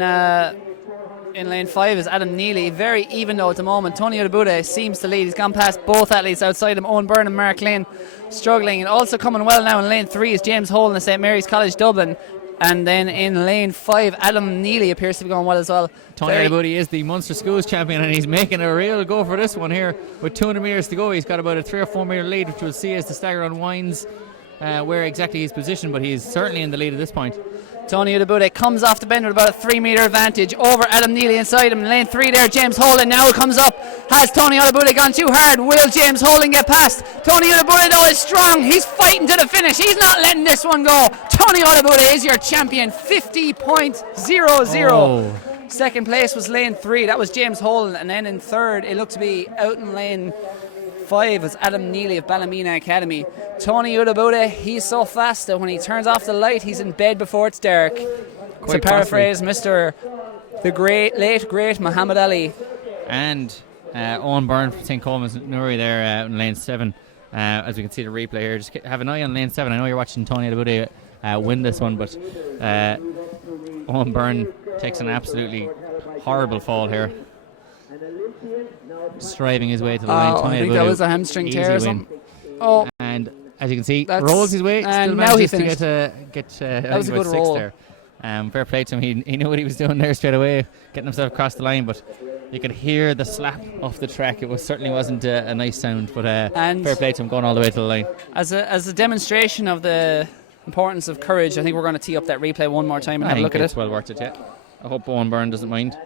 lane 5 is Adam Neely. Very even though at the moment. Tony Odabude seems to lead. He's gone past both athletes outside him. Owen Byrne and Mark Lane struggling. And also coming well now in lane 3 is James Holden of St Mary's College Dublin. And then in lane 5, Adam Neely appears to be going well as well. Tony Odabude is the Munster Schools champion, and he's making a real go for this one here. With 200 metres to go, he's got about a 3 or 4 metre lead, which we'll see as the stagger unwinds where exactly he's positioned, but he's certainly in the lead at this point. Tony Odabude comes off the bend with about a 3 metre advantage over Adam Neely inside him. In lane 3 there, James Holden now comes up. Has Tony Odabude gone too hard? Will James Holden get past? Tony Odabude though is strong. He's fighting to the finish. He's not letting this one go. Tony Odabude is your champion. 50.00. Oh. Second place was lane 3. That was James Holden. And then in third, it looked to be out in lane 5 is Adam Neely of Ballymena Academy. Tony Odabude, he's so fast that when he turns off the light, he's in bed before it's dark. To paraphrase Mr. the late great Muhammad Ali. And Owen Byrne from St. Coleman's Newry there in lane 7. As we can see the replay here, just have an eye on lane 7. I know you're watching Tony Odabude win this one, but Owen Byrne takes an absolutely horrible fall here. Striving his way to the line. I think that was a hamstring tear or something. Oh, and as you can see, rolls his way. And now he finished. That was a good roll. There. Fair play to him. He knew what he was doing there straight away, getting himself across the line. But you could hear the slap off the track. It certainly wasn't a nice sound. But fair play to him going all the way to the line. As a demonstration of the importance of courage, I think we're going to tee up that replay one more time and have a look at it. It's well worth it. Yeah. I hope Owen Byrne doesn't mind.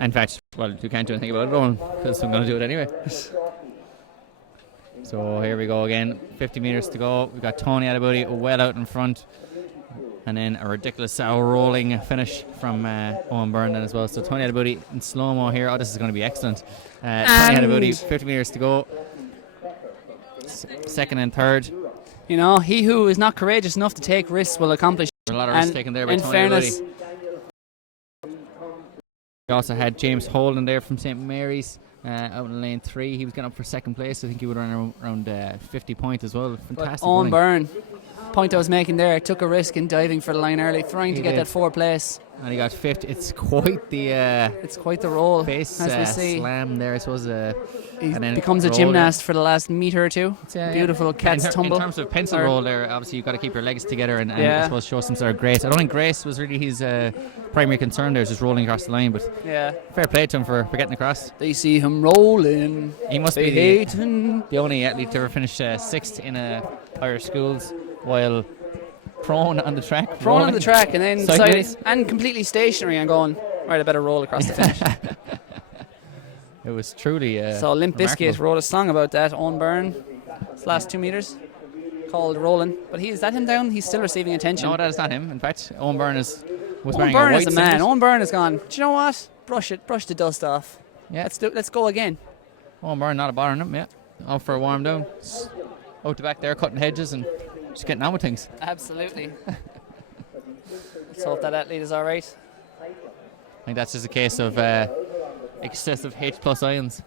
In fact, well, you can't do anything about it, Owen, because I'm going to do it anyway. So here we go again. 50 metres to go. We've got Tony Adabudi well out in front. And then a ridiculous rolling finish from Owen Byrne then as well. So Tony Adabudi in slow-mo here. Oh, this is going to be excellent. Tony Adabudi, 50 metres to go. Second and third. You know, he who is not courageous enough to take risks will accomplish. A lot of risks taken there by Tony Adabudi. We also had James Holden there from St Mary's out in lane 3. He was getting up for second place. I think he would run around 50 points as well. Fantastic. Owen Byrne, point I was making there, took a risk in diving for the line early, trying to get that 4th place. And he got 5th. It's quite the roll face as we see. Slam there, I suppose. He becomes a gymnast for the last metre or two. Beautiful cat's tumble. In terms of pencil roll there, obviously you've got to keep your legs together and I suppose show some sort of grace. I don't think grace was really his primary concern there, just rolling across the line, but fair play to him for getting across. They see him rolling. He must be the only athlete to ever finish 6th in Irish schools while prone on the track. And then sideways and completely stationary and going, right, I better roll across the finish. It was truly so Limp remarkable. Bizkit wrote a song about that. Owen Byrne, his last 2 metres, called Rolling. But is that him down? He's still receiving attention. No, that is not him. In fact, Owen Byrne was Owen wearing Byrne a white is a man. singlet. Owen Byrne has gone, do you know what? Brush the dust off. Yeah. Let's go again. Owen Byrne not a bothering him, yeah. Out for a warm down. Out the back there, cutting hedges and just getting on with things. Absolutely. Let's hope that athlete is all right. I think that's just a case of excessive H+ ions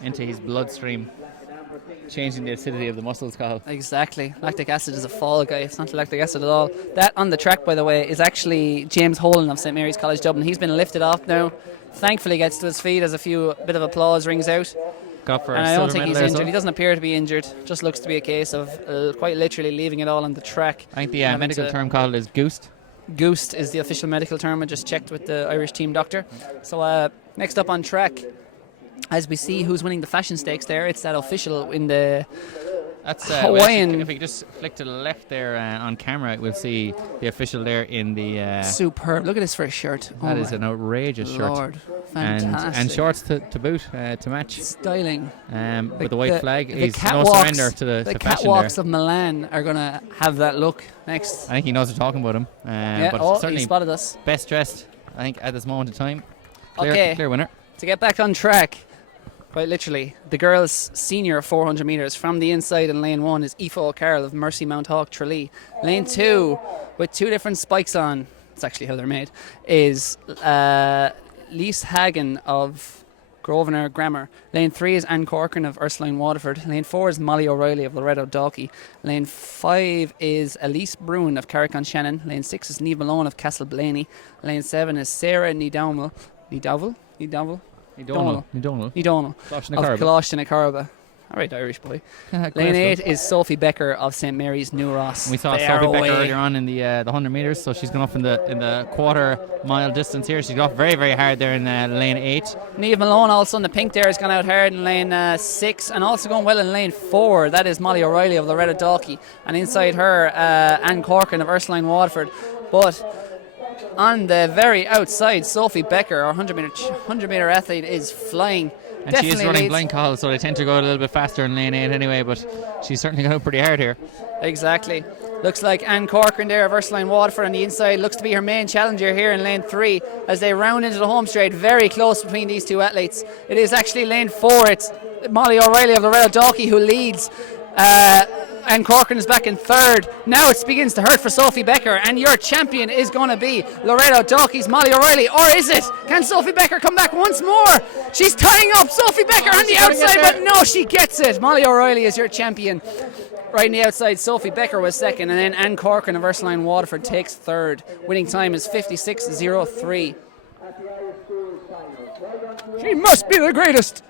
into his bloodstream, changing the acidity of the muscles, Carl. Exactly. Lactic acid is a fall guy. It's not lactic acid at all. That on the track, by the way, is actually James Holden of St Mary's College Dublin. He's been lifted off now. Thankfully gets to his feet as bit of applause rings out. And I don't think he's injured. He doesn't appear to be injured. Just looks to be a case of quite literally leaving it all on the track. I think the medical term called is goosed. Goosed is the official medical term. I just checked with the Irish team doctor. So next up on track, as we see who's winning the fashion stakes there, it's that official in the That's Hawaiian. If we just flick to the left there on camera, we'll see the official there in the. Superb. Look at this first shirt. That is an outrageous Lord. shirt. Fantastic. And shorts to boot to match. Styling. With the white flag. The He's no catwalks, surrender to the to fashion there. catwalks of Milan are going to have that look next. I think he knows we're talking about him. But he certainly spotted us. best dressed, I think, at this moment in time. Okay. Clear winner. To get back on track, quite literally, the girls' senior 400 metres from the inside in lane 1 is Aoife O'Carroll of Mercy Mount Hawk Tralee. Lane 2, with 2 different spikes on, it's actually how they're made, is Lise Hagen of Grosvenor Grammar. Lane 3 is Anne Corcoran of Ursuline Waterford. Lane 4 is Molly O'Reilly of Loretto Dalkey. Lane 5 is Elise Bruin of Carrick on Shannon. Lane 6 is Niamh Malone of Castle Blaney. Lane 7 is Sarah O'Donnell of Coloshin Corba. All right, Irish boy. Lane 8 is Sophie Becker of St Mary's New Ross. We saw Sophie Becker earlier on in the 100 metres, so she's gone off in the quarter mile distance here. She's got very, very hard there in lane 8. Niamh Malone also in the pink there has gone out hard in lane 6, and also going well in lane 4. That is Molly O'Reilly of Loretto Dalkey, and inside her Anne Corcoran of Ursuline Waterford. But on the very outside, Sophie Becker, our 100 metre athlete, is flying. And she is running blind calls, so they tend to go a little bit faster in lane 8 anyway, but she's certainly got out pretty hard here. Exactly. Looks like Anne Corcoran there of Ursuline Waterford on the inside looks to be her main challenger here in lane 3 as they round into the home straight. Very close between these two athletes. It is actually lane 4. It's Molly O'Reilly of Loretto Dalkey who leads. And Corcoran is back in 3rd. Now it begins to hurt for Sophie Becker, and your champion is going to be Loretto Dalkey's Molly O'Reilly, or is it? Can Sophie Becker come back once more? She's tying up Sophie Becker on the outside, but no, she gets it. Molly O'Reilly is your champion. Right on the outside, Sophie Becker was 2nd, and then Anne Corcoran of Ursuline Waterford takes 3rd. Winning time is 56.03. She must be the greatest.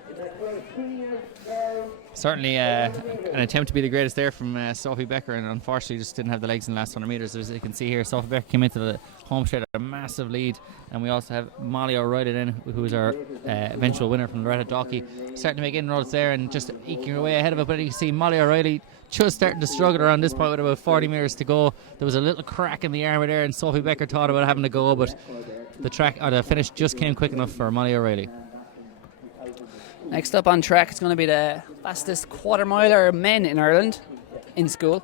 Certainly an attempt to be the greatest there from Sophie Becker, and unfortunately just didn't have the legs in the last 100 metres. As you can see here, Sophie Becker came into the home straight at a massive lead, and we also have Molly O'Reilly then, who is our eventual winner from Loretto Dalkey, starting to make inroads there and just eking her way ahead of it. But you can see Molly O'Reilly just starting to struggle around this point with about 40 metres to go. There was a little crack in the armour there, and Sophie Becker thought about having to go, but the finish just came quick enough for Molly O'Reilly. Next up on track, it's going to be the fastest quarter miler men in Ireland in school.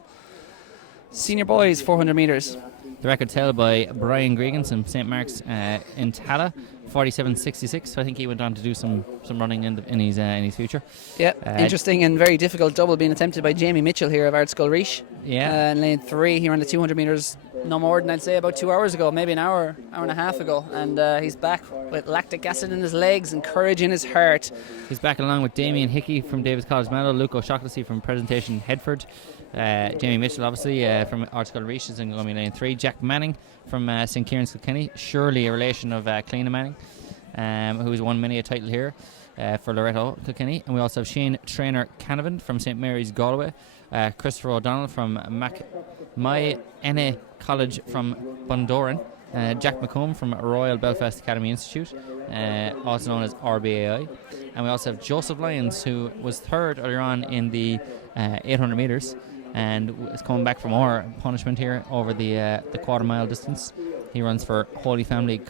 Senior boys, 400 metres. The record held by Brian Gregan from St Mark's in Tala, 47.66. So I think he went on to do some running in his future. Yeah, interesting and very difficult double being attempted by Jamie Mitchell here of Ardscoil Reach. Yeah. In lane 3, he ran the 200 metres no more than I'd say about 2 hours ago, maybe an hour and a half ago, and he's back with lactic acid in his legs and courage in his heart. He's back along with Damien Hickey from Davis College Mallow, Luke O'Shaughnessy from Presentation Headford, Jamie Mitchell obviously from Ardscoil Reach is in lane 3, Jack Manning from St Kieran's Kilkenny, surely a relation of Cleena Manning, who's won many a title here for Loretto Kilkenny. And we also have Shane Trainer Canavan from St Mary's Galway, Christopher O'Donnell from My Ene College from Bundoran, Jack McComb from Royal Belfast Academy Institute, also known as RBAI. And we also have Joseph Lyons, who was 3rd earlier on in the 800 metres and is coming back for more punishment here over the quarter mile distance. He runs for Holy Family in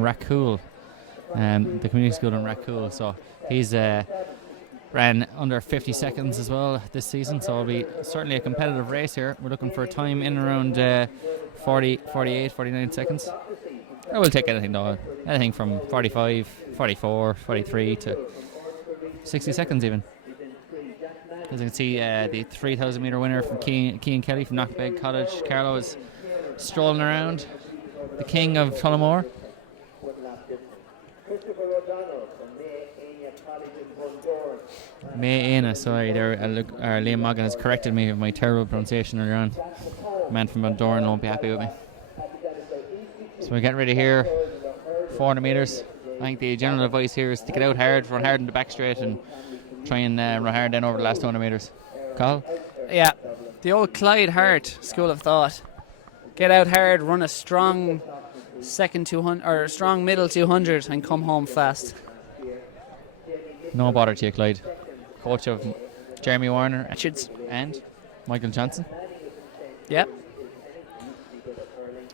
Rackcool, the community school in Rackcool. So he's ran under 50 seconds as well this season, so it'll be certainly a competitive race here. We're looking for a time in around 40, 48, 49 seconds. I will take anything though, anything from 45, 44, 43 to 60 seconds even. As you can see, the 3,000 metre winner from Cian Kelly from Knockbeg College, Carlo, is strolling around, the king of Tullamore. May sorry, there. Liam Moggan has corrected me with my terrible pronunciation earlier on. Man from Bundoran won't be happy with me. So we're getting ready here, 400 metres. I think the general advice here is to get out hard, run hard in the back straight, and try and run hard then over the last 200 metres. Carl? Yeah, the old Clyde Hart school of thought. get out hard, run a strong second 200 or strong middle 200 and come home fast. No bother to you, Clyde. Coach of Jeremy Warner Richards. and Michael Johnson. Yep.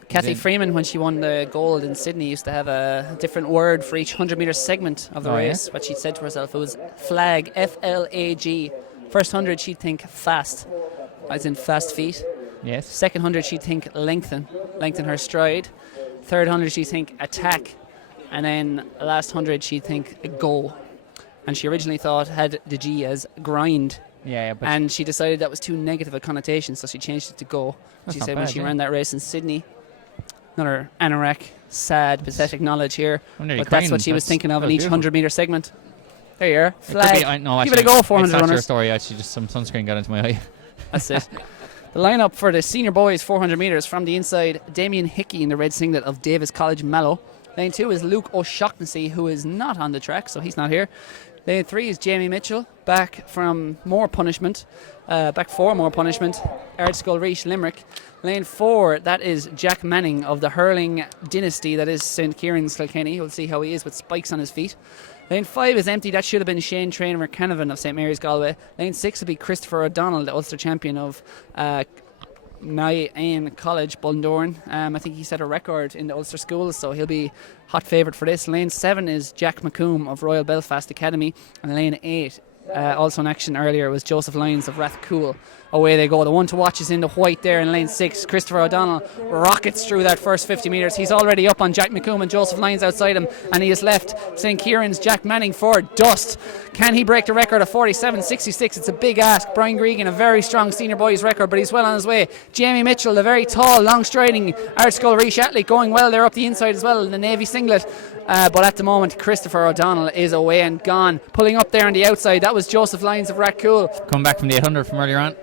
Kathy Freeman, when she won the gold in Sydney, used to have a different word for each 100-metre segment of the race. Yeah? What she said to herself, it was flag, F-L-A-G. First 100, she'd think fast, as in fast feet. Yes. Second 100, she'd think lengthen her stride. Third 100, she'd think attack. And then last 100, she'd think go. And she originally had the G as grind. Yeah, but And she decided that was too negative a connotation, so she changed it to go. That's She not said bad, when she yeah. ran that race in Sydney, another anorak, sad, pathetic knowledge here. I'm nearly But that's crying. what she was thinking of that in was each beautiful. 100-metre segment. There you are. It could Flag. be- I- no, Give it a actually, go, 400 it's not your runners. story. Actually, just some sunscreen got into my eye. That's it. The lineup for the senior boys 400 metres from the inside, Damien Hickey in the red singlet of Davis College Mallow. Lane 2 is Luke O'Shaughnessy, who is not on the track, so he's not here. Lane 3 is Jamie Mitchell, back from more punishment. Back for more punishment. Ardskull Reach Limerick. Lane 4, that is Jack Manning of the hurling dynasty that is St. Kieran's Kilkenny. We'll see how he is with spikes on his feet. Lane 5 is empty. That should have been Shane Trainer Canavan of St. Mary's Galway. Lane 6 will be Christopher O'Donnell, the Ulster champion of Aon College, Bundoran. I think he set a record in the Ulster schools, so he'll be hot favourite for this. Lane 7 is Jack McComb of Royal Belfast Academy. And lane 8, also in action earlier, was Joseph Lyons of Rathcoole. Away they go. The one to watch is in the white there in lane 6. Christopher O'Donnell rockets through that first 50 metres. He's already up on Jack McComb and Joseph Lyons outside him, and he has left St. Kieran's Jack Manning for dust. Can he break the record of 47.66? It's a big ask. Brian Gregan, a very strong senior boys record, but he's well on his way. Jamie Mitchell, the very tall, long striding Ardskull Reach athlete, going well there up the inside as well in the navy singlet. But at the moment, Christopher O'Donnell is away and gone. Pulling up there on the outside, that was Joseph Lyons of Rathcoole. Coming back from the 800 from earlier on.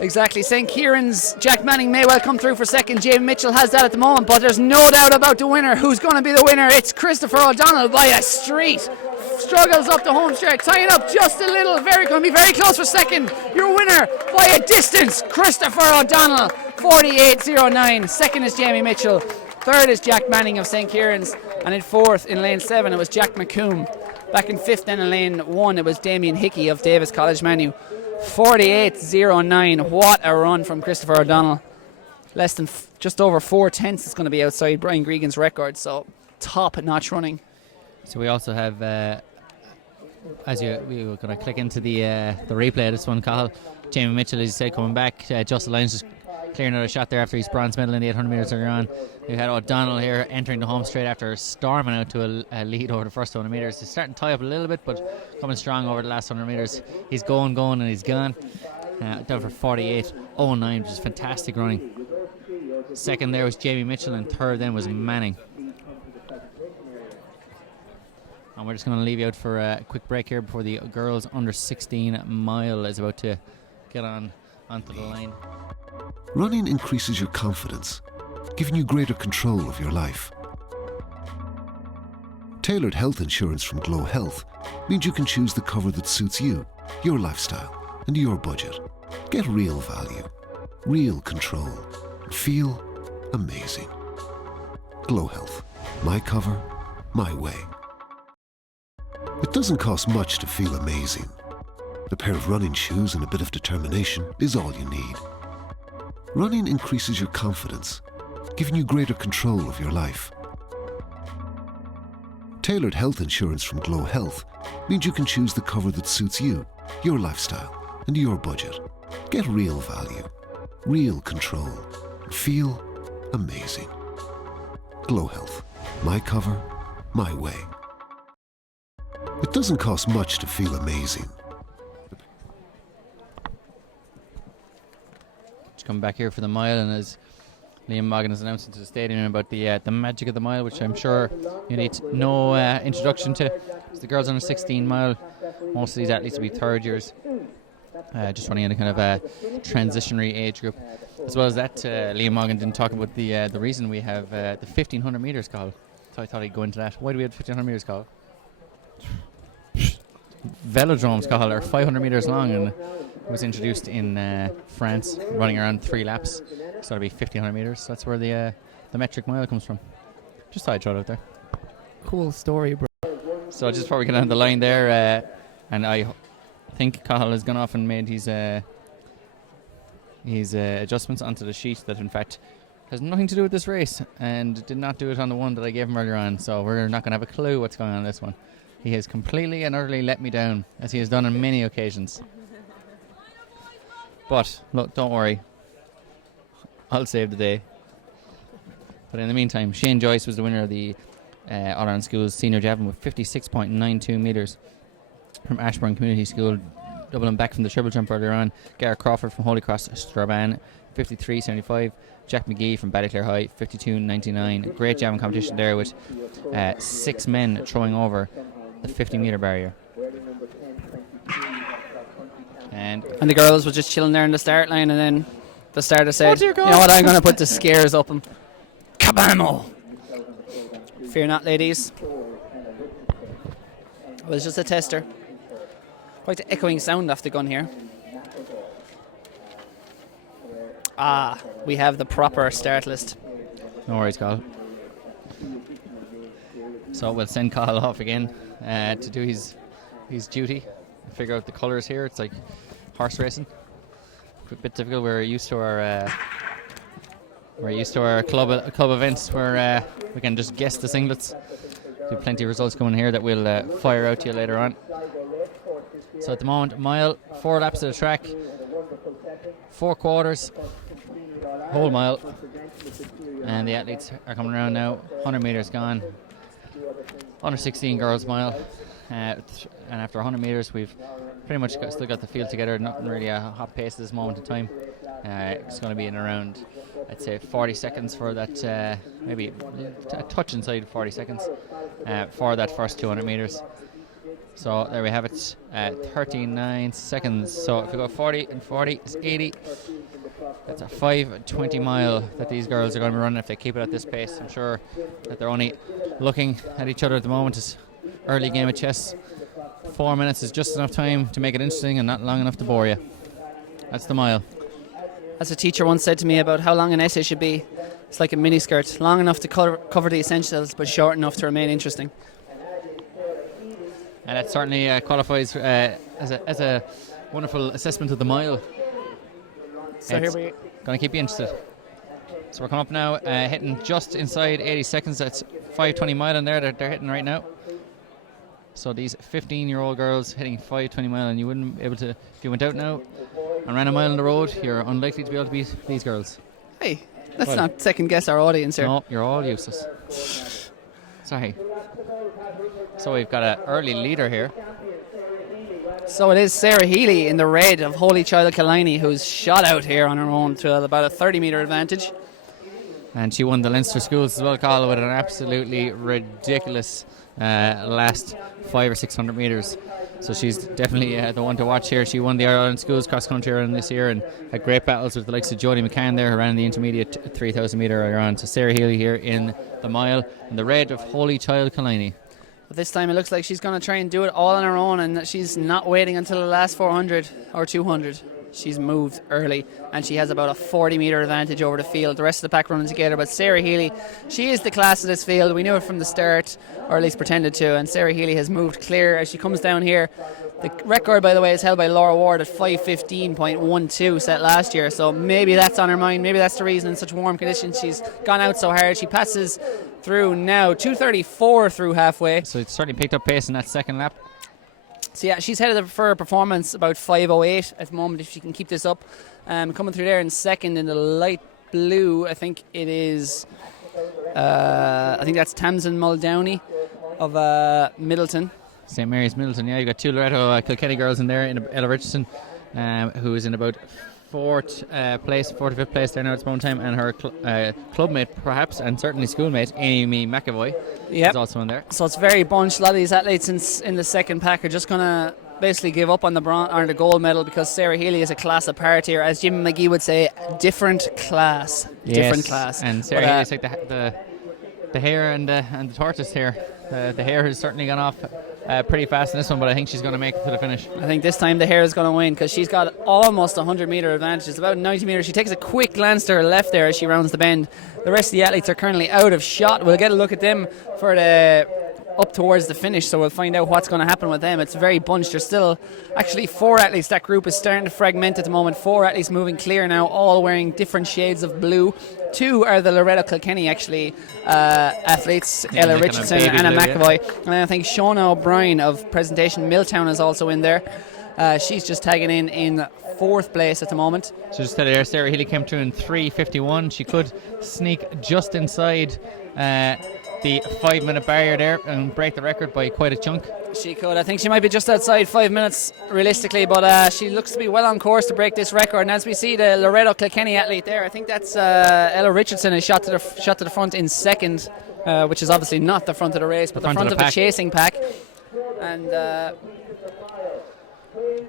Exactly. St. Kieran's Jack Manning may well come through for second. Jamie Mitchell has that at the moment, but there's no doubt about the winner. Who's going to be the winner? It's Christopher O'Donnell by a street. Struggles up the home stretch, tying up just a little. Going to be very close for second. Your winner by a distance, Christopher O'Donnell, 48.09. Second is Jamie Mitchell. Third is Jack Manning of St. Kieran's. And in fourth, in lane 7, it was Jack McComb. Back in fifth, then in lane 1, it was Damien Hickey of Davis College Manu. 48.09. What a run from Christopher O'Donnell. Less than just over 4/10 is going to be outside Brian Gregan's record, so top-notch running. So we also have, we were going to click into the replay of this one, Cathal. Jamie Mitchell, as you said, coming back. Justin Lyons just clearing out a shot there after his bronze medal in the 800 metres earlier on. We had O'Donnell here entering the home straight after storming out to a lead over the first 100 metres. He's starting to tie up a little bit, but coming strong over the last 100 metres. He's going, and he's gone. Down for 48.09, which is fantastic running. Second there was Jamie Mitchell, and third then was Manning. And we're just going to leave you out for a quick break here before the girls under 16 mile is about to get onto the line. Running increases your confidence, giving you greater control of your life. Tailored health insurance from GloHealth means you can choose the cover that suits you, your lifestyle, and your budget. Get real value, real control, and feel amazing. GloHealth. My cover, my way. It doesn't cost much to feel amazing. A pair of running shoes and a bit of determination is all you need. Running increases your confidence, giving you greater control of your life. Tailored health insurance from GloHealth means you can choose the cover that suits you, your lifestyle, and your budget. Get real value, real control, and feel amazing. GloHealth. My cover, my way. It doesn't cost much to feel amazing. Just come back here for the mile, and as Liam Morgan is announcing to the stadium about the magic of the mile, which I'm sure you need no introduction to. It's the girls under 16 mile. Most of these athletes will be third years, just running in a kind of a transitionary age group. As well as that, Liam Morgan didn't talk about the reason we have the 1500 metres call. So I thought he'd go into that. Why do we have 1500 metres call? Velodromes call are 500 metres long, and it was introduced in France, running around 3 laps. So it'll be 1,500 metres. That's where the metric mile comes from. Just thought I'd throw it out there. Cool story, bro. So just before we get on the line there, and I think Cahill has gone off and made his adjustments onto the sheet that in fact has nothing to do with this race, and did not do it on the one that I gave him earlier on. So we're not going to have a clue what's going on this one. He has completely and utterly let me down, as he has done on many occasions. But look, don't worry, I'll save the day. But in the meantime, Shane Joyce was the winner of the All-Ireland Schools Senior Javelin with 56.92 metres from Ashbourne Community School, doubling back from the triple jump earlier on. Gareth Crawford from Holy Cross Strabane, 53.75. Jack McGee from Ballyclare High, 52.99. Great javelin competition there with 6 men throwing over the 50-metre barrier. And the girls were just chilling there in the start line, and then the starter said, you know what, I'm going to put the scares up and kabamo! Fear not, ladies. It was just a tester. Quite the echoing sound off the gun here. We have the proper start list. no worries, Carl. So we'll send Carl off again to do his duty. Figure out the colours here. It's like horse racing. A bit difficult. We're used to our club events where we can just guess the singlets. There'll be plenty of results coming here that we'll fire out to you later on. So at the moment, mile, 4 laps of the track, 4 quarters, whole mile, and the athletes are coming around now. 100 metres gone. Under 16 girls mile, and after 100 metres we've pretty much still got the field together. Nothing really a hot pace at this moment in time. It's going to be in around, I'd say, 40 seconds for that, maybe a touch inside 40 seconds for that first 200 metres. So there we have it, 39 seconds. So if we go 40 and 40 is 80. That's a 5:20 mile that these girls are going to be running if they keep it at this pace. I'm sure that they're only looking at each other at the moment. It's early game of chess. 4 minutes is just enough time to make it interesting and not long enough to bore you. That's the mile. As a teacher once said to me about how long an essay should be, it's like a miniskirt, long enough to cover the essentials but short enough to remain interesting. And that certainly qualifies as a wonderful assessment of the mile. So here we going to keep you interested. So we're coming up now, hitting just inside 80 seconds. That's 5:20 mile in there that they're hitting right now. So these 15-year-old girls hitting 5:20 mile, and you wouldn't be able to, if you went out now and ran a mile on the road, you're unlikely to be able to beat these girls. Hey, let's not second guess our audience here. No, you're all useless. Sorry. So we've got an early leader here. So it is Sarah Healy in the red of Holy Child Killiney who's shot out here on her own to about a 30-metre advantage. And she won the Leinster Schools as well, Carl, with an absolutely ridiculous last 500 or 600 metres. So she's definitely the one to watch here. She won the Ireland Schools cross country around this year and had great battles with the likes of Jodie McCann there, who ran the intermediate 3,000 metre earlier on. So Sarah Healy here in the mile in the red of Holy Child Killiney. But this time it looks like she's going to try and do it all on her own, and that she's not waiting until the last 400 or 200. She's moved early, and she has about a 40-metre advantage over the field. The rest of the pack running together, but Sarah Healy, she is the class of this field. We knew it from the start, or at least pretended to, and Sarah Healy has moved clear as she comes down here. The record, by the way, is held by Laura Ward at 5:15.12 set last year, so maybe that's on her mind. Maybe that's the reason in such warm conditions she's gone out so hard. She passes through now, 2:34 through halfway. So it's certainly picked up pace in that second lap. So yeah, she's headed for a performance about 5:08 at the moment if she can keep this up. Coming through there in second in the light blue, I think it is. I think that's Tamsin Muldowney of Middleton. St Mary's Middleton, yeah. You've got two Loretto Kilkenny girls in there, in Ella Richardson, who is in about fourth to fifth place there now at this moment in time, and her clubmate perhaps, and certainly schoolmate Amy McAvoy is also in there. So it's very bunched. A lot of these athletes in the second pack are just going to basically give up on the gold medal, because Sarah Healy is a class apart here, as Jim McGee would say, different class. Yes, different class. And Sarah Healy's like the hare and the tortoise here. The hare has certainly gone off pretty fast in this one, but I think she's going to make it to the finish. I think this time the hare is going to win because she's got almost 100-metre advantage. It's about 90 metres. She takes a quick glance to her left there as she rounds the bend. The rest of the athletes are currently out of shot. We'll get a look at them for the up towards the finish, so we'll find out what's going to happen with them. It's very bunched. There's still actually 4 athletes. That group is starting to fragment at the moment. 4 athletes moving clear now, all wearing different shades of blue. 2 are the Loreto Kilkenny athletes, Ella Richardson and Anna McAvoy. And I think Shauna O'Brien of Presentation Milltown is also in there. She's just tagging in 4th place at the moment. So just tell you there, Sarah Healy came through in 3:51. She could sneak just inside the 5-minute barrier there and break the record by quite a chunk. She could. I think she might be just outside 5 minutes realistically, but she looks to be well on course to break this record. And as we see the Loreto Kilkenny athlete there, I think that's Ella Richardson is shot to the front in 2nd, which is obviously not the front of the race, but the front of the chasing pack. And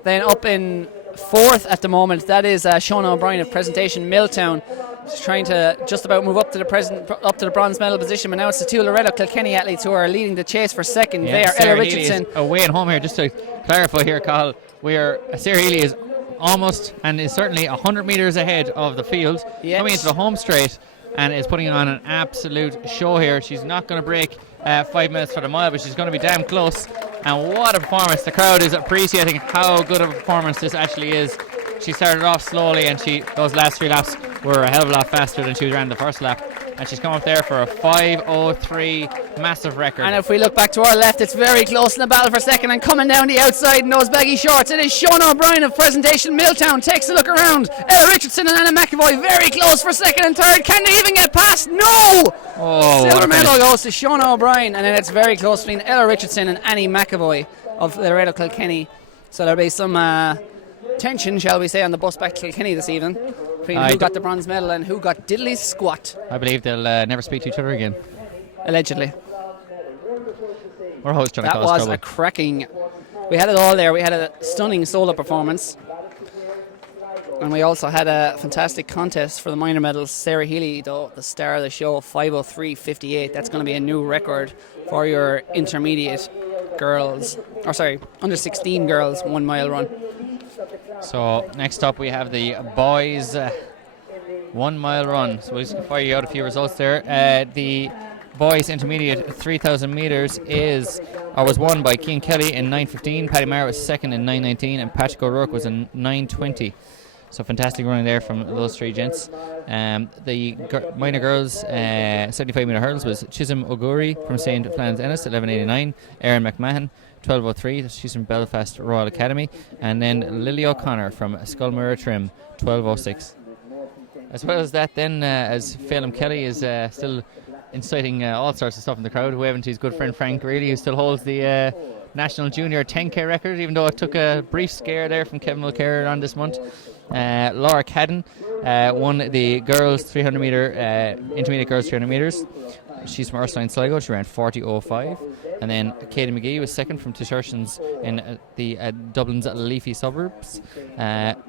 then up in 4th at the moment, that is Shauna O'Brien of Presentation Milltown. She's trying to just about move up to the bronze medal position, but now it's the 2 Loreto Kilkenny athletes who are leading the chase for 2nd. They are Ella Richardson. Away and home here, just to clarify here, Cathal, Sarah Healy is almost and is certainly 100 metres ahead of the field, coming into the home straight, and is putting on an absolute show here. She's not going to break 5 minutes for the mile, but she's going to be damn close. And what a performance. The crowd is appreciating how good of a performance this actually is. She started off slowly, and those last 3 laps were a hell of a lot faster than she was around the first lap. And she's come up there for a 5:03 massive record. And if we look back to our left, it's very close in the battle for 2nd, and coming down the outside in those baggy shorts, it is Shauna O'Brien of Presentation Milltown. Takes a look around. Ella Richardson and Anna McAvoy very close for 2nd and 3rd. Can they even get past? No! Silver medal goes to Shauna O'Brien, and then it's very close between Ella Richardson and Annie McAvoy of Loreto Kilkenny. So there'll be some tension, shall we say, on the bus back to Kilkenny this evening between who got the bronze medal and who got diddly squat. I believe they'll never speak to each other again. Allegedly. We're always trying to cause trouble. trouble. A cracking. We had it all there. We had a stunning solo performance, and we also had a fantastic contest for the minor medals. Sarah Healy, though, the star of the show, 5:03.58. That's going to be a new record for your intermediate girls, under 16 girls 1 mile run. So next up we have the boys 1 mile run. So we'll just fire you out a few results there. The boys intermediate 3,000 metres was won by Cian Kelly in 9:15. Paddy Maher was 2nd in 9:19, and Patrick O'Rourke was in 9:20. So fantastic running there from those 3 gents. The minor girls 75 metre hurdles was Chisholm Oguri from St. Flannan's Ennis 11:89. Erin McMahon 12:03. She's from Belfast Royal Academy. And then Lily O'Connor from Sculmura Trim 12:06. As well as that, then, as Phelim Kelly is still inciting all sorts of stuff in the crowd, waving to his good friend Frank Greeley, who still holds the national junior 10k record, even though it took a brief scare there from Kevin Mulcair on this month. Laura Cadden won the girls 300 metre intermediate girls 300 metres. She's from Ursuline Sligo. She ran 40:05. And then Katie McGee was 2nd from Tishershins in the Dublin's leafy suburbs.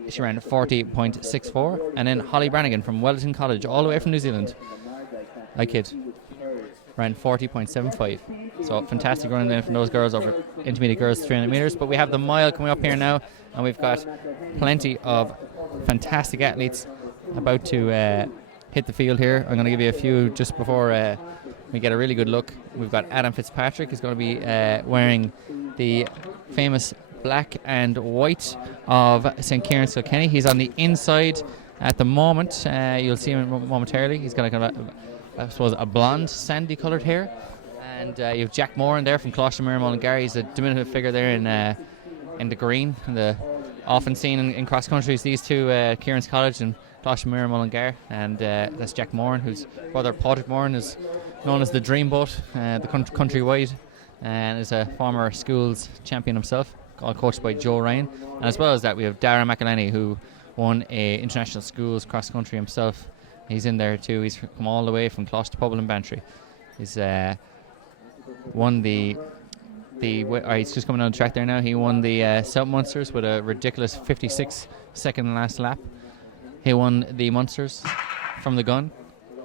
She ran 40.64. And then Holly Brannigan from Wellington College, all the way from New Zealand, I kid, ran 40.75. So fantastic running then from those girls over intermediate girls 300 metres. But we have the mile coming up here now, and we've got plenty of fantastic athletes about to hit the field here. I'm going to give you a few just before we get a really good look. We've got Adam Fitzpatrick, who's going to be wearing the famous black and white of St. Kieran's Kilkenny. He's on the inside at the moment. You'll see him momentarily. He's got I suppose a blonde, sandy coloured hair. And you have Jack Moran there from Closhtamere Mullingar. He's a diminutive figure there in the green. Often seen in cross countries, these two, Kieran's College and Closhtamere Mullingar. And that's Jack Moran, whose brother Patrick Moran is known as the Dreamboat, the countrywide, and is a former schools champion himself, all coached by Joe Ryan. And as well as that, we have Dara McElhenney, who won a international schools cross country himself. He's in there too. He's come all the way from Closh to Pobble and Bantry. He's won the he's just coming on the track there now. He won the South Munsters with a ridiculous 56 second last lap. He won the Munsters from the gun,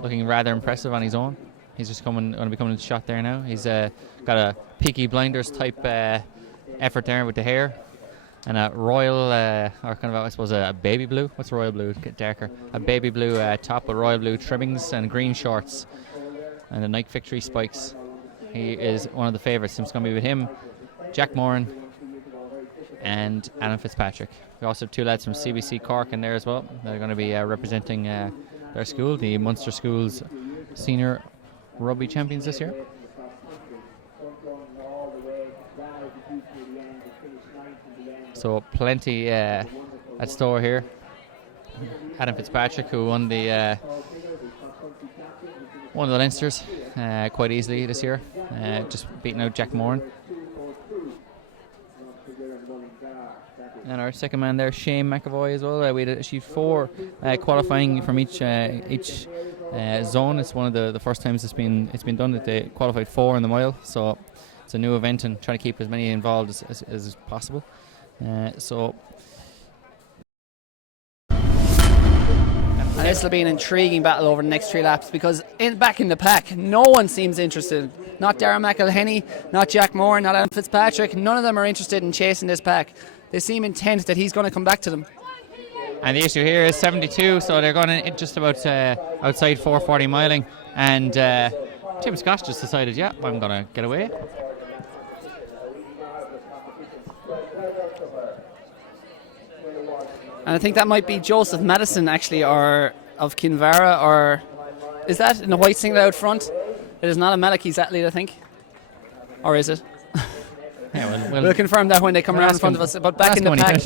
looking rather impressive on his own. He's just going to be coming into shot there now. He's got a Peaky Blinders type effort there with the hair. And a royal, or kind of, I suppose, a baby blue. What's royal blue? Get darker. A baby blue top with royal blue trimmings and green shorts. And the Nike Victory spikes. He is one of the favourites. It's going to be with him, Jack Moran, and Alan Fitzpatrick. We also have two lads from CBC Cork in there as well. They're going to be representing their school, the Munster Schools senior rugby champions this year. So plenty at store here. Adam Fitzpatrick, who won the Leinsters quite easily this year, just beating out Jack Moran. And our second man there, Shane McAvoy as well. We had actually 4 qualifying from each zone. It's one of the first times it's been done that they qualified 4 in the mile. So it's a new event and trying to keep as many involved as possible. And this will be an intriguing battle over the next 3 laps because back in the pack, no one seems interested. Not Darren McElhenney, not Jack Moore, not Alan Fitzpatrick. None of them are interested in chasing this pack. They seem intent that he's going to come back to them. And the issue here is 72, so they're going to just about outside 440 miling. And Tim Scott just decided, yeah, I'm going to get away. And I think that might be Joseph Madison, actually, or of Kinvara, or is that in the white singlet out front? It is not a Malachy's athlete, I think. Or is it? Yeah, we'll confirm that when they come around in front of us. But back in the pack,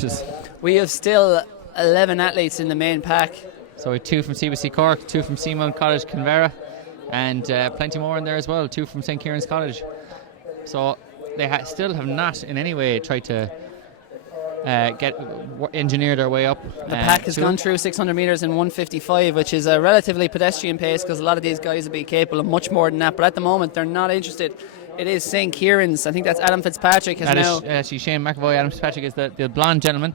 we have still 11 athletes in the main pack. So we have 2 from CBC Cork, 2 from Seamount College, Kinvara, and plenty more in there as well, 2 from St. Kieran's College. So they still have not in any way tried to engineer their way up. The pack has gone through 600 metres in 1:55, which is a relatively pedestrian pace because a lot of these guys will be capable of much more than that. But at the moment, they're not interested. It is St. Kieran's. I think that's Adam Fitzpatrick. Actually, Shane McAvoy. Adam Fitzpatrick is the blonde gentleman.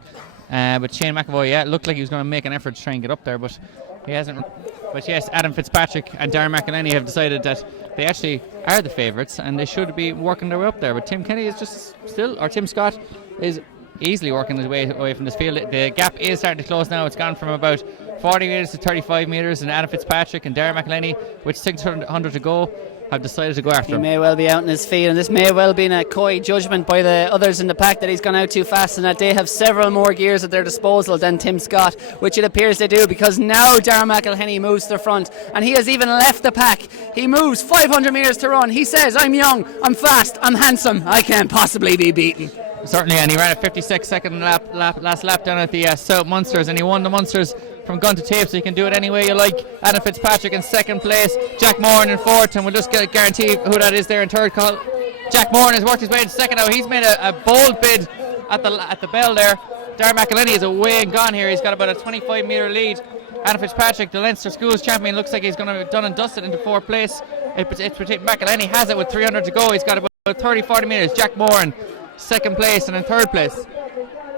But Shane McAvoy, looked like he was going to make an effort to try and get up there, but he hasn't. But yes, Adam Fitzpatrick and Darren McElhenney have decided that they actually are the favourites and they should be working their way up there. But Tim Kenny is just Tim Scott is easily working his way away from this field. The gap is starting to close now. It's gone from about 40 metres to 35 metres, and Adam Fitzpatrick and Darren McElhenney, with 600 to go, have decided to go after him. He may well be out in his feet, and this may well be a coy judgment by the others in the pack that he's gone out too fast and that they have several more gears at their disposal than Tim Scott, which it appears they do, because now Darren McElhenney moves to the front and he has even left the pack. He moves 500 metres to run. He says, I'm young, I'm fast, I'm handsome, I can't possibly be beaten. Certainly, and he ran a 56-second last lap down at the South Munsters, and he won the Munsters from gun to tape, so you can do it any way you like. Adam Fitzpatrick in second place, Jack Moran in fourth, and we'll just guarantee who that is there in third. Jack Moran has worked his way to second now. He's made a bold bid at the bell there. Darren McElhenney is away and gone here. He's got about a 25 metre lead. Adam Fitzpatrick, the Leinster Schools champion, looks like he's going to be done and dusted into fourth place. McElhenney has it with 300 to go. He's got about 30-40 metres. Jack Moran second place, and in third place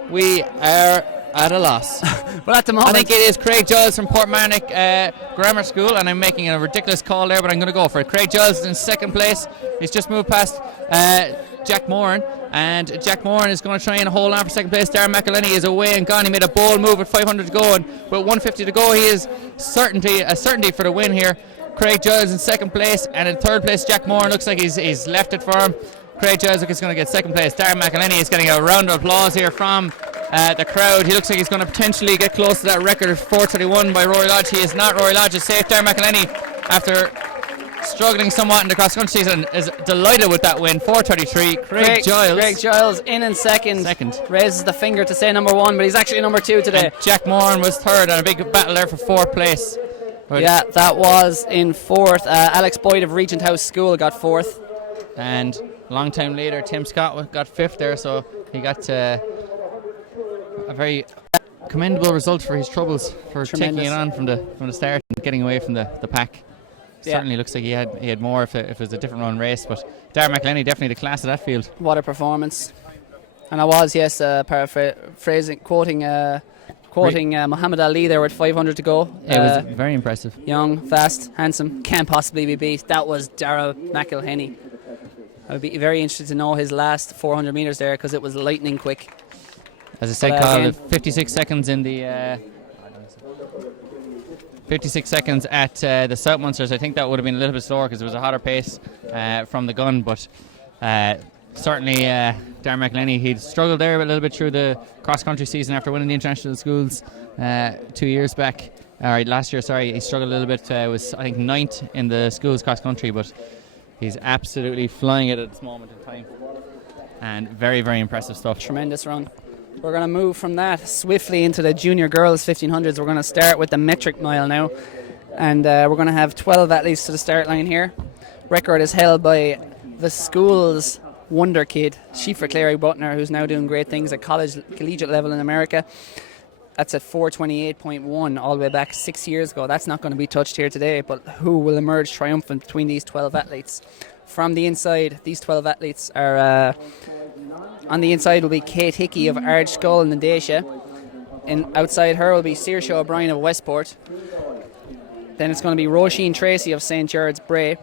we are at a loss. Well, at the moment I think it is Craig Giles from Portmarnock Grammar School, and I'm making a ridiculous call there, but I'm going to go for it. Craig Giles is in second place. He's just moved past Jack Moran, and Jack Moran is going to try and hold on for second place. Darren McElhenney is away and gone. He made a bold move with 500 to go, and with 150 to go, he is a certainty for the win here. Craig Giles in second place, and in third place Jack Moran looks like he's left it for him. Craig Giles is going to get second place. Darren McElhenney is getting a round of applause here from the crowd. He looks like he's going to potentially get close to that record of 4:31 by Rory Lodge. He is not. Rory Lodge is safe. Darren McElhenney, after struggling somewhat in the cross-country season, is delighted with that win. 4:33. Craig Giles in second. Raises the finger to say number 1, but he's actually number 2 today. And Jack Moran was third, and a big battle there for fourth place. Yeah, that was in fourth. Alex Boyd of Regent House School got fourth. And a long time later, Tim Scott got fifth there, so he got a very commendable result for his troubles, for taking it on from the start and getting away from the pack. Yeah. Certainly looks like he had more if it was a different run race, but Darren McElhenney definitely the class of that field. What a performance. And I was, yes, quoting quoting Muhammad Ali there with 500 to go. It was very impressive. Young, fast, handsome, can't possibly be beat. That was Dara McElhenney. I would be very interested to know his last 400 metres there, because it was lightning quick. As I said, Carl, 56 seconds in the 56 seconds at the South Munsters. I think that would have been a little bit slower because it was a hotter pace from the gun, but certainly Darren McElhenney, he'd struggled there a little bit through the cross-country season after winning the international schools 2 years back. Last year, sorry, he struggled a little bit. Was, I think, 9th in the schools cross-country, but he's absolutely flying it at this moment in time. And very, very impressive stuff. Tremendous run. We're going to move from that swiftly into the junior girls 1500s. We're going to start with the metric mile now. And we're going to have 12 athletes to the start line here. Record is held by the school's wonder kid, Shifa Clary Butner, who's now doing great things at collegiate level in America. That's at 4:28.1 all the way back 6 years ago. That's not going to be touched here today, but who will emerge triumphant between these 12 athletes? From the inside, these 12 athletes are... on the inside will be Kate Hickey of Ardgull in Nadesia. And outside her will be Saoirse O'Brien of Westport. Then it's going to be Roisin Tracy of St. Gerard's Bray.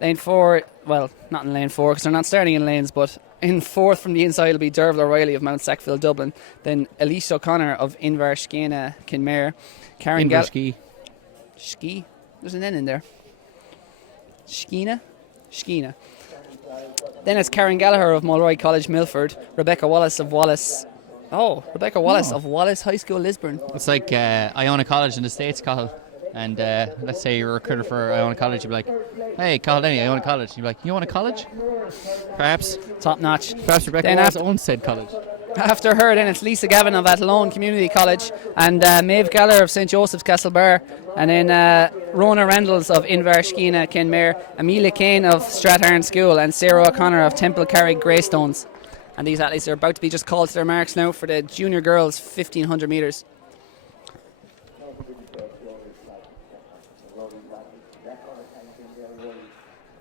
Lane 4, well, not in lane 4 because they're not starting in lanes, but in 4th from the inside will be Derval O'Reilly of Mount Sackville, Dublin. Then Elise O'Connor of Inverskena, Kinmare. Karen Ski? There's an N in there. Skeena. Then it's Karen Gallagher of Mulroy College, Milford. Rebecca Wallace of Wallace. Of Wallace High School, Lisburn. It's like Iona College in the States, Cathal. And let's say you're a recruiter for Iona College, you'd be like, hey, Cathal Denny, Iona College. You'd be like, you want a college? Perhaps. Top notch. Perhaps Rebecca Wallace owns said college. After her, then it's Lisa Gavin of Athlone Community College, and Maeve Gallagher of St. Joseph's Castlebar, and then Rona Randalls of Inverskena, Kenmare, Amelia Kane of Strathern School, and Sarah O'Connor of Temple Carrig Greystones. And these athletes are about to be just called to their marks now for the junior girls 1500 metres.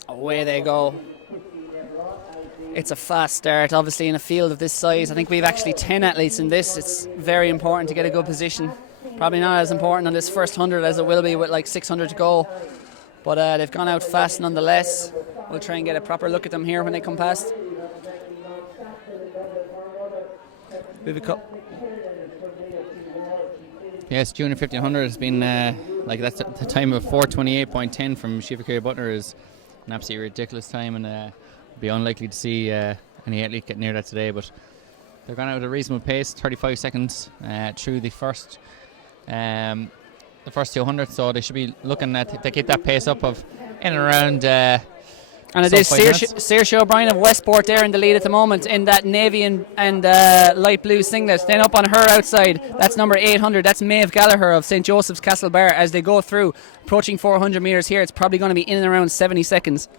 Away they go. It's a fast start, obviously, in a field of this size. I think we've actually 10 athletes in this. It's very important to get a good position. Probably not as important on this first 100 as it will be with like 600 to go. But they've gone out fast nonetheless. We'll try and get a proper look at them here when they come past. Yes, junior 1500 has been that's the time of 4:28.10 from Shifa Clary Butner is an absolutely ridiculous time, and be unlikely to see any athlete get near that today, but they're gone out at a reasonable pace, 35 seconds through the first 200, so they should be looking at, they get that pace up of in and around and it is Saoirse O'Brien of Westport there in the lead at the moment in that navy and light blue singlet. Then up on her outside, that's number 800, that's Maeve Gallagher of St. Joseph's Castlebar. As they go through, approaching 400 metres here, it's probably going to be in and around 70 seconds.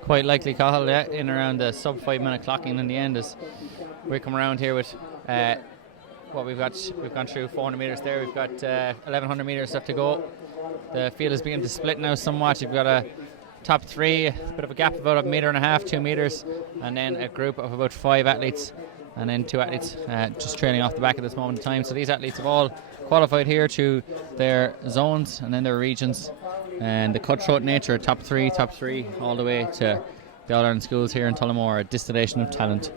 Quite likely, Cathal, yeah, in around the sub 5 minute clocking in the end as we come around here with what we've gone through 400 metres there, we've got 1100 metres left to go. The field is beginning to split now somewhat. You've got a top 3, a bit of a gap of about 1.5 meters, 2 metres, and then a group of about 5 athletes, and then 2 athletes just trailing off the back at this moment in time. So these athletes have all qualified here to their zones and then their regions. And the cutthroat nature, top three, all the way to the All-Ireland schools here in Tullamore, a distillation of talent.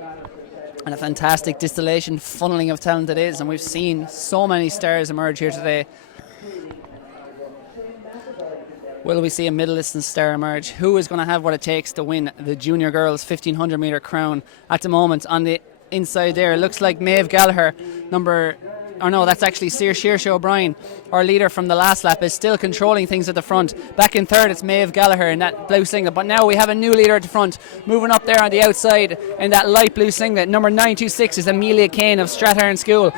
And a fantastic distillation, funneling of talent it is, and we've seen so many stars emerge here today. Will we see a middle distance star emerge? Who is going to have what it takes to win the junior girls 1500 metre crown? At the moment, on the inside there, it looks like Maeve Gallagher, that's actually Saoirse O'Brien, our leader from the last lap, is still controlling things at the front. Back in third, it's Maeve Gallagher in that blue singlet. But now we have a new leader at the front. Moving up there on the outside in that light blue singlet, number 926 is Amelia Kane of Strathern School.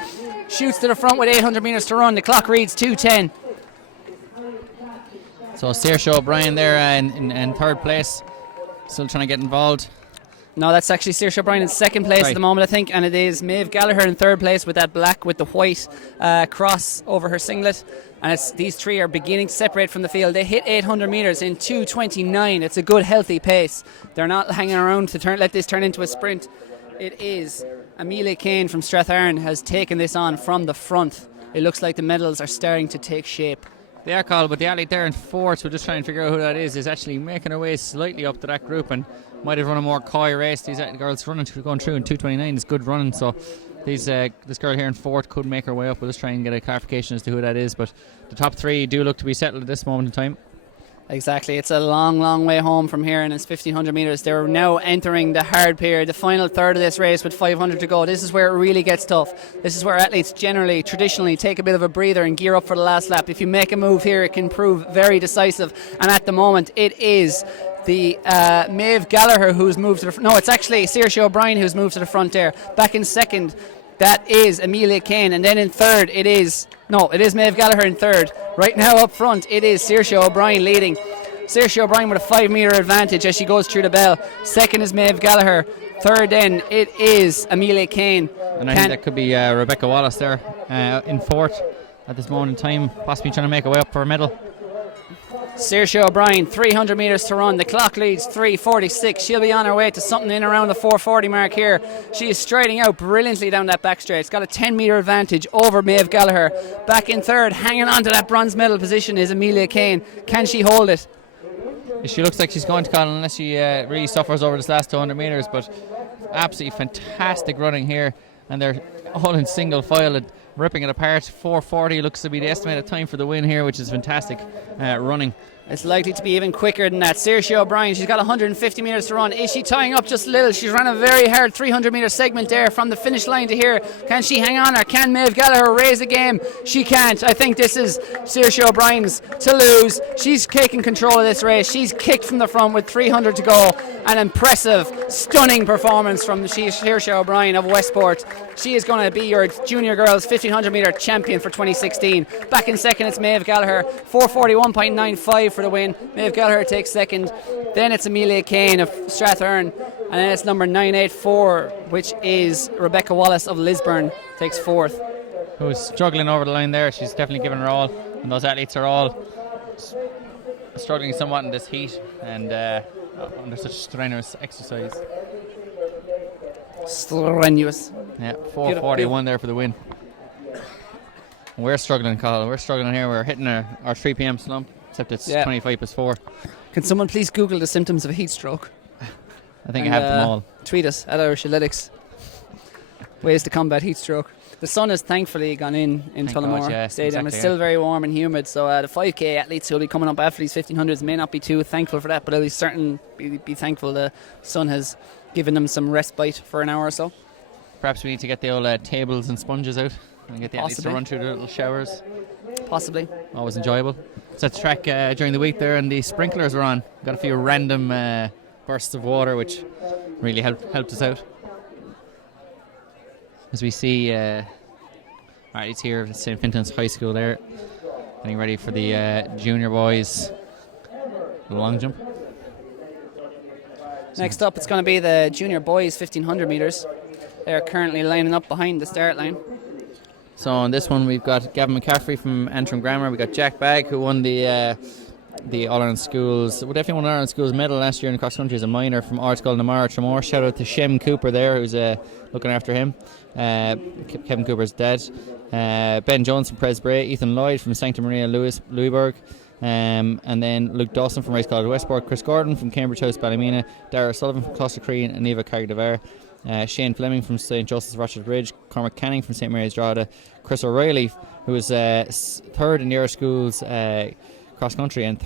Shoots to the front with 800 metres to run. The clock reads 2:10. So Saoirse O'Brien there in third place, still trying to get involved. No, that's actually Saoirse O'Brien in second place at the moment, I think, and it is Maeve Gallagher in third place with that black with the white cross over her singlet. And these three are beginning to separate from the field. They hit 800 metres in 2:29. It's a good, healthy pace. They're not hanging around to let this turn into a sprint. It is Amelia Kane from Stratharn has taken this on from the front. It looks like the medals are starting to take shape. They are called, but the athlete there in fourth, we're just trying to figure out who that is actually making her way slightly up to that group and might have run a more coy race. These girls going through in 2:29 is good running, so this girl here in fourth could make her way up. We'll just try and get a clarification as to who that is, but the top three do look to be settled at this moment in time. Exactly, it's a long way home from here, and it's 1500 metres. They're now entering the hard period, the final third of this race with 500 to go. This is where it really gets tough. This is where athletes traditionally take a bit of a breather and gear up for the last lap. If you make a move here, it can prove very decisive, and at the moment it is the Maeve Gallagher who's moved to the front. No, it's actually Saoirse O'Brien who's moved to the front there. Back in second, that is Amelia Kane, and then in third it is Maeve Gallagher in third. Right now up front it is Saoirse O'Brien leading. Saoirse O'Brien with a 5 metre advantage as she goes through the bell. Second is Maeve Gallagher. Third then it is Amelia Kane. And I think that could be Rebecca Wallace there in fourth at this moment in time, possibly trying to make her way up for a medal. Saoirse O'Brien, 300 metres to run. The clock leads 3:46. She'll be on her way to something in around the 4:40 mark here. She is striding out brilliantly down that back straight. It's got a 10 metre advantage over Maeve Gallagher. Back in third, hanging on to that bronze medal position is Amelia Kane. Can she hold it? She looks like she's going to, Colin, unless she really suffers over this last 200 metres, but absolutely fantastic running here, and they're all in single file and ripping it apart. 4:40 looks to be the estimated time for the win here, which is fantastic running. It's likely to be even quicker than that. Saoirse O'Brien, she's got 150 metres to run. Is she tying up just a little? She's run a very hard 300 metre segment there from the finish line to here. Can she hang on, or can Maeve Gallagher raise the game? She can't. I think this is Saoirse O'Brien's to lose. She's taking control of this race. She's kicked from the front with 300 to go. An impressive, stunning performance from Saoirse O'Brien of Westport. She is going to be your junior girls 1500 metre champion for 2016. Back in second it's Maeve Gallagher, 4:41.95 for the win. Maeve Gallagher takes second. Then it's Amelia Kane of Stratharn, and then it's number 984, which is Rebecca Wallace of Lisburn, takes fourth. Who's struggling over the line there. She's definitely given her all, and those athletes are all struggling somewhat in this heat and under such strenuous exercise. Strenuous. Yeah, 4:41 there for the win. We're struggling, Colin. We're struggling here. We're hitting our 3 p.m. slump, except it's 25+4. Can someone please Google the symptoms of heat stroke? I think I have them all. Tweet us at Irish Athletics. Ways to combat heat stroke. The sun has thankfully gone in Tullamore Stadium. Exactly, it's still very warm and humid, so the 5k athletes who will be coming up after these 1500s may not be too thankful for that, but they'll be thankful the sun has given them some respite for an hour or so. Perhaps we need to get the old tables and sponges out and get the athletes to run through their little showers. Possibly. Always enjoyable. So that's track during the week there, and the sprinklers were on. Got a few random bursts of water, which really helped us out. As we see, it's here at St. Fintan's High School there, getting ready for the junior boys long jump. Next up, it's going to be the junior boys 1500 metres. They're currently lining up behind the start line. So on this one, we've got Gavin McCaffrey from Antrim Grammar. We've got Jack Bagg, who won the All-Ireland Schools. We definitely won All-Ireland Schools medal last year in cross country as a minor from Artscoil Namara Tramore. Shout out to Shem Cooper there, who's looking after him. Kevin Cooper's dad. Ben Jones from Presbray. Ethan Lloyd from Sancta Maria Louisburg. And then Luke Dawson from Rice College Westport. Chris Gordon from Cambridge House Ballymena. Dara Sullivan from Closter Crean and Eva Carrigavar. Shane Fleming from St. Joseph's Rochester Bridge. Cormac Canning from St. Mary's Drogheda. Chris O'Reilly, who was third in the Irish Schools cross country and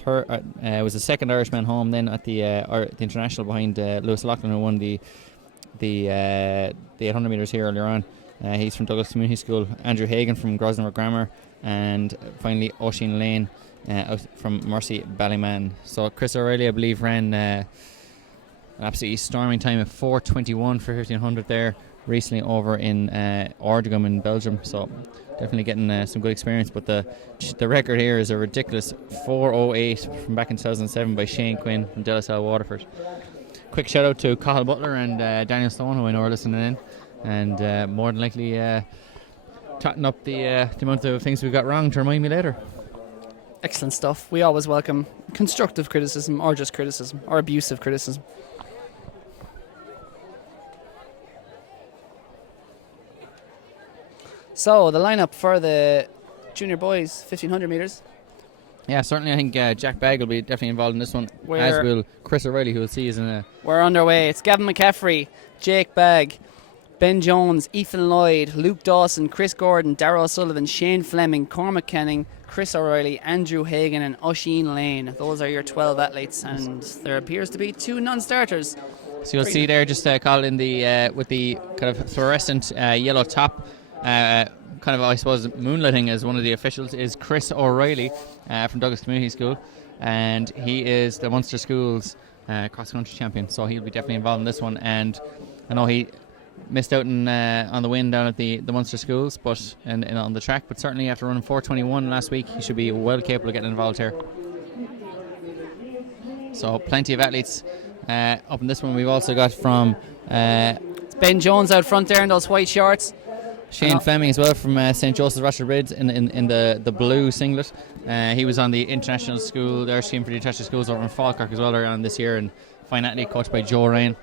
was the second Irishman home then at the international behind Lewis Loughlin, who won the 800 metres here earlier on. He's from Douglas Community School. Andrew Hagan from Grosvenor Grammar, and finally Oisin Lane out from Mercy Ballyman. So Chris O'Reilly, I believe, ran an absolutely storming time of 4:21 for 1500 there recently over in Ordegum in Belgium. So definitely getting some good experience. But the record here is a ridiculous 4:08 from back in 2007 by Shane Quinn from Delasale Waterford. Quick shout out to Cathal Butler and Daniel Stone, who I know are listening in, and more than likely totting up the amount of things we got wrong to remind me later. Excellent stuff. We always welcome constructive criticism, or just criticism, or abusive criticism. So the lineup for the junior boys 1500 metres. Yeah, certainly. I think Jack Bagg will be definitely involved in this one, as will Chris O'Reilly, who we'll see is in a... We're underway. It's Gavin McCaffrey, Jake Bagg, Ben Jones, Ethan Lloyd, Luke Dawson, Chris Gordon, Darrell Sullivan, Shane Fleming, Cormac Canning, Chris O'Reilly, Andrew Hagan and Oisin Lane. Those are your 12 athletes, and there appears to be 2 non-starters. So you'll see there, just called in the with the kind of fluorescent yellow top, kind of, I suppose, moonlighting as one of the officials, is Chris O'Reilly from Douglas Community School, and he is the Munster Schools cross-country champion, so he'll be definitely involved in this one. And I know he missed out on the win down at the Munster Schools, but on the track, but certainly after running 4:21 last week, he should be well capable of getting involved here. So plenty of athletes up in this one. We've also got from it's Ben Jones out front there in those white shorts. Shane Fleming as well from St. Joseph's Rochester Bridge in the blue singlet. He was on the international school, their team for the international schools over in Falkirk as well earlier on this year, and fine athlete coached by Joe Rain.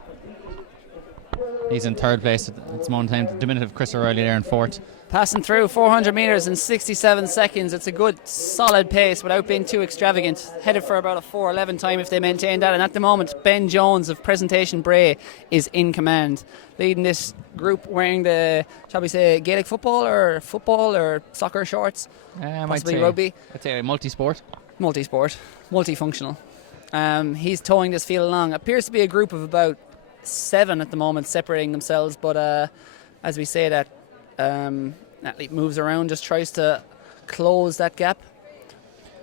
He's in third place at this moment in time. Diminutive Chris O'Reilly there in fourth. Passing through 400 metres in 67 seconds. It's a good, solid pace without being too extravagant. Headed for about a 4:11 time if they maintain that. And at the moment, Ben Jones of Presentation Bray is in command, leading this group wearing the, shall we say, Gaelic football or soccer shorts. Possibly rugby. I'd say multi-sport. Multi-sport. Multifunctional. He's towing this field along. Appears to be a group of about 7 at the moment separating themselves, but as we say that athlete moves around, just tries to close that gap.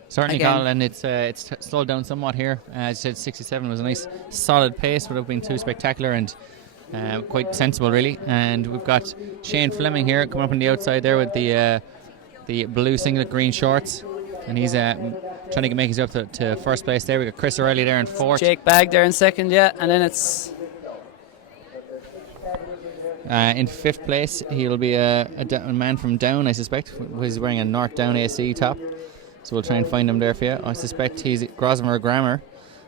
Certainly, Colin, and it's slowed down somewhat here. As I said, 67 was a nice solid pace without being too spectacular, and quite sensible really. And we've got Shane Fleming here coming up on the outside there with the blue singlet, green shorts, and he's trying to make his way up to first place there. We've got Chris O'Reilly there in fourth, Jake Bagg there in second, yeah, and then it's in fifth place he'll be a man from Down, I suspect, who's wearing a North Down AC top, so we'll try and find him there for you. I suspect he's Grosvenor Grammar,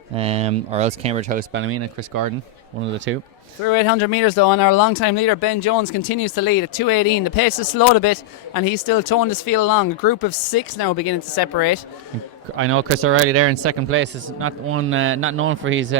or else Cambridge House Ballymena, Chris Gordon, one of the two. Through 800 metres though, and our long-time leader Ben Jones continues to lead at 2:18. The pace has slowed a bit and he's still towing this field along. A group of 6 now beginning to separate. I know Chris O'Reilly there in second place is not known for his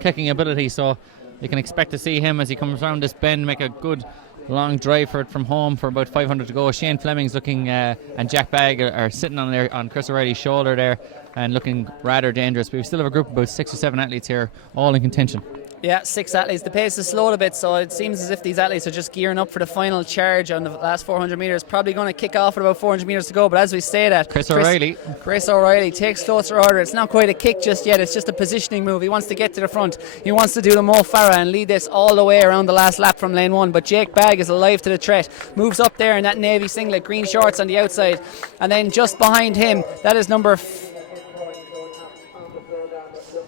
kicking ability, so you can expect to see him as he comes around this bend make a good long drive for it from home for about 500 to go. Shane Fleming's looking and Jack Bagg are sitting on Chris O'Reilly's shoulder there and looking rather dangerous, but we still have a group of about 6 or 7 athletes here all in contention. Yeah, 6 athletes. The pace has slowed a bit, so it seems as if these athletes are just gearing up for the final charge on the last 400 metres. Probably going to kick off with about 400 metres to go, but as we say that, Chris O'Reilly takes closer order. It's not quite a kick just yet, it's just a positioning move. He wants to get to the front. He wants to do the Mo Farah and lead this all the way around the last lap from lane 1, but Jake Bagg is alive to the threat. Moves up there in that navy singlet, green shorts on the outside, and then just behind him, that is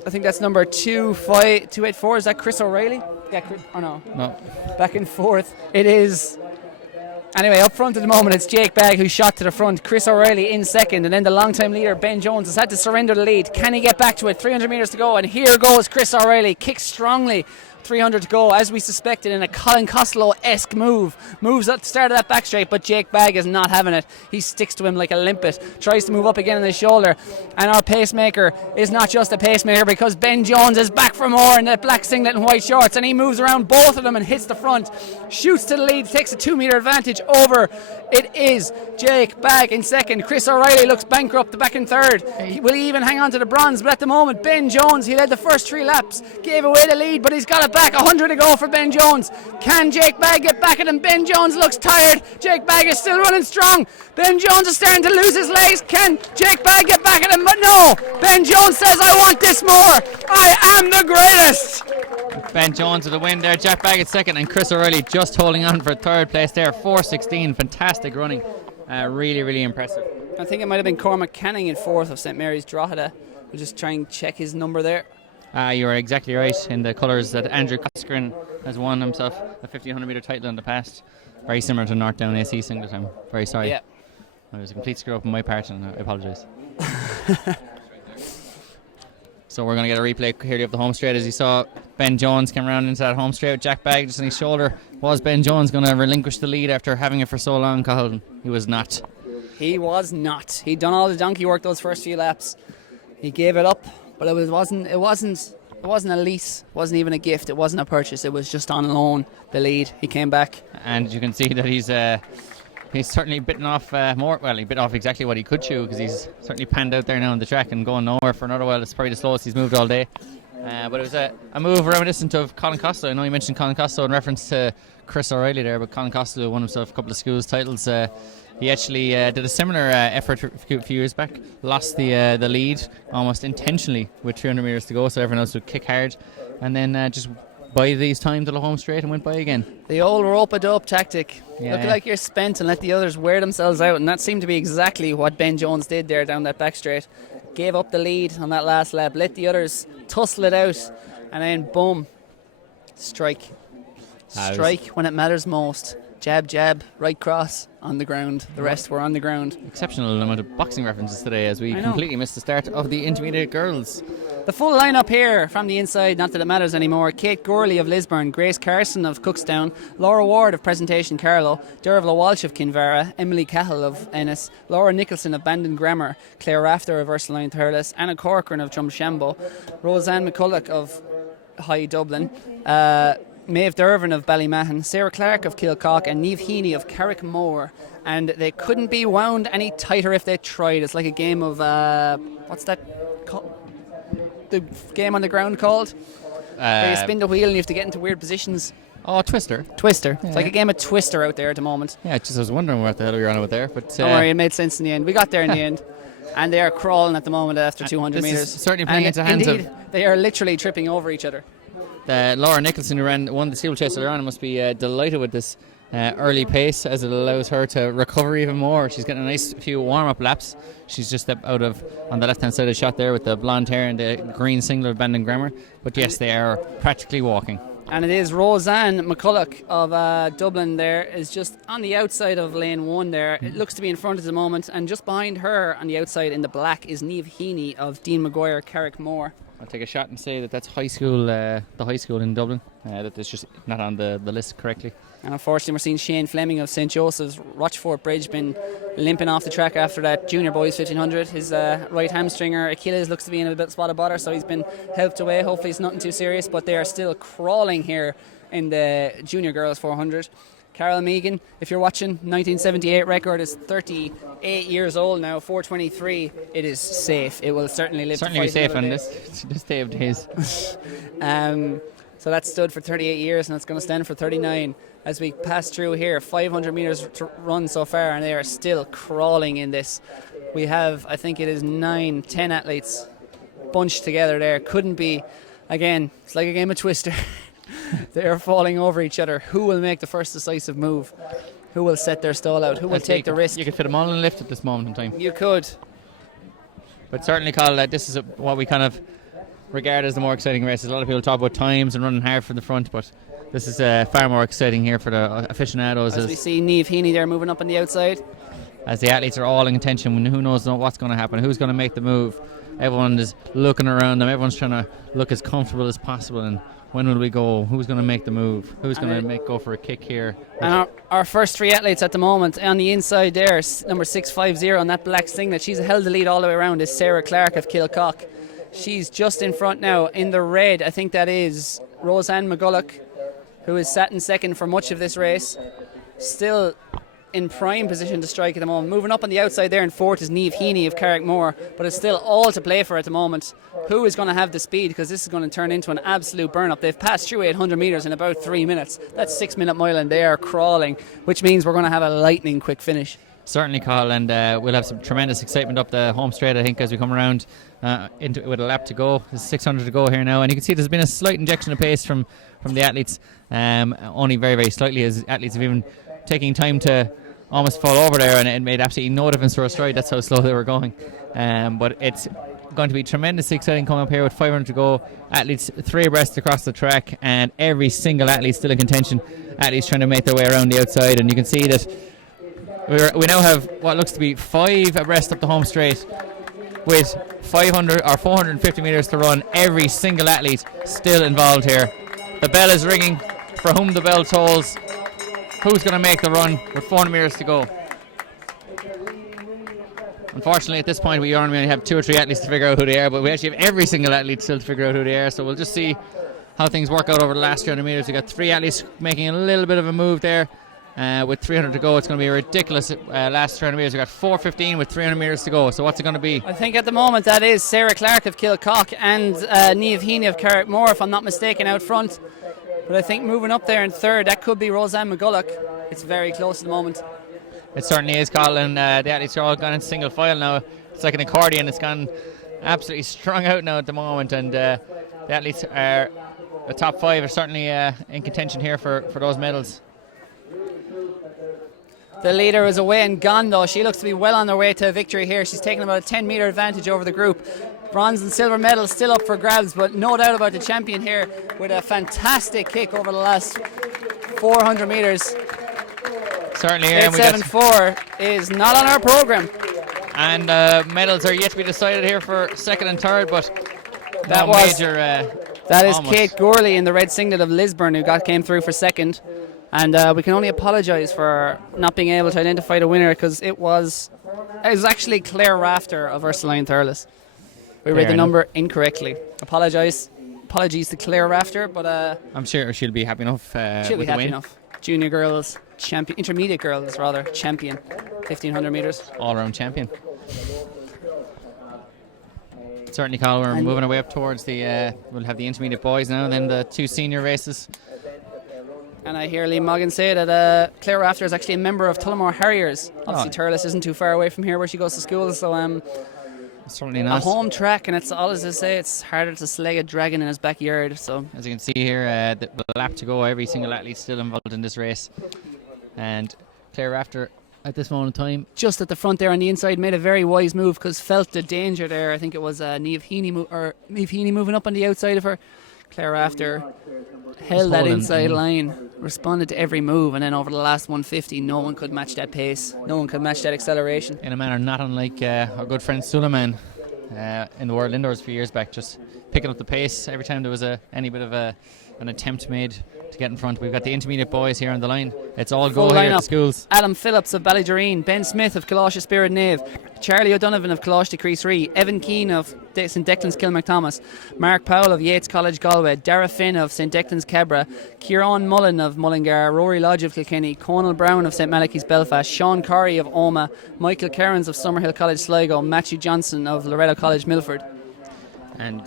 I think that's number 284. Is that Chris O'Reilly? Yeah, no. Back and forth. It is. Anyway, up front at the moment, it's Jake Bagg who's shot to the front. Chris O'Reilly in second, and then the long-time leader Ben Jones has had to surrender the lead. Can he get back to it? 300 metres to go, and here goes Chris O'Reilly. Kicks strongly. 300 to go, as we suspected, in a Colin Costello-esque move. Moves at the start of that back straight, but Jake Bagg is not having it. He sticks to him like a limpet. Tries to move up again on his shoulder. And our pacemaker is not just a pacemaker, because Ben Jones is back for more in that black singlet and white shorts, and he moves around both of them and hits the front. Shoots to the lead, takes a 2-metre advantage over. It is Jake Bagg in second. Chris O'Reilly looks bankrupt, back in third. Will he even hang on to the bronze? But at the moment, Ben Jones, he led the first 3 laps, gave away the lead, but he's got it back. 100 to go for Ben Jones. Can Jake Bagg get back at him? Ben Jones looks tired. Jake Bagg is still running strong. Ben Jones is starting to lose his legs. Can Jake Bagg get back at him? But no. Ben Jones says, I want this more. I am the greatest. Ben Jones with the win there. Jack Bagg at second, and Chris O'Reilly just holding on for third place there. 4:16. Fantastic running. Really, really impressive. I think it might have been Cormac Canning in fourth of St. Mary's Drogheda. We'll just try and check his number there. You are exactly right in the colours that Andrew Cosgrin has won himself a 1500 metre title in the past. Very similar to North Down AC singlet. I'm very sorry. Yeah. It was a complete screw up on my part, and I apologise. So we're going to get a replay here of the home straight. As you saw, Ben Jones came around into that home straight with Jack Baggs on his shoulder. Was Ben Jones going to relinquish the lead after having it for so long, Cahill? He was not. He was not. He'd done all the donkey work those first few laps. He gave it up, but it wasn't a lease. It wasn't even a gift. It wasn't a purchase. It was just on loan. The lead. He came back, and you can see that he's certainly bitten off more. Well, he bit off exactly what he could chew, because he's certainly panned out there now on the track and going nowhere for another while. It's probably the slowest he's moved all day. But it was a move reminiscent of Colin Costello. I know you mentioned Colin Costello in reference to Chris O'Reilly there, but Colin Costello won himself a couple of schools titles. He actually did a similar effort a few years back, lost the lead almost intentionally with 300 metres to go, so everyone else would kick hard, and then just buy these time to the home straight and went by again. The old rope-a-dope tactic. Yeah. Look like you're spent and let the others wear themselves out, and that seemed to be exactly what Ben Jones did there down that back straight. Gave up the lead on that last lap, let the others tussle it out, and then boom, strike when it matters most. Jab, jab, right cross, on the ground. The rest were on the ground. Exceptional amount of boxing references today, as we completely missed the start of the intermediate girls. The full lineup here from the inside, not that it matters anymore. Kate Gorley of Lisburn, Grace Carson of Cookstown, Laura Ward of Presentation Carlow, Dervla Walsh of Kinvara, Emily Cahill of Ennis, Laura Nicholson of Bandon Grammar, Claire Rafter of Ursuline Thurles, Anna Corcoran of Drumshambo, Roseanne McCulloch of High Dublin, Maeve Dervin of Ballymahan, Sarah Clark of Kilcock, and Niamh Heaney of Carrickmore. And they couldn't be wound any tighter if they tried. It's like a game of what's that called? The game on the ground called? Where you spin the wheel and you have to get into weird positions. Oh, Twister. Twister. Yeah. It's like a game of Twister out there at the moment. Yeah, I was wondering what the hell we were on about there. But don't worry, it made sense in the end. We got there in the end. And they are crawling at the moment after 200 metres. Certainly playing into hands indeed, they are literally tripping over each other. Laura Nicholson, who won the steeplechase earlier on, must be delighted with this early pace, as it allows her to recover even more. She's getting a nice few warm-up laps. She's just stepped out of on the left-hand side of the shot there with the blonde hair and the green singlet of Bandon Grammar. But yes, they are practically walking. And it is Roseanne McCulloch of Dublin there is just on the outside of lane 1 there. It looks to be in front at the moment, and just behind her on the outside in the black is Niamh Heaney of Dean Maguire Carrickmore. I'll take a shot and say that that's high school, the high school in Dublin, that is just not on the list correctly. And unfortunately, we're seeing Shane Fleming of St. Joseph's Rochefort Bridge been limping off the track after that junior boys 1500. His right hamstringer Achilles looks to be in a bit spot of bother, so he's been helped away. Hopefully it's nothing too serious, but they are still crawling here in the junior girls 400. Carol Megan, if you're watching, 1978 record is 38 years old now, 4:23. It is safe. It will certainly live. Certainly be safe on this day of days. So that stood for 38 years, and it's going to stand for 39 as we pass through here. 500 metres to run so far, and they are still crawling in this. We have, I think it is 9-10 athletes bunched together there. Couldn't be, again, it's like a game of Twister. They are falling over each other. Who will make the first decisive move? Who will set their stall out? Who will take the risk? You could fit them all in a lift at this moment in time. You could. But certainly, Carl, this is what we kind of regard as the more exciting races. A lot of people talk about times and running hard from the front, but this is far more exciting here for the aficionados. As we see Niamh Heaney there moving up on the outside. As the athletes are all in contention, who knows what's going to happen, who's going to make the move. Everyone is looking around them. Everyone's trying to look as comfortable as possible. And when will we go? Who's going to make the move? Who's going to go for a kick here? And our first three athletes at the moment on the inside there, number 650 on that black singlet, she's held the lead all the way around, is Sarah Clark of Kilcock. She's just in front now. In the red, I think that is Roseanne McCulloch, who has sat in second for much of this race. Still in prime position to strike at the moment. Moving up on the outside there in fourth is Niamh Heaney of Carrickmore, but it's still all to play for at the moment. Who is going to have the speed, because this is going to turn into an absolute burn-up. They've passed through 800 metres in about 3 minutes. That's 6 minute mile and they are crawling, which means we're going to have a lightning quick finish. Certainly, Carl, and we'll have some tremendous excitement up the home straight, I think, as we come around into with a lap to go. There's 600 to go here now, and you can see there's been a slight injection of pace from the athletes, only very, very slightly, as athletes have even taking time to almost fall over there, and it made absolutely no difference to our stride. That's how slow they were going. But it's going to be tremendously exciting coming up here with 500 to go. Athletes 3 abreast across the track, and every single athlete still in contention. Athletes trying to make their way around the outside, and you can see that we now have what looks to be 5 abreast up the home straight. with 500 or 450 metres to run. Every single athlete still involved here. The bell is ringing. For whom the bell tolls. Who's going to make the run with 400 metres to go? Unfortunately, at this point, we only have 2 or 3 athletes to figure out who they are, but we actually have every single athlete still to figure out who they are. So we'll just see how things work out over the last 300 metres. We've got 3 athletes making a little bit of a move there. With 300 to go, it's going to be a ridiculous last 300 metres. We've got 4:15 with 300 metres to go. So what's it going to be? I think at the moment that is Sarah Clark of Kilcock and Niamh Heaney of Carrickmore, if I'm not mistaken, out front. But I think moving up there in third, that could be Roseanne McGulloch. It's very close at the moment. It certainly is, Colin. The athletes are all gone in single file now. It's like an accordion. It's gone absolutely strung out now at the moment. And the athletes are, the top 5 are certainly in contention here for those medals. The leader is away and gone though. She looks to be well on her way to a victory here. She's taken about a 10 metre advantage over the group. Bronze and silver medals still up for grabs, but no doubt about the champion here with a fantastic kick over the last 400 metres. Certainly, 8.74 is not on our programme. And medals are yet to be decided here for second and third, but that is almost. Kate Gourley in the red singlet of Lisburn who came through for second. And we can only apologise for not being able to identify the winner, because it was actually Claire Rafter of Ursuline Thurles. We read the number incorrectly. Apologies to Claire Rafter, but I'm sure she'll be happy enough. She'll be with happy the win. enough. Junior girls champion, intermediate girls rather champion, 1500 metres. All-round champion. Certainly, Carl, we're moving our way up towards the. We'll have the intermediate boys now, and then the 2 senior races. And I hear Lee Moggan say that Claire Rafter is actually a member of Tullamore Harriers. Obviously, Thurles isn't too far away from here where she goes to school, so certainly not. A home track, and it's all as I say, it's harder to slay a dragon in his backyard. So as you can see here, the lap to go. Every single athlete still involved in this race, and Claire Rafter at this moment in time, just at the front there on the inside, made a very wise move because felt the danger there. I think it was Niamh Heaney moving up on the outside of her. Claire Rafter held that inside line, responded to every move, and then over the last 150, no one could match that pace. No one could match that acceleration. In a manner not unlike our good friend Suleiman in the World Indoors a few years back, just picking up the pace every time there was any bit of an attempt made to get in front. We've got the intermediate boys here on the line. It's all go here at the schools. Adam Phillips of Ballydureen, Ben Smith of Colossia Spirit Nave, Charlie O'Donovan of Colossia Decrease Ree, Evan Keane of St Declan's Kilmacthomas, Mark Powell of Yates College Galway, Dara Finn of St Declan's Cabra, Kieran Mullen of Mullingar, Rory Lodge of Kilkenny, Conal Brown of St Malachy's Belfast, Sean Corey of Omagh, Michael Cairns of Summerhill College Sligo, Matthew Johnson of Loretto College Milford. And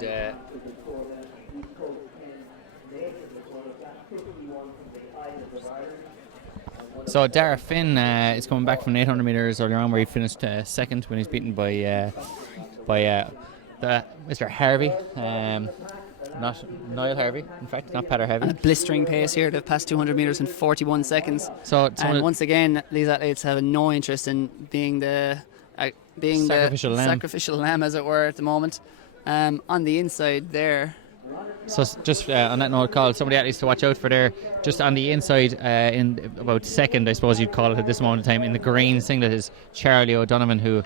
so Dara Finn is coming back from 800 metres earlier on, where he finished second when he's beaten by Mr. Harvey, not Niall Harvey, in fact, not Peter Harvey. And a blistering pace here. They've passed 200 metres in 41 seconds. And once again, these athletes have no interest in being the sacrificial lamb, as it were, at the moment. On the inside there. So just on that note, Carl, some of the athletes to watch out for there. Just on the inside, in about second, I suppose you'd call it at this moment in time, in the green singlet is Charlie O'Donovan, who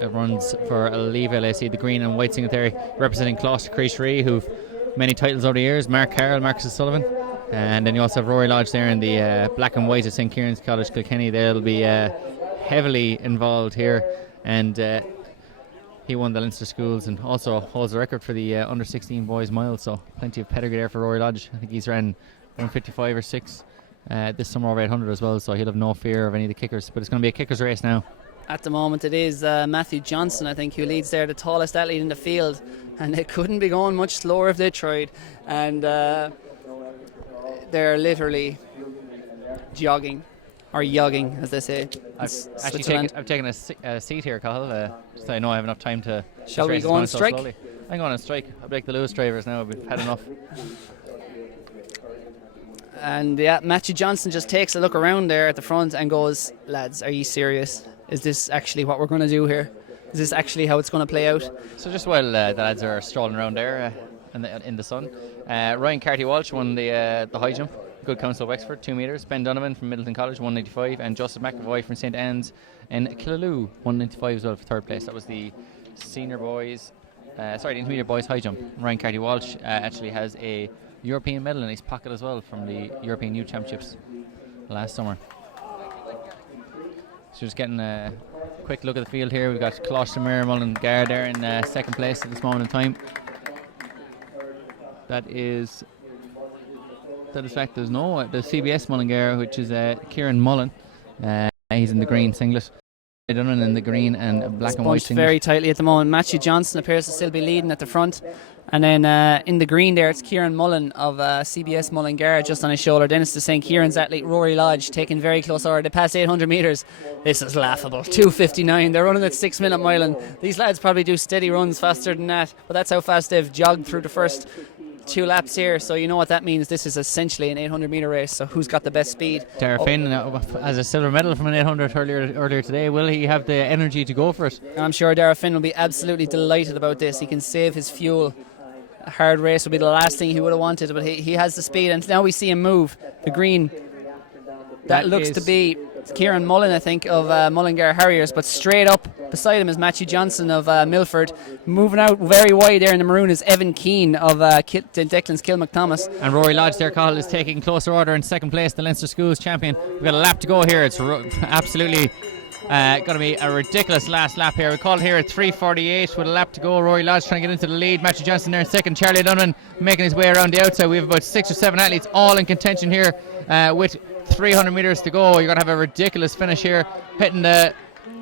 runs for Leave LAC, the green and white singlet there, representing Closter Crease Ree, who've many titles over the years. Mark Carroll, Marcus O'Sullivan, and then you also have Rory Lodge there in the black and white at St Kieran's College Kilkenny. They'll be heavily involved here, and he won the Leinster Schools and also holds the record for the under 16 boys mile, so plenty of pedigree there for Rory Lodge. I think he's ran 155 or 6 this summer over 800 as well, so he'll have no fear of any of the kickers, but it's going to be a kickers race now. At the moment it is Matthew Johnson, I think, who leads there, the tallest athlete in the field, and they couldn't be going much slower if they tried, and they're literally jogging or yogging, as they say. I've taken a seat here, Cathal, so I know I have enough time to. Shall we go on strike? I'm going on strike. I'll break the Lewis drivers now. We've had enough. And Matthew Johnson just takes a look around there at the front and goes, "Lads, are you serious? Is this actually what we're going to do here? Is this actually how it's going to play out?" So just while the lads are strolling around there in the sun, Ryan Carty-Walsh won the high jump. Good Council of Wexford, 2 metres. Ben Donovan from Middleton College, 195, and Joseph McAvoy from St Anne's in Killaloo, 195 as well for third place. That was the senior boys, the intermediate boys high jump. Ryan Carty Walsh actually has a European medal in his pocket as well from the European Youth Championships last summer. So just getting a quick look at the field here. We've got Colossamere Mullingar there in second place at this moment in time. That is fact. There's no the CBS Mullingar, which is Kieran Mullen. He's in the green singlet. Dunnan in the green and black and white singlet. Very tightly at the moment. Matthew Johnson appears to still be leading at the front. And then in the green there, it's Kieran Mullen of CBS Mullingar just on his shoulder. Then it's the St. Kieran's athlete Rory Lodge taking very close order. They passed 800 metres. This is laughable. 2:59. They're running at 6 minute mile, and these lads probably do steady runs faster than that. But that's how fast they've jogged through the first 2 laps here, so you know what that means. This is essentially an 800 metre race, so who's got the best speed? Dara Finn has a silver medal from an 800 earlier today. Will he have the energy to go for it? I'm sure Dara Finn will be absolutely delighted about this. He can save his fuel. A hard race would be the last thing he would have wanted, but he has the speed, and now we see him move the green. That looks to be Kieran Mullen, I think, of Mullingar Harriers, but straight up beside him is Matthew Johnson of Milford. Moving out very wide there in the maroon is Evan Keane of Declan's Kilmacthomas. And Rory Lodge there, Cathal, is taking closer order in second place, the Leinster Schools champion. We've got a lap to go here. It's absolutely going to be a ridiculous last lap here. We call it here at 3:48 with a lap to go. Rory Lodge trying to get into the lead. Matthew Johnson there in second. Charlie Dunnan making his way around the outside. We have about 6 or 7 athletes all in contention here with 300 metres to go. You're going to have a ridiculous finish here, hitting the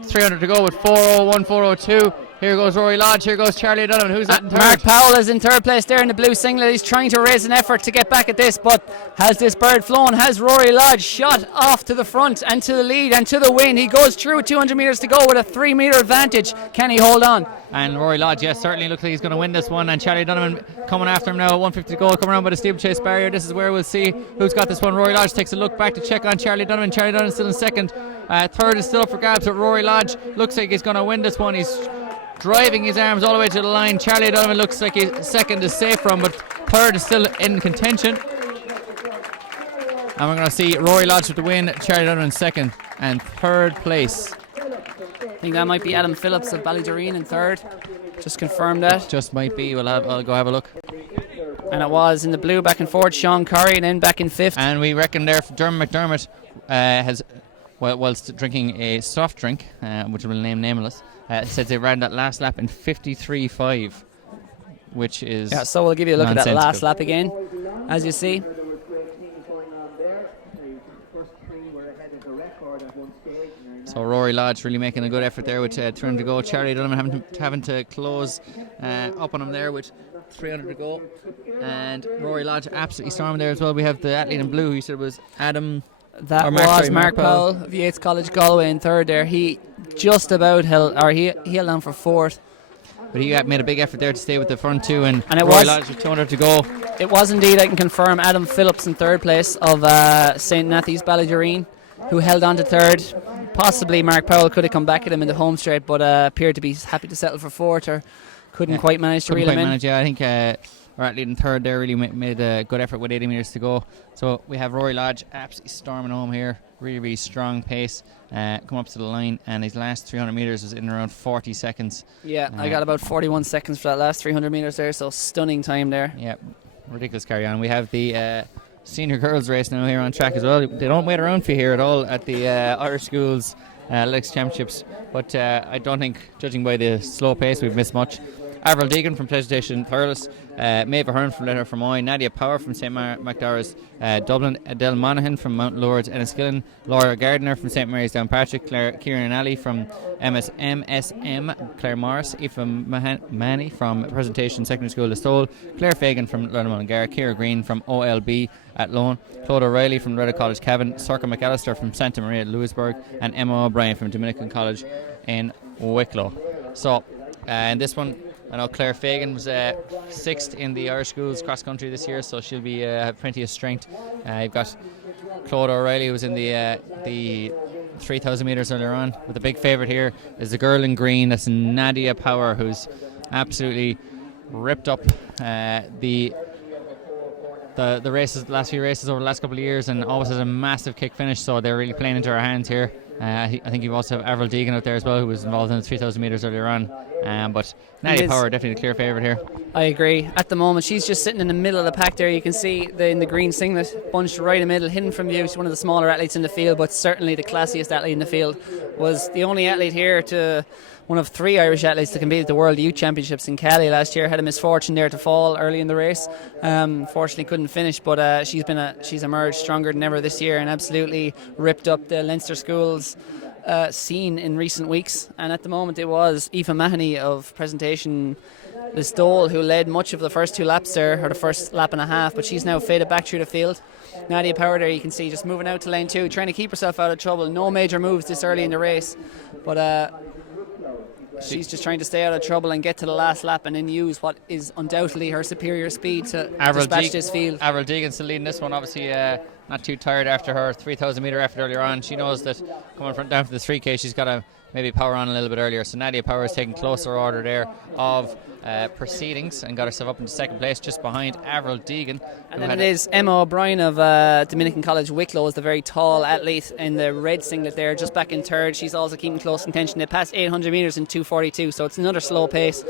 300 to go with 4:01, 4:02. Here goes Rory Lodge, here goes Charlie Dunnan. Who's that in third? Mark Powell is in third place there in the blue singlet. He's trying to raise an effort to get back at this, but has this bird flown? Has Rory Lodge shot off to the front and to the lead and to the win? He goes through 200 metres to go with a 3 metre advantage. Can he hold on? And Rory Lodge, yes, certainly looks like he's going to win this one. And Charlie Donovan coming after him now at 150 to go, coming around by the steeplechase barrier. This is where we'll see who's got this one. Rory Lodge takes a look back to check on Charlie Donovan. Charlie Donovan still in second. Third is still up for grabs, but Rory Lodge looks like he's going to win this one. He's driving his arms all the way to the line. Charlie Donovan looks like his second is safe from, but third is still in contention. And we're going to see Rory Lodge with the win, Charlie Donovan second, and third place. I think that might be Adam Phillips of Ballydoreen in third. Just confirm that. Just might be. I'll go have a look. And it was in the blue back and forth, Sean Curry, and then back in fifth. And we reckon there Dermot McDermott has, whilst drinking a soft drink, which will name nameless, said they ran that last lap in 53.5, which is so we'll give you a look at that last lap again, as you see. So Rory Lodge really making a good effort there with 200 to go. Charlie Donovan having to close up on him there with 300 to go. And Rory Lodge absolutely storming there as well. We have the athlete in blue who said was Adam. That was Mark Powell of Yates College Galway in third there. He just about held on for fourth. But he made a big effort there to stay with the front two, and it Rory Lodge with 200 to go. It was indeed, I can confirm, Adam Phillips in third place of St. Nathy's Ballydoreen, who held on to third. Possibly Mark Powell could have come back at him in the home straight, but appeared to be happy to settle for fourth, or couldn't quite manage to reel him in. I think our athlete in third there really made a good effort with 80 metres to go. So we have Rory Lodge absolutely storming home here. Really, really strong pace. Come up to the line, and his last 300 metres was in around 40 seconds. Yeah, I got about 41 seconds for that last 300 metres there, so stunning time there. Yeah, ridiculous carry on. We have the senior girls race now here on track as well. They don't wait around for you here at all at the Irish Schools Athletics Championships, but I don't think, judging by the slow pace, we've missed much. Avril Deegan from Pleasuretation Thurles, Maeve Ahern from Letter Fermoy, Nadia Power from St. Macdara's Dublin, Adele Monaghan from Mount Lourdes Enniskillen, Laura Gardner from St. Mary's Downpatrick, Kieran Ali from MSM, Claire Morris, Aoife Manny from Presentation Secondary School Listowel, Claire Fagan from Lorna Mullingar, Ciara Green from OLB at Lone, Claude O'Reilly from Reda College Cavan, Sorka McAllister from Santa Maria Lewisburg, and Emma O'Brien from Dominican College in Wicklow. So in this one, I know Claire Fagan was sixth in the Irish Schools cross country this year, so she'll be have plenty of strength. You've got Claude O'Reilly, who was in the 3,000 metres earlier on. But the big favourite here is the girl in green. That's Nadia Power, who's absolutely ripped up the races, the last few races over the last couple of years, and always has a massive kick finish. So they're really playing into her hands here. I think you also have Avril Deegan out there as well, who was involved in the 3,000 metres earlier on. But Nadia Power definitely the clear favourite here. I agree. At the moment, she's just sitting in the middle of the pack there. You can see in the green singlet, bunched right in the middle, hidden from view. She's one of the smaller athletes in the field, but certainly the classiest athlete in the field. Was the only athlete here to, one of 3 Irish athletes to compete at the World Youth Championships in Cali last year. Had a misfortune there to fall early in the race. Fortunately couldn't finish, but she's emerged stronger than ever this year and absolutely ripped up the Leinster schools scene in recent weeks. And at the moment it was Aoife Mahoney of Presentation Listowel who led much of the first 2 laps there, or the first lap and a half, but she's now faded back through the field. Nadia Power there, you can see, just moving out to lane 2, trying to keep herself out of trouble. No major moves this early in the race, but she's just trying to stay out of trouble and get to the last lap and then use what is undoubtedly her superior speed to dispatch this field. Avril Deegan's still leading this one, obviously not too tired after her 3,000 metre effort earlier on. She knows that coming down for the 3K she's got to maybe power on a little bit earlier. So Nadia Power is taking closer order there of proceedings and got herself up into second place just behind Avril Deegan. And then it is Emma O'Brien of Dominican College Wicklow is the very tall athlete in the red singlet there, just back in third. She's also keeping close contention. They passed 800 metres in 2:42, so it's another slow pace.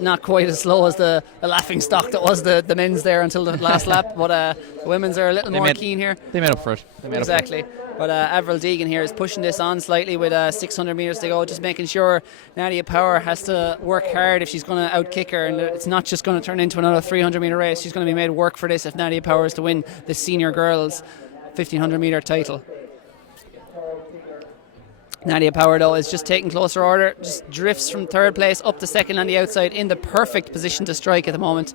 Not quite as slow as the laughing stock that was the men's there until the last lap, but the women's are a little more keen here. They made up for it. Exactly. But Avril Deegan here is pushing this on slightly with 600 metres to go, just making sure Nadia Power has to work hard if she's going to outkick her, and it's not just going to turn into another 300 metre race. She's going to be made work for this if Nadia Power is to win the senior girls 1500 metre title. Nadia Power though is just taking closer order, just drifts from third place up to second on the outside, in the perfect position to strike at the moment,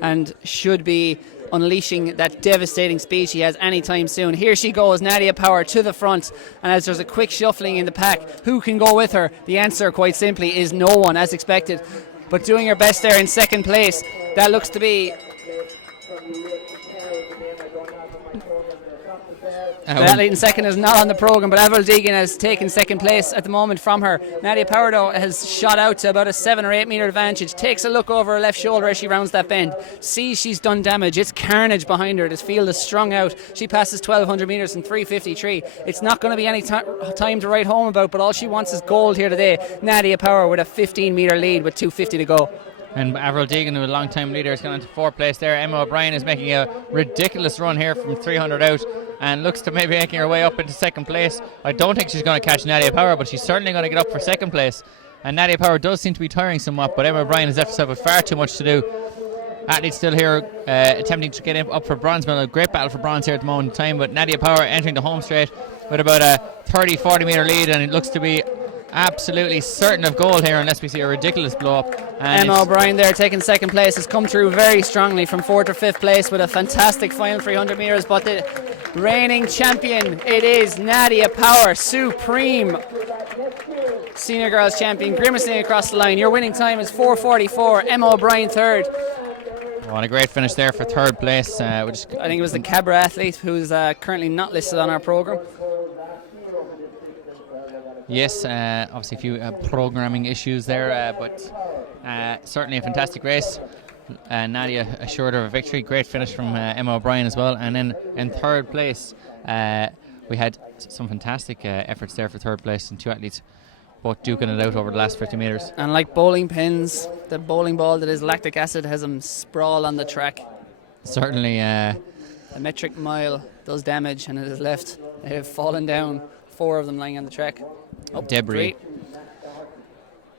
and should be unleashing that devastating speed she has anytime soon. Here she goes, Nadia Power to the front, and as there's a quick shuffling in the pack, who can go with her? The answer quite simply is no one, as expected, but doing her best there in second place. That looks to be the athlete in second is not on the programme, but Avril Deegan has taken second place at the moment from her. Nadia Power though has shot out to about a 7 or 8 metre advantage, takes a look over her left shoulder as she rounds that bend, sees she's done damage. It's carnage behind her. This field is strung out. She passes 1200 metres in 3:53. It's not going to be any time to write home about, but all she wants is gold here today. Nadia Power with a 15 metre lead with 2:50 to go. And Avril Deegan, who a long time leader, has gone into fourth place there. Emma O'Brien is making a ridiculous run here from 300 out and looks to maybe making her way up into second place. I don't think she's going to catch Nadia Power, but she's certainly going to get up for second place. And Nadia Power does seem to be tiring somewhat, but Emma O'Brien has left herself with far too much to do. Athletes still here attempting to get up for bronze medal. A great battle for bronze here at the moment in time, but Nadia Power entering the home straight with about a 30-40 metre lead, and it looks to be absolutely certain of gold here unless we see a ridiculous blow up. Emma O'Brien there taking second place has come through very strongly from 4th to 5th place with a fantastic final 300 metres, but the reigning champion, it is Nadia Power, supreme senior girls champion, grimacing across the line. Your winning time is 4:44. Emma O'Brien third. What a great finish there for third place. I think it was the Cabra athlete who's currently not listed on our programme. Yes, obviously a few programming issues there, but certainly a fantastic race. Nadia assured her of a victory. Great finish from Emma O'Brien as well. And then in third place, we had some fantastic efforts there for third place, and 2 athletes both duking it out over the last 50 metres. And like bowling pins, the bowling ball that is lactic acid has them sprawl on the track. Certainly. The metric mile does damage, and it has left. They have fallen down, 4 of them lying on the track. Debris. 3.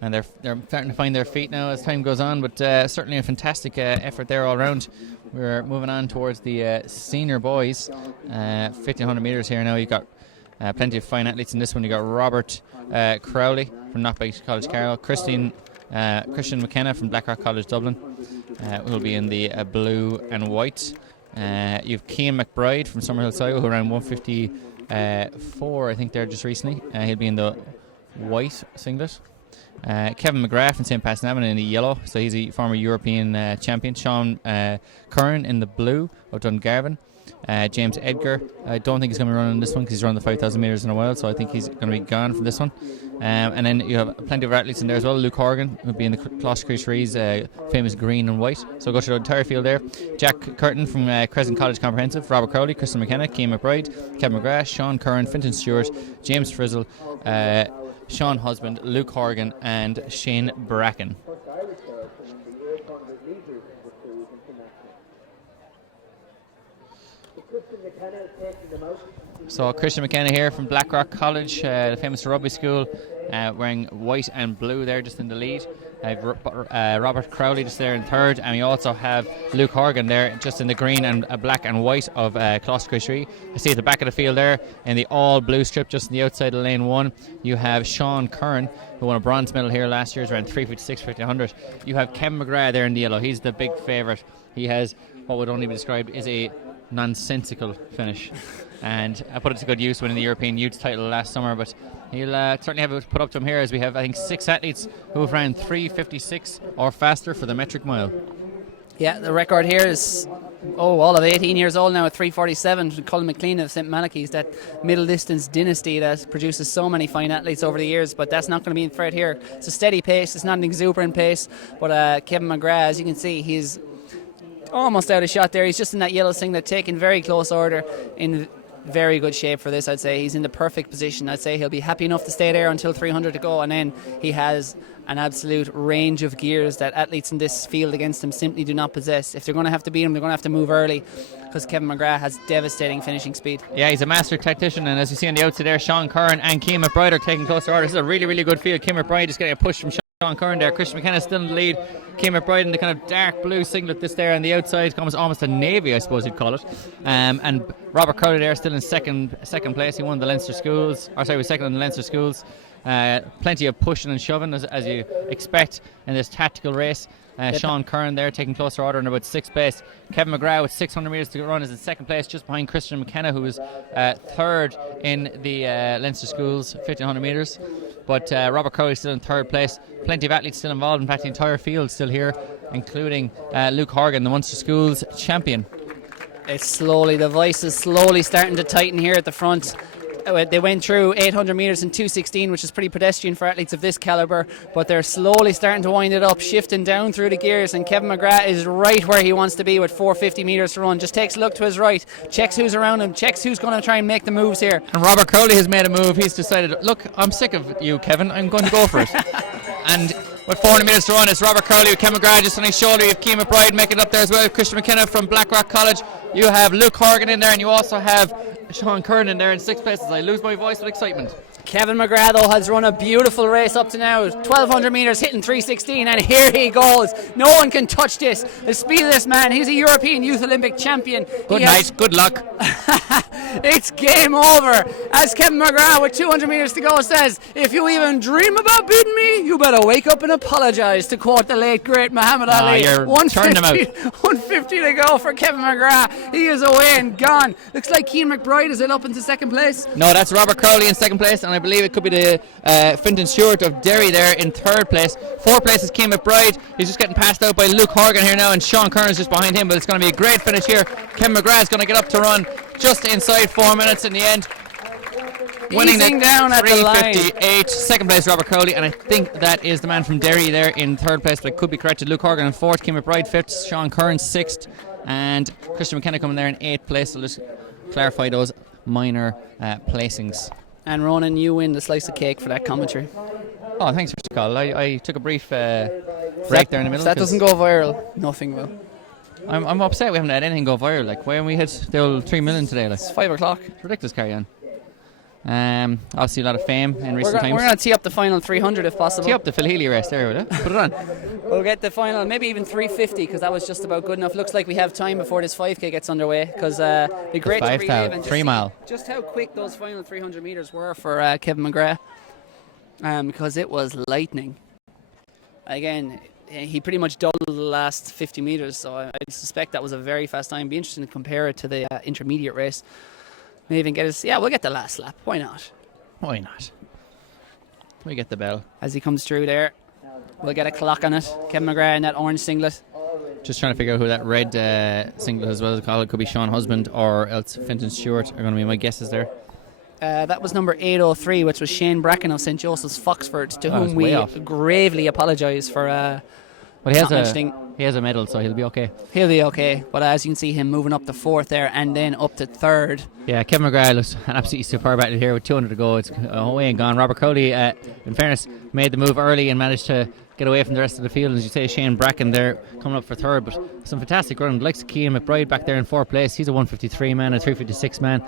And they're starting to find their feet now as time goes on, but certainly a fantastic effort there all around. We're moving on towards the senior boys. 1500 metres here now. You've got plenty of fine athletes in this one. You've got Robert Crowley from Knockbait College Carroll, Christian McKenna from Blackrock College Dublin, who will be in the blue and white. You've Cian McBride from Summerhill Sligo, who ran 154, I think, there just recently. He'll be in the white singlet. Kevin McGrath from St. Pat's Navan in the yellow, so he's a former European champion. Sean Curran in the blue of Dungarvan. James Edgar, I don't think he's going to be running this one because he's run the 5,000 metres in a while, so I think he's going to be gone from this one. And then you have plenty of athletes in there as well. Luke Horgan will be in the Closh Rees famous green and white, so go through the entire field there. Jack Curtin from Crescent College Comprehensive, Robert Crowley, Christian McKenna, Cian McBride, Kevin McGrath, Sean Curran, Fintan Stewart, James Frizzle, Sean Husband, Luke Horgan, and Shane Bracken. So Christian McKenna here from Blackrock College, the famous rugby school, wearing white and blue there just in the lead. Robert Crowley just there in third, and we also have Luke Horgan there just in the green and black and white of Closter. I see at the back of the field there in the all blue strip just on the outside of lane 1 you have Sean Curran, who won a bronze medal here last year, around 356, 1500. You have Kevin McGrath there in the yellow. He's the big favourite. He has what would only be described as a nonsensical finish, and I put it to good use winning the European Youth title last summer, but he'll certainly have it put up to him here, as we have I think 6 athletes who have ran 3:56 or faster for the metric mile. Yeah, the record here is all of 18 years old now at 3:47. Colin McLean of St Malachy's, that middle distance dynasty that produces so many fine athletes over the years, but that's not going to be in threat here. It's a steady pace, it's not an exuberant pace, but Kevin McGrath, as you can see, he's almost out of shot there. He's just in that yellow singlet, taking very close order, in very good shape for this. I'd say he's in the perfect position. I'd say he'll be happy enough to stay there until 300 to go, and then he has an absolute range of gears that athletes in this field against him simply do not possess. If they're going to have to beat him, they're going to have to move early, because Kevin McGrath has devastating finishing speed. Yeah, he's a master tactician, and as you see on the outside there, Sean Curran and Keane McBride are taking closer order. This is a really, really good field. Keane McBride is getting a push from Sean Curran there. Christian McKenna still in the lead. Keane McBride in the kind of dark blue singlet this there on the outside, almost a navy, I suppose you'd call it. And Robert Crowley there still in second place. He won the Leinster Schools, was second in the Leinster Schools. Plenty of pushing and shoving as you expect in this tactical race. Sean Curran there taking closer order in about 6th place. Kevin McGrath with 600 metres to run is in 2nd place, just behind Christian McKenna, who was 3rd in the Leinster Schools 1500 metres. But Robert Crowley still in 3rd place. Plenty of athletes still involved. In fact, the entire field still here, including Luke Horgan, the Munster Schools champion. The voice is slowly starting to tighten here at the front. They went through 800 metres in 2:16, which is pretty pedestrian for athletes of this calibre, but they're slowly starting to wind it up, shifting down through the gears, and Kevin McGrath is right where he wants to be with 450 metres to run. Just takes a look to his right, checks who's around him, checks who's going to try and make the moves here. And Robert Crowley has made a move. He's decided, look, I'm sick of you, Kevin, I'm going to go for it. And with 400 metres to run, it's Robert Crowley with Kevin McGrath just on his shoulder. You have Keane McBride making it up there as well. Christian McKenna from Blackrock College. You have Luke Horgan in there, and you also have Sean Curran in there in 6th place. As I lose my voice with excitement. Kevin McGrath, though, has run a beautiful race up to now. 1,200 metres hitting 3:16, and here he goes. No one can touch this. The speed of this man. He's a European Youth Olympic champion. Good night, good luck. It's game over. As Kevin McGrath with 200 metres to go says, if you even dream about beating me, you better wake up and apologise, to quote the late great Muhammad Ali. You're turning them out. 150 to go for Kevin McGrath. He is away and gone. Looks like Keane McBride is it up into 2nd place. No, that's Robert Crowley in 2nd place, and I believe it could be the Fintan Stewart of Derry there in 3rd place. 4th place is Keane McBride. He's just getting passed out by Luke Horgan here now, and Sean Curran is just behind him, but it's going to be a great finish here. Kevin McGrath is going to get up to run just inside 4 minutes in the end. Winning down at the line. 3:58. 2nd place Robert Crowley, and I think that is the man from Derry there in 3rd place, but I could be corrected. Luke Horgan in 4th, Keane McBride 5th, Sean Curran 6th, and Christian McKenna coming there in 8th place. So just clarify those minor placings. And Ronan, you win the slice of cake for that commentary. Oh, thanks for the call. I took a brief break there in the middle. If that doesn't go viral, nothing will. I'm upset we haven't had anything go viral. Like, why haven't we hit the old 3 million today? Like, it's 5 o'clock. It's ridiculous, carry on. Obviously a lot of fame in recent times. We're going to tee up the final 300 if possible. Tee up the Phil Healy race there, will you? Put it on. We'll get the final, maybe even 350, because that was just about good enough. Looks like we have time before this 5k gets underway, because it'd be great to relive and 3 mile. Just how quick those final 300 metres were for Kevin McGrath, because it was lightning. Again, he pretty much doubled the last 50 metres, so I suspect that was a very fast time. Be interesting to compare it to the intermediate race. Maybe even get us. Yeah, we'll get the last lap. Why not? Why not? We get the bell. As he comes through there, we'll get a clock on it. Kevin McGrath in that orange singlet. Just trying to figure out who that red singlet as well as called. It could be Sean Husband or else Fintan Stewart are going to be my guesses there. That was number 803, which was Shane Bracken of St Joseph's Foxford, to whom we gravely apologise for but he has not mentioning. he has a medal, so he'll be okay. He'll be okay, but as you can see him moving up to 4th there and then up to 3rd. Yeah, Kevin McGrath looks an absolutely superb athlete here with 200 to go. It's away and gone. Robert Crowley, in fairness, made the move early and managed to get away from the rest of the field. As you say, Shane Bracken there coming up for 3rd, but some fantastic running. Likes Keane McBride back there in 4th place. He's a 153 man, a 356 man.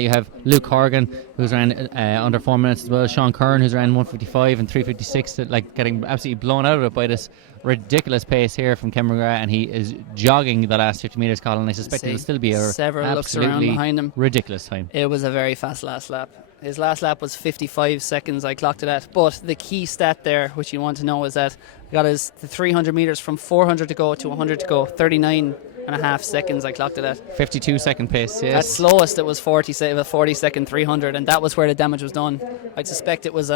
You have Luke Horgan, who's ran under 4 minutes as well. Sean Kern, who's ran 155 and 356, like getting absolutely blown out of it by this ridiculous pace here from Kevin McGrath, and he is jogging the last 50 metres, Colin. I suspect it'll still be a several looks around behind him. Ridiculous time. It was a very fast last lap. His last lap was 55 seconds, I clocked it at. But the key stat there, which you want to know, is that he got the 300 metres from 400 to go to 100 to go, 39 and a half seconds, I clocked it at. 52 second pace, yes. At slowest, it was 40 second 300, and that was where the damage was done. I suspect it was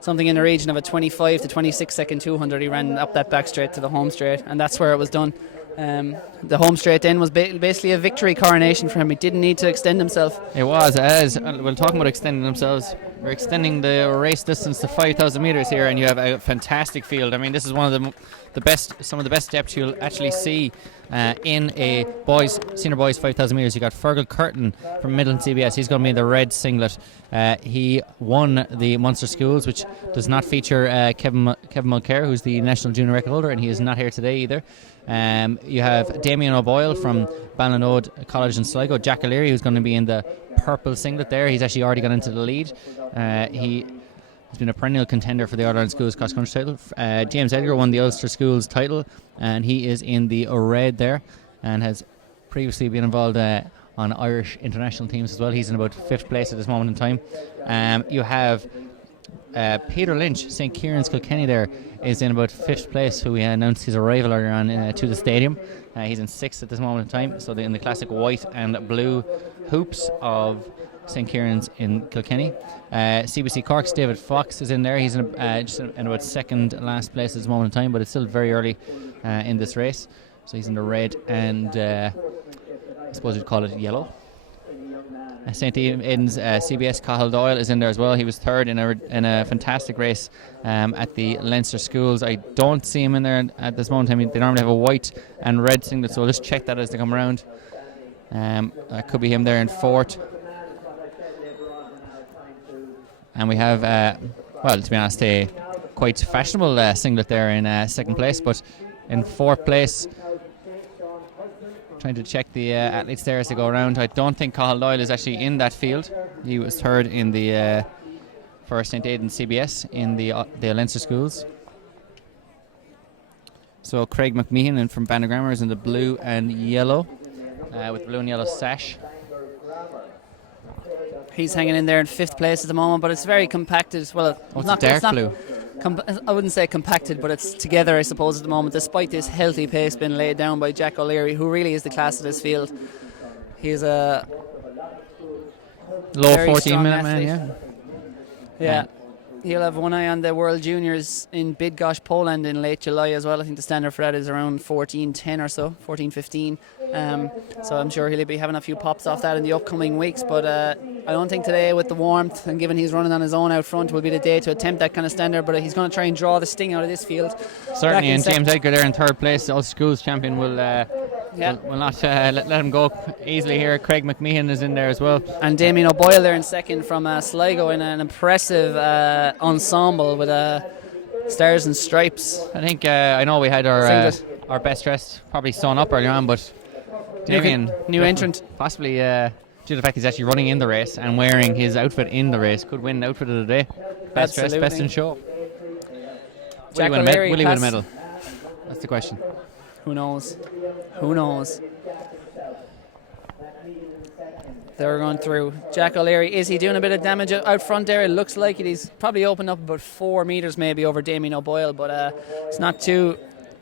something in the region of a 25 to 26 second 200. He ran up that back straight to the home straight, and that's where it was done. The home straight then was basically a victory coronation for him. He didn't need to extend himself. It was, as we're talking about extending themselves. We're extending the race distance to 5,000 metres here, and you have a fantastic field. I mean, this is one of the best, some of the best steps you'll actually see in a senior boys 5,000 metres. You got Fergal Curtin from Midland CBS. He's going to be in the red singlet. He won the Munster Schools, which does not feature Kevin Mulcair, who's the national junior record holder, and he is not here today either. You have Damien O'Boyle from Ballinode College in Sligo. Jack O'Leary, who's going to be in the purple singlet there. He's actually already gone into the lead. He has been a perennial contender for the Ireland Schools cross country title. James Edgar won the Ulster Schools title, and he is in the red there, and has previously been involved on Irish international teams as well. He's in about 5th place at this moment in time. You have Peter Lynch, St. Kieran's Kilkenny there, is in about 5th place, who we announced his arrival earlier on to the stadium. He's in 6th at this moment in time, so they're in the classic white and blue hoops of St. Kieran's in Kilkenny. CBC Cork's David Fox is in there. He's just in about 2nd last place at this moment in time, but it's still very early in this race. So he's in the red and I suppose you'd call it yellow. St. Aidan's CBS Cathal Doyle is in there as well. He was 3rd in a fantastic race at the Leinster Schools. I don't see him in there at this moment. I mean, they normally have a white and red singlet, so we'll just check that as they come around. That could be him there in 4th. And we have, well, to be honest, a quite fashionable singlet there in 2nd place, but in 4th place, trying to check the athletes there as they go around. I don't think Cathal Doyle is actually in that field. He was 3rd in the for St. Aidan CBS in the Leinster Schools. So Craig McMeehan from Bannergrammar is in the blue and yellow, with blue and yellow sash. He's hanging in there in 5th place at the moment, but it's very compacted. Well, it's dark blue. I wouldn't say compacted, but it's together, I suppose, at the moment, despite this healthy pace being laid down by Jack O'Leary, who really is the class of this field. He's a low 14-minute man, yeah. He'll have one eye on the World Juniors in Bydgoszcz, Poland in late July as well. I think the standard for that is around 14:10 or so, 14:15. So I'm sure he'll be having a few pops off that in the upcoming weeks. But I don't think today, with the warmth and given he's running on his own out front, will be the day to attempt that kind of standard. But he's going to try and draw the sting out of this field. Certainly, and James Edgar there in 3rd place, the Ulster Schools champion, will not let him go easily here. Craig McMeehan is in there as well. And Damien O'Boyle there in 2nd from Sligo in an impressive ensemble with stars and stripes. I think I know we had our best dressed probably sewn up earlier on, but Damien, new entrant, possibly due to the fact he's actually running in the race and wearing his outfit in the race, could win outfit of the day. Best dressed, best in show. Will he win a medal? That's the question. Who knows? They're going through. Jack O'Leary, is he doing a bit of damage out front there? It looks like it. He's probably opened up about 4 metres maybe over Damien O'Boyle, but it's not too,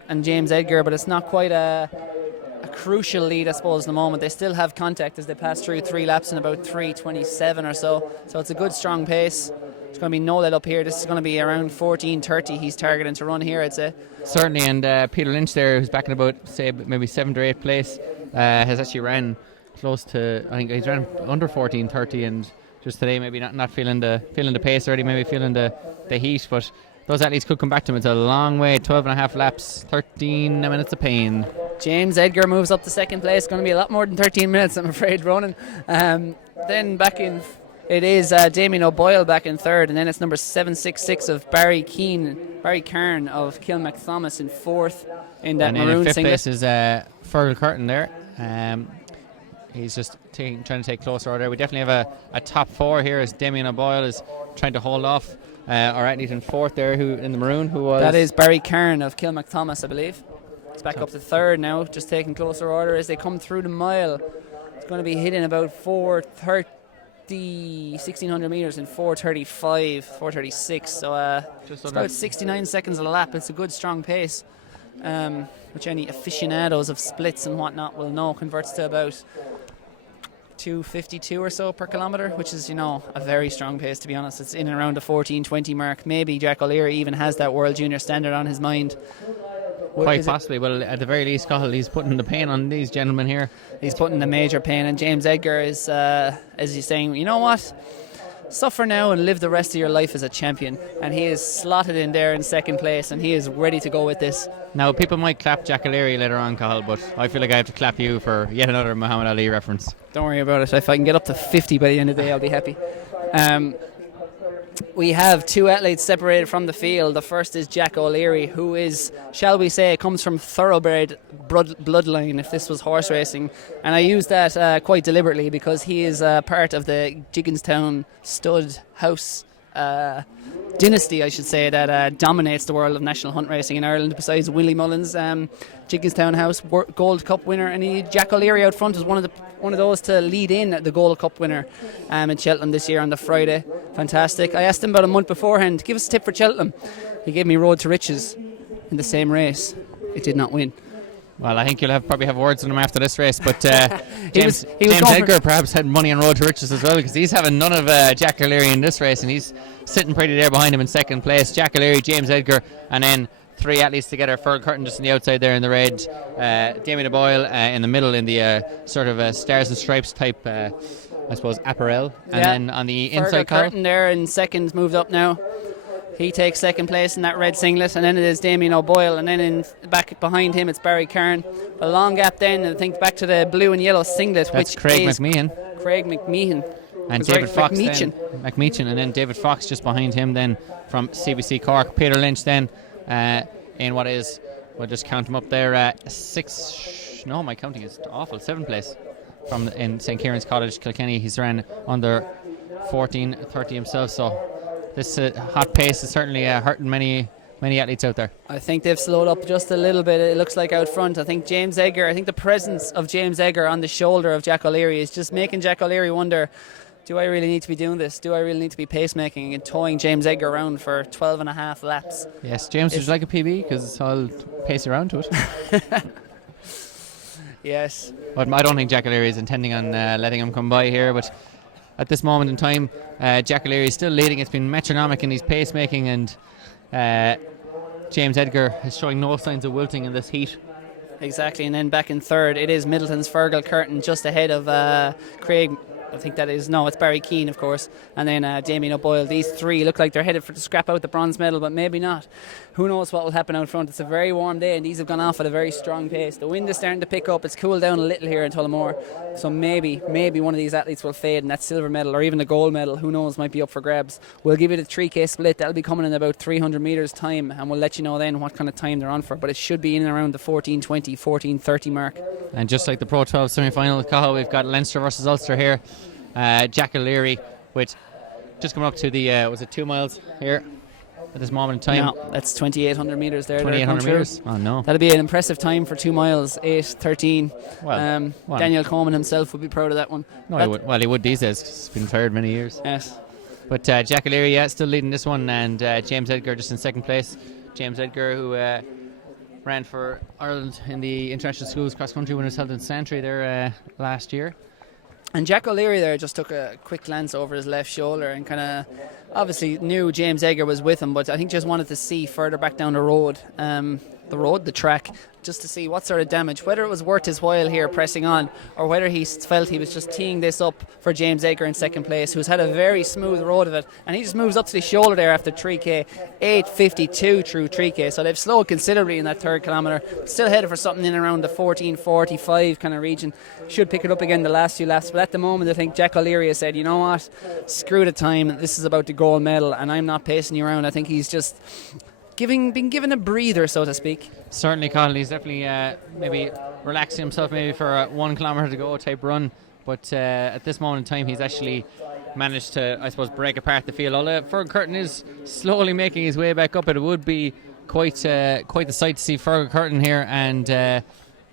and James Edgar, but it's not quite a crucial lead, I suppose, at the moment. They still have contact as they pass through 3 laps in about 3:27 or so. So it's a good strong pace. It's going to be no let up here. This is going to be around 14:30 he's targeting to run here, I'd say. Certainly, and Peter Lynch there, who's back in about, say, maybe 7th or 8th place, has actually ran close to, I think he's ran under 14:30, and just today maybe not feeling the pace already, maybe feeling the heat, but those athletes could come back to him. It's a long way, 12 and a half laps, 13 minutes of pain. James Edgar moves up to second place. Going to be a lot more than 13 minutes, I'm afraid, Ronan. Then back in, it is Damien O'Boyle back in third, and then it's number 766 of Barry Cairn of Kilmacthomas in fourth in that and maroon then in fifth singlet. place is Fergal Curtin there. He's just trying to take closer order. We definitely have a top four here as Damien O'Boyle is trying to hold off our athlete in fourth there, who in the maroon, who was... That is Barry Cairn of Kilmacthomas, I believe. It's back up to third now, just taking closer order as they come through the mile. It's going to be hitting about 1600 metres in 4:35, 4:36. So it's about 69 seconds a lap. It's a good, strong pace, which any aficionados of splits and whatnot will know converts to about 2:52 or so per kilometre, which is, a very strong pace, to be honest. It's in and around the 14:20 mark. Maybe Jack O'Leary even has that World Junior Standard on his mind. Quite possibly. Well, at the very least, Cathal, he's putting the pain on these gentlemen here. He's putting the major pain, and James Edgar is, as he's saying, you know what? Suffer now and live the rest of your life as a champion. And he is slotted in there in second place, and he is ready to go with this. Now, people might clap Jack O'Leary later on, Cathal, but I feel like I have to clap you for yet another Muhammad Ali reference. Don't worry about it. If I can get up to 50 by the end of the day, I'll be happy. We have two athletes separated from the field. The first is Jack O'Leary, who is, shall we say, comes from thoroughbred bloodline if this was horse racing. And I use that quite deliberately because he is part of the Gigginstown stud house dynasty, I should say, that dominates the world of national hunt racing in Ireland. Besides Willie Mullins, Gigginstown House Gold Cup winner, and Jack O'Leary out front is one of those to lead in the Gold Cup winner in Cheltenham this year on the Friday. Fantastic. I asked him about a month beforehand, give us a tip for Cheltenham. He gave me Road to Riches in the same race. It did not win. Well, I think you'll probably have words with him after this race, but James Edgar perhaps had money on Road to Riches as well, because he's having none of Jack O'Leary in this race, and he's sitting pretty there behind him in second place. Jack O'Leary, James Edgar, and then three athletes together. Fergal Curtin just on the outside there in the red, Damien O'Boyle in the middle in the sort of stars and stripes type, I suppose, apparel, and then on the inside, Fergal Curtin there in second, moved up now. He takes second place in that red singlet, and then it is Damien O'Boyle, and then in back behind him it's Barry Cairn. A long gap then, I think, back to the blue and yellow singlet, that's which Craig is McMeehan, and David Fox McMeechan, and then David Fox just behind him then from CBC Cork. Peter Lynch then in what is, we'll just count him up there, my counting is awful, seventh place in St. Kieran's College, Kilkenny. He's ran under 14:30 himself, so this hot pace is certainly hurting many athletes out there. I think they've slowed up just a little bit, it looks like, out front. I think the presence of James Edgar on the shoulder of Jack O'Leary is just making Jack O'Leary wonder, do I really need to be doing this? Do I really need to be pacemaking and towing James Edgar around for 12 and a half laps? Yes, James, would you like a PB? Because I'll pace around to it. Yes. But I don't think Jack O'Leary is intending on letting him come by here, but at this moment in time, Jack O'Leary is still leading. It's been metronomic in his pacemaking, and James Edgar is showing no signs of wilting in this heat. Exactly, and then back in third, it is Middleton's Fergal Curtin, just ahead of Craig. I think it's Barry Keane, of course, and then Damien O'Boyle. These three look like they're headed to scrap out the bronze medal, but maybe not. Who knows what will happen out front? It's a very warm day, and these have gone off at a very strong pace. The wind is starting to pick up. It's cooled down a little here in Tullamore, so maybe one of these athletes will fade, and that silver medal or even the gold medal, who knows, might be up for grabs. We'll give you the 3K split. That'll be coming in about 300 metres time, and we'll let you know then what kind of time they're on for, but it should be in and around the 14:20, 14:30 mark. And just like the Pro 12 semi-final with Cahill, we've got Leinster versus Ulster here. Jack O'Leary with just coming up to the was it 2 miles here at this moment in time? No, that's 2,800 metres there. 2,800 metres? Oh no. That'll be an impressive time for 2 miles, 8:13. Well, Daniel Coleman himself would be proud of that one. No, he would. Well, he would these days. He's been retired many years. Yes. But Jack O'Leary, still leading this one, and James Edgar just in second place. James Edgar, who ran for Ireland in the International Schools Cross Country when it was held in Santry there last year. And Jack O'Leary there just took a quick glance over his left shoulder and kind of, Obviously knew James Edgar was with him, but I think just wanted to see further back down the road, the track, just to see what sort of damage, whether it was worth his while here pressing on, or whether he felt he was just teeing this up for James Edgar in second place, who's had a very smooth road of it, and he just moves up to the shoulder there after 3k, 8:52 through 3k, so they've slowed considerably in that third kilometre, still headed for something in around the 14:45 kind of region, should pick it up again the last few laps, but at the moment I think Jack O'Leary has said, you know what, screw the time, this is about the gold medal, and I'm not pacing you around. I think he's just been given a breather, so to speak. Certainly, Colin. He's definitely maybe relaxing himself maybe for a 1 kilometre to go type run. But at this moment in time, he's actually managed to, I suppose, break apart the field. Although Fergal Curtin is slowly making his way back up, it would be quite the sight to see Fergal Curtin here. And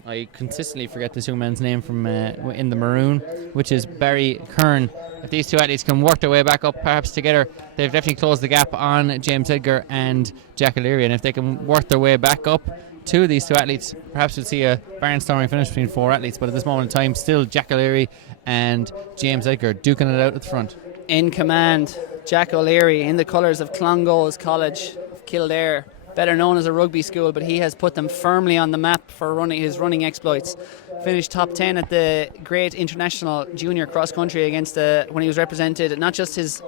I consistently forget this young man's name from in the maroon, which is Barry Kern. If these two athletes can work their way back up perhaps together, they've definitely closed the gap on James Edgar and Jack O'Leary, and if they can work their way back up to these two athletes, perhaps we'll see a barnstorming finish between 4 athletes, but at this moment in time still Jack O'Leary and James Edgar duking it out at the front. In command, Jack O'Leary in the colours of Clongowes College of Kildare, better known as a rugby school, but he has put them firmly on the map for his running exploits. Finished top 10 at the Great International Junior Cross Country against when he was represented not just his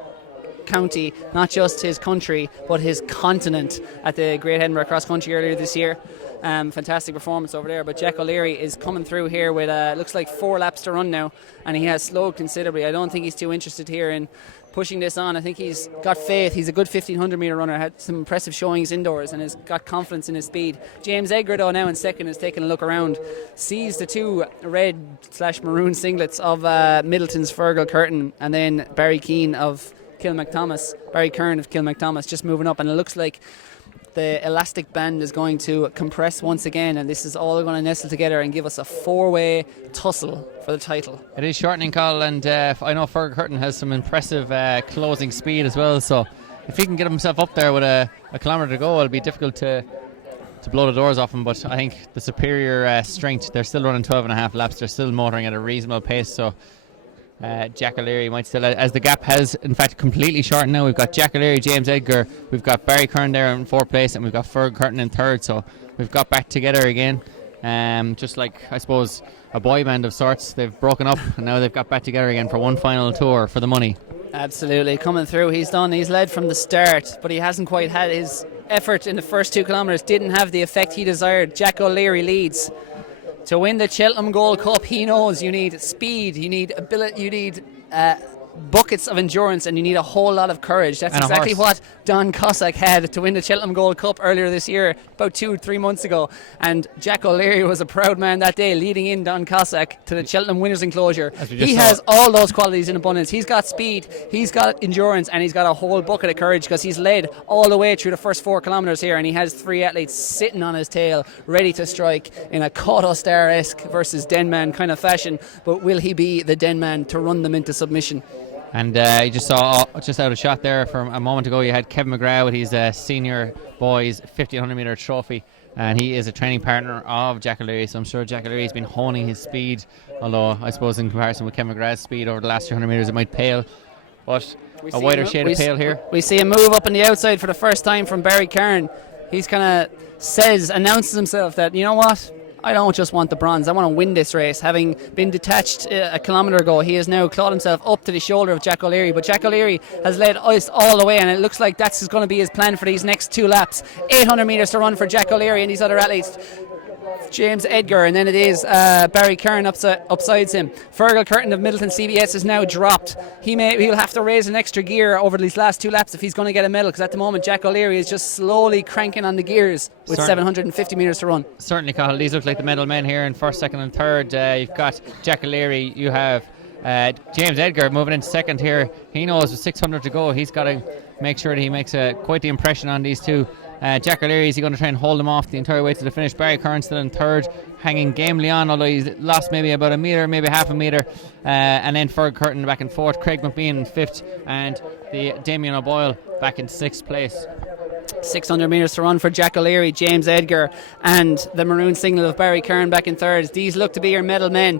county, not just his country, but his continent at the Great Edinburgh Cross Country earlier this year. Fantastic performance over there, but Jack O'Leary is coming through here with looks like 4 laps to run now, and he has slowed considerably. I don't think he's too interested here in pushing this on. I think he's got faith. He's a good 1500 metre runner, had some impressive showings indoors and has got confidence in his speed. James Edgar though now in second is taking a look around, sees the 2 red/maroon singlets of Middleton's Fergal Curtin and then Barry Kern of Kilmacthomas just moving up, and it looks like the elastic band is going to compress once again, and this is all going to nestle together and give us a 4-way tussle for the title. It is shortening, Carl, and I know Fergal Curtin has some impressive closing speed as well, so if he can get himself up there with a kilometre to go, it'll be difficult to blow the doors off him, but I think the superior strength, they're still running 12.5 laps, they're still motoring at a reasonable pace, so Jack O'Leary might still, as the gap has in fact completely shortened now. We've got Jack O'Leary, James Edgar, we've got Barry Kern there in 4th place, and we've got Fergal Curtin in 3rd, so we've got back together again, just like I suppose a boy band of sorts. They've broken up and now they've got back together again for one final tour for the money. Absolutely, coming through, he's led from the start, but he hasn't quite had his effort in the first 2 kilometres, didn't have the effect he desired. Jack O'Leary leads. To win the Cheltenham Gold Cup, he knows you need speed, you need ability, you need buckets of endurance, and you need a whole lot of courage. That's exactly what Don Cossack had to win the Cheltenham Gold Cup earlier this year, about 2-3 months ago. And Jack O'Leary was a proud man that day, leading in Don Cossack to the Cheltenham Winners' Enclosure. He has all those qualities in abundance. He's got speed, he's got endurance, and he's got a whole bucket of courage, because he's led all the way through the first 4 kilometres here, and he has 3 athletes sitting on his tail, ready to strike in a Cotto Star-esque versus Denman kind of fashion. But will he be the Denman to run them into submission? And you just saw, just out of shot there from a moment ago, you had Kevin McGrath with his senior boys 1500 metre trophy, and he is a training partner of Jack O'Leary, so I'm sure Jack O'Leary has been honing his speed, although I suppose in comparison with Kevin McGrath's speed over the last 200 metres it might pale, but a wider shade of pale here. We see a move up on the outside for the first time from Barry Kern. He's kind of announces himself that, you know what, I don't just want the bronze, I want to win this race. Having been detached a kilometre ago, he has now clawed himself up to the shoulder of Jack O'Leary, but Jack O'Leary has led us all the way, and it looks like that's going to be his plan for these next 2 laps. 800 metres to run for Jack O'Leary and these other athletes. James Edgar, and then it is Barry Kern upsides him. Fergal Curtin of Middleton CBS is now dropped. He'll have to raise an extra gear over these last 2 laps if he's going to get a medal, because at the moment Jack O'Leary is just slowly cranking on the gears with 750 metres to run. Certainly, Cathal, these look like the medal men here in 1st, 2nd and 3rd. You've got Jack O'Leary, you have James Edgar moving into 2nd here. He knows with 600 to go, he's got to make sure that he makes quite the impression on these two. Jack O'Leary, is he going to try and hold him off the entire way to the finish? Barry Kern still in 3rd, hanging gamely on, although he's lost maybe about a metre, maybe half a metre. And then Fergal Curtin back in 4th, Craig McBean in 5th, and the Damien O'Boyle back in 6th place. 600 metres to run for Jack O'Leary, James Edgar, and the maroon signal of Barry Kern back in 3rd. These look to be your medal men,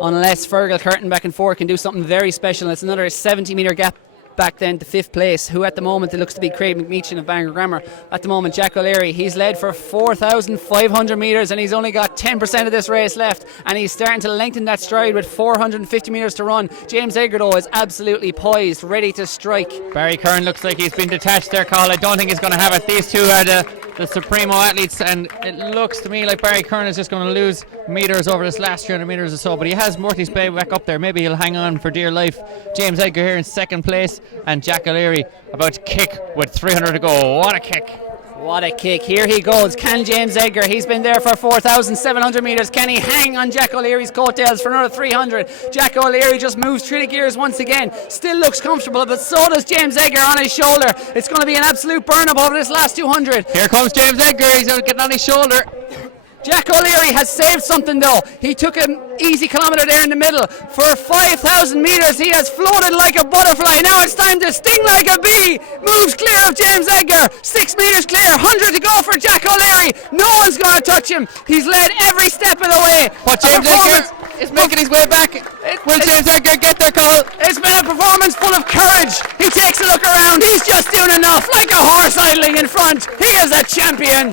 unless Fergal Curtin back in 4th can do something very special. It's another 70 metre gap back then to 5th place, who at the moment it looks to be Craig McMeechan of Bangor Grammar. At the moment, Jack O'Leary, he's led for 4,500 metres and he's only got 10% of this race left, and he's starting to lengthen that stride with 450 metres to run. James Edgar, though, is absolutely poised, ready to strike. Barry Kern looks like he's been detached there, Carl. I don't think he's going to have it. These two are the supremo athletes, and it looks to me like Barry Kern is just going to lose metres over this last 300 metres or so, but he has Murthy's Bay back up there. Maybe he'll hang on for dear life. James Edgar here in 2nd place, and Jack O'Leary about to kick with 300 to go. What a kick. What a kick. Here he goes. Can James Edgar, he's been there for 4,700 metres. Can he hang on Jack O'Leary's coattails for another 300? Jack O'Leary just moves through the gears once again. Still looks comfortable, but so does James Edgar on his shoulder. It's going to be an absolute burn-up over this last 200. Here comes James Edgar. He's getting on his shoulder. Jack O'Leary has saved something though. He took an easy kilometre there in the middle. For 5,000 metres he has floated like a butterfly. Now it's time to sting like a bee. Moves clear of James Edgar. 6 metres clear. 100 to go for Jack O'Leary. No one's going to touch him. He's led every step of the way. But James Edgar is making his way back. Will James Edgar get there, Carl? It's been a performance full of courage. He takes a look around. He's just doing enough. Like a horse idling in front. He is a champion.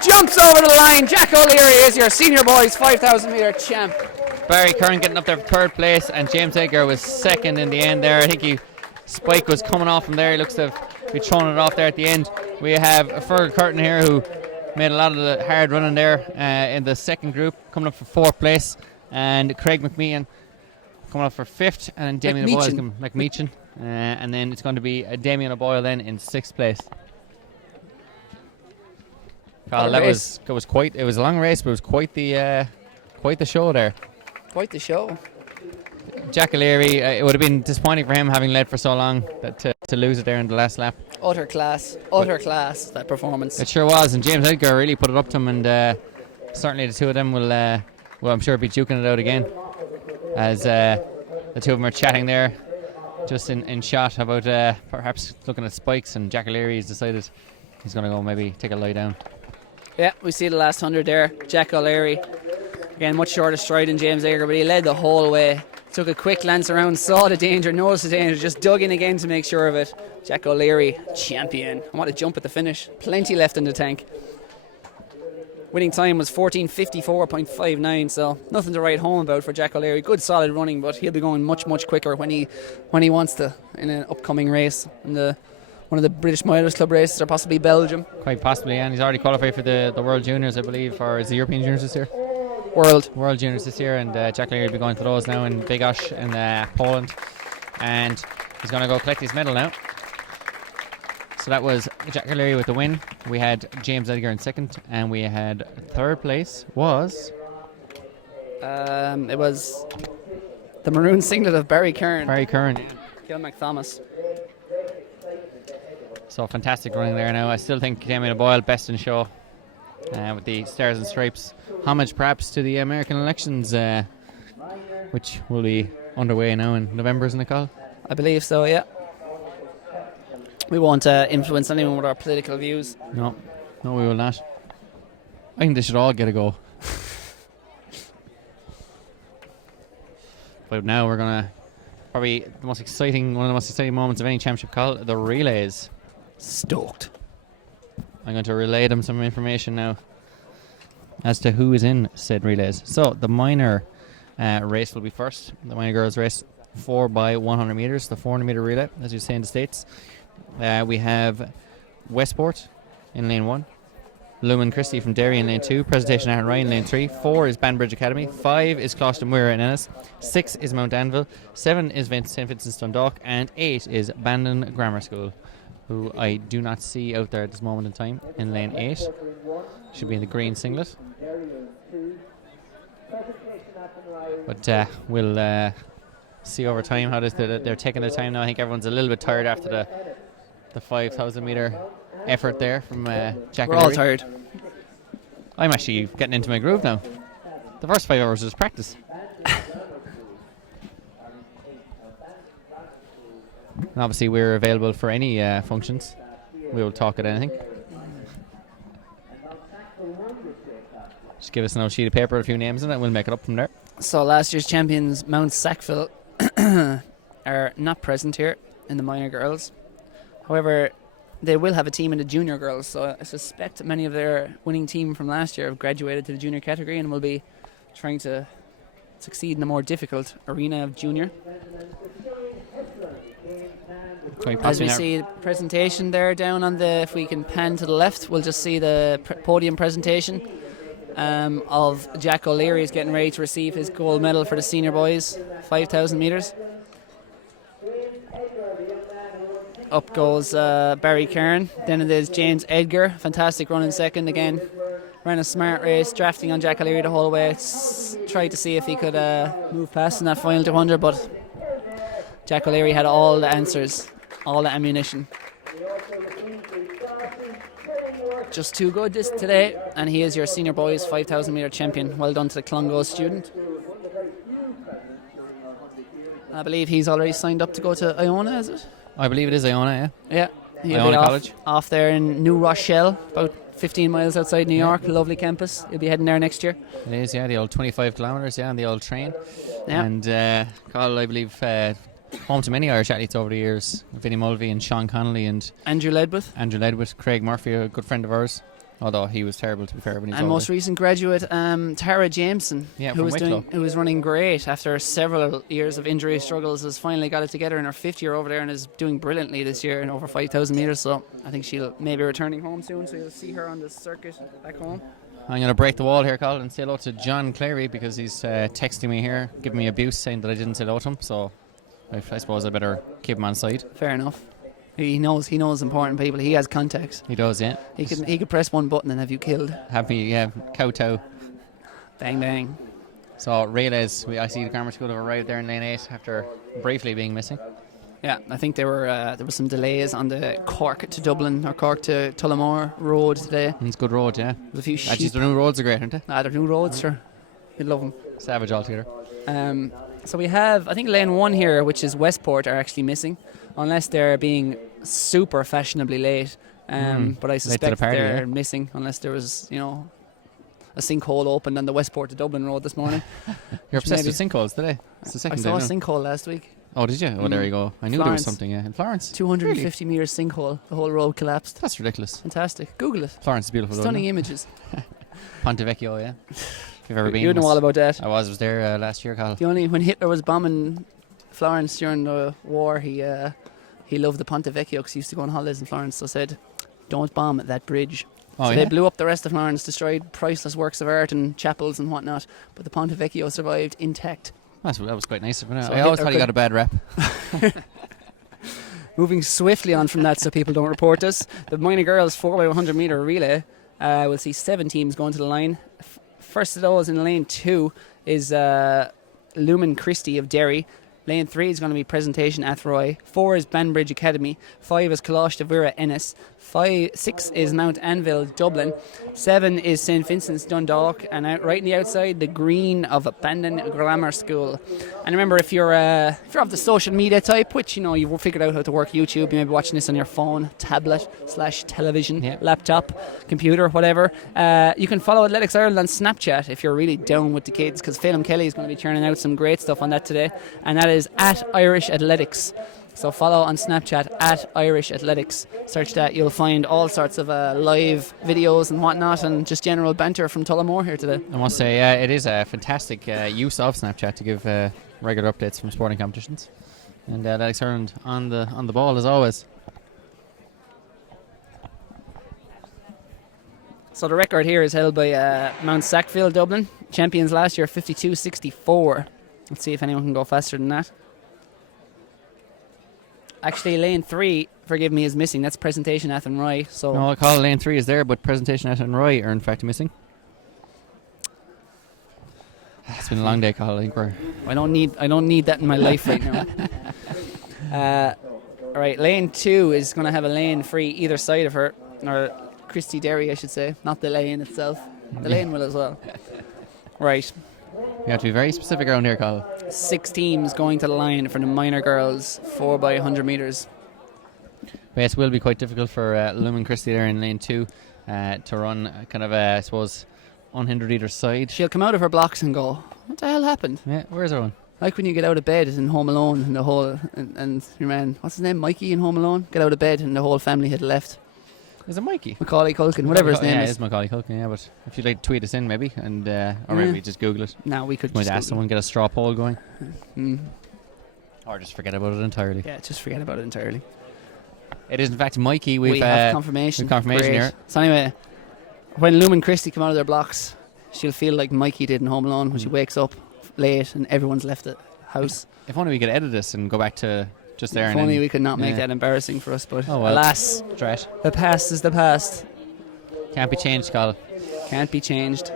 Jumps over the line. Jack O'Leary is your senior boys 5,000 metre champ. Barry Kern getting up there for 3rd place, and James Edgar was 2nd in the end there. I think Spike was coming off from there. He looks to be throwing it off there at the end. We have Fergal Curtin here, who made a lot of the hard running there in the 2nd group, coming up for 4th place, and Craig McMeechan coming up for 5th, and then Damien O'Boyle McMeechan, and then it's going to be Damien O'Boyle then in 6th place. Carl, it was a long race, but it was quite the show there. Quite the show. Jack O'Leary, it would have been disappointing for him having led for so long that to lose it there in the last lap. Utter class, that performance. It sure was, and James Edgar really put it up to him, and certainly the two of them will I'm sure be duking it out again, as the two of them are chatting there just in shot about perhaps looking at spikes, and Jack O'Leary has decided he's going to go maybe take a lie down. Yeah, we see the last 100 there. Jack O'Leary, again, much shorter stride than James Edgar, but he led the whole way. Took a quick glance around, saw the danger, noticed the danger, just dug in again to make sure of it. Jack O'Leary, champion. And what a jump at the finish. Plenty left in the tank. Winning time was 14:54.59, so nothing to write home about for Jack O'Leary. Good solid running, but he'll be going much quicker when he wants to in an upcoming race. In one of the British Milers Club races, or possibly Belgium. Quite possibly, and he's already qualified for the World Juniors, I believe, or is the European Juniors this year? World Juniors this year, and Jack O'Leary will be going to those now in Bydgoszcz in Poland, and he's going to go collect his medal now. So that was Jack O'Leary with the win. We had James Edgar in 2nd, and we had 3rd place was... it was the maroon singlet of Barry Kern. Barry Kern, yeah. Gil McThomas. So fantastic running there now. I still think Damien O'Boyle best in show with the Stars and Stripes. Homage perhaps to the American elections, which will be underway now in November, isn't it, Carl? I believe so, yeah. We won't influence anyone with our political views. No, we will not. I think they should all get a go. But now we're going to probably one of the most exciting moments of any championship, Carl, the relays. Stoked. I'm going to relay them some information now as to who is in said relays. So the minor race will be first. The minor girls race 4x100 metres, the 400 metre relay, as you say in the States. We have Westport in lane 1, Lumen Christie from Derry in lane 2, Presentation Aaron Ryan in lane 3, 4 is Banbridge Academy, 5 is Clostermuir in Ennis, 6 is Mount Danville, 7 is St Vincent's Dundalk, and 8 is Bandon Grammar School, who I do not see out there at this moment in time in lane 8. Should be in the green singlet. But we'll see over time how they're taking their time now. I think everyone's a little bit tired after the 5,000 metre effort there from Jack. We're all tired. I'm actually getting into my groove now. The first 5 hours was practice. And obviously we're available for any functions. We will talk at anything. Just give us an old sheet of paper with a few names in it and we'll make it up from there. So last year's champions Mount Sackville are not present here. in the minor girls. However, they will have a team in the junior girls, so I suspect many of their winning team from last year have graduated to the junior category and will be trying to succeed in the more difficult arena of junior. As we see the presentation there down on the, if we can pan to the left, we'll just see the podium presentation of Jack O'Leary is getting ready to receive his gold medal for the senior boys, 5,000 metres. Up goes Barry Kern. Then it is James Edgar. Fantastic run in second again. Ran a smart race, drafting on Jack O'Leary the whole way. Tried to see if he could move past in that final 200, but Jack O'Leary had all the answers, all the ammunition. Just too good this today, and he is your senior boys 5,000 metre champion. Well done to the Clongo student. I believe he's already signed up to go to Iona, is it? I believe it is Iona, Yeah. He'll Iona be College. off there in New Rochelle, about 15 miles outside New York. Lovely campus. He'll be heading there next year. It is, yeah, the old 25 kilometres, on the old train. Yeah. And Carl, I believe, home to many Irish athletes over the years. Vinnie Mulvey and Sean Connolly and Andrew Ledwith, Craig Murphy, a good friend of ours. Although he was terrible, to be fair, when he was and older. most recent graduate Tara Jameson, from Wicklow. who was running great after several years of injury struggles, has finally got it together in her fifth year over there and is doing brilliantly this year in over 5,000 metres. So I think she'll maybe returning home soon, so you'll see her on the circuit back home. I'm going to break the wall here, Colin, and say hello to John Clary, because he's texting me here, giving me abuse, saying that I didn't say hello to him. So I suppose I better keep him on side. Fair enough. He knows important people. He has contacts. He does, yeah. He could press one button and have you killed. Happy, yeah, kowtow. Bang bang. So relays, I see the Grammar School have arrived there in lane 8 after briefly being missing. Yeah, I think there were some delays on the Cork to Dublin or Cork to Tullamore road today. It's a good road, yeah. There's a few sheep. Actually, the new roads are great, aren't they? They're new roads, sure. You'd love them. Savage altogether. So we have, I think, lane 1 here, which is Westport, are actually missing, unless they're being super fashionably late. But I suspect they're missing, unless there was, a sinkhole opened on the Westport to Dublin road this morning. You're obsessed with sinkholes today. It's the second I saw a day now. sinkhole last week. Oh, did you? Oh, there you go. I knew there was something, yeah. In Florence? 250 metres sinkhole. The whole road collapsed. That's ridiculous. Fantastic. Google it. Florence is beautiful. Stunning images. Ponte Vecchio, yeah. If you've ever been. You know all about that. I was there last year, Carl. When Hitler was bombing Florence during the war, he loved the Ponte Vecchio because he used to go on holidays in Florence. So said, don't bomb that bridge. So they blew up the rest of Florence, destroyed priceless works of art and chapels and whatnot, but the Ponte Vecchio survived intact. That was quite nice. So I always thought he got a bad rep. Moving swiftly on from that so people don't report us, the minor girls 4x100 metre relay, we'll see 7 teams going to the line. First of those in lane 2 is Lumen Christie of Derry. Lane 3 is going to be Presentation Athroy. 4 is Banbridge Academy. 5 is Colosh de Vera Ennis. 6 is Mount Anvil Dublin. 7 is St Vincent's Dundalk. And out right in the outside, the green of Bandon Grammar School. And remember, if you're of the social media type, which you've figured out how to work YouTube, you may be watching this on your phone, tablet / television, laptop, computer, whatever. You can follow Athletics Ireland on Snapchat if you're really down with the kids, because Phelim Kelly is going to be churning out some great stuff on that today, and that is at Irish Athletics. So follow on Snapchat at Irish Athletics. Search that, you'll find all sorts of live videos and whatnot, and just general banter from Tullamore here today. I must say, it is a fantastic use of Snapchat to give regular updates from sporting competitions. And Athletics Ireland on the ball as always. So the record here is held by Mount Sackville Dublin, champions last year, 52.64. Let's see if anyone can go faster than that. Actually, lane 3, forgive me, is missing. That's Presentation Athenry. So No, I call lane 3 is there, but Presentation Athenry are in fact missing. It's been a long day, Carl. I think I don't need that in my life right now. All right, lane 2 is going to have a lane free either side of her, or Christy Derry, I should say, not the lane itself. The lane will as well. Right. You have to be very specific around here, Carl. 6 teams going to the line for the minor girls 4x100 metres. Yes, it will be quite difficult for Lumen Christie there in lane 2 to run kind of, I suppose, unhindered either side. She'll come out of her blocks and go, what the hell happened? Yeah, where's her one? Like when you get out of bed in Home Alone and the whole and your man, what's his name, Mikey in Home Alone, get out of bed and the whole family had left. Is it Mikey? Macaulay Culkin, whatever his name Yeah, is. it is Macaulay Culkin. Yeah, but if you'd like to tweet us in, maybe, and or maybe just Google it. No, we could Might just ask someone, get a straw poll going, Mm. or just forget about it entirely. Yeah, just forget about it entirely. It is in fact Mikey. We have confirmation. we've confirmation Great. here. So anyway, when Lumen Christie come out of their blocks, she'll feel like Mikey did in Home Alone when she wakes up late and everyone's left the house. If only we could edit this and go back to just there. If and only then, we could not make that embarrassing for us, but Oh, well. alas, Right. the past is the past. Can't be changed, Carl. Can't be changed.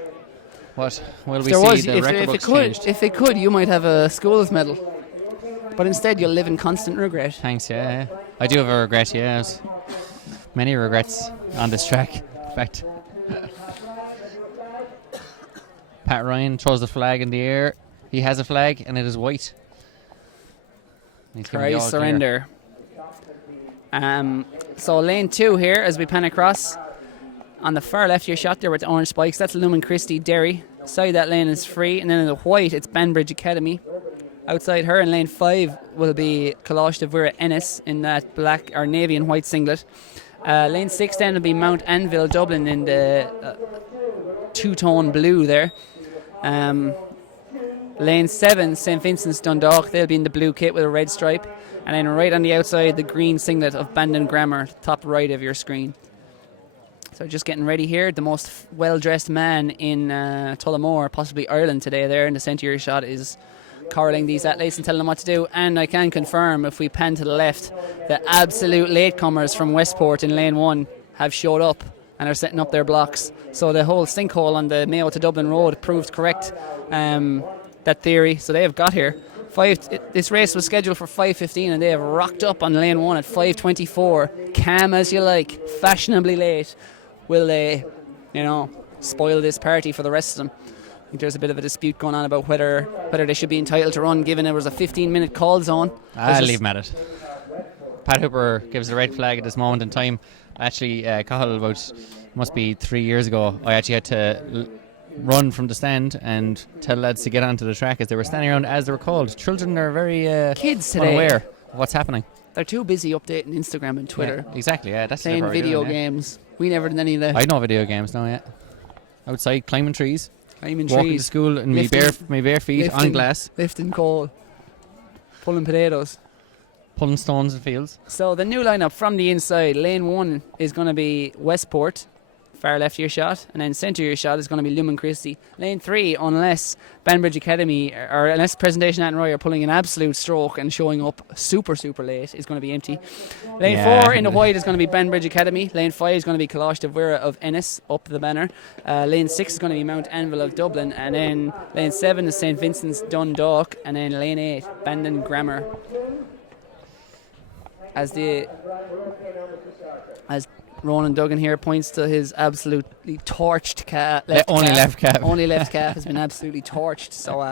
What will we There see? was, The if record it books could, changed. if it could, you might have a schools medal. But instead, you'll live in constant regret. Thanks, yeah. I do have a regret, yeah. Many regrets on this track, in fact. Pat Ryan throws the flag in the air. He has a flag, and it is white. He's giving the Cry all clear. surrender. So lane 2 here as we pan across. On the far left of your shot there with the orange spikes, that's Lumen Christie Derry. Side that lane is free, and then in the white it's Banbridge Academy. Outside her in lane 5 will be Kalash de Vera Ennis in that black or navy and white singlet. Lane 6 then will be Mount Anvil Dublin in the two-tone blue there. Lane 7 St Vincent's Dundalk, they'll be in the blue kit with a red stripe. And then right on the outside the green singlet of Bandon Grammar, top right of your screen. So just getting ready here. The most well-dressed man in Tullamore, possibly Ireland today there in the centre of your shot is corralling these athletes and telling them what to do. And I can confirm, if we pan to the left, the absolute latecomers from Westport in lane 1 have showed up and are setting up their blocks. So the whole sinkhole on the Mayo to Dublin road proved correct, that theory. So they have got here. This race was scheduled for 5:15 and they have rocked up on lane 1 at 5:24. Calm as you like, fashionably late. Will they, spoil this party for the rest of them? I think there's a bit of a dispute going on about whether they should be entitled to run, given it was a 15-minute call zone. I'll leave him at it. Pat Hooper gives the red flag at this moment in time. Actually, Cahill, about must be 3 years ago, I actually had to run from the stand and tell lads to get onto the track as they were standing around as they were called. Children are very kids today unaware of what's happening. They're too busy updating Instagram and Twitter. Yeah, exactly, yeah. That's playing video games. We never did any of that. I know video games now, yeah. Outside, climbing trees. Walking to school in my bare feet on glass. Lifting coal. Pulling potatoes. Pulling stones in fields. So the new lineup from the inside, lane 1 is going to be Westport, far left of your shot, and then centre of your shot is going to be Lumen Christie. Lane 3, unless Banbridge Academy or unless Presentation Anne Roy are pulling an absolute stroke and showing up super late, is going to be empty. Lane 4 in the white is going to be Banbridge Academy. Lane 5 is going to be Kalash de Vera of Ennis up the banner. Lane 6 is going to be Mount Anvil of Dublin, and then lane 7 is St Vincent's Dundalk, and then lane 8 Bandon Grammar. As Ronan Duggan here points to his absolutely torched left calf. Only left calf has been absolutely torched. So,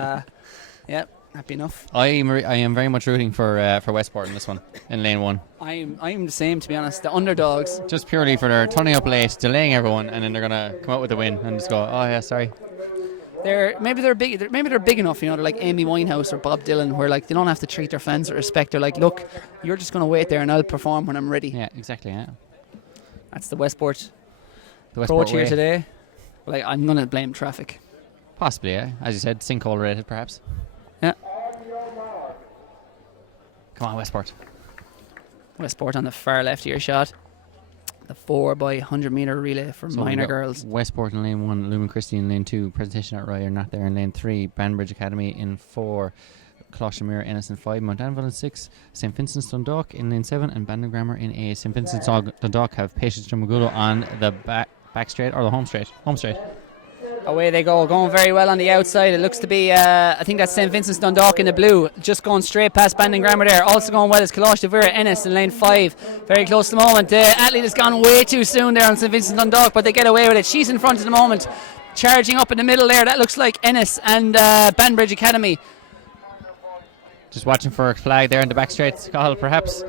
happy enough. I am very much rooting for Westport in this one, in lane 1. I'm the same, to be honest. The underdogs. Just purely for their turning up late, delaying everyone, and then they're going to come out with a win and just go, oh yeah, sorry. Maybe they're big enough, they're like Amy Winehouse or Bob Dylan, where like they don't have to treat their fans with respect. They're like, look, you're just going to wait there and I'll perform when I'm ready. Yeah, exactly, yeah. That's the Westport way. approach here today. Like, I'm going to blame traffic. Possibly, yeah. As you said, sinkhole related, perhaps. Yeah. Come on, Westport. Westport on the far left of your shot. The 4x100 metre relay for minor girls. Westport in lane 1, Lumen Christie in lane 2, Presentation at Rye are not there in lane 3, Banbridge Academy in 4, Closhemere Ennis in 5, Mount Anvil in 6, St Vincent's Dundalk in lane 7, and Bandon Grammar in 8. St Vincent's Dundalk have Patience Drumagulo on the back straight or the home straight. Away they go, going very well on the outside. It looks to be, I think that's St Vincent's Dundalk in the blue, just going straight past Bandon Grammar there. Also going well is Kalash de Vera Ennis in lane 5, very close to the moment. The athlete has gone way too soon there on St Vincent's Dundalk, but they get away with it. She's in front at the moment, charging up in the middle there. That looks like Ennis and Banbridge Academy. Just watching for a flag there in the back straight, Cahill, perhaps.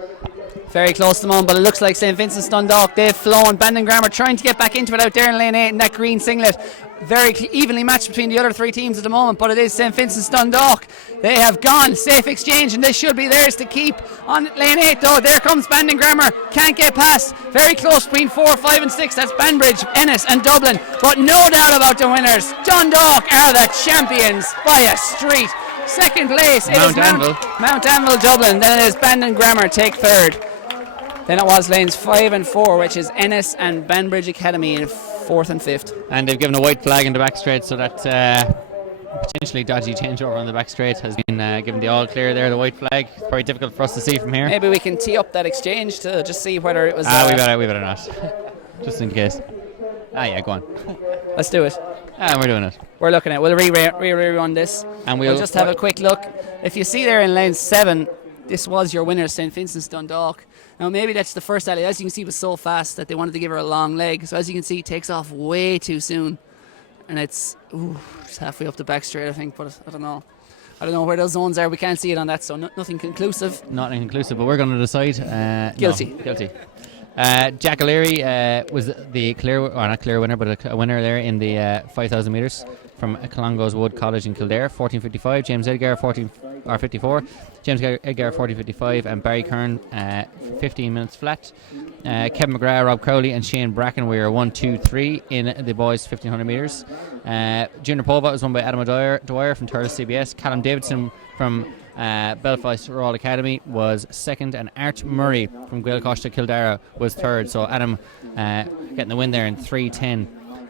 Very close to them on, but it looks like St. Vincent's Dundalk, they've flown. Bandon Grammar trying to get back into it out there in lane 8 in that green singlet. Very evenly matched between the other three teams at the moment, but it is St. Vincent's Dundalk. They have gone safe exchange and they should be theirs to keep. On lane 8 though, there comes Bandon Grammar, can't get past. Very close between 4, 5 and 6, that's Banbridge, Ennis and Dublin, but no doubt about the winners. Dundalk are the champions by a street. Second place, it is Mount Anvil Dublin, then it is Bandon Grammar take third. Then it was lanes 5 and 4, which is Ennis and Banbridge Academy in 4th and 5th. And they've given a white flag in the back straight, so that potentially dodgy changeover on the back straight has been given the all clear there, the white flag. It's probably difficult for us to see from here. Maybe we can tee up that exchange to just see whether it was... we better not. Just in case. Yeah, go on. Let's do it. We're doing it. We're looking at it. We'll rerun this. And we'll just have a quick look. If you see there in lane 7, this was your winner, St. Vincent's Dundalk. Now maybe that's the first alley. As you can see, it was so fast that they wanted to give her a long leg. So as you can see, it takes off way too soon. And it's halfway up the back straight, I think. But I don't know. I don't know where those zones are. We can't see it on that, so nothing conclusive. Nothing conclusive, but we're going to decide. Guilty. No, guilty. Jack O'Leary was the not clear winner, but a winner there in the 5,000 metres from Colongo's Wood College in Kildare, 14:55. James Edgar 54. James Edgar 40:55, and Barry Kern 15 minutes flat. Kevin McGrath, Rob Crowley, and Shane Bracken were 1, 2, 3 in the boys 1500 metres. Junior pole vault was won by Adam Dwyer from Thurles CBS. Callum Davidson from Belfast Royal Academy was second, and Art Murray from Gael Costa Kildare was third. So Adam getting the win there in 3:10.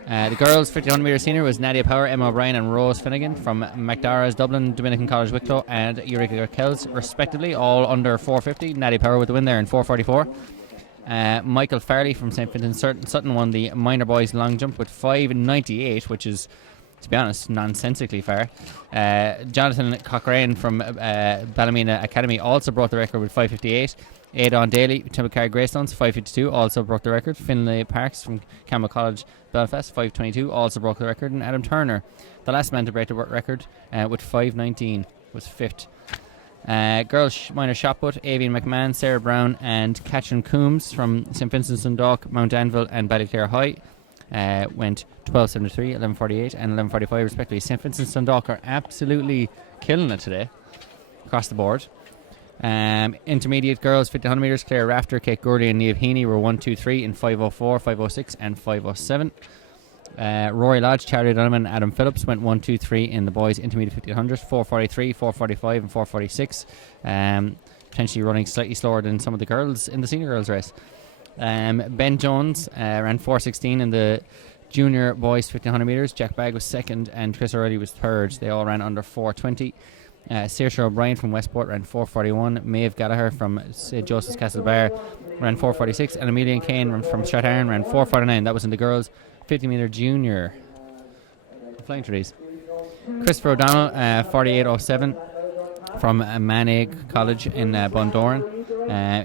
The girls 1500 metre senior was Nadia Power, Emma O'Brien and Rose Finnegan from McDara's Dublin, Dominican College Wicklow and Eureka Kells respectively, all under 450. Nadia Power with the win there in 4:44. Michael Farley from St. Vincent Sutton won the minor boys long jump with 5:98, which is, to be honest, nonsensically far. Jonathan Cochrane from Ballymena Academy also broke the record with 5:58. Aidan Daly, Timbercar Greystones, 5:52, also broke the record. Finlay Parks from Campbell College, Belfast, 5:22, also broke the record. And Adam Turner, the last man to break the record, with 5:19, was fifth. Girls minor shot put, Avian McMahon, Sarah Brown and Catherine Coombs from St. Vincent's Dundalk, Mount Anvil and Ballyclare High went 12:73, 11:48 and 11:45 respectively. St. Vincent's Dundalk are absolutely killing it today across the board. Intermediate girls 1500 metres, Claire Rafter, Kate Gurley and Niamh Heaney were 1, 2, 3 in 5:04, 5:06 and 5:07. Rory Lodge, Charlie Donovan, Adam Phillips went 1, 2, 3 in the boys intermediate 1500, 4:43, 4:45 and 4:46. Potentially running slightly slower than some of the girls in the senior girls race. Ben Jones ran 4:16 in the junior boys 1500 metres. Jack Bagg was second and Chris O'Reilly was third. They all ran under 4:20. Saoirse O'Brien from Westport ran 4:41. Maeve Gallagher from St. Joseph's Castlebar ran 4:46, and Amelia Kane from Strathern ran 4:49. That was in the girls 50 metre junior. Flying trees. Christopher O'Donnell 48:07 from Manning College in Bundoran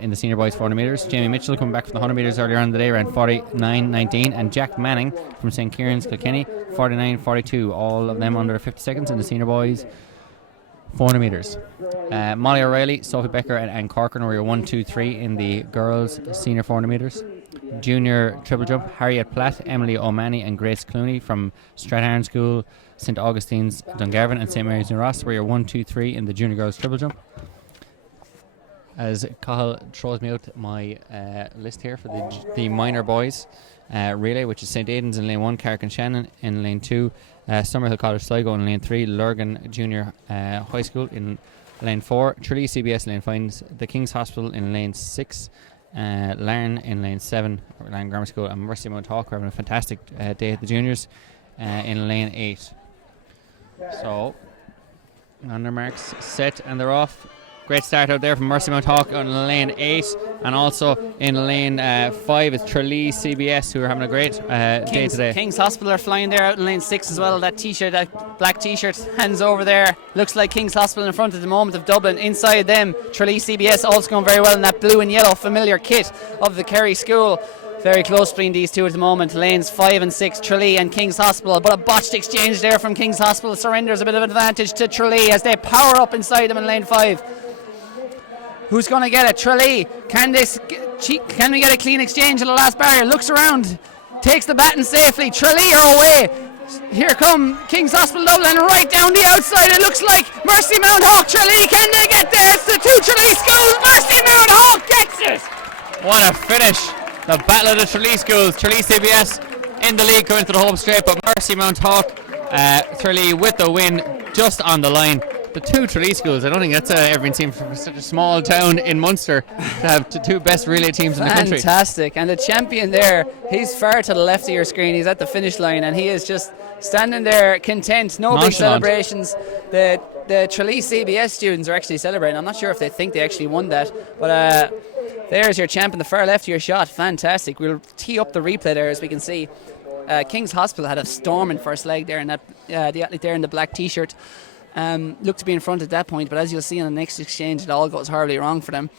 in the senior boys 400 metres. Jamie Mitchell coming back from the 100 metres earlier on in the day ran 49:19, and Jack Manning from St. Kieran's Kilkenny 49:42. All of them under 50 seconds in the senior boys 400 metres. Molly O'Reilly, Sophie Becker and Anne Corcoran were 1, 2, 3 in the girls senior 400 metres. Junior triple jump, Harriet Platt, Emily O'Mahony and Grace Clooney from Strathern School, St. Augustine's Dungarvan and St. Mary's New Ross were 1, 2, 3 in the junior girls triple jump. As Cahill throws me out my list here for the minor boys relay, which is St. Aidan's in lane 1, Carrick and Shannon in lane 2, Summerhill College Sligo in lane 3, Lurgan Junior High School in lane 4, Tralee CBS in lane 5, the King's Hospital in lane 6, Larne in lane 7, Larne Grammar School, and Mercy Mount Hawk. We're having a fantastic day at the juniors in lane 8. So, on their marks, set, and they're off. Great start out there from Mercy Mount Hawk on lane 8, and also in lane 5 is Tralee CBS, who are having a great day today. King's Hospital are flying there out in lane 6 as well. That t-shirt, that black t-shirt, hands over there. Looks like King's Hospital in front at the moment of Dublin. Inside them, Tralee CBS also going very well in that blue and yellow familiar kit of the Kerry School. Very close between these two at the moment. Lanes 5 and 6, Tralee and King's Hospital. But a botched exchange there from King's Hospital surrenders a bit of advantage to Tralee as they power up inside them in lane 5. Who's going to get it? Tralee. Can we get a clean exchange at the last barrier? Looks around. Takes the baton safely. Tralee are away. Here come King's Hospital Dublin right down the outside. It looks like Mercy Mount Hawk. Tralee, can they get there? It's the two Tralee schools. Mercy Mount Hawk gets it. What a finish. The battle of the Tralee schools. Tralee CBS in the lead going to the home straight, but Mercy Mount Hawk, Tralee with the win just on the line. The two Tralee schools, I don't think that's ever been seen for such a small town in Munster to have the two best relay teams in the country. Fantastic. And the champion there, he's far to the left of your screen. He's at the finish line and he is just standing there content. No big celebrations. The Tralee CBS students are actually celebrating. I'm not sure if they think they actually won that, but there's your champ in the far left of your shot. Fantastic. We'll tee up the replay there as we can see. King's Hospital had a storming first leg there, and the athlete there in the black t-shirt looked to be in front at that point, but as you'll see in the next exchange, it all goes horribly wrong for them.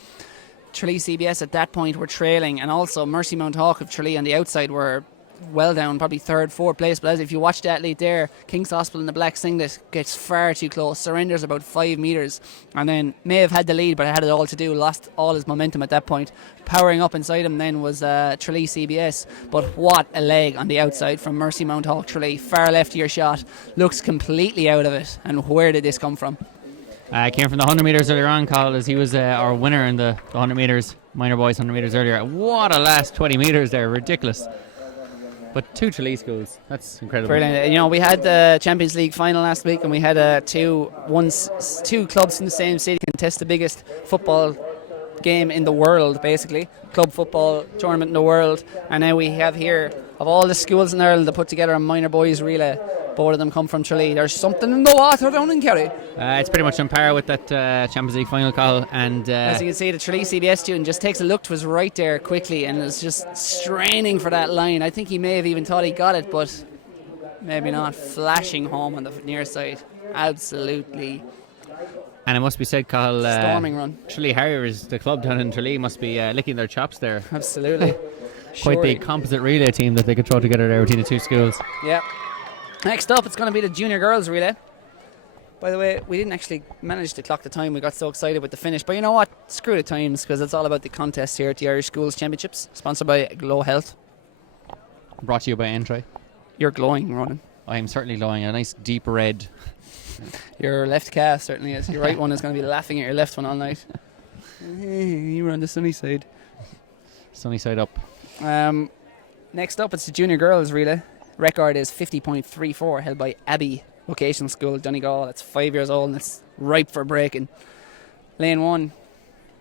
Tralee CBS at that point were trailing, and also Mercy Mount Hawk of Tralee on the outside were well down, probably third, fourth place. But as if you watch the athlete there, King's Hospital in the black singlet gets far too close, surrenders about 5 metres, and then may have had the lead, but had it all to do, lost all his momentum at that point. Powering up inside him then was Tralee CBS, but what a leg on the outside from Mercy Mount Hawk Tralee. Far left of your shot, looks completely out of it. And where did this come from? Came from the 100 metres earlier on, Carl, as he was our winner in the 100 metres, minor boys 100 metres earlier. What a last 20 metres there, ridiculous. But two Tralee schools, that's incredible. Brilliant. You know, we had the Champions League final last week, and we had two clubs in the same city contest the biggest football game in the world, basically, club football tournament in the world. And now we have here, of all the schools in Ireland that put together a minor boys relay, both of them come from Tralee. There's something in the water down in Kerry. It's pretty much on par with that Champions League final, call. And as you can see, the Tralee CBS student just takes a look to his right there quickly and is just straining for that line. I think he may have even thought he got it, but maybe not. Flashing home on the near side. Absolutely. And it must be said, Carl, storming run. Tralee Harriers, the club down in Tralee, must be licking their chops there. Absolutely. Quite the composite relay team that they could throw together there between the two schools. Yeah. Next up, it's going to be the junior girls relay. By the way, we didn't actually manage to clock the time. We got so excited with the finish. But you know what? Screw the times, because it's all about the contest here at the Irish Schools Championships, sponsored by GloHealth. Brought to you by Entry. You're glowing, Ronan. I'm certainly glowing. A nice deep red. Your left calf certainly is. Your right one is going to be laughing at your left one all night. You were on the sunny side. Sunny side up. Next up, it's the junior girls relay. Record is 50.34, held by Abbey Vocational School, Donegal. It's 5 years old and it's ripe for breaking. Lane 1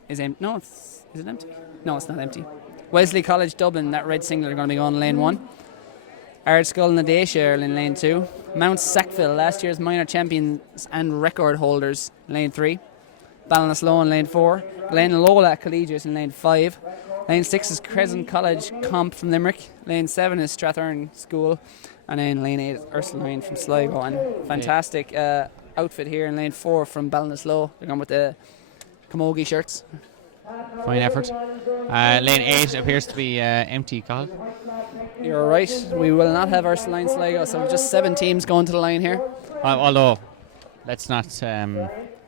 is empty. No, is it empty? No, it's not empty. Wesley College Dublin, that red singlet, are going to be on lane 1. Ardskull and Dacia in lane 2. Mount Sackville, last year's minor champions and record holders, lane 3. Ballinasloe in lane 4. Glenlola Collegiate in lane 5. Lane 6 is Crescent College Comp from Limerick. Lane 7 is Strathern School. And then lane 8 is Ursuline from Sligo. And fantastic outfit here in lane 4 from Ballinasloe. They're going with the camogie shirts. Fine effort. Lane 8 appears to be empty, Carl. You're right. We will not have Ursuline Sligo. So just 7 teams going to the line here. Although, let's not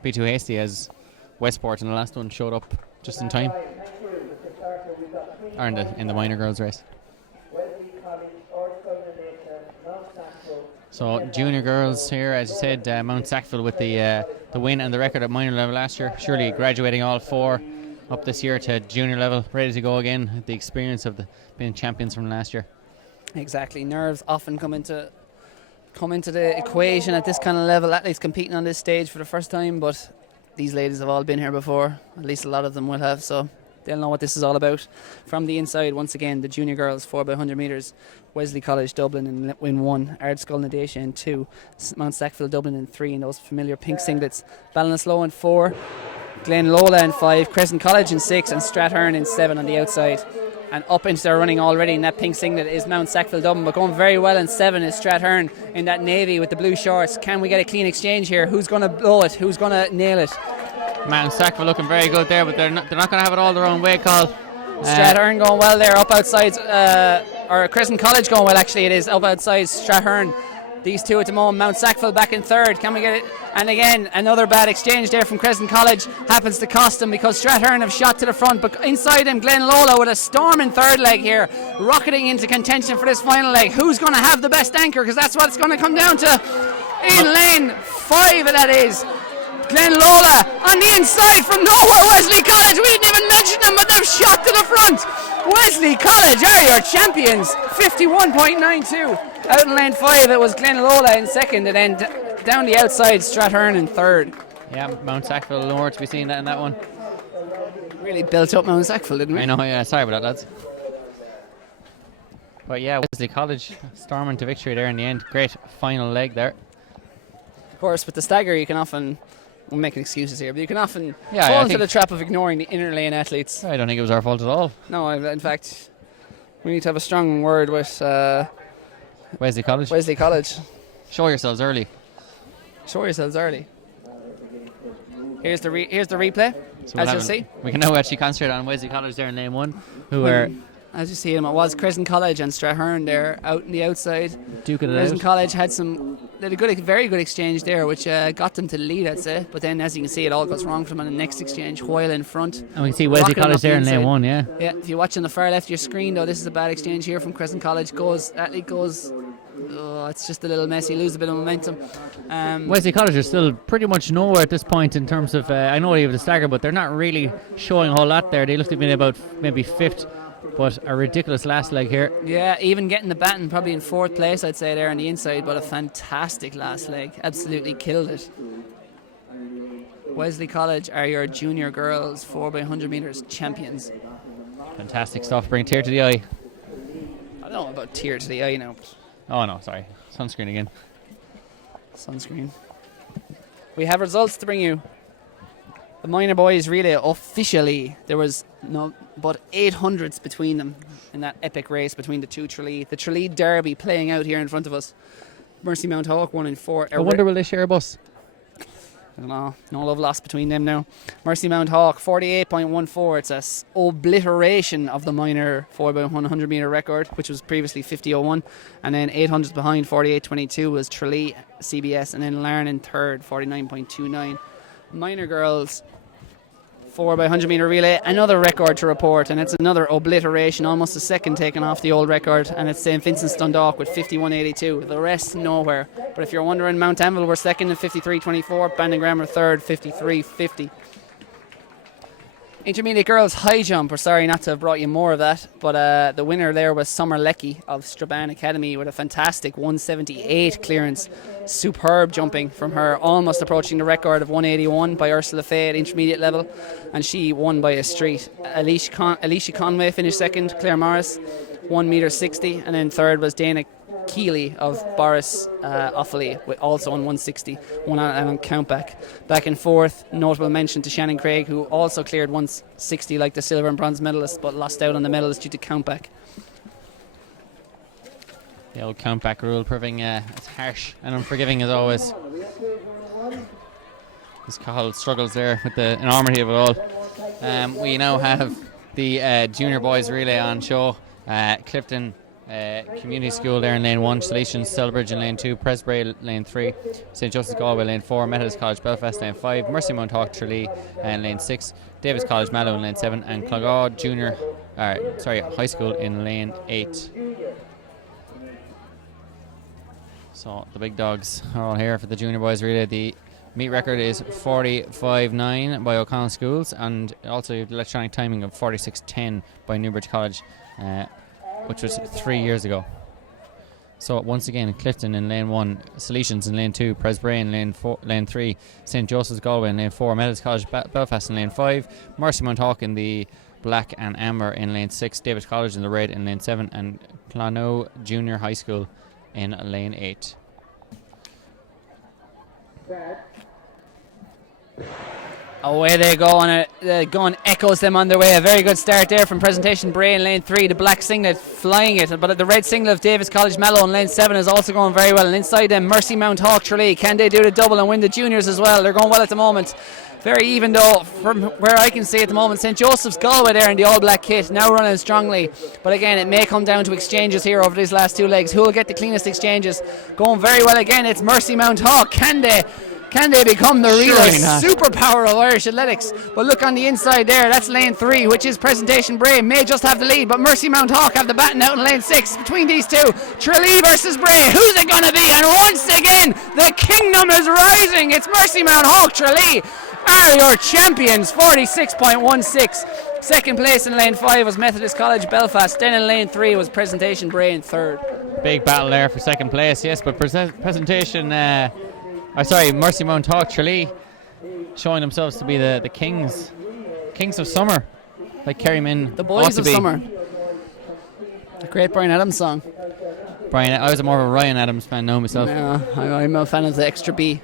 be too hasty, as Westport in the last one showed up just in time. Or in the minor girls race. So junior girls here, as you said, Mount Sackville with the win and the record at minor level last year. Surely graduating all 4 up this year to junior level, ready to go again. The experience of being champions from last year. Exactly. Nerves often come into the equation at this kind of level. Athletes competing on this stage for the first time, but these ladies have all been here before. At least a lot of them will have, so they'll know what this is all about. From the inside, once again, the junior girls 4x100 metres. Wesley College Dublin in 1, Ardskull and Dacia in 2, Mount Sackville Dublin in 3, in those familiar pink singlets. Ballinasloe in 4, Glenlola in 5, Crescent College in 6, and Strathern in 7 on the outside. And up into their running already in that pink singlet is Mount Sackville Dublin, but going very well in 7 is Strathern in that navy with the blue shorts. Can we get a clean exchange here? Who's going to blow it? Who's going to nail it? Mount Sackville looking very good there, but they're not going to have it all their own way, Carl. Strathern going well there, up outside, or Crescent College going well, actually it is, up outside Strathern. These two at the moment. Mount Sackville back in third. Can we get it? And again, another bad exchange there from Crescent College. Happens to cost them because Strathern have shot to the front. But inside them, Glen Lola with a storming third leg here. Rocketing into contention for this final leg. Who's going to have the best anchor? Because that's what it's going to come down to. In lane 5, that is. Glen Lola on the inside from nowhere. Wesley College. We didn't even mention them, but they've shot to the front. Wesley College are your champions. 51.92. Out in lane 5, it was Glen Lola in second, and then down the outside, Strathern in third. Yeah, Mount Sackville nowhere to be seen in that one. Really built up Mount Sackville, didn't we? I know, yeah, sorry about that, lads. But yeah, Wesley College storming to victory there in the end. Great final leg there. Of course, with the stagger, you can often, we're making excuses here, but you can often Yeah, fall I into think- the trap of ignoring the inner lane athletes. I don't think it was our fault at all. No, in fact, we need to have a strong word with Wesley College. Wesley College. Show yourselves early. Show yourselves early. Here's the replay. So As you'll see. we can now actually concentrate on Wesley College there in lane 1, who are As you see them, it was Crescent College and Strathern there out in the outside. duking it Crescent out. College had a very good exchange there, which got them to the lead, I'd say. But then, as you can see, it all goes wrong for them on the next exchange. Hoyle in front. And we can see Wesley Rocking College up the there in lane inside. 1, yeah. Yeah, if you watch on the far left of your screen, though, this is a bad exchange here from Crescent College. Athlete goes. Oh, it's just a little messy. Lose a bit of momentum. Wesley College are still pretty much nowhere at this point in terms of, I know they have the stagger, but they're not really showing a whole lot there. They look to be about maybe 5th, but a ridiculous last leg here. Yeah, even getting the baton, probably in 4th place, I'd say, there on the inside, but a fantastic last leg. Absolutely killed it. Wesley College are your junior girls 4x100 metres champions. Fantastic stuff. Bring a tear to the eye. I don't know about tear to the eye now. Oh no, sorry. Sunscreen again. Sunscreen. We have results to bring you. The minor boys relay officially, there was but 800s between them in that epic race between the two Tralee. The Tralee Derby playing out here in front of us. Mercy Mount Hawk 1 in 4. I wonder will they share a bus? I don't know. No love lost between them now. Mercy Mount Hawk 48.14. It's a obliteration of the minor 4x100 metre record, which was previously 50.01. And then 800s behind 48.22 was Tralee CBS, and then Larne in third 49.29. Minor girls 4x100 metre relay, another record to report, and it's another obliteration, almost a second taken off the old record, and it's St Vincent's Dundalk with 51.82. The rest nowhere. But if you're wondering, Mount Anvil were second at 53.24, Bandon Grammar third 53.50. Intermediate girls high jump. We're sorry not to have brought you more of that, but the winner there was Summer Leckie of Strabane Academy with a fantastic 178 clearance. Superb jumping from her, almost approaching the record of 181 by Ursula Fay at intermediate level, and she won by a street. Alicia Conway finished second, Claire Morris 1 metre 60, and then third was Dana Keeley of Boris Offaly, also on 160, one on countback. Back and forth, notable mention to Shannon Craig, who also cleared 160 like the silver and bronze medalist, but lost out on the medalist due to countback. The old countback rule proving as harsh and unforgiving as always. This Cahill struggles there with the enormity of it all. We now have the junior boys relay on show. Clifton Community School there in lane 1, Salesians Selbridge in lane 2, Presbury lane 3, St Joseph's Galway lane 4, Methodist College Belfast lane 5, Mercy Mount Hawk Tralee in lane 6, Davis College Mallow in lane 7, and Clogau High School in lane 8. So the big dogs are all here for the junior boys relay. The meet record is 45.9 by O'Connell Schools, and also electronic timing of 46.10 by Newbridge College, which was 3 years ago. So once again, Clifton in lane 1, Salesians in lane 2, Presbury in lane 3, St Joseph's Galway in lane 4, Methodist College Belfast in lane 5, Mercy Mount Hawk in the black and amber in lane 6, Davis College in the red in lane 7, and Clonau Junior High School in lane 8. Away they go, and the gun echoes them on their way. A very good start there from Presentation Bray in lane 3. The black singlet flying it, but the red singlet of Davis College Mallow in lane 7 is also going very well. And inside them, Mercy Mount Hawk Tralee. Can they do the double and win the juniors as well? They're going well at the moment. Very even though, from where I can see at the moment. St. Joseph's Galway there in the all-black kit, now running strongly. But again, it may come down to exchanges here over these last two legs. Who will get the cleanest exchanges? Going very well again, it's Mercy Mount Hawk. Can they become the real superpower of Irish athletics? But look on the inside there, that's lane 3, which is Presentation Bray. May just have the lead, but Mercy Mount Hawk have the baton out in lane 6. Between these two, Tralee versus Bray. Who's it going to be? And once again, the kingdom is rising. It's Mercy Mount Hawk. Tralee are your champions, 46.16. Second place in lane 5 was Methodist College Belfast. Then in lane 3 was Presentation Bray in third. Big battle there for second place, yes, but Mercy Mount Hawk, Tralee, showing themselves to be the kings of summer, like Kerry Min. The boys of summer. The great Brian Adams song. I was more of a Ryan Adams fan now myself. Yeah, I'm a fan of the extra B,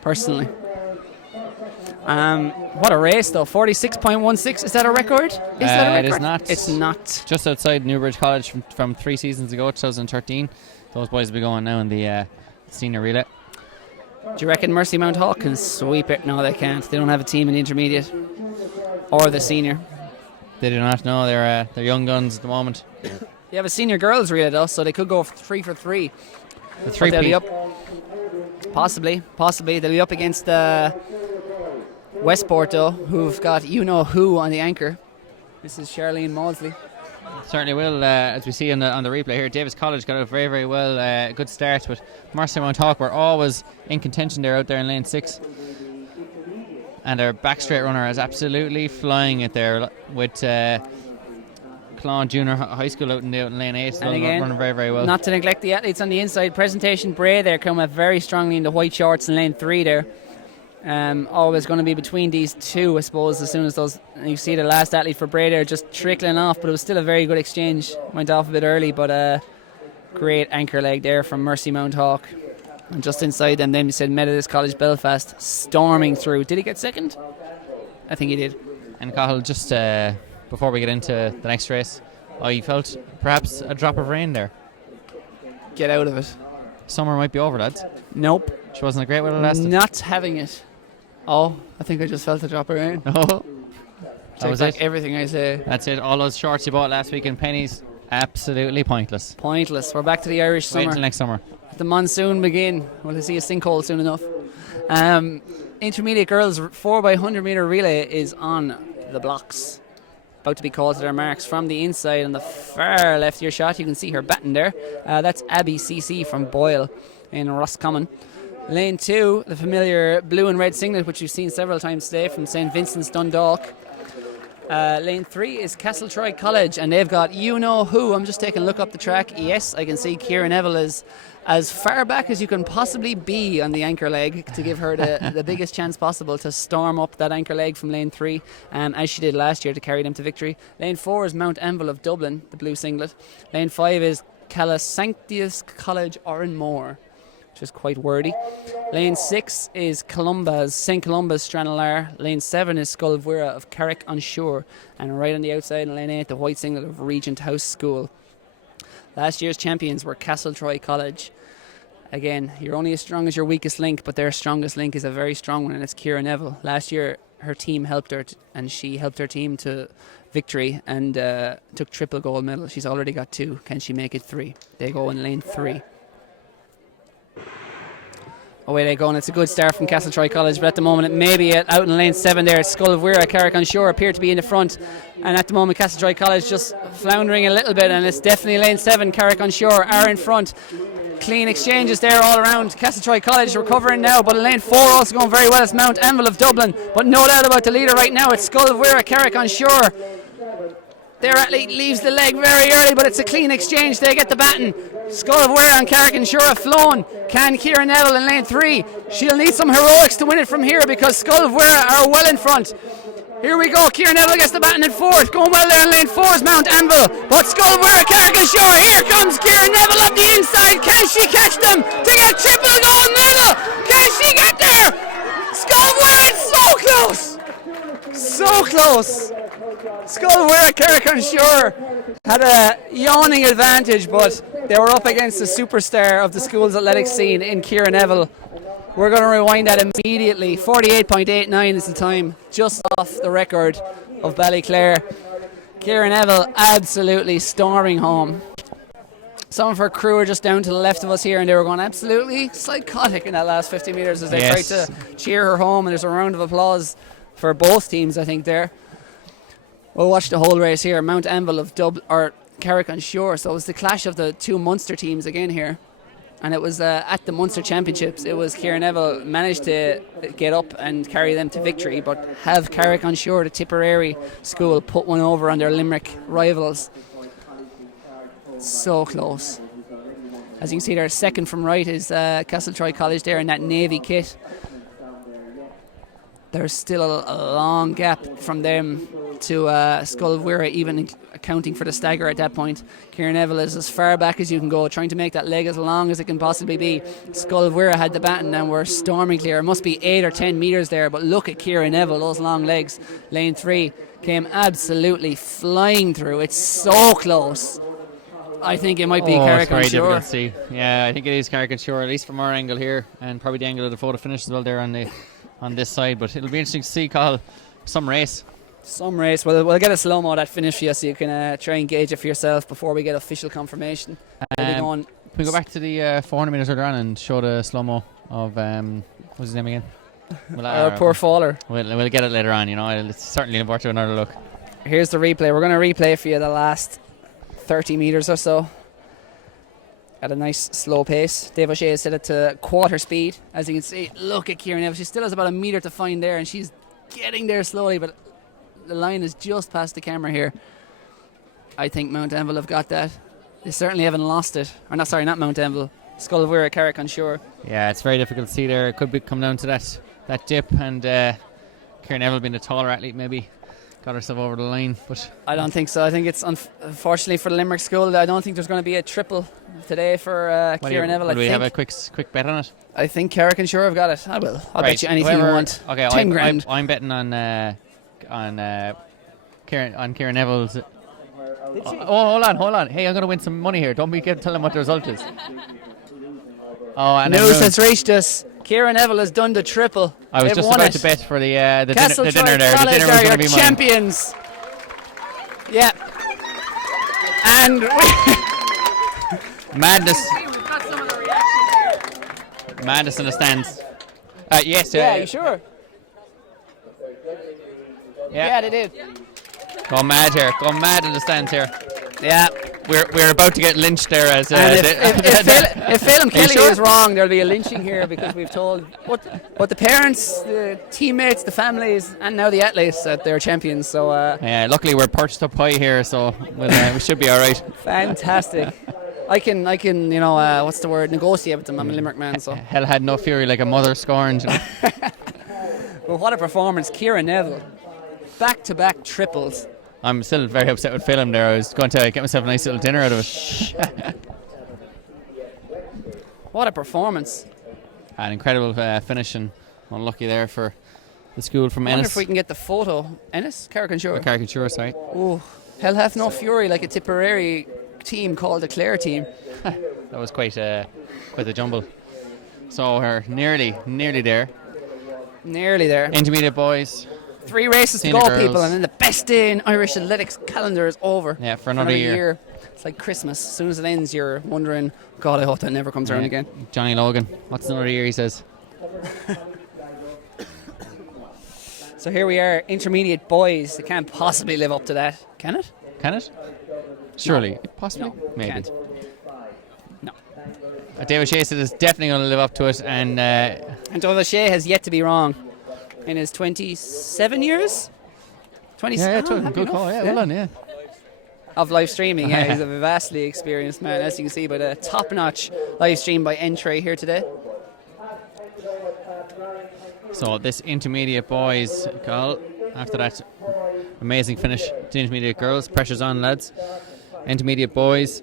personally. What a race though, 46.16. Is that a record? It is not. It's not. Just outside Newbridge College from 3 seasons ago, 2013. Those boys will be going now in the senior relay. Do you reckon Mercy Mount Hawk can sweep it? No, they can't. They don't have a team in the intermediate or the senior. They do not know. They're young guns at the moment. They have a senior girls relay though, so they could go 3 for 3. The 3 they'll be up. Possibly. They'll be up against Westport though, who've got you-know-who on the anchor. This is Charlene Maudsley. Certainly will, as we see on the replay here. Davis College got out very, very well. Good start, but Mercy Mount Hawk were always in contention there out there in lane 6. And their back straight runner is absolutely flying it there with Clon Junior High School out in lane 8. So again, running very, very well. Not to neglect the athletes on the inside. Presentation Bray there coming up very strongly in the white shorts in lane 3 there. Always going to be between these two, I suppose, as soon as those. You see the last athlete for Bray there just trickling off, but it was still a very good exchange. Went off a bit early, but great anchor leg there from Mercy Mount Hawk. And just inside them, then we said Methodist College Belfast storming through. Did he get second? I think he did. And Cahill, just before we get into the next race, I felt perhaps a drop of rain there. Get out of it. Summer might be over, lads. Nope. She wasn't a great while it lasted. Not having it. Oh, I think I just felt a drop of rain. Oh, that was it. Everything I say. That's it. All those shorts you bought last week in pennies, absolutely pointless. Pointless. We're back to the Irish summer. Wait until next summer. Let the monsoon begin. We'll see a sinkhole soon enough. Intermediate girls 4x100 metre relay is on the blocks. About to be called to their marks from the inside on the far left of your shot. You can see her batting there. That's Abby CC from Boyle in Roscommon. Lane 2, the familiar blue and red singlet, which you've seen several times today from St. Vincent's Dundalk. Lane 3 is Castletroy College, and they've got you-know-who. I'm just taking a look up the track. Yes, I can see Kieran Neville is as far back as you can possibly be on the anchor leg to give her the biggest chance possible to storm up that anchor leg from lane 3, as she did last year to carry them to victory. Lane 4 is Mount Anvil of Dublin, the blue singlet. Lane 5 is Calasanctius College Oranmore, which is quite wordy. Lane 6 is St. Columba's Stranraer. Lane 7 is Sculvwira of Carrick on Shore. And right on the outside in lane 8, the white singlet of Regent House School. Last year's champions were Castletroy College. Again, you're only as strong as your weakest link, but their strongest link is a very strong one, and it's Ciara Neville. Last year, her team helped her, and she helped her team to victory and took triple gold medal. She's already got 2. Can she make it 3? They go in lane 3. Away they go, and it's a good start from Castletroy College, but at the moment it may be out in lane 7 there. Sculvwira, Carrick on Shore appear to be in the front, and at the moment Castletroy College just floundering a little bit, and it's definitely lane 7, Carrick on Shore are in front. Clean exchanges there all around. Castletroy College recovering now, but in lane 4 also going very well. It's Mount Anvil of Dublin, but no doubt about the leader right now. It's Sculvwira, Carrick on Shore. Their athlete leaves the leg very early, but it's a clean exchange. They get the baton. Sculvwira and Carrick and Shore have flown. Can Ciara Neville in lane 3? She'll need some heroics to win it from here because Sculvwira are well in front. Here we go. Ciara Neville gets the baton in 4th. Going well there in lane 4 is Mount Anvil. But Sculvwira, Carrick and Shore. Here comes Ciara Neville up the inside. Can she catch them to get triple gold medal? Can she get there? Sculvwira, it's so close. So close. Sculvwira, Carrick on Shore had a yawning advantage, but they were up against the superstar of the school's athletics scene in Ciara Neville. We're going to rewind that immediately. 48.89 is the time, just off the record of Ballyclare. Ciara Neville absolutely storming home. Some of her crew are just down to the left of us here, and they were going absolutely psychotic in that last 50 metres as they tried to cheer her home, and there's a round of applause for both teams, I think, there. We'll watch the whole race here. Mount Anvil of Carrick on Shore. So it was the clash of the two Munster teams again here. And it was at the Munster Championships. It was Ciara Neville managed to get up and carry them to victory, but have Carrick on Shore, the Tipperary school, put one over on their Limerick rivals. So close. As you can see there, second from right is Castletroy College there in that navy kit. There's still a long gap from them to Scoil Mhuire, even accounting for the stagger at that point. Ciara Neville is as far back as you can go, trying to make that leg as long as it can possibly be. Scoil Mhuire had the baton and we're storming clear. It must be 8 or 10 metres there, but look at Ciara Neville, those long legs. Lane 3 came absolutely flying through. It's so close. I think it might be Carrick on Shore. Yeah, I think it is Carrick on Shore, at least from our angle here, and probably the angle of the photo finish as well there on this side. But it'll be interesting to see, Cathal, some race. We'll get a slow-mo of that finish for you so you can try and gauge it for yourself before we get official confirmation. Can we go back to the 400 metres earlier on and show the slow-mo of what's his name again? Our poor faller. We'll get it later on, you know. It's certainly worth another look. Here's the replay. We're going to replay for you the last 30 metres or so at a nice slow pace. Dave O'Shea has set it to quarter speed. As you can see, look at Ciara Neville. She still has about a metre to find there, and she's getting there slowly, but the line is just past the camera here. I think Mount Anvil have got that. They certainly haven't lost it. Or not, sorry, not Mount Anvil. Scoil Mhuire, Carrick on Shore. Yeah, it's very difficult to see there. It could come down to that dip, and Ciara Neville being a taller athlete maybe got herself over the line, but I don't think so. I think it's unfortunately for the Limerick school, I don't think there's going to be a triple today for Ciara Neville. Will we have a quick bet on it? I think Carrick and Shore have got it. I will. I'll bet you anything you want. Okay, 10 grand. I'm betting on Ciara Neville's. Hold on. Hey, I'm going to win some money here. Don't be telling what the result is. News has reached us. Ciara Neville has done the triple. I was just about to bet for the dinner there. The dinner was going to be mine. Champions. Yeah. And madness. Madness in the stands. Yes. Yeah, you sure? Yeah, they did. Go mad here. Go mad in the stands here. Yeah. We're about to get lynched there as if Phelim Kelly is wrong, there'll be a lynching here because we've told but the parents, the teammates, the families, and now the athletes that they're champions. So yeah, luckily we're perched up high here, so we should be all right. Fantastic. I can what's the word? Negotiate with them. I'm a Limerick man, so hell had no fury like a mother scorned. Well, what a performance, Ciara Neville. Back-to-back triples. I'm still very upset with Phelim there. I was going to get myself a nice little dinner out of it. What a performance. An incredible finish, and unlucky there for the school from Ennis. I wonder if we can get the photo. Ennis? Carrick and Shore. Carrick and Shore, sorry. Oh, hell hath no fury like a Tipperary team called the Clare team. That was quite a jumble. So we're nearly there. Nearly there. Intermediate boys. 3 races to go, people, and then the best day in Irish athletics calendar is over. Yeah, for another year. It's like Christmas. As soon as it ends, you're wondering, God, I hope that never comes around again. Johnny Logan, what's another year, he says. So here we are, intermediate boys. They can't possibly live up to that. Can it? Can it? Surely. No. Possibly? No, maybe. Can't. No. David Shea said it's definitely going to live up to it, and David Shea has yet to be wrong. In his 27 years? 27. Good call. Yeah, well done, yeah. Of live streaming, yeah. He's a vastly experienced man, as you can see by the top-notch live stream by Entray here today. So this intermediate boys, Carl, after that amazing finish to intermediate girls, pressure's on, lads. Intermediate boys,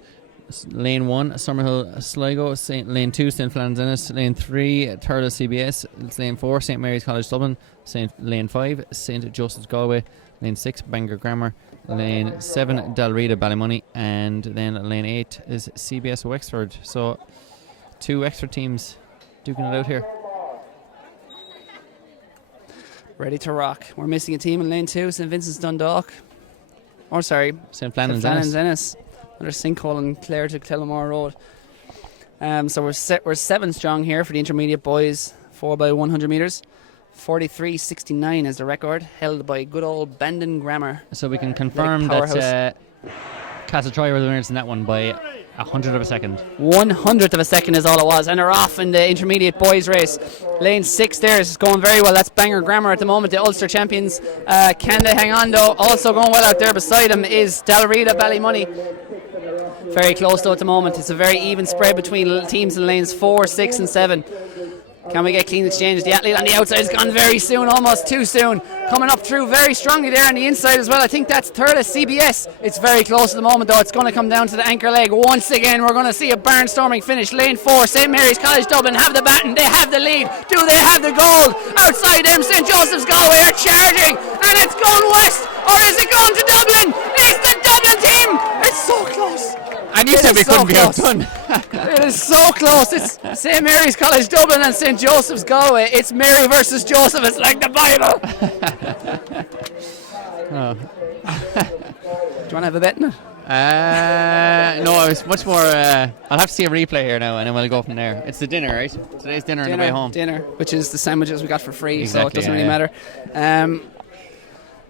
lane 1, Summerhill Sligo, lane 2, St. Flannan's Ennis, lane 3, Thurles CBS, lane 4, St. Mary's College Dublin, lane 5, St. Joseph's Galway, lane 6, Bangor Grammar, lane 7, Dalrida Ballymoney, and then lane 8 is CBS Wexford. So 2 Wexford teams duking it out here. Ready to rock. We're missing a team in lane 2, St. Vincent's Dundalk. Or sorry, St. Flannan's Ennis. Another sinkhole in Clare to Clellamore Road. So we're 7 strong here for the intermediate boys, 4x100 metres. 43.69 is the record, held by good old Bandon Grammar. So we can confirm that Castletroy were the winners in that one by 100th of a second. 100th of a second is all it was, and they're off in the intermediate boys race. Lane 6 there is going very well. That's Bangor Grammar at the moment, the Ulster champions. Can they hang on though? Also going well out there beside them is Dalrida Ballymoney. Very close though at the moment. It's a very even spread between teams in lanes 4, 6 and 7. Can we get clean exchange? The athlete on the outside has gone very soon, almost too soon. Coming up through very strongly there on the inside as well. I think that's Thurles CBS. It's very close at the moment though. It's going to come down to the anchor leg. Once again, we're going to see a barnstorming finish. Lane 4, St. Mary's College Dublin have the baton. They have the lead. Do they have the goal? Outside them, St. Joseph's Galway are charging. And it's going west. Or is it going to Dublin? It's the Dublin team. It's so close. And you said we couldn't be outdone. It is so close. It's St. Mary's College Dublin and St. Joseph's Galway. It's Mary versus Joseph. It's like the Bible. Oh. Do you want to have a bet in it? No, it's much more. I'll have to see a replay here now, and then we'll go from there. It's the dinner, right? Today's dinner on the way home. Dinner, which is the sandwiches we got for free, exactly, so it doesn't really matter.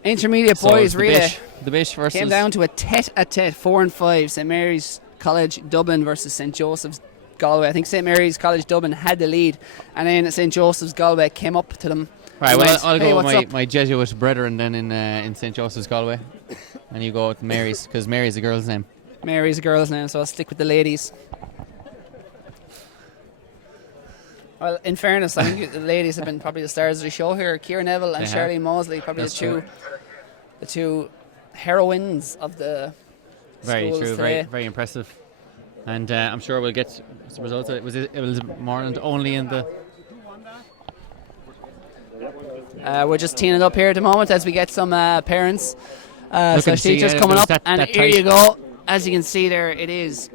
Intermediate boys relay. The Bish versus came down to a tete-a-tete, 4 and 5. St. Mary's College Dublin versus St. Joseph's Galway. I think St. Mary's College Dublin had the lead, and then St. Joseph's Galway came up to them. Right, well, I'll go with my Jesuit brethren then in St. Joseph's Galway, and you go with Mary's, because Mary's a girl's name. Mary's a girl's name, so I'll stick with the ladies. Well, in fairness, I think the ladies have been probably the stars of the show here. Ciara Neville and Charlene Mosley, probably the two heroines of the very schools true, today. very impressive, and I'm sure we'll get the results. It was Moreland only in the. We're just teeing it up here at the moment as we get some parents, teachers coming up, and here you go. As you can see there, it is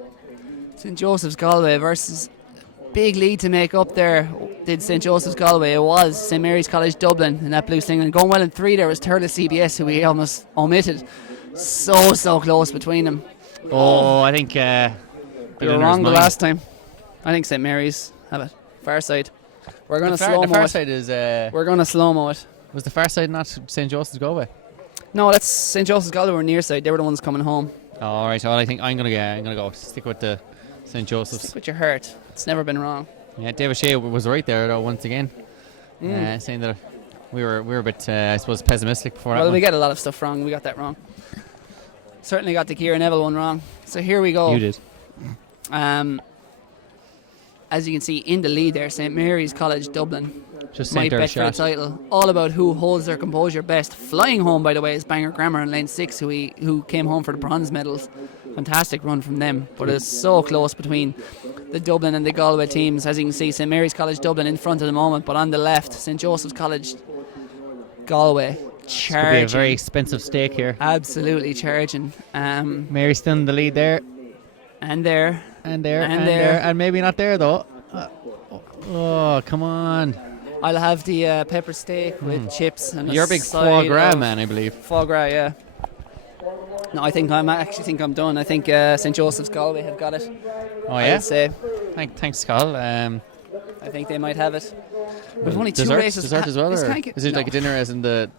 St. Joseph's Galway versus. Big lead to make up there did St. Joseph's Galway. It was St. Mary's College Dublin in that blue singlet. Going well in 3 there was Thurles CBS, who we almost omitted. So close between them. I think we were wrong the last time. I think St. Mary's have it. Far side. We're going to slow-mo it. The far side is... we're going to slow-mo it. Was the far side not St. Joseph's Galway? No, that's St. Joseph's Galway were near side. They were the ones coming home. All right, so I think I'm going to go stick with the St. Joseph's. Stick with your heart. It's never been wrong. Yeah, David Shea was right there though once again, saying that we were a bit, I suppose, pessimistic before. Well, we get a lot of stuff wrong. We got that wrong. Certainly got the Ciara Neville one wrong. So here we go. You did. As you can see in the lead there, St. Mary's College Dublin. Just might bet for the title. All about who holds their composure best. Flying home, by the way, is Bangor Grammar in lane 6, who came home for the bronze medals. Fantastic run from them, but it's so close between the Dublin and the Galway teams. As you can see, St. Mary's College Dublin in front at the moment, but on the left, St. Joseph's College Galway charging. Could be a very expensive stake here. Absolutely charging. Mary's still in the lead there. And there. And maybe not there though. Oh, come on. I'll have the pepper steak with chips and you're a big foie gras man, I believe. Foie gras, yeah. No, I think I'm done. I think St. Joseph's Galway have got it. Oh yeah. I'd say. Thanks, Carl. I think they might have it. We've only 2 races. Dessert as well, or is it like a dinner as in the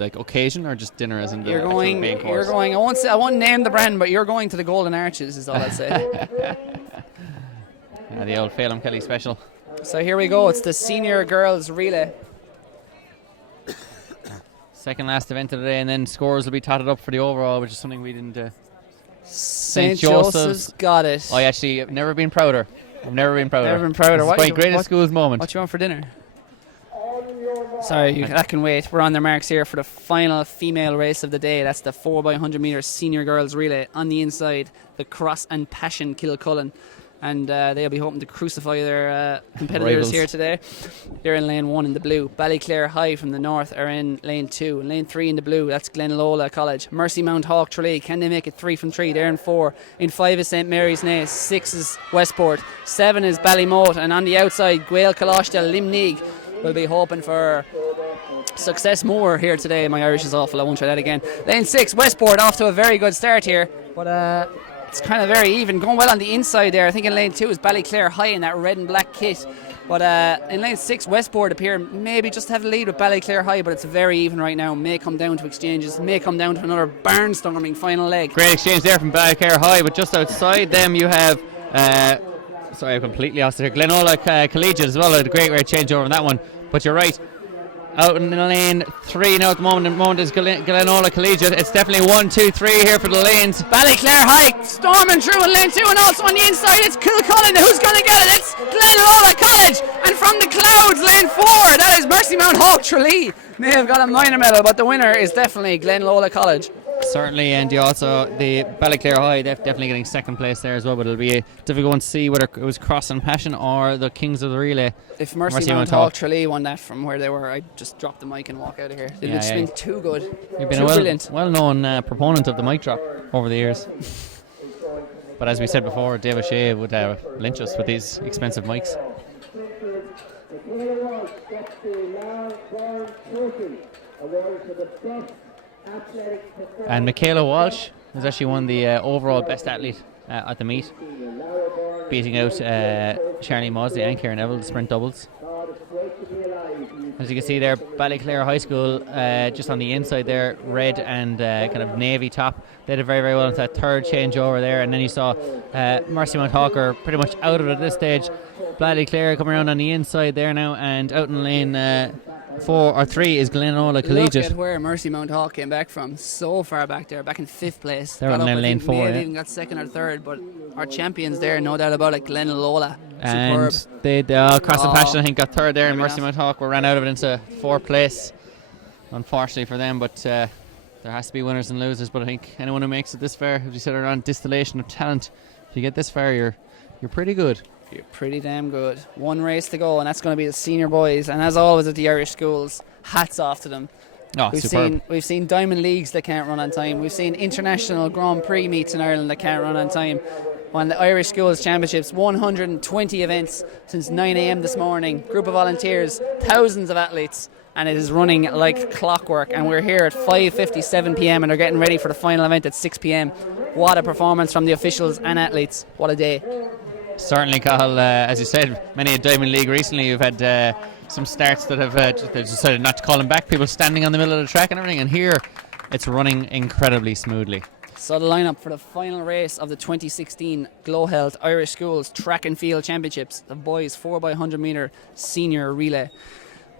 like occasion, or just dinner as in the main course? You're going. I won't name the brand, but you're going to the Golden Arches. Is all I'd say. Yeah, the old Phelim Kelly special. So here we go. It's the senior girls relay. Second last event of the day, and then scores will be totted up for the overall, which is something we didn't. St. Joseph's got it. I actually have never been prouder. Never been prouder. It's my greatest schools moment. What you want for dinner? Sorry, that can wait. We're on their marks here for the final female race of the day. That's the 4x100 metre senior girls relay. On the inside, the Cross and Passion Kilcullen. And they'll be hoping to crucify their competitors rivals here today. They're in lane 1 in the blue. Ballyclare High from the north are in lane 2. In lane 3 in the blue, that's Glenlola College. Mercy Mount Hawk Tralee, can they make it 3 from 3? They're in 4. In 5 is St. Mary's Naas. 6 is Westport. 7 is Ballymote. And on the outside, Gael Coloshdale Limneague will be hoping for Success more here today. My Irish is awful. I won't try that again. Lane 6, Westport off to a very good start here. But it's kind of very even. Going well on the inside there. I think in lane 2 is Ballyclare High in that red and black kit. But in lane 6, Westport appear maybe just have the lead with Ballyclare High, but it's very even right now. May come down to exchanges, may come down to another barnstorming final leg. Great exchange there from Ballyclare High, but just outside them you have, sorry, I completely lost it here, Glenola Collegiate as well. A great changeover on that one. But you're right. Out in lane 3 now at the moment is Glenola Collegiate. It's definitely 1, 2, 3 here for the lanes. Ballyclare High storming through in lane 2, and also on the inside it's Kilcullen. Who's going to get it? It's Glenola College. And from the clouds, lane 4, that is Mercy Mount Hawk Tralee. May have got a minor medal, but the winner is definitely Glenola College. Certainly, and you also the Ballyclare High, they're definitely getting second place there as well, but it'll be a difficult one to see whether it was Cross and Passion or the Kings of the Relay. If Mercy Mount Hawk Tralee won that from where they were, I'd just drop the mic and walk out of here. They've just been too good. You've been brilliant. well-known proponent of the mic drop over the years. But as we said before, Dave O'Shea would lynch us with these expensive mics. And Michaela Walsh has actually won the overall best athlete at the meet, beating out Charlene Mosley and Karen Neville, the sprint doubles. As you can see there, Ballyclare High School just on the inside there, red and kind of navy top. They did very well into that third changeover there, and then you saw Mercy Mount Hawk are pretty much out of it at this stage. Ballyclare coming around on the inside there now, and out in lane 4 or 3 is Glenola Collegiate. Look at where Mercy Mount Hawk came back from. So far back there, back in 5th place. They're in lane 4. May have even got 2nd or 3rd, but our champions there, no doubt about it, Glenola. And superb. they Cross and Passion I think got 3rd there, and Mercy enough. Mount Hawk ran out of it into 4th place, unfortunately for them. But there has to be winners and losers. But I think anyone who makes it this far, as you said, are on distillation of talent. If you get this far, you're pretty good. You're pretty damn good. One race to go, and that's going to be the senior boys. And as always at the Irish schools, hats off to them. Oh, superb. We've seen Diamond Leagues that can't run on time. We've seen international Grand Prix meets in Ireland that can't run on time. On the Irish Schools Championships, 120 events since 9 a.m. this morning. Group of volunteers, thousands of athletes, and it is running like clockwork. And we're here at 5:57 p.m. and they're getting ready for the final event at 6 p.m. What a performance from the officials and athletes. What a day. Certainly, Cathal, as you said, many a Diamond League recently. You've had some starts that have they've decided not to call them back, people standing on the middle of the track and everything, and here it's running incredibly smoothly. So the lineup for the final race of the 2016 GloHealth Irish Schools Track and Field Championships, the boys 4x100 metre senior relay.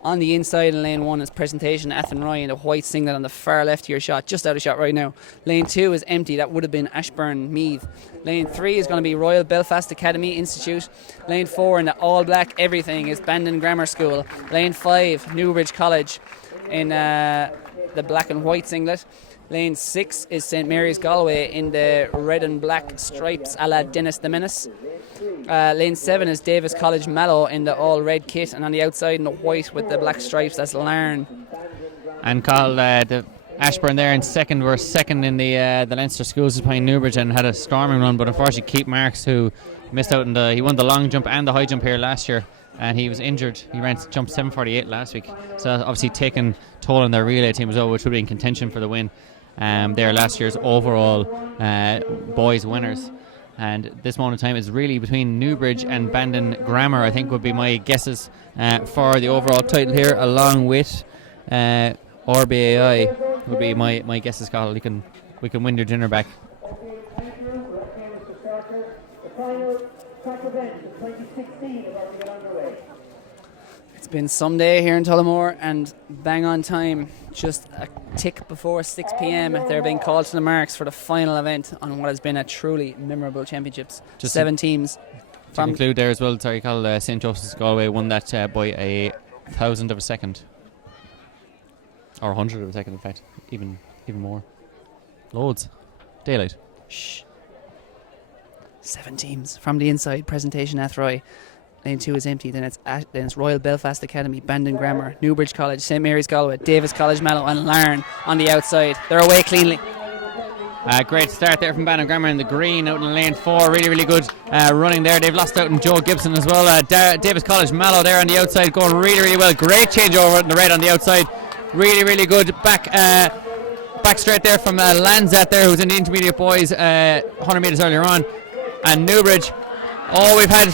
On the inside in lane 1 is Presentation Athenry in the white singlet on the far left of your shot, just out of shot right now. Lane 2 is empty, that would have been Ashburn Meath. Lane 3 is going to be Royal Belfast Academy Institute. Lane 4 in the all black everything is Bandon Grammar School. Lane 5 Newbridge College in the black and white singlet. Lane 6 is St Mary's Galway in the red and black stripes a la Dennis the Menace. Lane 7 is Davis College Mallow in the all red kit, and on the outside in the white with the black stripes, that's Larne. And Carl, the Ashburn there in second, were second in the Leinster Schools behind Newbridge and had a storming run, but unfortunately Keith Marks, who missed out he won the long jump and the high jump here last year, and he was injured. He jumped 7:48 last week, so obviously taken toll on their relay team as well, which would be in contention for the win. They're last year's overall boys winners, and this moment in time is really between Newbridge and Bandon Grammar, I think would be my guesses for the overall title here, along with RBAI would be my guesses, Carl. We can win your dinner back. It's been some day here in Tullamore, and bang on time, just a tick before 6 p.m. they're being called to the marks for the final event on what has been a truly memorable championships. Just 7 teams. To conclude there as well, sorry, Carl, St Joseph's Galway won that by a 1,000th of a second, or 100th of a second, in fact, even more. Loads. Daylight. Shh. 7 teams from the inside. Presentation Athenry. Lane 2 is empty. Then it's Royal Belfast Academy, Bandon Grammar, Newbridge College, St Mary's Galway, Davis College Mallow, and Larne on the outside. They're away cleanly. Great start there from Bandon Grammar in the green, out in lane 4. Really good running there. They've lost out in Joe Gibson as well. Davis College Mallow there on the outside, going really well. Great change over in the red on the outside. Really, really good back straight there from Lanzat there, who's in the intermediate boys 100 metres earlier on. And Newbridge, we've had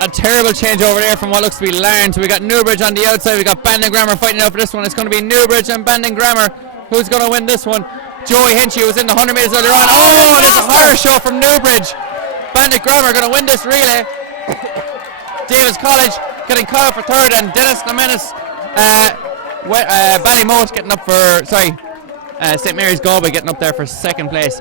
a terrible change over there from what looks to be Larne. So we got Newbridge on the outside, we got Bandon Grammar fighting out for this one. It's going to be Newbridge and Bandon Grammar. Who's going to win this one? Joey Hinchy was in the 100 metres earlier on. There's a horror show from Newbridge. Bandon Grammar going to win this relay. Davis College getting caught for third, and Dennis Lamenis, Ballymote getting up for, St Mary's Galway getting up there for second place.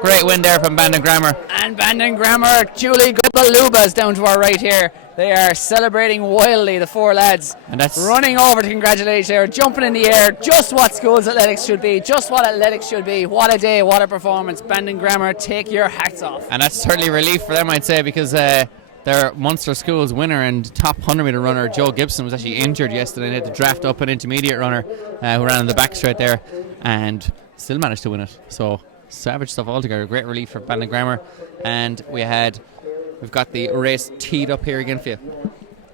Great win there from Bandon Grammar. And Bandon Grammar, Julie Gubaluba's down to our right here. They are celebrating wildly, the four lads. And that's running over to congratulate her, jumping in the air. Just what schools athletics should be. Just what athletics should be. What a day, what a performance. Bandon Grammar, take your hats off. And that's certainly relief for them, I'd say, because their Munster Schools winner and top 100 metre runner Joe Gibson was actually injured yesterday. They had to draft up an intermediate runner who ran on the back straight there and still managed to win it. So savage stuff altogether. Great relief for Bandon Grammar. And we've got the race teed up here again for you.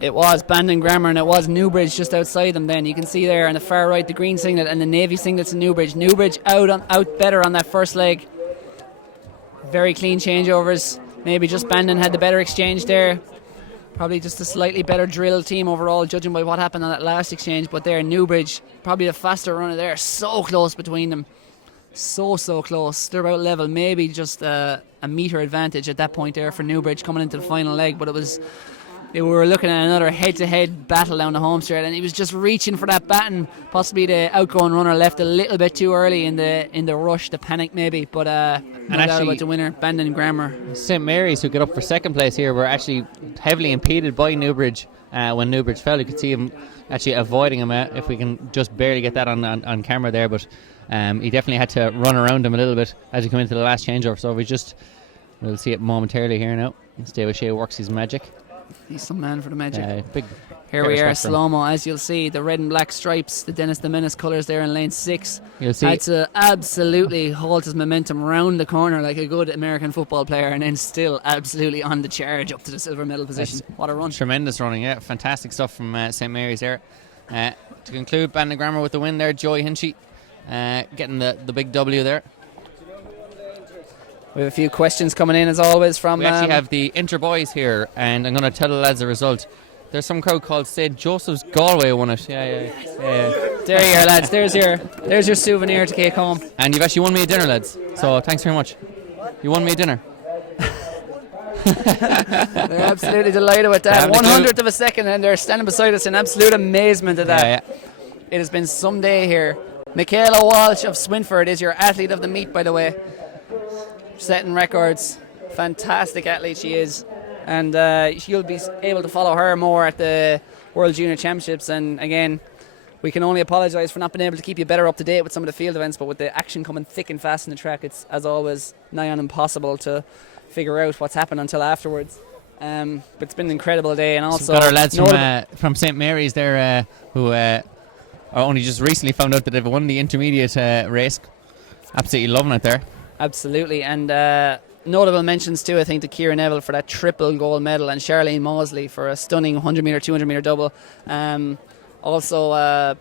It was Bandon Grammar and it was Newbridge just outside them then. You can see there on the far right the green singlet and the navy singlets in Newbridge. Newbridge out better on that first leg. Very clean changeovers. Maybe just Bandon had the better exchange there. Probably just a slightly better drill team overall, judging by what happened on that last exchange. But there, Newbridge, probably the faster runner there. So close between them. So close. They're about level. Maybe just a metre advantage at that point there for Newbridge coming into the final leg. But we were looking at another head-to-head battle down the home straight, and he was just reaching for that baton. Possibly the outgoing runner left a little bit too early in the rush, the panic maybe. But no doubt about the winner, Bandon Grammar. St Mary's, who get up for second place here, were actually heavily impeded by Newbridge when Newbridge fell. You could see him actually avoiding him, if we can just barely get that on camera there. But he definitely had to run around him a little bit as he came into the last changeover. So we'll see it momentarily here now. David Shea works his magic. He's some man for the magic. Here we are, slow-mo, as you'll see, the red and black stripes, the Dennis the Menace colours there in lane 6. You'll see. Had to absolutely halt his momentum round the corner like a good American football player, and then still absolutely on the charge up to the silver medal position. What a run. Tremendous running, yeah. Fantastic stuff from St Mary's there. To conclude, Bandon Grammar with the win there, Joey Hinchy getting the big W there. We have a few questions coming in as always from... We actually have the Inter boys here, and I'm going to tell the lads the result. There's some crowd called St Joseph's Galway won it. Yeah. There you are, lads. There's your souvenir to take home. And you've actually won me a dinner, lads. So thanks very much. You won me a dinner. They're absolutely delighted with that. 100th of a second, and they're standing beside us in absolute amazement at that. Yeah. It has been some day here. Michaela Walsh of Swinford is your athlete of the meet, by the way. Setting records. Fantastic athlete she is. And you'll be able to follow her more at the World Junior Championships. And again, we can only apologise for not being able to keep you better up to date with some of the field events, but with the action coming thick and fast in the track, it's, as always, nigh on impossible to figure out what's happened until afterwards. But it's been an incredible day. And also got our lads from St Mary's there who are only just recently found out that they've won the intermediate race. Absolutely loving it there. Absolutely. And notable mentions too, I think, to Ciara Neville for that triple gold medal, and Charlene Mosley for a stunning 100 metre, 200 metre double. Also, it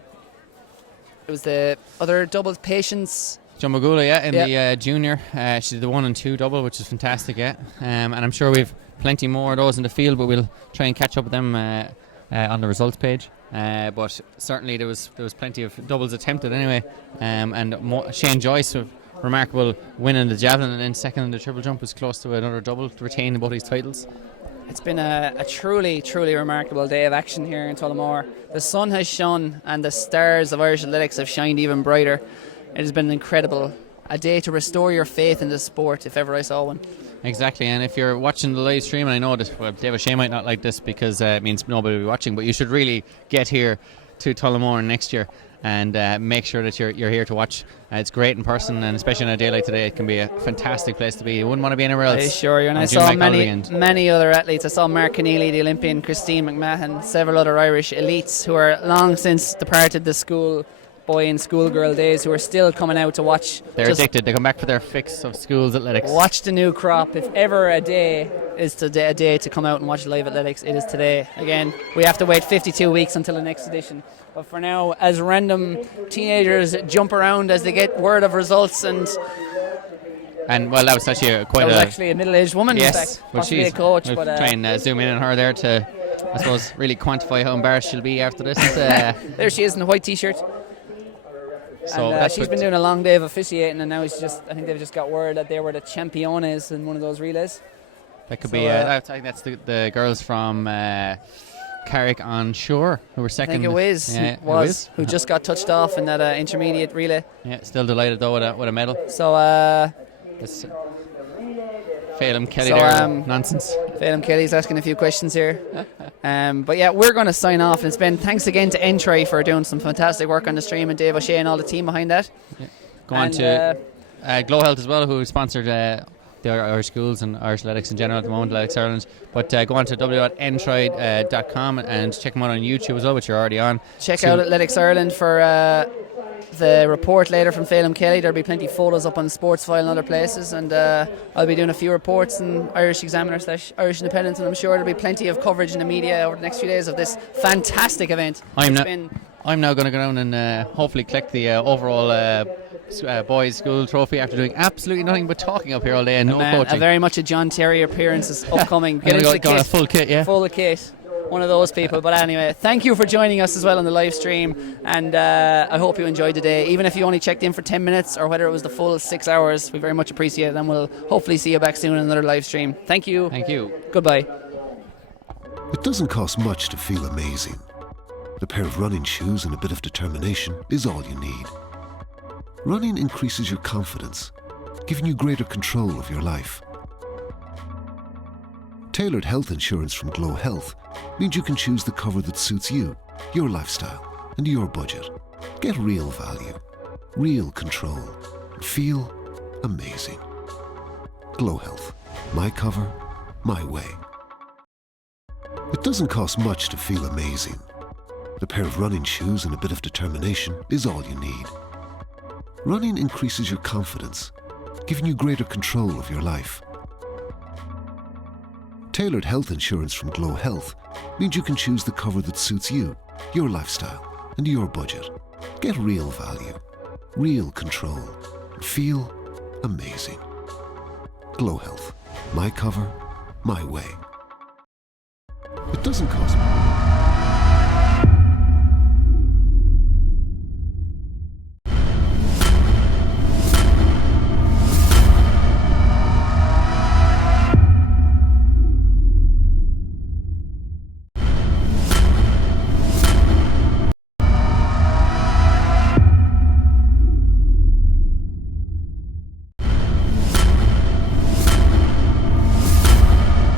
was the other doubles, Patience Jumbagula, in the junior. She did the 1 and 2 double, which is fantastic, and I'm sure we've plenty more of those in the field, but we'll try and catch up with them on the results page. But certainly there was plenty of doubles attempted anyway, and Shane Joyce, remarkable win in the javelin, and then second in the triple jump, was close to another double to retain both his titles. It's been a truly remarkable day of action here in Tullamore. The sun has shone and the stars of Irish athletics have shined even brighter. It has been incredible. A day to restore your faith in the sport, if ever I saw one. Exactly, and if you're watching the live stream, and I know that Dave O'Shea might not like this because it means nobody will be watching, but you should really get here to Tullamore next year and make sure that you're here to watch. It's great in person, and especially on a day like today, it can be a fantastic place to be. You wouldn't want to be anywhere else. I assure you, and I saw many other athletes. I saw Mark Keneally, the Olympian, Christine McMahon, several other Irish elites who are long since departed the school boy and schoolgirl days who are still coming out to watch. They're addicted. They come back for their fix of schools athletics. Watch the new crop. If ever a day is today, a day to come out and watch live athletics, it is today. Again, we have to wait 52 weeks until the next edition. But for now, as random teenagers jump around as they get word of results, and well, that was actually quite actually a middle-aged woman. Yes, in fact, well, possibly she's a coach. We'll But try and zoom in on her there to, I suppose, really quantify how embarrassed she'll be after this. there she is in a white t-shirt. So and she's been doing a long day of officiating, and now I think they've just got word that they were the championes in one of those relays. That could be. I think that's the girls from Carrick on Shore who were second. I think it was. Yeah, who just got touched off in that intermediate relay. Yeah, still delighted though with a medal. So this Phelim Kelly there, nonsense. Phelim Kelly's asking a few questions here. But yeah, we're going to sign off. And it's been thanks again to Entry for doing some fantastic work on the stream, and Dave O'Shea and all the team behind that. Yeah. Go on to GloHealth as well, who sponsored the Irish schools and Irish athletics in general at the moment, Athletics Ireland. But go on to w.entride.com and check them out on YouTube as well, which you're already on. Check out Athletics Ireland for the report later from Phelim Kelly. There'll be plenty of photos up on Sportsfile and other places, and I'll be doing a few reports in Irish Examiner / Irish Independent, and I'm sure there'll be plenty of coverage in the media over the next few days of this fantastic event. I'm now going to go down and hopefully collect the overall boys' school trophy after doing absolutely nothing but talking up here all day and no coaching. Very much a John Terry appearance is upcoming. Get into the kit. Full kit, yeah. Full kit. One of those people. But anyway, thank you for joining us as well on the live stream, and I hope you enjoyed the day. Even if you only checked in for 10 minutes or whether it was the full 6 hours, we very much appreciate it, and we'll hopefully see you back soon in another live stream. Thank you. Thank you. Goodbye. It doesn't cost much to feel amazing. A pair of running shoes and a bit of determination is all you need. Running increases your confidence, giving you greater control of your life. Tailored health insurance from GloHealth means you can choose the cover that suits you, your lifestyle, and your budget. Get real value, real control, and feel amazing. GloHealth. My cover, my way. It doesn't cost much to feel amazing. A pair of running shoes and a bit of determination is all you need. Running increases your confidence, giving you greater control of your life. Tailored health insurance from GloHealth means you can choose the cover that suits you, your lifestyle, and your budget. Get real value, real control, and feel amazing. GloHealth. My cover, my way. It doesn't cost